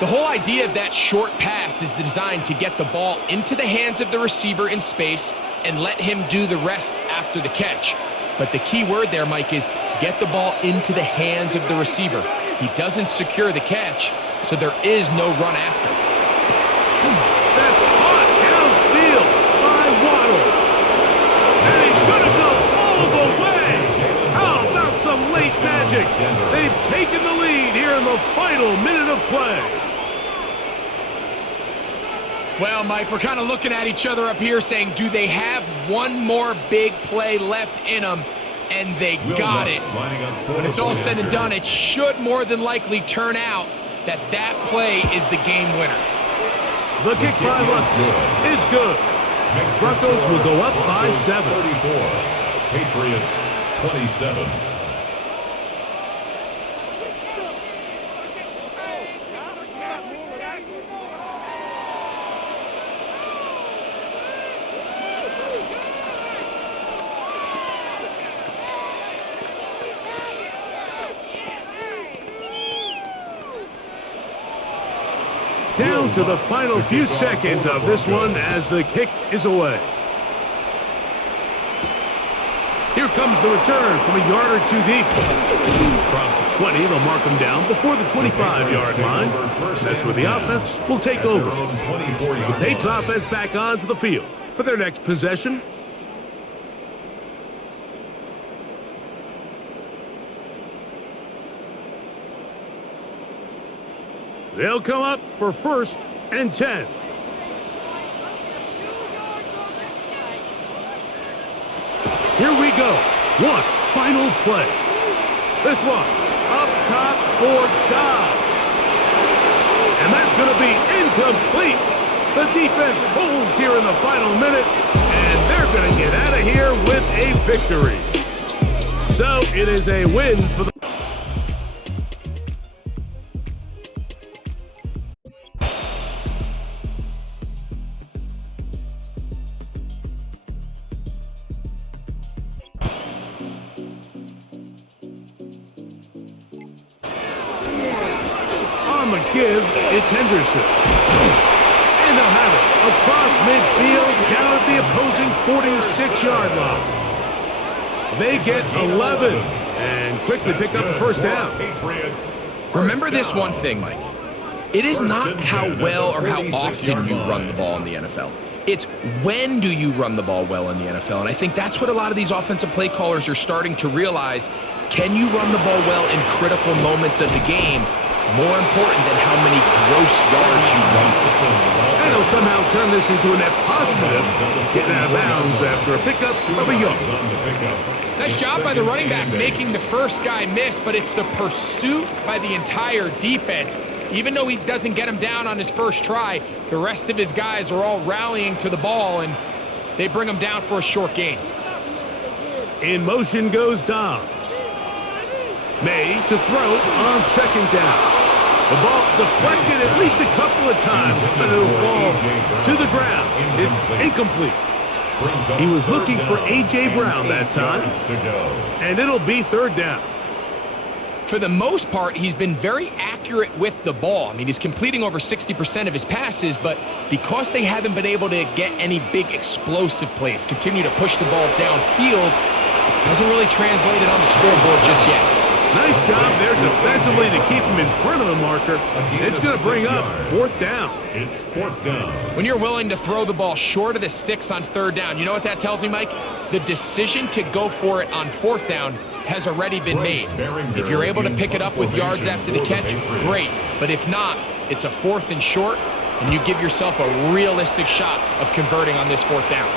The whole idea of that short pass is designed to get the ball into the hands of the receiver in space and let him do the rest after the catch. But the key word there, Mike, is get the ball into the hands of the receiver. He doesn't secure the catch, so there is no run after. That's caught downfield by Waddle. And he's going to go all the way. How about some late magic? They've taken the lead here in the final minute of play. Well, Mike, we're kind of looking at each other up here saying, do they have one more big play left in them? And they got it. When it's all said and done, it should more than likely turn out that that play is the game winner. The kick by Lutz is good. Broncos will go up by 7. 34. Patriots 27. Down to the final few seconds of this one as the kick is away. Here comes the return from a yard or two deep. Across the 20, they'll mark them down before the 25-yard line. That's where the offense will take over. The Patriots offense back onto the field for their next possession. They'll come up for 1st and 10. Here we go. One final play. This one up top for Dobbs. And that's going to be incomplete. The defense holds here in the final minute, and they're going to get out of here with a victory. So it is a win for the on the give, it's Henderson. And they'll have it across midfield, down at the opposing 46-yard line. They get 11 and quickly pick up a first down. Remember this one thing, Mike. It is not how well or how often you run the ball in the NFL. It's when do you run the ball well in the NFL. And I think that's what a lot of these offensive play callers are starting to realize. Can you run the ball well in critical moments of the game? More important than how many gross yards you run for. And he'll somehow turn this into a net positive, getting out of bounds after a pickup of a yard. Nice job by the running back making the first guy miss, but it's the pursuit by the entire defense. Even though he doesn't get him down on his first try, the rest of his guys are all rallying to the ball, and they bring him down for a short gain. In motion goes Dobbs. May to throw on 2nd down. The ball deflected at least a couple of times, but it'll fall to the ground. It's incomplete. He was looking for A.J. Brown that time, and it'll be 3rd down. For the most part, he's been very accurate with the ball. I mean, he's completing over 60% of his passes, but because they haven't been able to get any big explosive plays, continue to push the ball downfield, hasn't really translated on the scoreboard just yet. Nice job there defensively to keep him in front of the marker. It's going to bring up 4th down. It's 4th down. When you're willing to throw the ball short of the sticks on 3rd down, you know what that tells me, Mike? The decision to go for it on 4th down has already been made. If you're able to pick it up with yards after the catch, great. But if not, it's a 4th and short, and you give yourself a realistic shot of converting on this 4th down.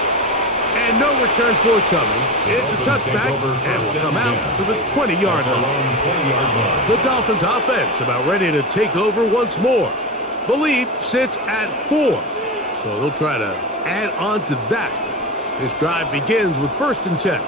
And no return forthcoming. It's a touchback, and will come out to the 20-yard line. The Dolphins offense about ready to take over once more. The lead sits at 4, so they'll try to add on to that. This drive begins with 1st and 10.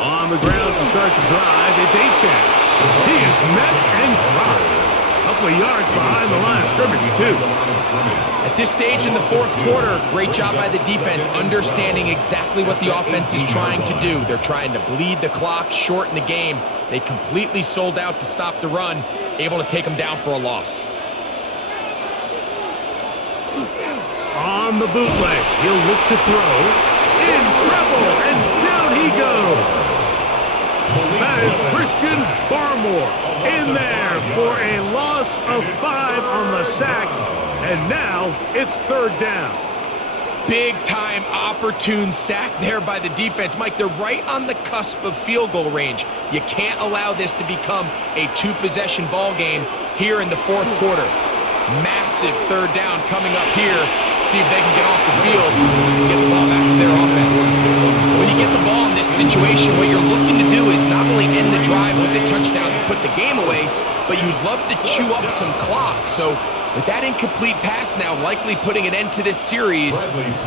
On the ground to start the drive, it's Achane. He is met and dropped. A couple of yards behind the line of scrimmage, too. At this stage in the 4th quarter, great job by the defense understanding exactly what the offense is trying to do. They're trying to bleed the clock, shorten the game. They completely sold out to stop the run, able to take them down for a loss. On the bootleg, he'll look to throw. In trouble, and down he goes. That is Christian Barmore in there for a loss of 5 on the sack, and now it's 3rd down. Big-time opportune sack there by the defense. Mike, they're right on the cusp of field goal range. You can't allow this to become a 2-possession ball game here in the 4th quarter. Massive 3rd down coming up here. See if they can get off the field and get the ball back to their offense. get the ball in this situation, what you're looking to do is not only end the drive with a touchdown to put the game away, but you'd love to chew up some clock. So with that incomplete pass now likely putting an end to this series,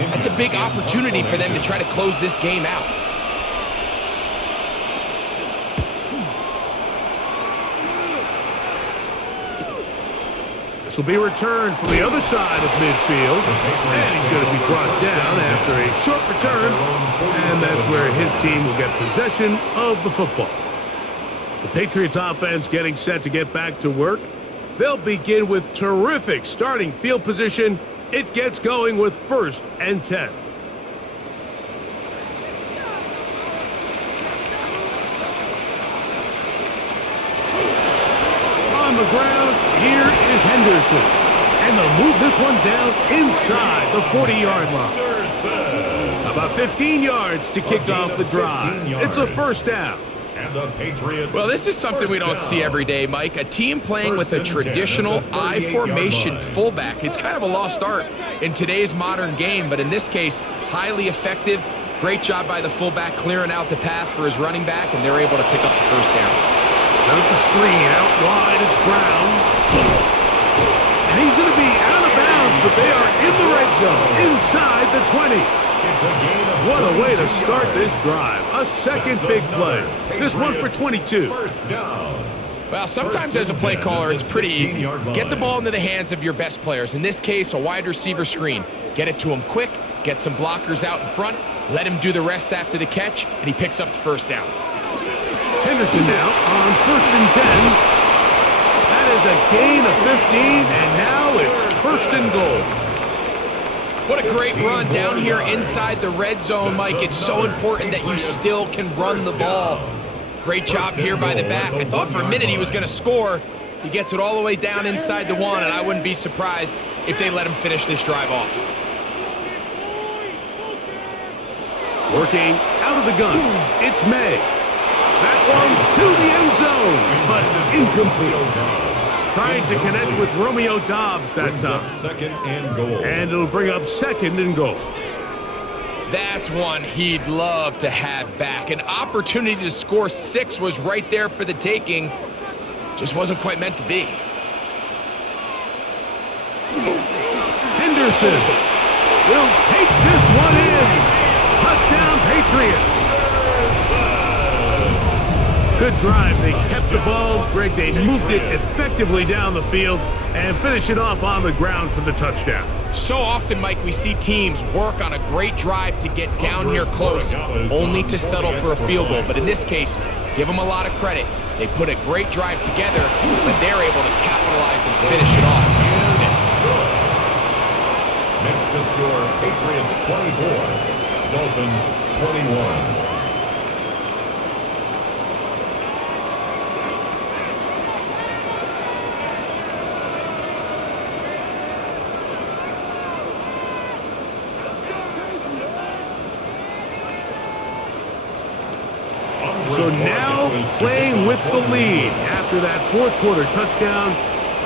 that's a big opportunity for them to try to close this game out. This will be returned from the other side of midfield, and he's going to be brought down after a short return, and that's where his team will get possession of the football. The Patriots offense getting set to get back to work. They'll begin with terrific starting field position. It gets going with 1st and 10. On the ground, here is Henderson. And they'll move this one down inside the 40-yard line. About 15 yards to kick off the drive. It's a 1st down. And the Patriots. Well, this is something we don't see every day, Mike. A team playing with a traditional I formation fullback. It's kind of a lost art in today's modern game, but in this case, highly effective. Great job by the fullback clearing out the path for his running back, and they're able to pick up the 1st down. Set up the screen out wide. It's Brown. And he's going to be out of bounds, but they are in the red zone inside the 20. What a way to start this drive. A second big play. This one for 22. Well, sometimes as a play caller, it's pretty easy. Get the ball into the hands of your best players. In this case, a wide receiver screen. Get it to him quick, get some blockers out in front, let him do the rest after the catch, and he picks up the 1st down. Henderson now on 1st and 10. That is a gain of 15, and now it's 1st and goal. What a great run down here inside the red zone, Mike. It's so important that you still can run the ball. Great job here by the back. I thought for a minute he was going to score. He gets it all the way down inside the 1, and I wouldn't be surprised if they let him finish this drive off. Working out of the gun, it's May. That one's to the end zone, but incomplete. Trying to connect with Romeo Doubs that time. 2nd and goal. And it'll bring up 2nd and goal. That's one he'd love to have back. An opportunity to score 6 was right there for the taking. Just wasn't quite meant to be. Henderson will take this one in. Touchdown, Patriots. Good drive. They kept the ball. Greg, they moved it effectively down the field and finish it off on the ground for the touchdown. So often, Mike, we see teams work on a great drive to get down here close, only to settle for a field goal. But in this case, give them a lot of credit. They put a great drive together, but they're able to capitalize and finish it off in 6. Makes the score Patriots 24, Dolphins 21. So now playing with the lead after that 4th quarter touchdown.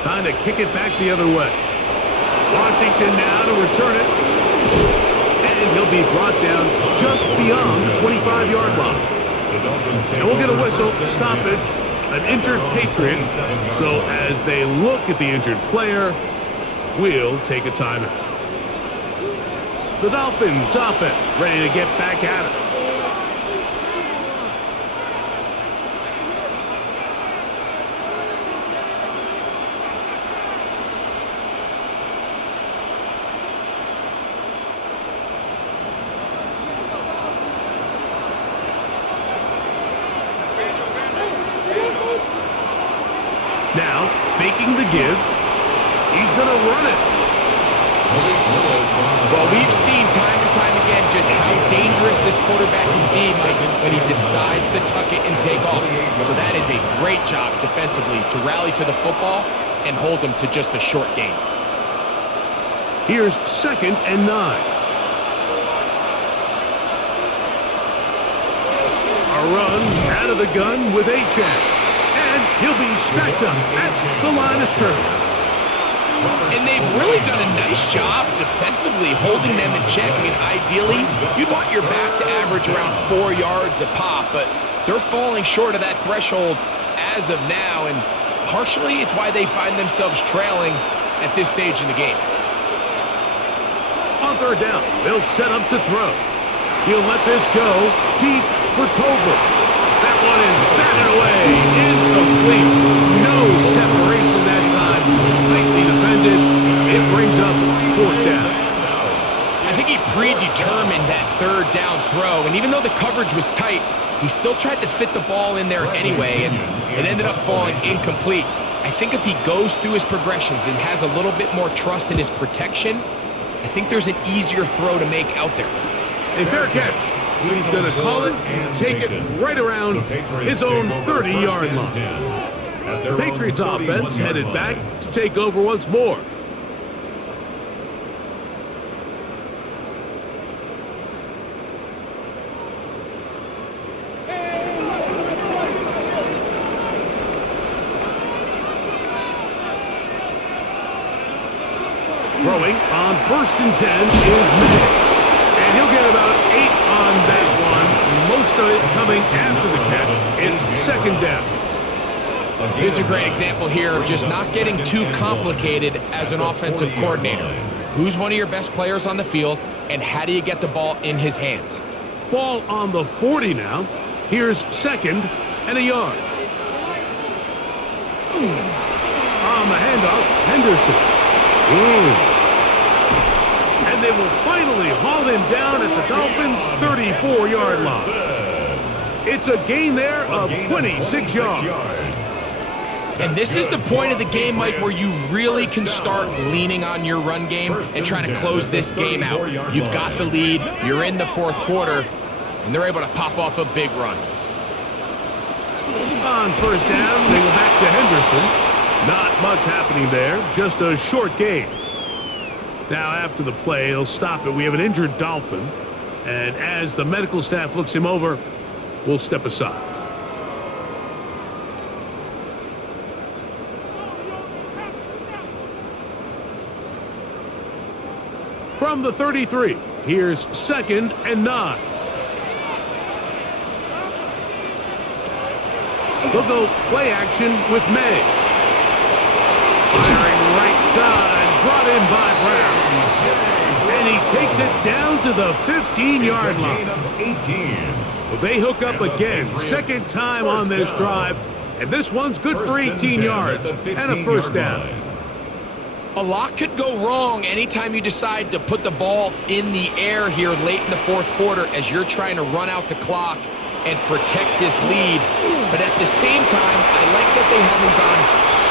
Time to kick it back the other way. Washington now to return it. And he'll be brought down just beyond the 25-yard line. And we'll get a whistle, stoppage, an injured Patriot. So as they look at the injured player, we'll take a timeout. The Dolphins offense ready to get back at it. Now, faking the give. He's going to run it. Well, we've seen time and time again just how dangerous this quarterback can be when he decides to tuck it and take off. So that is a great job defensively to rally to the football and hold him to just a short gain. Here's 2nd and 9. A run out of the gun with Achane. And he'll be stacked up at the line of scrimmage. And they've really done a nice job defensively holding them in check. I mean, ideally, you'd want your back to average around 4 yards a pop, but they're falling short of that threshold as of now, and partially it's why they find themselves trailing at this stage in the game. On third down, they'll set up to throw. He'll let this go deep for Tolbert. That one is batted away, incomplete. No separation that time, tightly defended. It brings up fourth down. I think he predetermined that third down throw, and even though the coverage was tight, he still tried to fit the ball in there anyway, and it ended up falling incomplete. I think if he goes through his progressions and has a little bit more trust in his protection, I think there's an easier throw to make out there. A fair catch. He's going to call it and take it right around his own 30-yard line. The Patriots offense headed back to take over once more. Throwing on 1st and 10 is May. And he'll get about 8 on that one. Most of it coming after the catch. It's second down. Here's a great example here of just not getting too complicated as an offensive coordinator. Who's one of your best players on the field, and how do you get the ball in his hands? Ball on the 40 now. Here's second and a yard. On the handoff, Henderson. And they will finally haul him down at the Dolphins' 34-yard line. It's a gain there of 26 yards. And this is the point of the game, Mike, where you really can start leaning on your run game and trying to close this game out. You've got the lead, you're in the fourth quarter, and they're able to pop off a big run. On first down, they go back to Henderson. Not much happening there, just a short gain. Now after the play, he'll stop it. We have an injured Dolphin, and as the medical staff looks him over, we'll step aside. From the 33, here's second and 9. They'll go play action with May. Firing right side, brought in by Brown. And he takes it down to the 15-yard line. Well, they hook up again, second time on this drive, and this one's good for 18 yards and a first down. A lot could go wrong anytime you decide to put the ball in the air here late in the fourth quarter as you're trying to run out the clock and protect this lead. But at the same time, I like that they haven't gone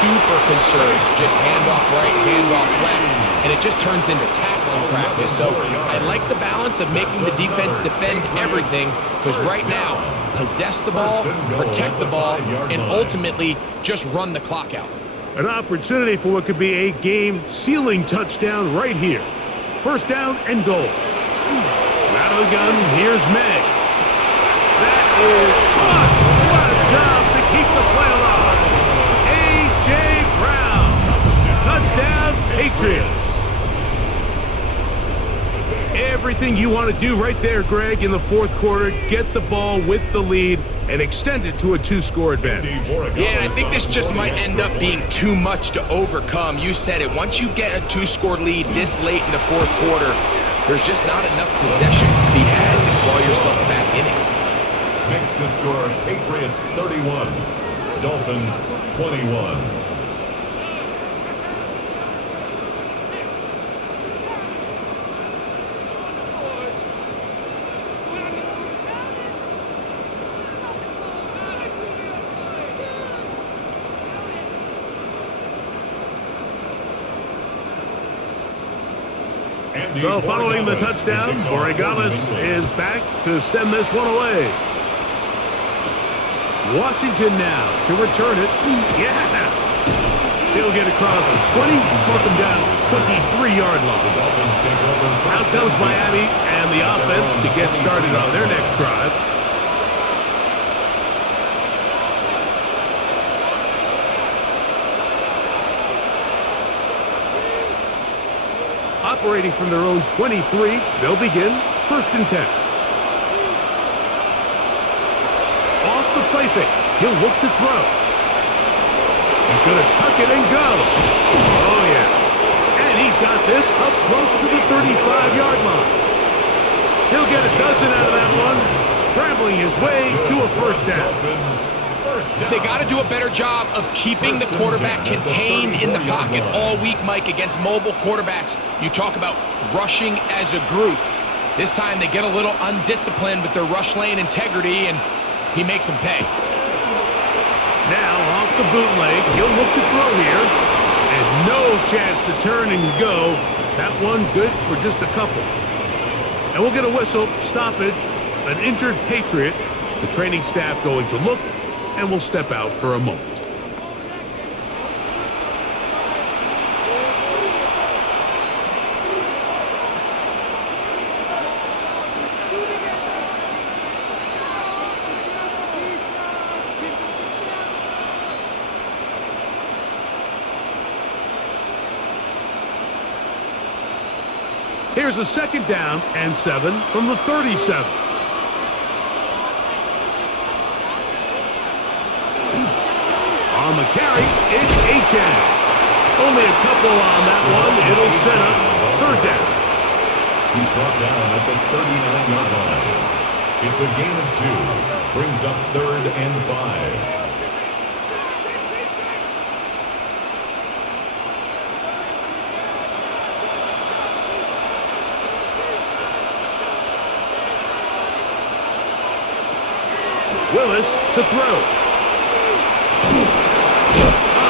super conserved. Just handoff right, handoff left, and it just turns into tackling practice. So I like the balance of making the defense defend everything, because right now, possess the ball, protect the ball, and ultimately just run the clock out. An opportunity for what could be a game-sealing touchdown right here. First down and goal. Out of the gun, here's May. That is caught. What a job to keep the play alive. A.J. Brown. Touchdown, Patriots. Everything you want to do right there, Greg, in the fourth quarter. Get the ball with the lead and extend it to a 2-score advantage. Yeah, I think this just might end up being too much to overcome. You said it. Once you get a 2-score lead this late in the fourth quarter, there's just not enough possessions to be had to claw yourself back in it. Makes the score Patriots 31, Dolphins 21. So following the touchdown, Borregales is back to send this one away. Washington now to return it. Yeah! He'll get across the 20, mark him down to the 23-yard line. Out comes Miami and the offense to get started on their next drive. Operating from their own 23, they'll begin 1st and 10. Off the play fake, he'll look to throw. He's going to tuck it and go. Oh, yeah. And he's got this up close to the 35-yard line. He'll get a dozen out of that one, scrambling his way to a 1st down. They got to do a better job of keeping the quarterback contained in the pocket all week, Mike, against mobile quarterbacks. You talk about rushing as a group. This time they get a little undisciplined with their rush lane integrity, and he makes them pay. Now off the bootleg, he'll look to throw here. And no chance to turn and go. That one good for just a couple. And we'll get a whistle, stoppage, an injured Patriot. The training staff going to look, and we'll step out for a moment. Here's a 2nd down and 7 from the 37. On the carry, it's Achane. Only a couple on that one. It'll set up 3rd down. He's brought down at the 39-yard line. It's a gain of 2. Brings up 3rd and 5. Willis to throw.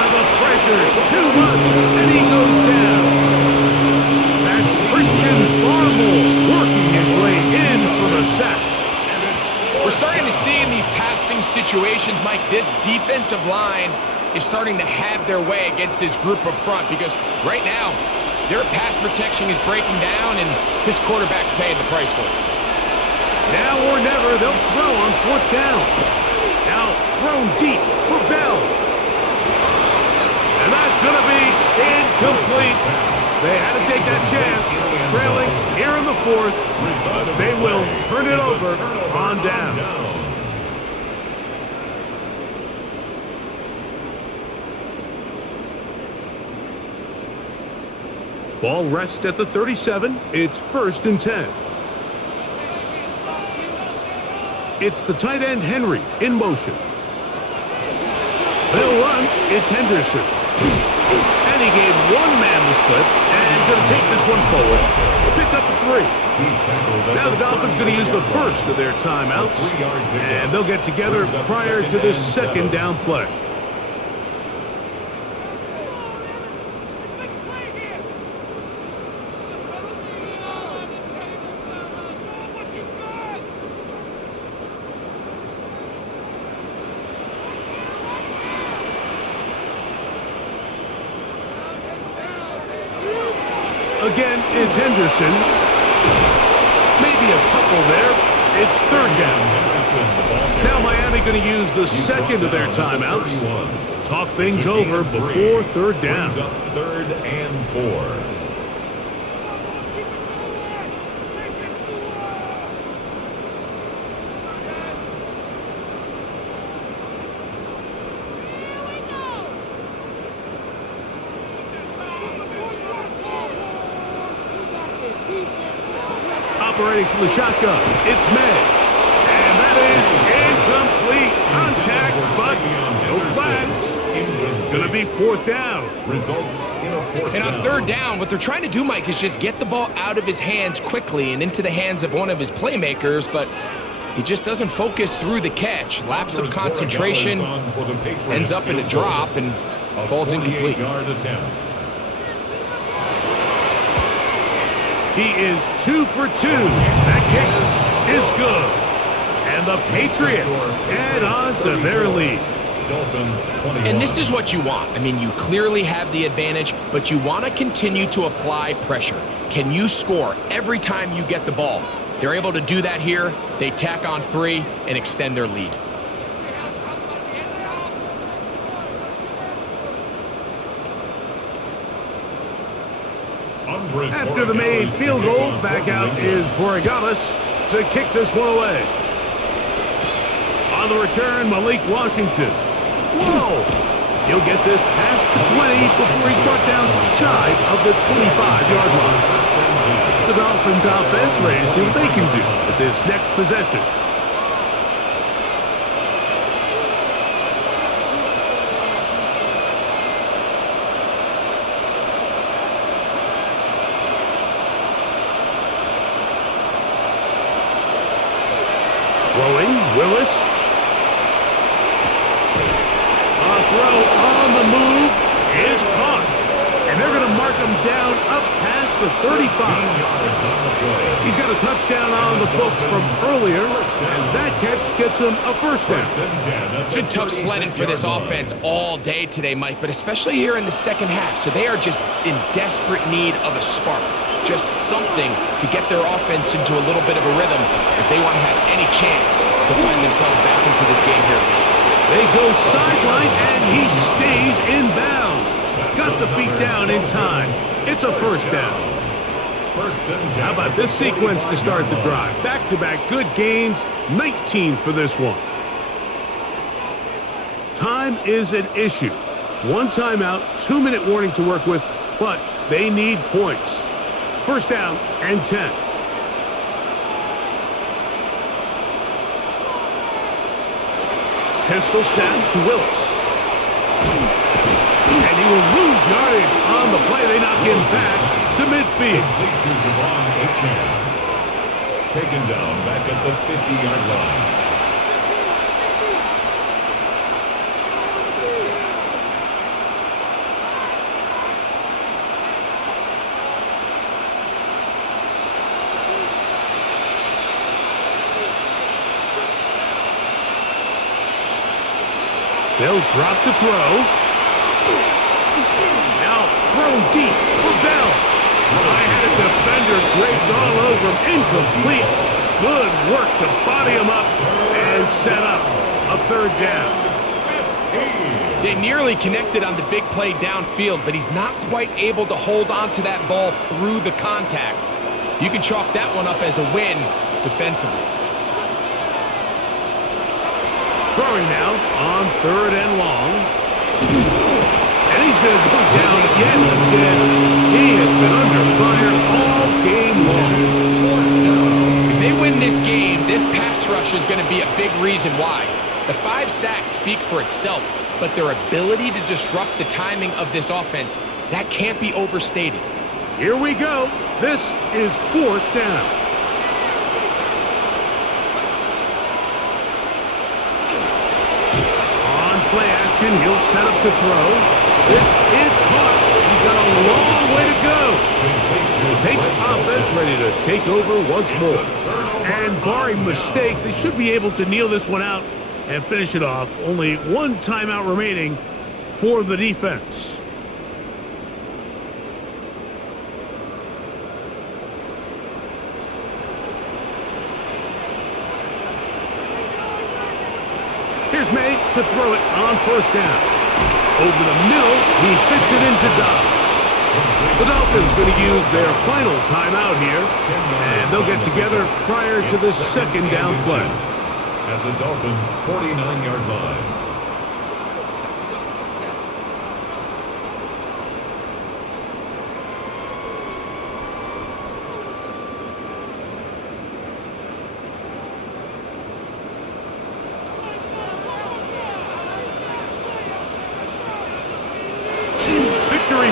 The pressure, too much, and he goes down. That's Christian Barmore working his way in for the sack. We're starting to see in these passing situations, Mike, this defensive line is starting to have their way against this group up front, because right now their pass protection is breaking down, and this quarterback's paying the price for it. Now or never, they'll throw on 4th down. Now thrown deep for Bell. And that's going to be incomplete. They had to take that chance, trailing here in the 4th. But they will turn it over on down. Ball rests at the 37. It's 1st and 10. It's the tight end, Henry, in motion. They'll run. It's Henderson. And he gave one man the slip, and going to take this one forward. Pick up a 3. Now the Dolphins going to use the first of their timeouts, and they'll get together prior to this 2nd down play. Again, it's Henderson. Maybe a couple there. It's 3rd down. Now Miami going to use the 2nd of their timeouts. Talk things over before 3rd down. 3rd and 4. Operating from the shotgun, it's May. And that is incomplete. Contact, but no flags. It's going to be 4th down. Results in a 4th And on down. 3rd down, what they're trying to do, Mike, is just get the ball out of his hands quickly and into the hands of one of his playmakers, but he just doesn't focus through the catch. Lapse of concentration, ends up in a drop, and falls incomplete. 48-yard attempt. He is 2 for 2. That kick is good. And the Patriots add on to their lead. Dolphins 21. And this is what you want. I mean, you clearly have the advantage, but you want to continue to apply pressure. Can you score every time you get the ball? They're able to do that here. They tack on 3 and extend their lead. After the made field goal, back out is Borregales to kick this one away. On the return, Malik Washington. Whoa! He'll get this past the 20 before he's brought down shy of the 25-yard line. The Dolphins offense ready to see what they can do with this next possession. Throwing, Willis. A throw on the move is caught. And they're going to mark him down up past the 35. He's got a touchdown on the books from earlier, and that catch gets him a first down. It's been tough sledding for this offense all day today, Mike, but especially here in the second half. So they are just in desperate need of a spark. Just something to get their offense into a little bit of a rhythm if they want to have any chance to find themselves back into this game here. They go sideline, and he stays in bounds. Got the feet down in time. It's a first down. How about this sequence to start the drive? Back-to-back good gains, 19 for this one. Time is an issue. One timeout, 2-minute warning to work with, but they need points. First down and 10. Pistol snap to Willis. And he will lose yardage on the play. They knock him back to midfield. Complete to Devon Achane. Taken down back at the 50-yard line. They'll drop to throw. Now thrown deep for Bell. I had a defender draped all over him. Incomplete. Good work to body him up and set up a third down. They nearly connected on the big play downfield, but he's not quite able to hold on to that ball through the contact. You can chalk that one up as a win defensively. Throwing now on third and long. And he's going to go down again. He has been under fire all game long. If they win this game, this pass rush is going to be a big reason why. The 5 sacks speak for itself, but their ability to disrupt the timing of this offense, that can't be overstated. Here we go. This is fourth down. Play action, he'll set up to throw. This is caught. He's got a long way to go. The Patriots offense ready to take over once more. And barring mistakes, they should be able to kneel this one out and finish it off. Only one timeout remaining for the defense. Here's May to throw it on first down. Over the middle, he fits it into Dobbs. The Dolphins going to use their final timeout here, and they'll get together prior to the second down play. At the Dolphins' 49-yard line.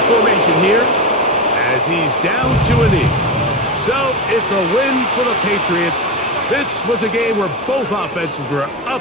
Formation here as he's down to a knee. So it's a win for the Patriots. This was a game where both offenses were up